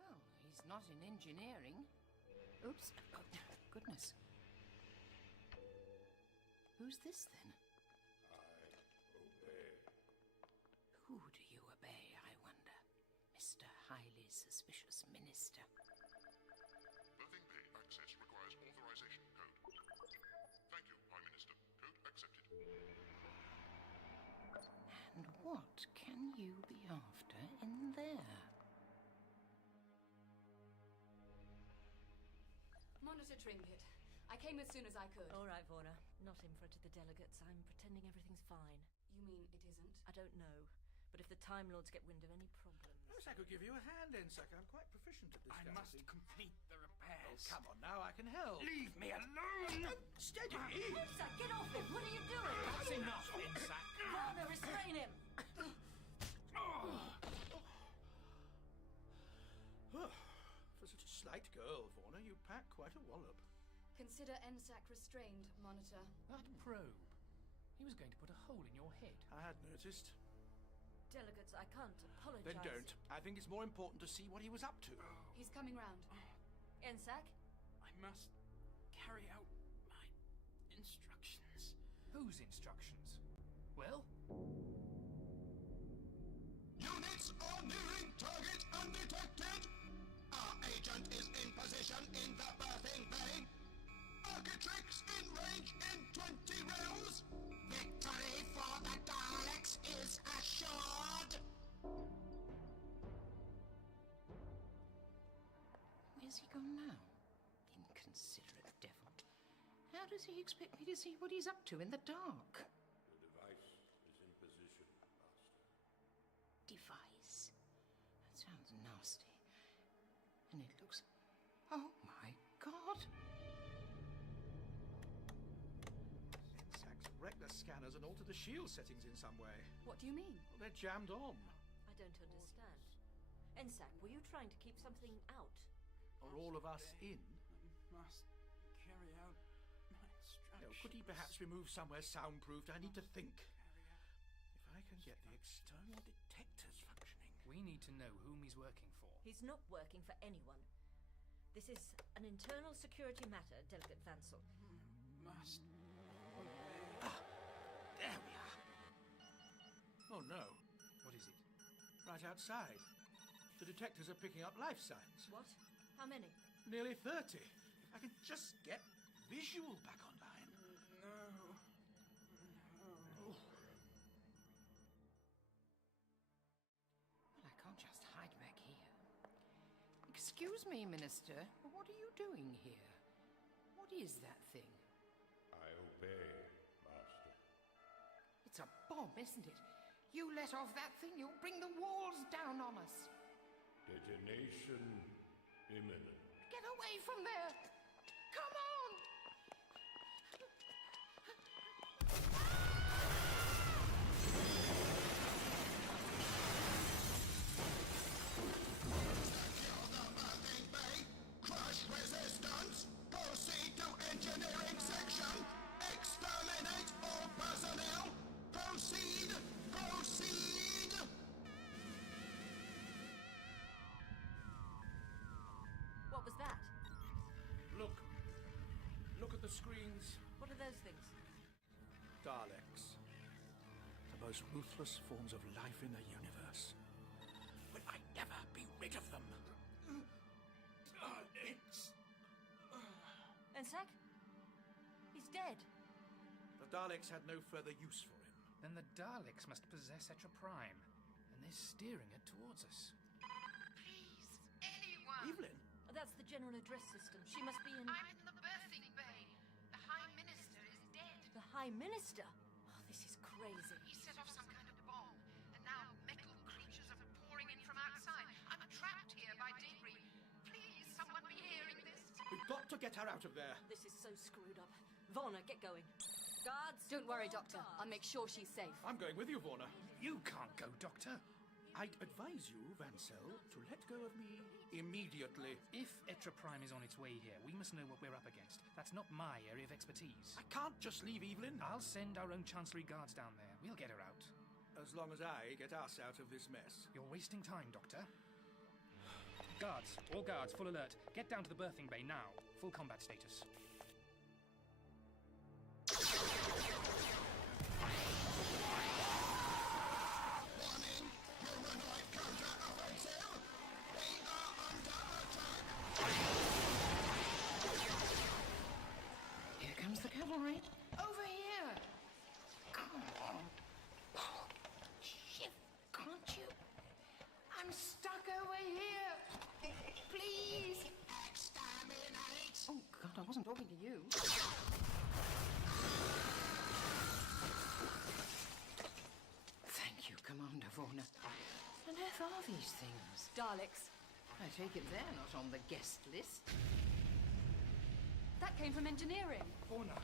Well, he's not in engineering. Oops. Oh, goodness. Who's this, then? I obey. Who do you obey, I wonder? Mr. Highly Suspicious Minister. Berthing Bay access requires authorization code. Thank you, Prime Minister. Code accepted. And what can you be after in there? Monitor Trinket. I came as soon as I could. All right, Vorna. Not in front of the delegates. I'm pretending everything's fine. You mean it isn't? I don't know. But if the Time Lords get wind of any problems... Perhaps I could give you a hand, Ensac. I'm quite proficient at this I kind of must thing. complete the repairs. Oh, come on now, I can help. Leave me alone! Steady! Ensac, get off him! What are you doing? That's enough, Ensac. Vorna, restrain him! For such a slight girl, Vorna, you pack quite a wallop. Consider Ensac restrained, Monitor. That probe. He was going to put a hole in your head. I had noticed. Delegates, I can't apologize. Then don't. I think it's more important to see what he was up to. He's coming round. Ensac? I must carry out my instructions. Whose instructions? Well? Units are nearing target undetected. Our agent is in position in the berthing bay. Architrix in range in 20 rows. Victory for the Daleks is assured. Where's he gone now? Inconsiderate devil. How does he expect me to see what he's up to in the dark? The device is in position, Master. Device? That sounds nasty. And it looks... Oh, my God! Ensac's wrecked the scanners and altered the shield settings in some way. What do you mean? Well, they're jammed on. I don't understand. Ensac, were you trying to keep something out? Are all of us in? Must carry out my instructions. Could he perhaps be moved somewhere soundproofed? I need to think. If I can get the external detectors functioning. We need to know whom he's working for. He's not working for anyone. This is an internal security matter, Delegate Vansel. Must There we are. Oh no. What is it? Right outside. The detectors are picking up life signs. What? How many? Nearly 30. If I can just get visual back online. No. Oh. Well, I can't just hide back here. Excuse me, Minister. What are you doing here? What is that thing? I obey, Master. It's a bomb, isn't it? You let off that thing, you'll bring the walls down on us. Detonation imminent. Get away from there! Come on! Crush resistance! Proceed to engineering section! Exterminate all personnel! Proceed! Proceed! What was that? Look. Look at the screens. What are those things? Daleks. The most ruthless forms of life in the universe. Will I never be rid of them? Daleks. Ensak? He's dead. The Daleks had no further use for him. Then the Daleks must possess Etra Prime, and they're steering it towards us. Please, anyone! Evelyn? That's the general address system. She must be in... I'm in the birthing bay. The High Minister is dead. The High Minister? Oh, this is crazy. He set off some kind of bomb, and now metal creatures are pouring in from outside. I'm trapped here by debris. Please, someone be hearing this. We've got to get her out of there. This is so screwed up. Varna, get going. Guards! Don't worry, Doctor. I'll make sure she's safe. I'm going with you, Varna. You can't go, Doctor. I'd advise you, Vansel, to let go of me immediately. If Etra Prime is on its way here, we must know what we're up against. That's not my area of expertise. I can't just leave Evelyn. I'll send our own Chancellery guards down there. We'll get her out. As long as I get us out of this mess. You're wasting time, Doctor. Guards, all guards, full alert. Get down to the birthing bay now. Full combat status. Warning! Humanoid counter-offensive! We are under attack! Here comes the cavalry. Over here! Come on. Shift, can't you? I'm stuck over here. Please. Exterminate! Oh, God, I wasn't talking to you. Thank you, Commander Varna. What on earth are these things? Daleks. I take it they're not on the guest list. That came from engineering. Varna,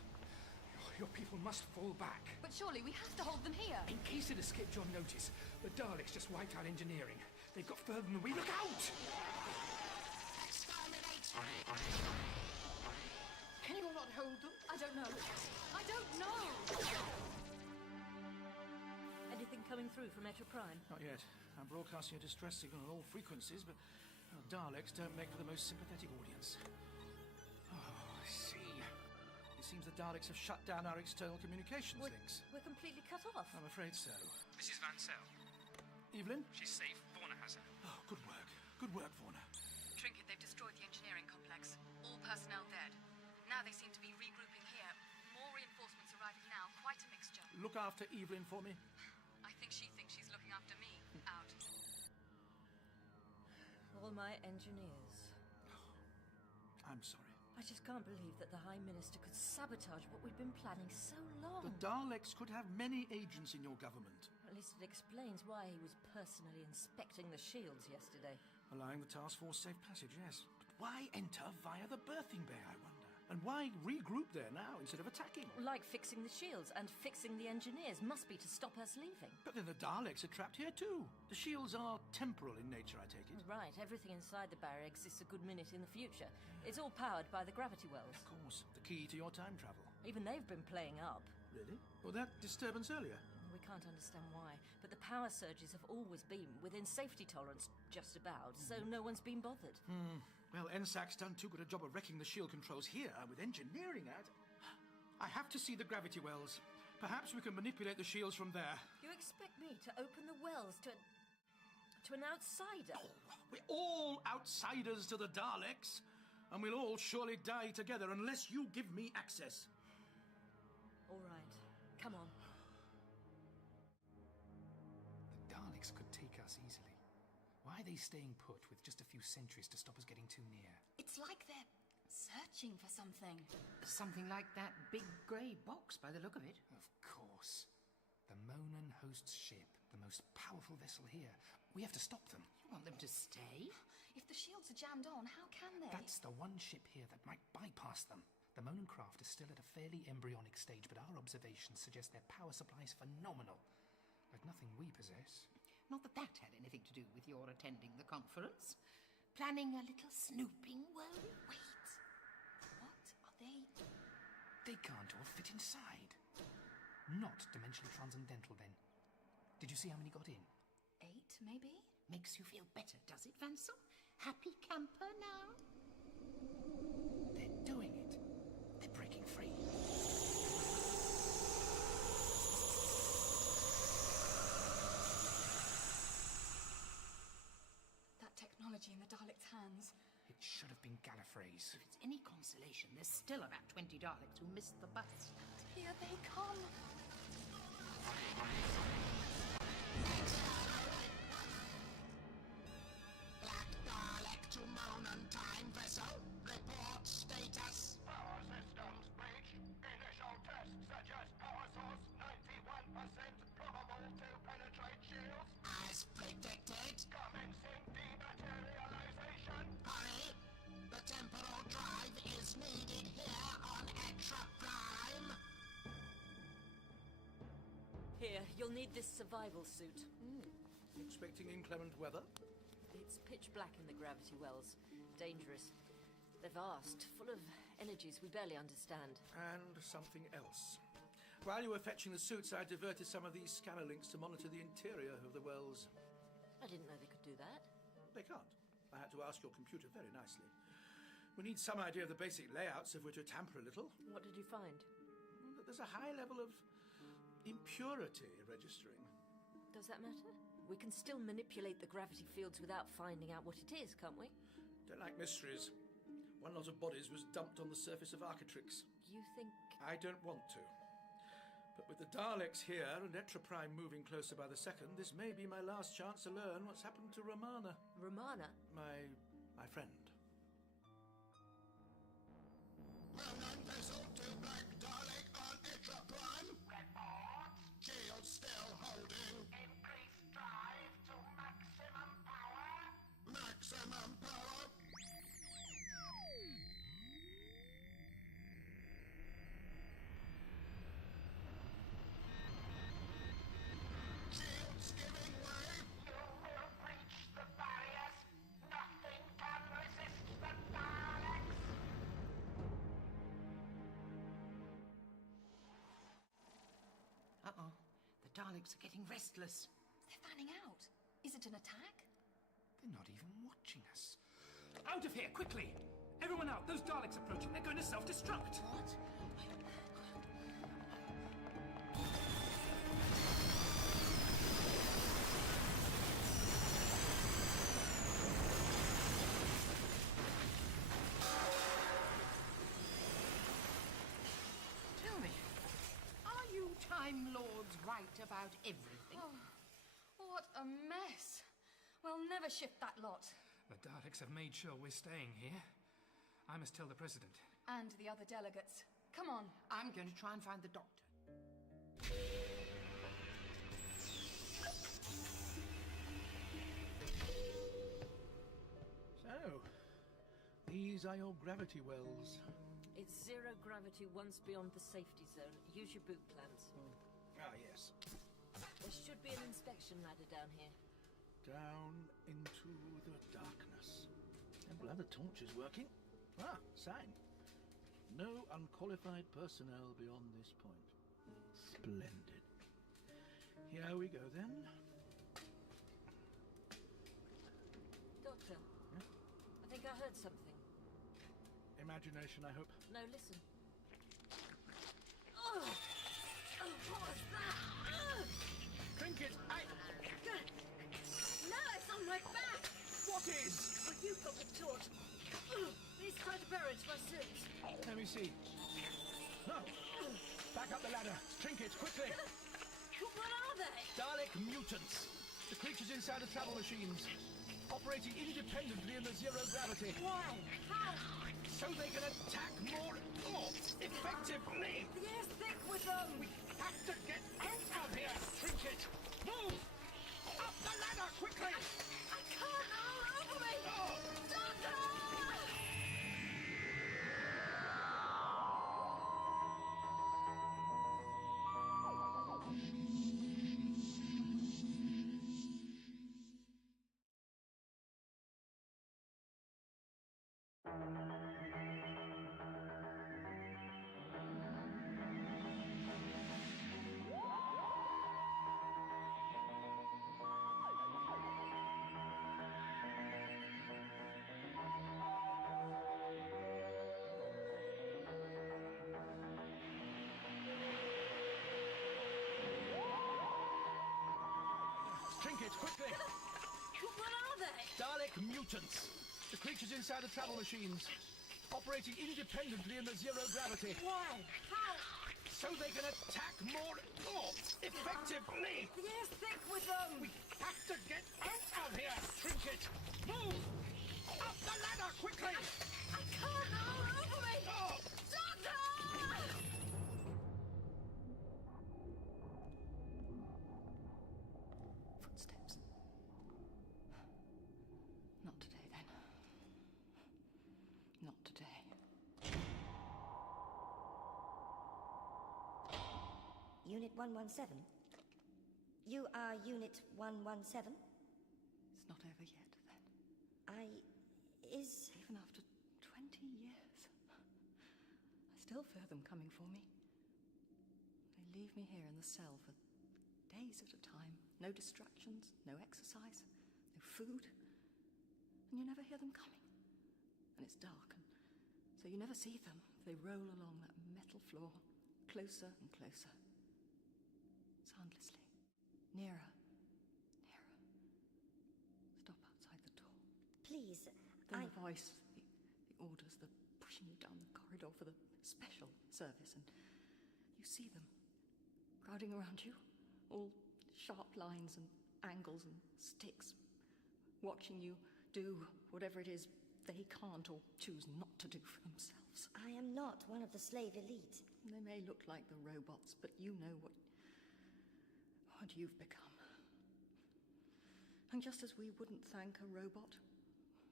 your people must fall back. But surely we have to hold them here. In case it escaped your notice, the Daleks just wiped out engineering. They've got further than we. Look out! Exterminate! Can you not hold them? I don't know. I don't know! Anything coming through from Etra Prime? Not yet. I'm broadcasting a distress signal on all frequencies, but Daleks don't make for the most sympathetic audience. Oh, I see. It seems the Daleks have shut down our external communications links. We're completely cut off. I'm afraid so. Mrs. Vansel. Evelyn? She's safe. Varna has her. Oh, good work. Good work, Varna. Trinket, they've destroyed the engineering complex. All personnel dead. Now they seem to be regrouping here. More reinforcements arriving now. Quite a mixture. Look after Evelyn for me. I think she thinks she's looking after me. Out. All my engineers. I'm sorry. I just can't believe that the High Minister could sabotage what we've been planning so long. The Daleks could have many agents in your government. At least it explains why he was personally inspecting the shields yesterday. Allowing the task force safe passage, yes. But why enter via the birthing bay, I wonder? And why regroup there now instead of attacking? Like fixing the shields and fixing the engineers must be to stop us leaving. But then the Daleks are trapped here too. The shields are temporal in nature, I take it. Right, everything inside the barrier exists a good minute in the future. It's all powered by the gravity wells. Of course, the key to your time travel. Even they've been playing up. Really? Well, that disturbance earlier. We can't understand why, but the power surges have always been within safety tolerance, just about, so no one's been bothered. Well, NSAC's done too good a job of wrecking the shield controls here with engineering at. I have to see the gravity wells. Perhaps we can manipulate the shields from there. You expect me to open the wells to an outsider? Oh, we're all outsiders to the Daleks, and we'll all surely die together unless you give me access. All right, come on. The Daleks could take us easily. Why are they staying put with just a few sentries to stop us getting too near? It's like they're searching for something. Something like that big grey box by the look of it. Of course. The Monan Host's ship, the most powerful vessel here. We have to stop them. You want them to stay? If the shields are jammed on, how can they? That's the one ship here that might bypass them. The Monan craft is still at a fairly embryonic stage, but our observations suggest their power supply is phenomenal. Like nothing we possess. Not that that had anything to do with your attending the conference. Planning a little snooping, were we? Wait. What are they? They can't all fit inside. Not dimensionally transcendental, then. Did you see how many got in? 8, maybe? Makes you feel better, does it, Vansel? Happy camper now? They're doing it. They're breaking free. That technology in the Daleks' hands. It should have been Gallifrey's. If it's any consolation, there's still about 20 Daleks who missed the bus. Here they come. Black Dalek to Monan time vessel. Report status. Power systems breached. Initial tests suggest power source 91% probable to penetrate shields. As predicted. Commencing dematerialization. Hurry. The temporal drive is needed here on Extra Prime. Here, you'll need this survival suit. Expecting inclement weather? It's pitch black in the gravity wells. Dangerous. They're vast, full of energies we barely understand. And something else. While you were fetching the suits, I diverted some of these scanner links to monitor the interior of the wells. I didn't know they could do that. They can't. I had to ask your computer very nicely. We need some idea of the basic layouts if we're to tamper a little. What did you find? That there's a high level of impurity registering. Does that matter? We can still manipulate the gravity fields without finding out what it is, can't we? Don't like mysteries. One lot of bodies was dumped on the surface of Architrix. You think... I don't want to. But with the Daleks here and Etraprime moving closer by the second, this may be my last chance to learn what's happened to Romana. Romana? My friend. Monan vessel to Black Dalek on Extra Prime. Report. Shield still holding. Increase drive to maximum power. Maximum power. Shield's giving way. You will breach the barriers. Nothing can resist the Daleks. Uh-oh. The Daleks are getting restless. They're fanning out. Is it an attack? They're not even watching us. Out of here, quickly! Everyone out! Those Daleks approaching. They're going to self-destruct. What? Tell me, are you Time Lords right about everything? Oh, what a mess. We'll never shift that lot. The Daleks have made sure we're staying here. I must tell the President. And the other delegates. Come on. I'm going to try and find the doctor. So, these are your gravity wells. It's zero gravity once beyond the safety zone. Use your boot clamps. Ah, yes. There should be an inspection ladder down here. Down into the darkness. And well, the torch is working. Ah, sign. No unqualified personnel beyond this point. Splendid. Here we go then. Doctor, I think I heard something. Imagination, I hope. No, listen. Oh, what was that? Trinket, No, it's on my back! What is? Well, you've got the torch. Please try to bury it to my suit. Let me see. No. Back up the ladder. Trinket, quickly. What are they? Dalek mutants. The creatures inside the travel machines. Operating independently in the zero gravity. Why? How? So they can attack more effectively. The air's thick with them. We have to get out of here. Trinket! Move! Up the ladder, quickly! I can't! They're all over me! Doctor! Trinket, quickly! What are they? Dalek mutants. The creatures inside the travel machines. Operating independently in the zero gravity. Why? How? So they can attack more effectively! The air's thick with them! We have to get out of here, Trinket! Move! Up the ladder, quickly! I can't! They're all over me! Doctor! Footsteps. Not today, then. Not today. Unit 117? You are Unit 117? It's not over yet, then. Even after 20 years, I still fear them coming for me. They leave me here in the cell for days at a time. No distractions, no exercise, no food. And you never hear them coming. And it's dark, and so you never see them. They roll along that metal floor, closer and closer. Soundlessly. Nearer. Nearer. Stop outside the door. Please, Then the voice, the orders, the pushing you down the corridor for the special service, and you see them crowding around you, all sharp lines and angles and sticks, watching you do whatever it is they can't or choose not to do for themselves. I am not one of the slave elite. They may look like the robots, but you know what you've become. And just as we wouldn't thank a robot,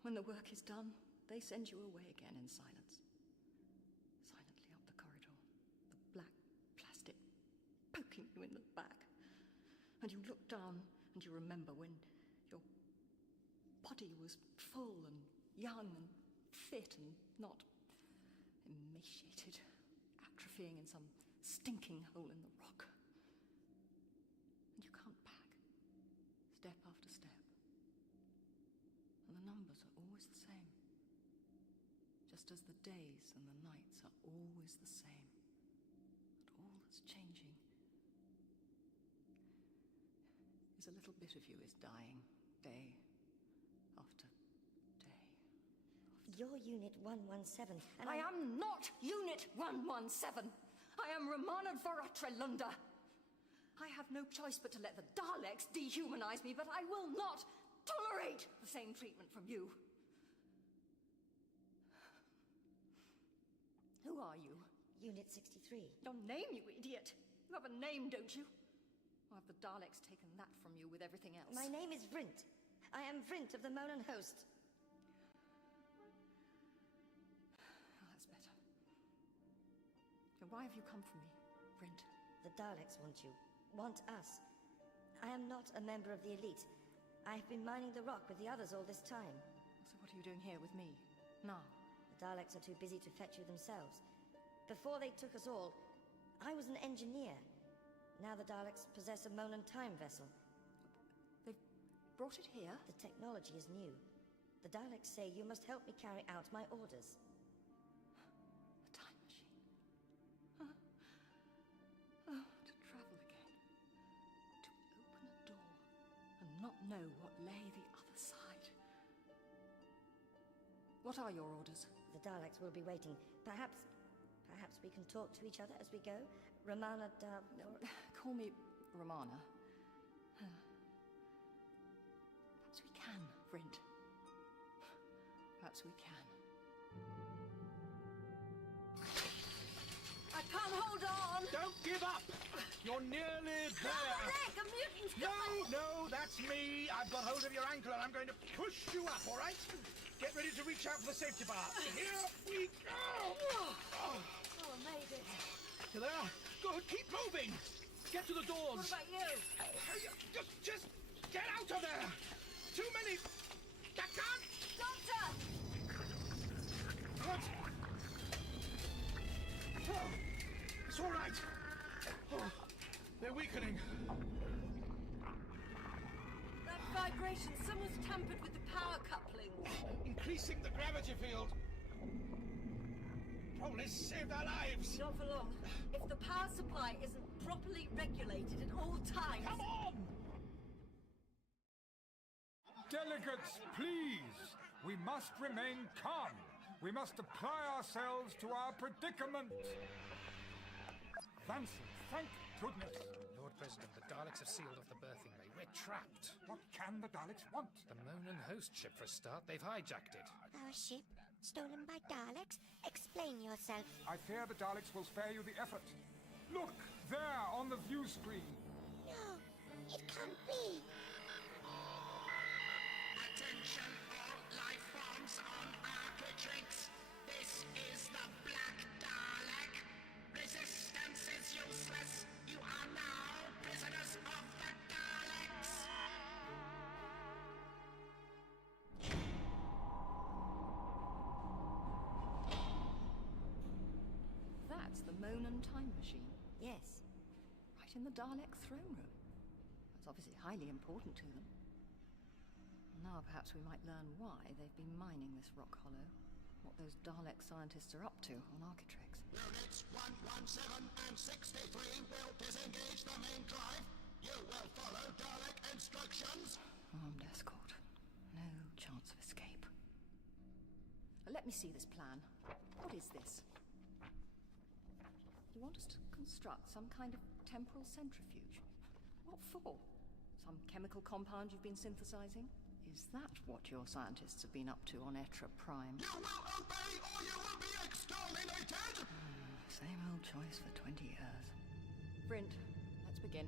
when the work is done, they send you away again in silence. Silently up the corridor, the black plastic poking you in the back. And you look down and you remember when your body was full and young and fit and not emaciated, atrophying in some stinking hole in the rock. And you count back, step after step. And the numbers are always the same. Just as the days and the nights are always the same. But all that's changing is a little bit of you is dying, day after day. You're Unit 117, and I am not Unit 117! I am Romana Voratrelunda! I have no choice but to let the Daleks dehumanize me, but I will not tolerate the same treatment from you. Who are you? Unit 63. Your name, you idiot! You have a name, don't you? Or have the Daleks taken that from you with everything else? My name is Vrint. I am Vrint of the Monan Host. Oh, that's better. And why have you come for me, Vrint? The Daleks want you. Want us. I am not a member of the elite. I have been mining the rock with the others all this time. So what are you doing here with me, now? The Daleks are too busy to fetch you themselves. Before they took us all, I was an engineer. Now the Daleks possess a Monan time vessel. They've brought it here? The technology is new. The Daleks say you must help me carry out my orders. A time machine. Huh? Oh, to travel again. To open a door and not know what lay the other side. What are your orders? The Daleks will be waiting. Perhaps we can talk to each other as we go. Romana Call me Romana. Perhaps we can, Vrint. Perhaps we can. I can't hold on! on! Don't give up! You're nearly there! My leg! A mutant's No, that's me! I've got hold of your ankle and I'm going to push you up, all right? Get ready to reach out for the safety bar. Here we go! Oh, I made it. You there? Good, keep moving! Get to the doors! What about you? Just get out of there! Too many... I can't... Doctor! What? Oh, it's all right. Oh, they're weakening. That vibration, someone's tampered with the power couplings. Increasing the gravity field. Probably saved our lives. Not for long. If the power supply isn't properly regulated at all times... Come on! Delegates, please! We must remain calm. We must apply ourselves to our predicament. Fancy, thank goodness. Lord President, the Daleks have sealed off the berthing bay. We're trapped. What can the Daleks want? The Monan host ship, for a start. They've hijacked it. Our ship? Stolen by Daleks? Explain yourself. I fear the Daleks will spare you the effort. Look, there on the view screen. No, it can't be. Attention all life forms on Architrix. This is the Black Dalek. Resistance is useless. You are now prisoners of the Daleks. That's the Monan time machine. Yes. Right in the Dalek throne room. That's obviously highly important to them. Now perhaps we might learn why they've been mining this rock hollow. What those Dalek scientists are up to on Architrix. Units 117 and 63 will disengage the main drive. You will follow Dalek instructions. Armed escort. No chance of escape. Let me see this plan. What is this? You want us to construct some kind of temporal centrifuge? What for? Some chemical compound you've been synthesizing? Is that what your scientists have been up to on Etra Prime? You will obey or you will be exterminated! Same old choice for 20 years. Brint, let's begin.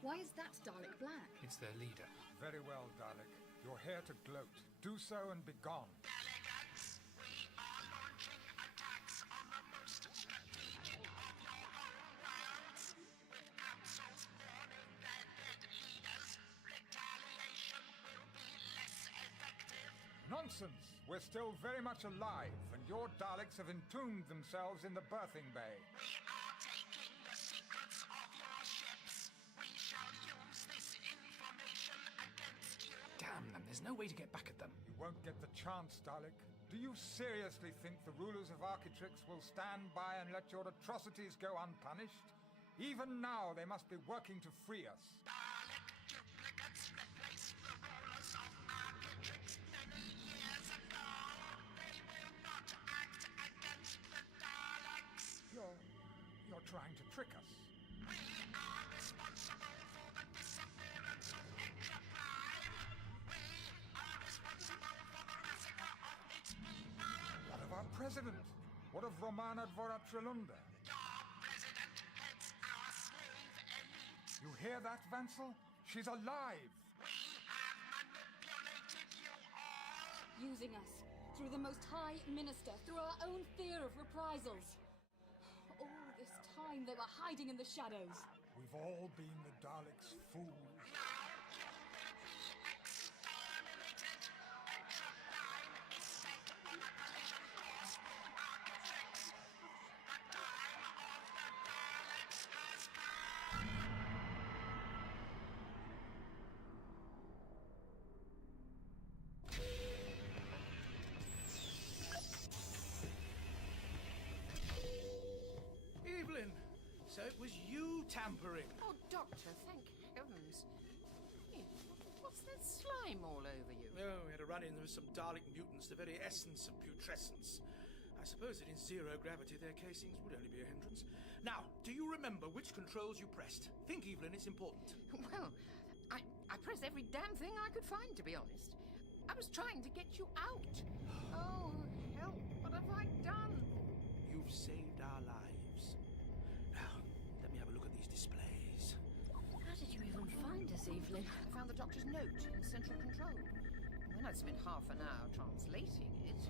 Why is that Dalek black? It's their leader. Very well, Dalek. You're here to gloat. Do so and be gone. Delegates, we are launching attacks on the most strategic of your home worlds. With councils mourning their dead leaders, retaliation will be less effective. Nonsense! We're still very much alive, and your Daleks have entombed themselves in the berthing bay. We are taking the secrets of your ships. We shall use this information against you. Damn them, there's no way to get back at them. You won't get the chance, Dalek. Do you seriously think the rulers of Architrix will stand by and let your atrocities go unpunished? Even now, they must be working to free us. Dalek duplicates replaced the rulers of Architrix many years ago. They will not act against the Daleks. You're trying to trick us. We are responsible for the disappearance of Etra Prime. We are responsible for the massacre of its people. What of our president? What of Romana Dvoratrelunda? Your president heads our slave elite. You hear that, Vansel? She's alive! We have manipulated you all. Using us. Through the Most High Minister. Through our own fear of reprisals. All this time they were hiding in the shadows. We've all been the Daleks' fools. Now you will be exterminated. Etra Prime is set on a collision course with Architrix. The time of the Daleks has come. Evelyn, so it was you tampering. Oh, Doctor, thank heavens. Hey, what's that slime all over you? Oh, we had a run-in with some Dalek mutants, the very essence of putrescence. I suppose that in zero gravity their casings would only be a hindrance. Now, do you remember which controls you pressed? Think, Evelyn, it's important. Well, I pressed every damn thing I could find, to be honest. I was trying to get you out. Oh, help, what have I done? You've saved our lives. Now, let me have a look at these displays. How did you even find us, Evelyn? I found the doctor's note in central control. When I'd spent half an hour translating it...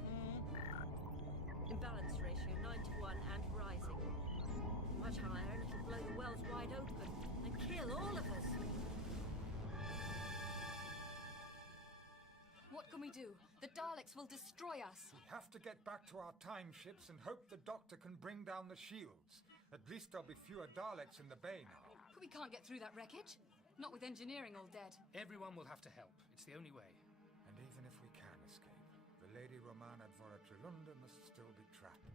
Imbalance ratio 9 to 1 and rising. Much higher and it'll blow the wells wide open and kill all of us. What can we do? The Daleks will destroy us. We have to get back to our time ships and hope the Doctor can bring down the shields. At least there'll be fewer Daleks in the bay now. But we can't get through that wreckage. Not with engineering all dead. Everyone will have to help. It's the only way. And even if we can escape, the Lady Romana Dvoratrelunda must still be trapped.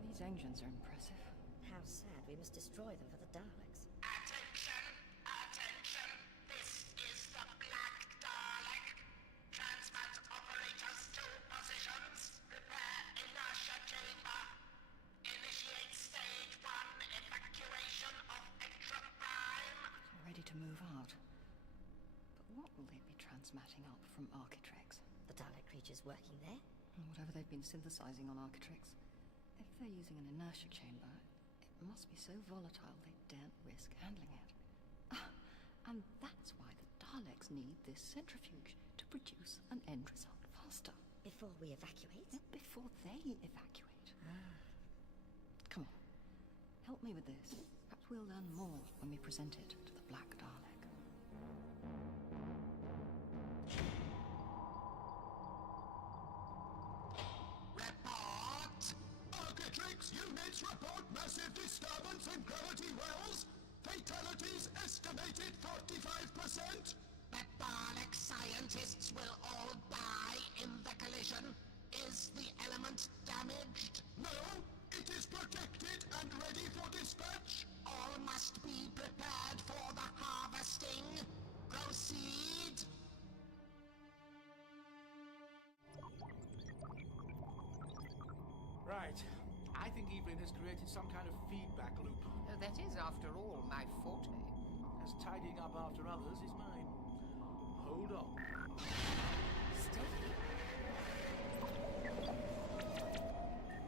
These engines are impressive. How sad we must destroy them for the Daleks. Attention! Attention! This is the Black Dalek. Transmat operators to positions. Prepare inertia chamber. Initiate stage 1 evacuation of Extra Prime. They're ready to move out. But what will they be transmatting up from Architrix? The Dalek creatures working there? Whatever they've been synthesizing on Architrix. If they're using an inertia chamber, it must be so volatile they daren't risk handling it. And that's why the Daleks need this centrifuge to produce an end result faster. Before we evacuate? Before they evacuate. Come on. Help me with this. Perhaps we'll learn more when we present it to the Black Dalek. Report! Architrix units report massive disturbance in gravity wells. Fatalities estimated 45%. The Dalek scientists will all die in the collision. Is the element damaged? No, it is protected and ready for dispatch. All must be prepared for the harvesting. Proceed. Right. I think Evelyn has created some kind of feedback loop. Oh, that is, after all, my forte. As tidying up after others is mine. Hold on. Steady.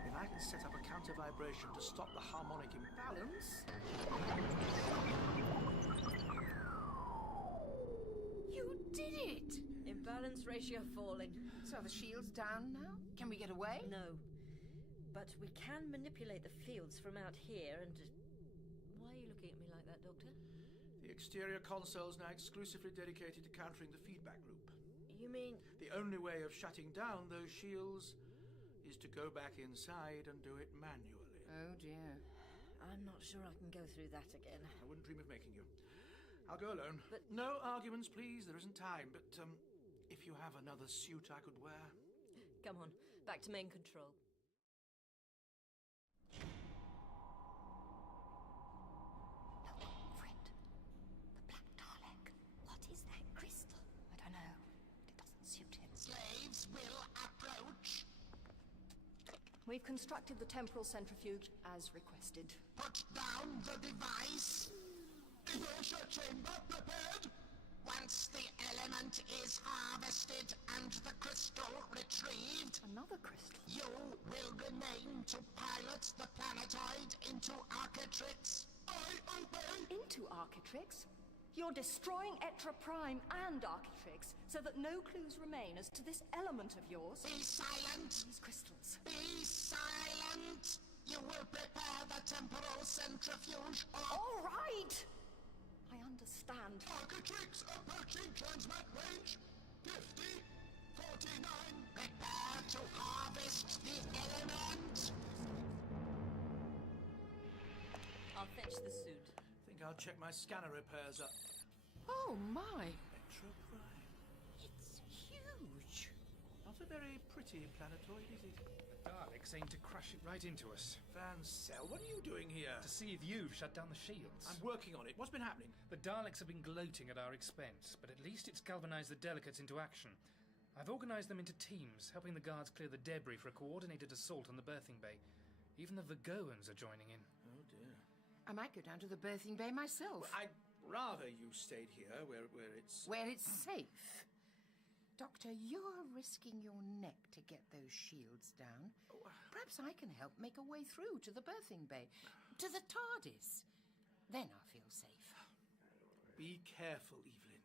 If I can set up a counter vibration to stop the harmonic imbalance... You did it! Imbalance ratio falling. So the shield's down now? Can we get away? No. But we can manipulate the fields from out here and... Why are you looking at me like that, Doctor? The exterior console's now exclusively dedicated to countering the feedback loop. You mean... The only way of shutting down those shields is to go back inside and do it manually. Oh, dear. I'm not sure I can go through that again. I wouldn't dream of making you. I'll go alone. But no arguments, please. There isn't time. But, if you have another suit I could wear... Come on, back to main control. Slaves will approach. We've constructed the temporal centrifuge as requested. Put down the device. Inertia chamber prepared. Once the element is harvested and the crystal retrieved... Another crystal? You will remain to pilot the planetoid into Architrix. I obey. Into Architrix? You're destroying Etra Prime and Architrix, so that no clues remain as to this element of yours. Be silent! These crystals. Be silent! You will prepare the temporal centrifuge or... All right! I understand. Architrix approaching transmat range. 50, 49. Prepare to harvest the element. I'll fetch the suit. Think I'll check my scanner repairs up. Oh, my. Extra Prime. It's huge. Not a very pretty planetoid, is it? The Daleks aim to crush it right into us. Van Cell, what are you doing here? To see if you've shut down the shields. I'm working on it. What's been happening? The Daleks have been gloating at our expense, but at least it's galvanized the delegates into action. I've organized them into teams, helping the guards clear the debris for a coordinated assault on the berthing bay. Even the Vagoans are joining in. Oh, dear. I might go down to the berthing bay myself. Well, I'd rather you stayed here, where it's... Where it's safe. Doctor, you're risking your neck to get those shields down. Perhaps I can help make a way through to the birthing bay, to the TARDIS. Then I'll feel safe. Be careful, Evelyn.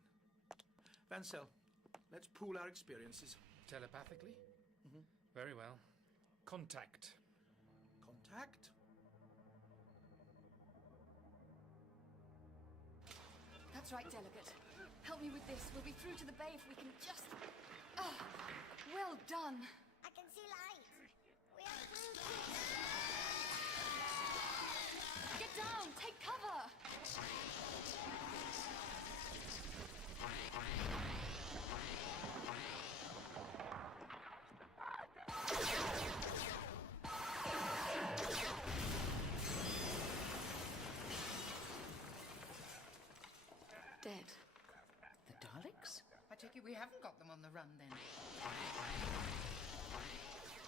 Vancel, let's pool our experiences. Telepathically? Very well. Contact. Contact? That's right, Delegate. Help me with this. We'll be through to the bay if we can just... Oh, well done. I can see light. We are through. Get down! Take cover! Dead. The Daleks? I take it we haven't got them on the run, then.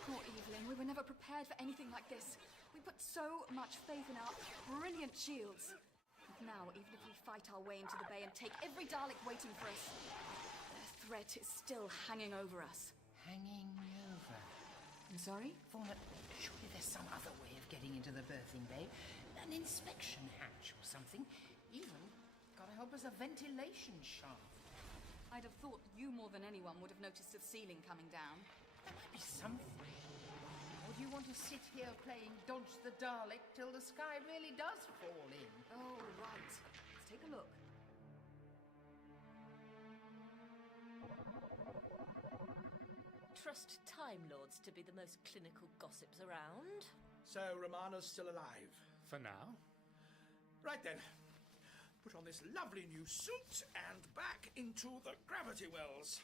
Poor Evelyn, we were never prepared for anything like this. We put so much faith in our brilliant shields. And now, even if we fight our way into the bay and take every Dalek waiting for us, their threat is still hanging over us. Hanging over? I'm sorry? Fauna, surely there's some other way of getting into the birthing bay. An inspection hatch or something. Even, gotta help us, a ventilation shaft. I'd have thought you more than anyone would have noticed a ceiling coming down. There might be something. Or do you want to sit here playing Dodge the Dalek till the sky really does fall in? Oh, right. Let's take a look. Trust Time Lords to be the most clinical gossips around. So, Romana's still alive? For now. Right then. Put on this lovely new suit and back into the gravity wells.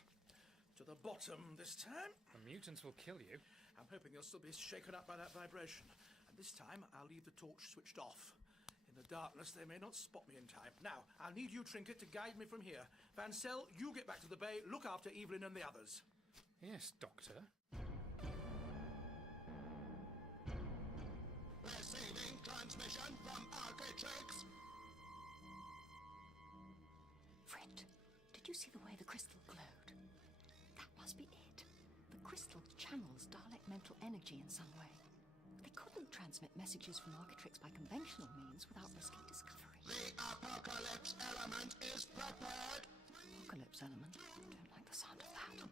To the bottom this time. The mutants will kill you. I'm hoping they'll still be shaken up by that vibration. And this time, I'll leave the torch switched off. In the darkness, they may not spot me in time. Now, I'll need you, Trinket, to guide me from here. Vancel, you get back to the bay, look after Evelyn and the others. Yes, Doctor. Receiving transmission from Architrix. Friend, did you see the way the crystal glowed? That must be it. The crystal channels Dalek mental energy in some way. They couldn't transmit messages from Architrix by conventional means without risking discovery. The apocalypse element is prepared. Apocalypse element? Don't like the sound of that.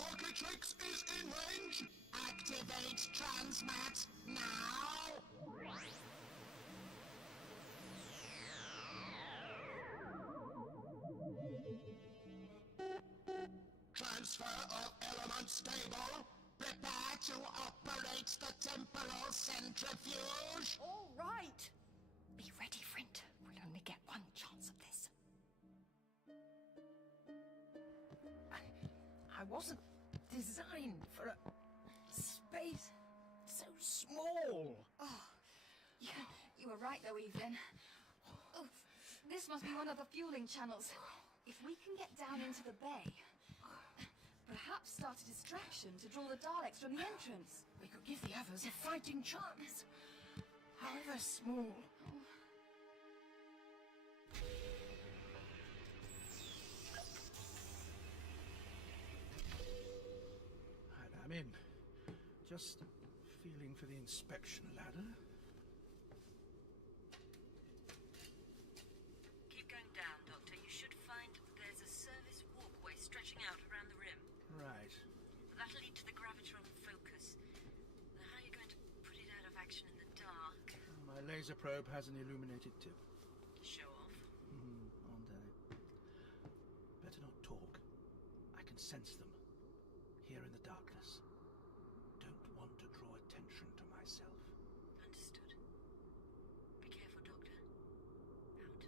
Architrix is in range. Activate transmat now. Transfer of element stable. Prepare to operate the temporal centrifuge. All right. Be ready, friend. We'll only get one chance of this. I wasn't designed for a space so small. Oh, you were right though, Evelyn. Oh, this must be one of the fueling channels. If we can get down into the bay, perhaps start a distraction to draw the Daleks from the entrance. We could give the others a fighting chance, however small. Right, I'm in. Just feeling for the inspection ladder. Keep going down, Doctor. You should find there's a service walkway stretching out around the rim. Right. That'll lead to the gravitron focus. Now, how are you going to put it out of action in the dark? My laser probe has an illuminated tip. Show off. Better not talk. I can sense them. Here in the darkness. Don't want to draw attention to myself. Understood. Be careful, Doctor. Out.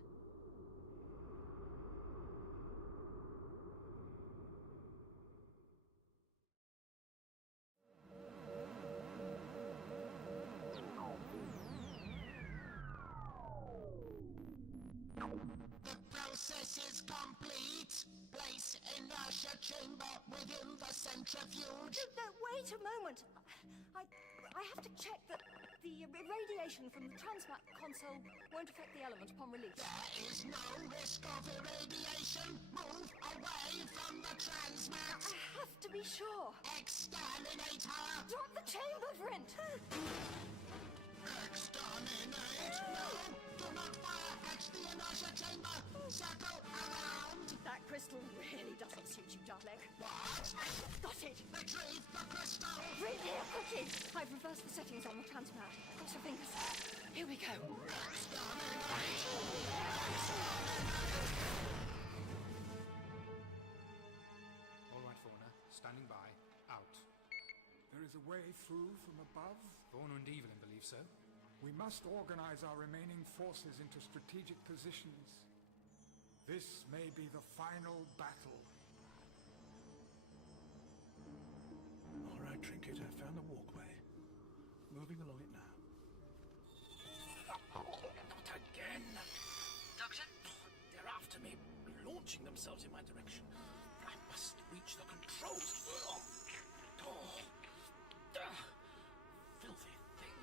The process is complete. Place inertia chamber within the centrifuge. Wait a moment. I have to check that The radiation from the transmat console won't affect the element upon release. There is no risk of irradiation. Move away from the transmat. I have to be sure. Exterminator! Drop the chamber, Vrint! Exterminate! No! Do not fire at the inertia chamber! Circle around! That crystal really doesn't suit you, Dalek. What? Got it! Retrieve the crystal! Right here, quickly! I've reversed the settings on the transmat. Cross your fingers. Here we go. All right, Fauna. Standing by. Out. There is a way through from above? Fauna and Evelyn believe so. We must organize our remaining forces into strategic positions. This may be the final battle. All right, Trinket, I found the walkway. Moving along it now. Not again! Doctor? They're after me, launching themselves in my direction. I must reach the controls. Filthy thing.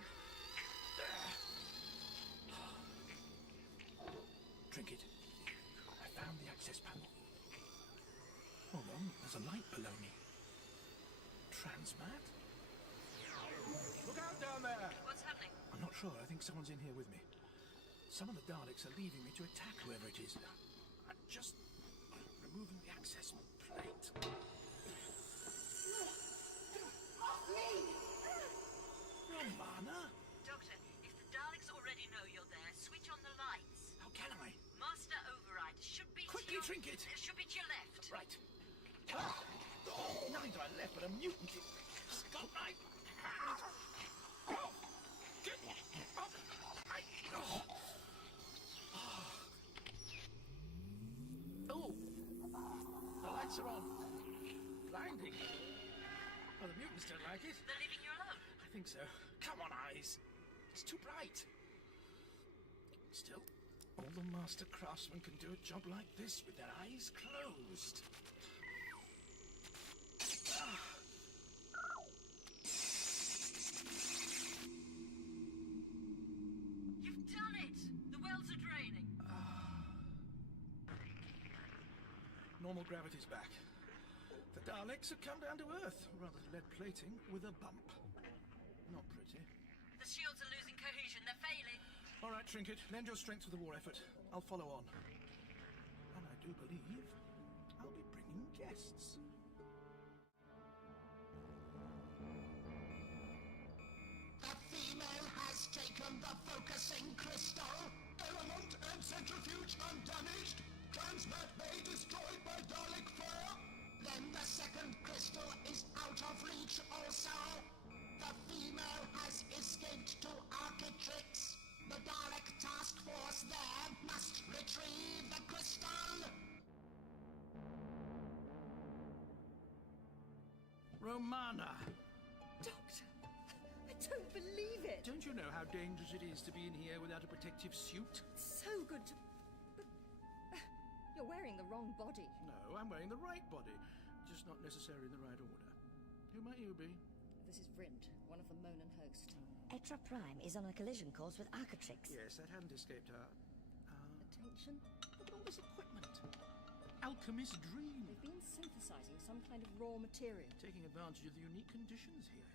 Trinket, I found the access panel. Hold on, there's a light below me. Transmat? Look out down there! What's happening? I'm not sure. I think someone's in here with me. Some of the Daleks are leaving me to attack whoever it is. I'm just removing the access plate. Romana? Doctor, if the Daleks already know you're there, switch on the lights. How can I? Master override should be Quickly, to your... Trinket! Should be to your left. Right. Nothing to my left but a mutant. It's got my... Oh! The lights are on. Blinding. Oh, the mutants don't like it. They're leaving you alone? I think so. Come on, eyes. It's too bright. Still, all the master craftsmen can do a job like this with their eyes closed. You've done it! The wells are draining. Normal gravity's back. The Daleks have come down to Earth, rather lead plating, with a bump. Not pretty. The shields are losing cohesion. They're failing. All right, Trinket, lend your strength to the war effort. I'll follow on. And I do believe I'll be bringing guests. The female has taken the focusing crystal. Element and centrifuge undamaged. Transmat bay destroyed by Dalek fire. Then the second crystal is out of reach also. The female has escaped to Architrix. The Dalek task force there must retrieve the crystal. Romana! Doctor, I don't believe it. Don't you know how dangerous it is to be in here without a protective suit? So good to... But... you're wearing the wrong body. No, I'm wearing the right body, just not necessarily in the right order. Who might you be? This is Vrint, one of the Monan host. Etra Prime is on a collision course with Architrix. Yes, that hadn't escaped her. Attention. Look at all this equipment. Alchemist's dream. They've been synthesizing some kind of raw material. Taking advantage of the unique conditions here.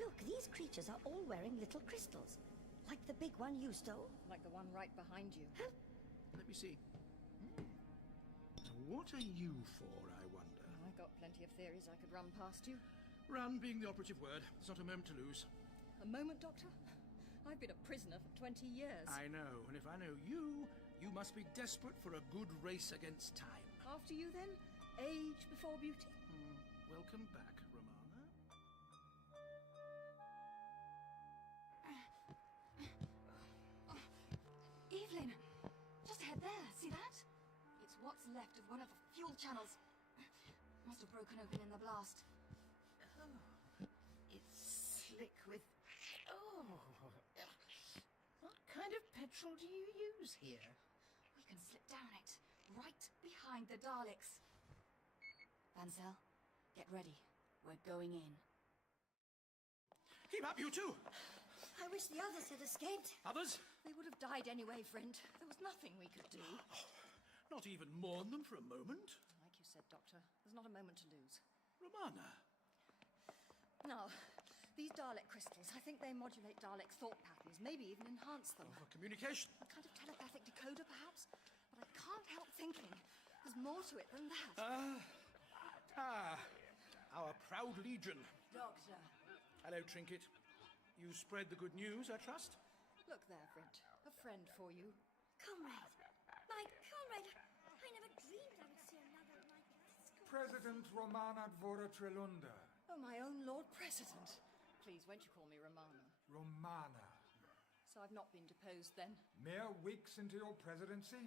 Look, these creatures are all wearing little crystals. Like the big one you stole. Like the one right behind you. Huh? Let me see. So what are you for, I wonder? I've got plenty of theories I could run past you. Run being the operative word. There's not a moment to lose. A moment, Doctor? I've been a prisoner for 20 years. I know, and if I know you, you must be desperate for a good race against time. After you, then? Age before beauty? Welcome back, Romana. Evelyn, just ahead there. See that? It's what's left of one of the fuel channels. Must have broken open in the blast. Oh, it's slick with... Oh, what kind of petrol do you use here? We can slip down it, right behind the Daleks. Vansel, get ready. We're going in. Keep up, you two! I wish the others had escaped. Others? They would have died anyway, friend. There was nothing we could do. Not even mourn them for a moment? Like you said, Doctor, there's not a moment to lose. Romana. Now, these Dalek crystals, I think they modulate Dalek thought patterns, maybe even enhance them. For communication. A kind of telepathic decoder, perhaps? But I can't help thinking there's more to it than that. Our proud legion. Doctor. Hello, Trinket. You spread the good news, I trust? Look there, friend. A friend for you. Comrade. My comrade. I never dreamed I would see another like this. President Romana Dvora Trelunda. Oh, my own Lord President. Please, won't you call me Romana? Romana. So I've not been deposed, then? Mere weeks into your presidency?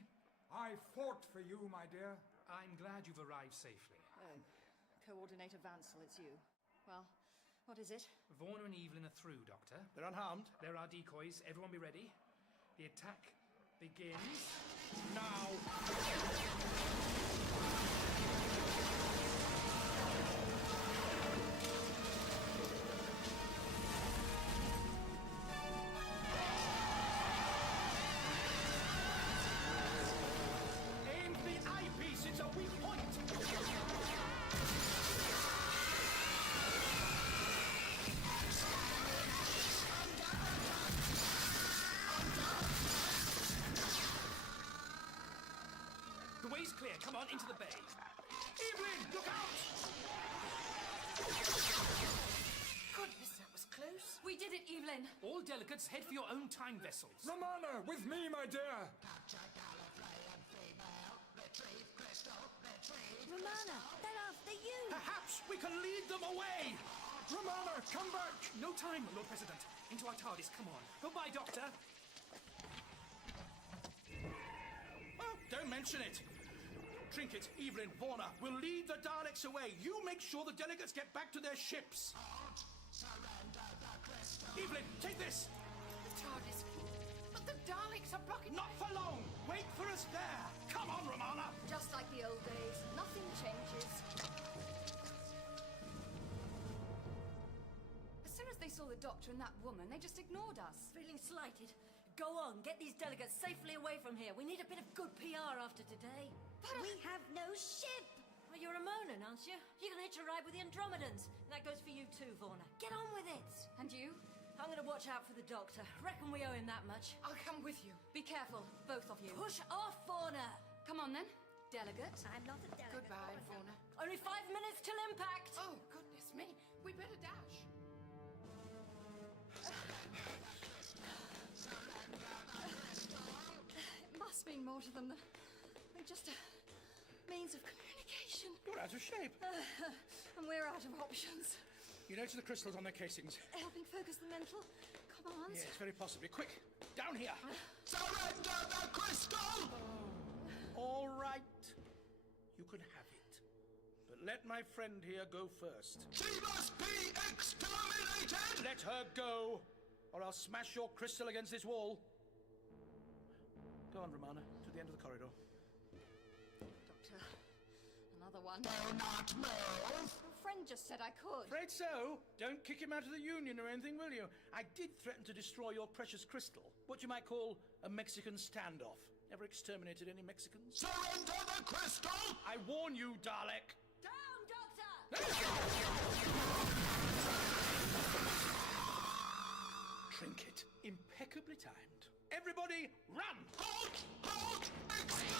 I fought for you, my dear. I'm glad you've arrived safely. Oh, Coordinator Vansel, it's you. Well, what is it? Warner and Evelyn are through, Doctor. They're unharmed? There are decoys. Everyone be ready. The attack begins now. Aim for the eyepiece. It's a weak point. The way's clear. Come on, into the bay. Evelyn, look out! Goodness, that was close. We did it, Evelyn. All delegates, head for your own time vessels. Romana, with me, my dear. Capture Gallifrey and female. Retrieve crystal. Retrieve Romana, they're after you. Perhaps we can lead them away. Romana, come back. No time, Lord President. Into our TARDIS, come on. Goodbye, Doctor. Oh, don't mention it. Trinket, Evelyn, Warner will lead the Daleks away. You make sure the delegates get back to their ships. surrender the crystal. Evelyn, take this. The TARDIS. But the Daleks are blocking. Not for long. Wait for us there. Come on, Romana. Just like the old days. Nothing changes. As soon as they saw the Doctor and that woman, they just ignored us. Feeling slighted? Go on, get these delegates safely away from here. We need a bit of good PR after today. But we have no ship. Well, you're a Monan, aren't you? You can hitch a ride with the Andromedans. And that goes for you too, Vorna. Get on with it. And you? I'm going to watch out for the Doctor. Reckon we owe him that much. I'll come with you. Be careful, both of you. Push off, Vorna. Come on then, delegate. I'm not a delegate. Goodbye, Vorna. Only 5 minutes till impact. Oh, goodness me. We better dash. It must mean more to them than just a means of communication. You're out of shape. And we're out of options. You notice the crystals on their casings? Helping focus the mental commands? Yes, very possibly. Quick, down here. Surrender the crystal! All right. You can have it. But let my friend here go first. She must be exterminated! Let her go, or I'll smash your crystal against this wall. Go on, Romana, to the end of the corridor. Doctor, another one. Do not move! Your friend just said I could. Afraid so. Don't kick him out of the Union or anything, will you? I did threaten to destroy your precious crystal. What you might call a Mexican standoff. Never exterminated any Mexicans. Surrender the crystal! I warn you, Dalek. Down, Doctor! Trinket. Impeccably timed. Everybody, run! Halt! Halt! Exterminate!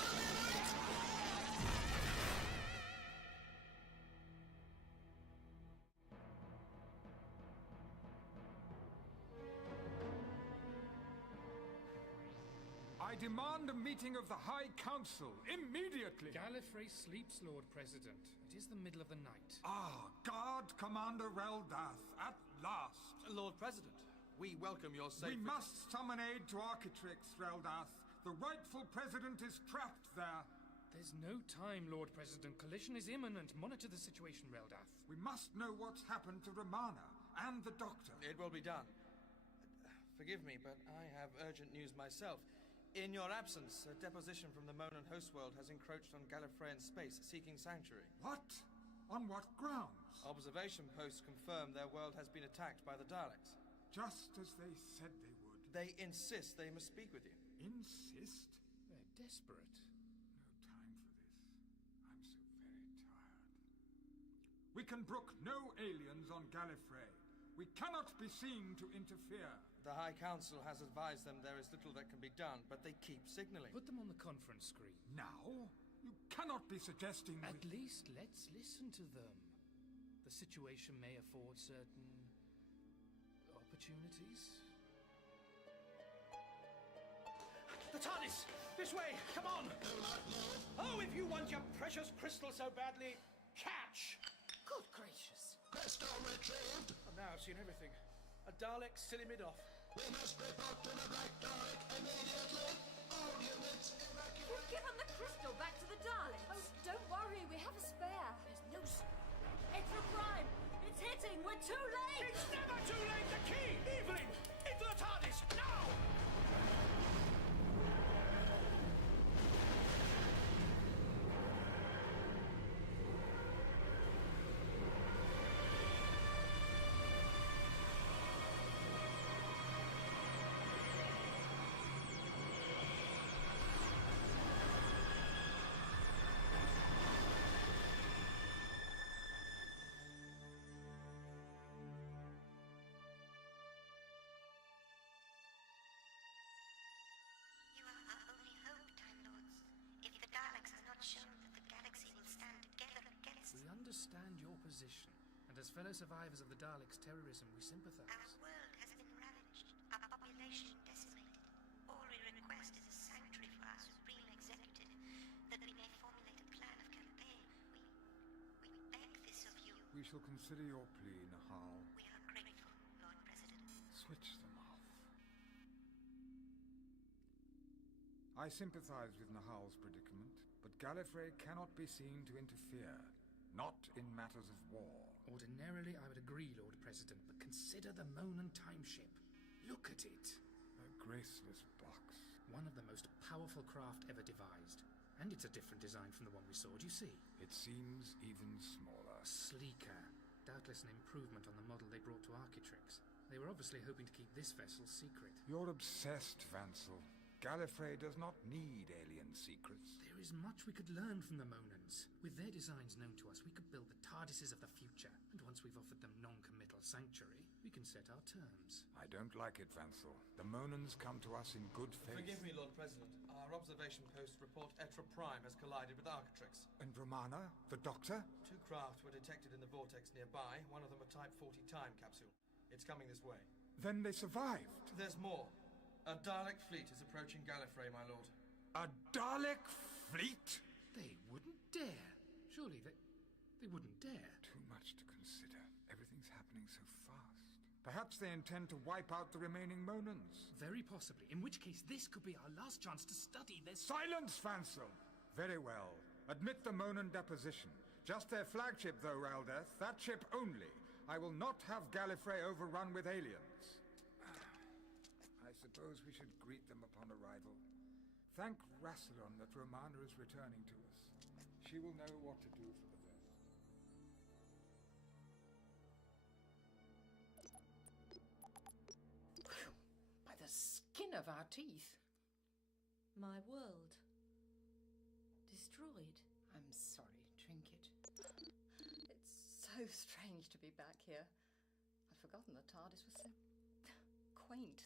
I demand a meeting of the High Council immediately. Gallifrey sleeps, Lord President. It is the middle of the night. Ah, Guard Commander Reldath, at last. Lord President, we welcome your safe... We must summon aid to Architrix, Reldath. The rightful president is trapped there. There's no time, Lord President. Collision is imminent. Monitor the situation, Reldath. We must know what's happened to Romana and the Doctor. It will be done. Forgive me, but I have urgent news myself. In your absence, a deposition from the Monan host world has encroached on Gallifreyan space, seeking sanctuary. What? On what grounds? Observation posts confirm their world has been attacked by the Daleks. Just as they said they would. They insist they must speak with you. Insist? They're desperate. No time for this. I'm so very tired. We can brook no aliens on Gallifrey. We cannot be seen to interfere. The High Council has advised them there is little that can be done, but they keep signaling. Put them on the conference screen. Now? You cannot be suggesting... At least let's listen to them. The situation may afford certain... opportunities. The TARDIS! This way! Come on! Oh, if you want your precious crystal so badly, catch! Good gracious. Crystal retrieved. And now I've seen everything. A Dalek silly mid-off. We must report to the Black Dalek immediately. All units evacuate. We've given the crystal back to the Daleks. Oh, don't worry, we have a spare. There's no... Extra Prime! It's hitting! We're too late! It's never too late! The key! Evelyn! Into the TARDIS! Now! You are our only hope, Time Lords. If the Daleks are not shown that the galaxy will stand together against... We understand your position, and as fellow survivors of the Daleks' terrorism, we sympathize. Our world has been ravaged, our population decimated. All we request is a sanctuary for our Supreme Executive, that we may formulate a plan of campaign. We beg this of you. We shall consider your plea, Nahal. We are grateful, Lord President. Switch them off. I sympathize with Nahal's predicament, but Gallifrey cannot be seen to interfere. Not in matters of war. Ordinarily, I would agree, Lord President, but consider the Monan timeship. Look at it. A graceless box. One of the most powerful craft ever devised. And it's a different design from the one we saw, do you see? It seems even smaller. Sleeker. Doubtless an improvement on the model they brought to Architrix. They were obviously hoping to keep this vessel secret. You're obsessed, Vansel. Gallifrey does not need alien secrets. There is much we could learn from the Monans. With their designs known to us, we could build the TARDISes of the future. And once we've offered them non-committal sanctuary, we can set our terms. I don't like it, Vansel. The Monans come to us in good faith. Forgive me, Lord President. Our observation posts report Etra Prime has collided with Architrix. And Romana? The Doctor? 2 craft were detected in the vortex nearby, one of them a Type 40 time capsule. It's coming this way. Then they survived. There's more. A Dalek fleet is approaching Gallifrey, my lord. A Dalek fleet? They wouldn't dare. Surely they wouldn't dare. Too much to consider. Everything's happening so fast. Perhaps they intend to wipe out the remaining Monans. Very possibly. In which case, this could be our last chance to study this... Silence, Vansel! Very well. Admit the Monan deposition. Just their flagship, though, Raldeth. That ship only. I will not have Gallifrey overrun with aliens. I suppose we should greet them upon arrival. Thank Rassilon that Romana is returning to us. She will know what to do for the best. By the skin of our teeth. My world. Destroyed. I'm sorry, Trinket. It's so strange to be back here. I'd forgotten the TARDIS was so quaint.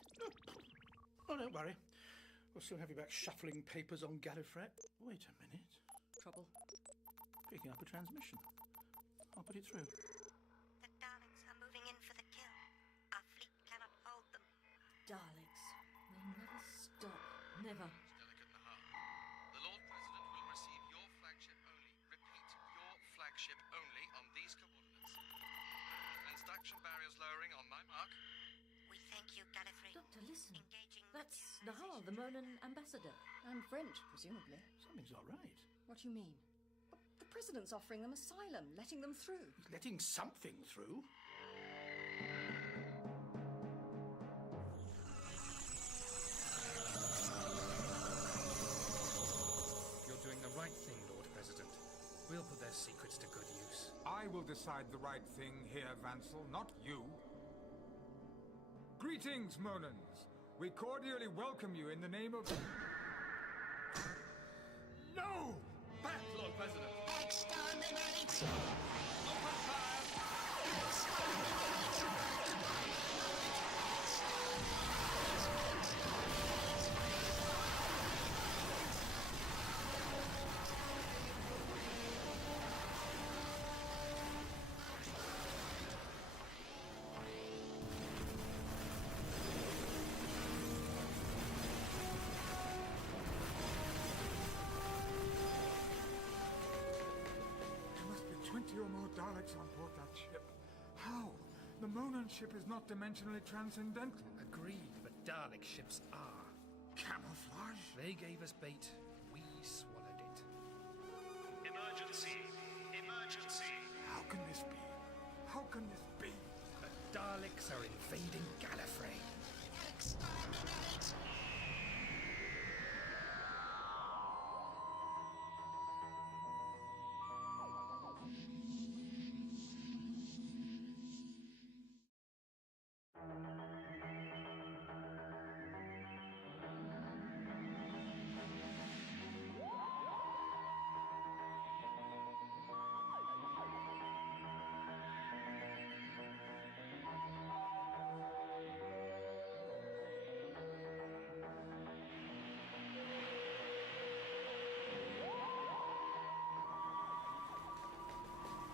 Oh, don't worry. We'll soon have you back shuffling papers on Gallifrey. Wait a minute. Trouble. Picking up a transmission. I'll put it through. The Daleks are moving in for the kill. Our fleet cannot hold them. Daleks. They never stop. Never. Delegate Nahal. The Lord President will receive your flagship only. Repeat, your flagship only on these coordinates. Transduction barriers lowering on my mark. We thank you, Gallifrey. Doctor, listen. Engaging That's Nahal, the Monan ambassador. And French, presumably. Something's not right. What do you mean? The President's offering them asylum, letting them through. He's letting something through. You're doing the right thing, Lord President. We'll put their secrets to good use. I will decide the right thing here, Vansel, not you. Greetings, Monans. We cordially welcome you in the name of... No! Back, Lord President! Exterminate! Open fire! There must be 20 or more Daleks on board that ship. How? The Monan ship is not dimensionally transcendental. Agreed, but Dalek ships are. Camouflage? They gave us bait. We swallowed it. Emergency! Emergency! How can this be? How can this be? The Daleks are invading Gallifrey. Exterminate!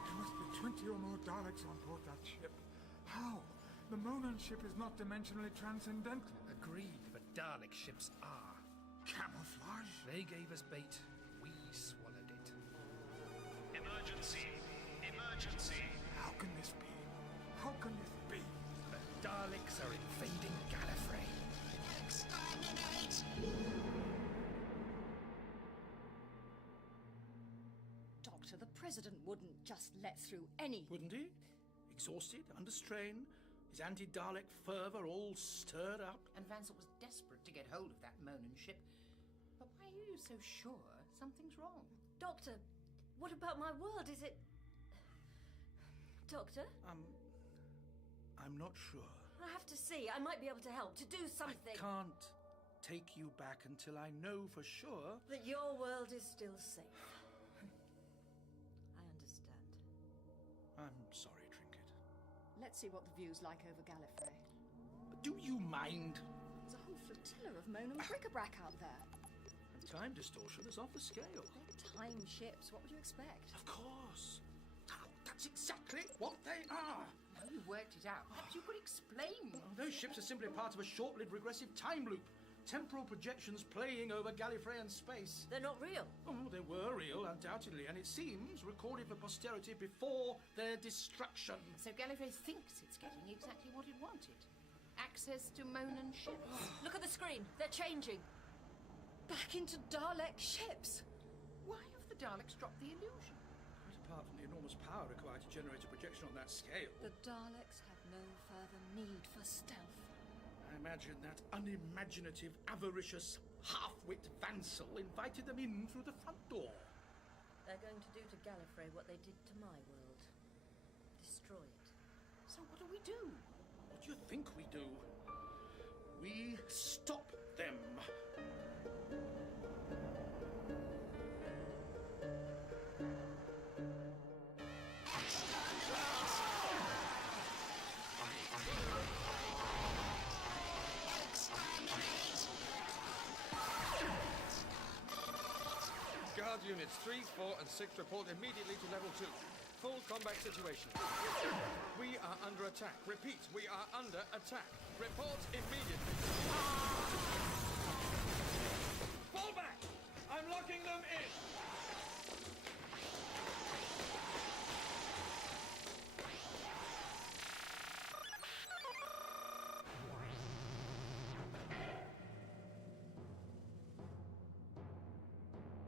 There must be 20 or more Daleks on board that ship. How? The Monan ship is not dimensionally transcendental. Agreed, but Dalek ships are. Camouflage? They gave us bait. We swallowed it. Emergency! Emergency! How can this be? How can this be? The Daleks are invading Gallifrey. Exterminate! Doctor, the President wouldn't just let through any... Wouldn't he? Exhausted, under strain, his anti-Dalek fervour all stirred up. And Vansel was desperate to get hold of that Monan ship. But why are you so sure something's wrong? Doctor, what about my world? Is it... Doctor? I'm not sure. I have to see. I might be able to help, to do something. I can't take you back until I know for sure. That your world is still safe. I understand. I'm sorry, Trinket. Let's see what the view's like over Gallifrey. But do you mind? There's a whole flotilla of Monan bric-a-brac out there. And time distortion is off the scale. They're time ships. What would you expect? Of course. Oh, that's exactly what they are. Now you worked it out. Perhaps you could explain. Those ships are simply part of a short-lived regressive time loop. Temporal projections playing over Gallifreyan space. They're not real. Oh, they were real, undoubtedly, and it seems recorded for posterity before their destruction. So Gallifrey thinks it's getting exactly what it wanted. Access to Monan ships. Look at the screen. They're changing. Back into Dalek ships. Why have the Daleks dropped the illusion? Quite apart from the enormous power required to generate a projection on that scale. The Daleks have no further need for stealth. I imagine that unimaginative, avaricious, half-wit Vansel invited them in through the front door. They're going to do to Gallifrey what they did to my world. Destroy it. So what do we do? What do you think we do? We stop them. Guard units 3, 4, and 6 report immediately to level 2. Full combat situation. We are under attack. Repeat, we are under attack. Report immediately. Fall back! I'm locking them in!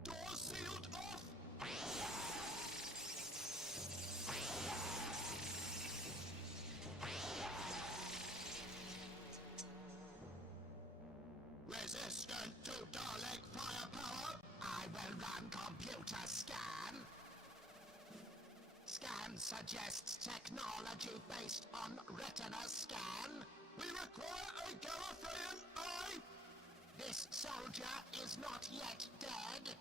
Doors sealed off! Resistant to Dalek firepower, I will run computer scan. Scan suggests technology based on retina scan. We require a Gallifreyan eye! This soldier is not yet dead.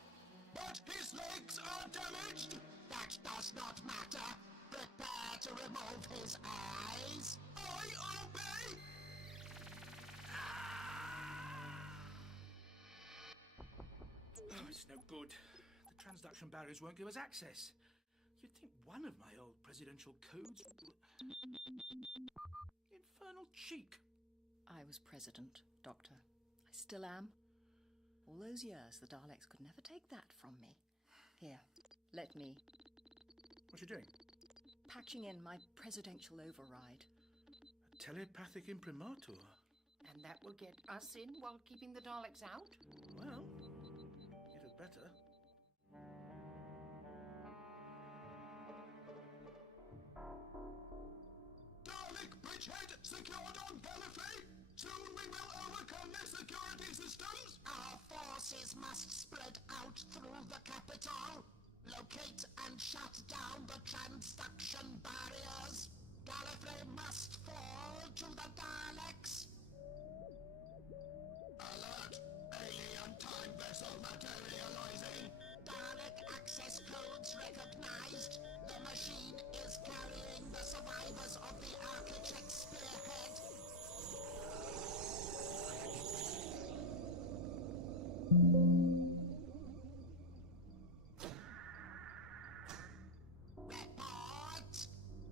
But his legs are damaged! That does not matter. Prepare to remove his eyes. I obey! Oh, it's no good. The transduction barriers won't give us access. You'd think one of my old presidential codes... Infernal cheek. I was president, Doctor. I still am. All those years, the Daleks could never take that from me. Here, let me. What you doing? Patching in my presidential override. A telepathic imprimatur. And that will get us in while keeping the Daleks out? Well, it had better. Dalek bridgehead secured on Gallifrey! Soon we will overcome their security systems! Our forces must spread out through the capital. Locate and shut down the transduction barriers. Gallifrey must fall to the Daleks. Alert! Alien time vessel materializing! Dalek access codes recognized. The machine is carrying the survivors of the Architect's spearhead. Report!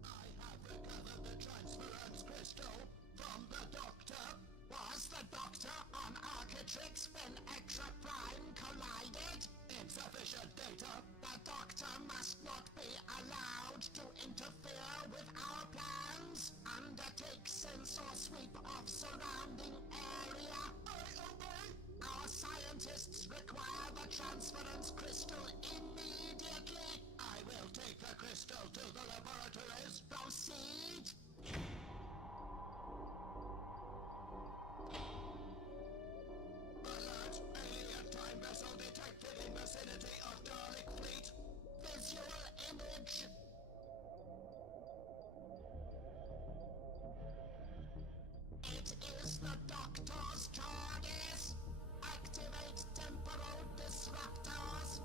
I have recovered the transference crystal from the Doctor. Was the Doctor on Architrix when Extra Prime collided? Insufficient data. The Doctor must not be allowed to interfere with our plans. Undertake sensor sweep of surrounding area. I obey. Our scientists require the transference crystal immediately. I will take the crystal to the laboratories. Proceed. Alert! Alien time vessel detected in vicinity of Dalek fleet. Visual image. It is the Doctor's TARDIS. Activate temporal disruptors.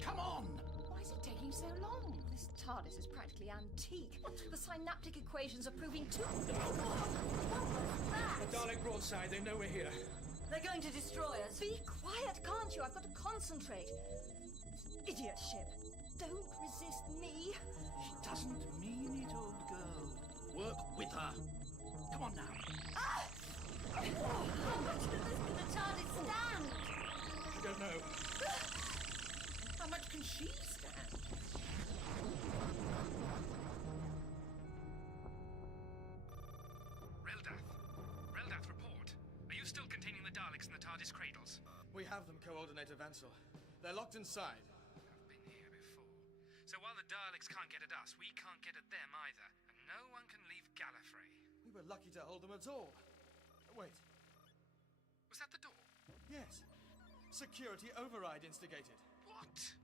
Come on! Why is it taking so long? This TARDIS is practically antique. The synaptic equations are proving too... The Dalek broadside, they know we're here. They're going to destroy us. Be quiet, can't you? I've got to concentrate. This idiot ship. Don't resist me. She doesn't mean it, old girl. Work with her. Come on now. How much can the TARDIS stand? I don't know. How much can she stand? Reldath, report. Are you still containing the Daleks in the TARDIS cradles? We have them, Coordinator Vansel. They're locked inside. I've been here before. So while the Daleks can't get at us, we can't get at them either. And no one can leave Gallifrey. We were lucky to hold them at all. Wait. Was that the door? Yes. Security override instigated. What?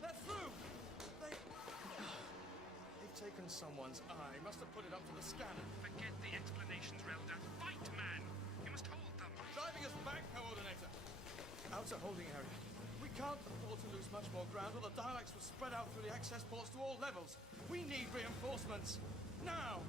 They're through! They've taken someone's eye. Must have put it up to the scanner. Forget the explanations, Reldath. Fight, man! You must hold them. Driving us back, Coordinator. Outer holding area. We can't afford to lose much more ground, or the Daleks will spread out through the access ports to all levels. We need reinforcements. Now!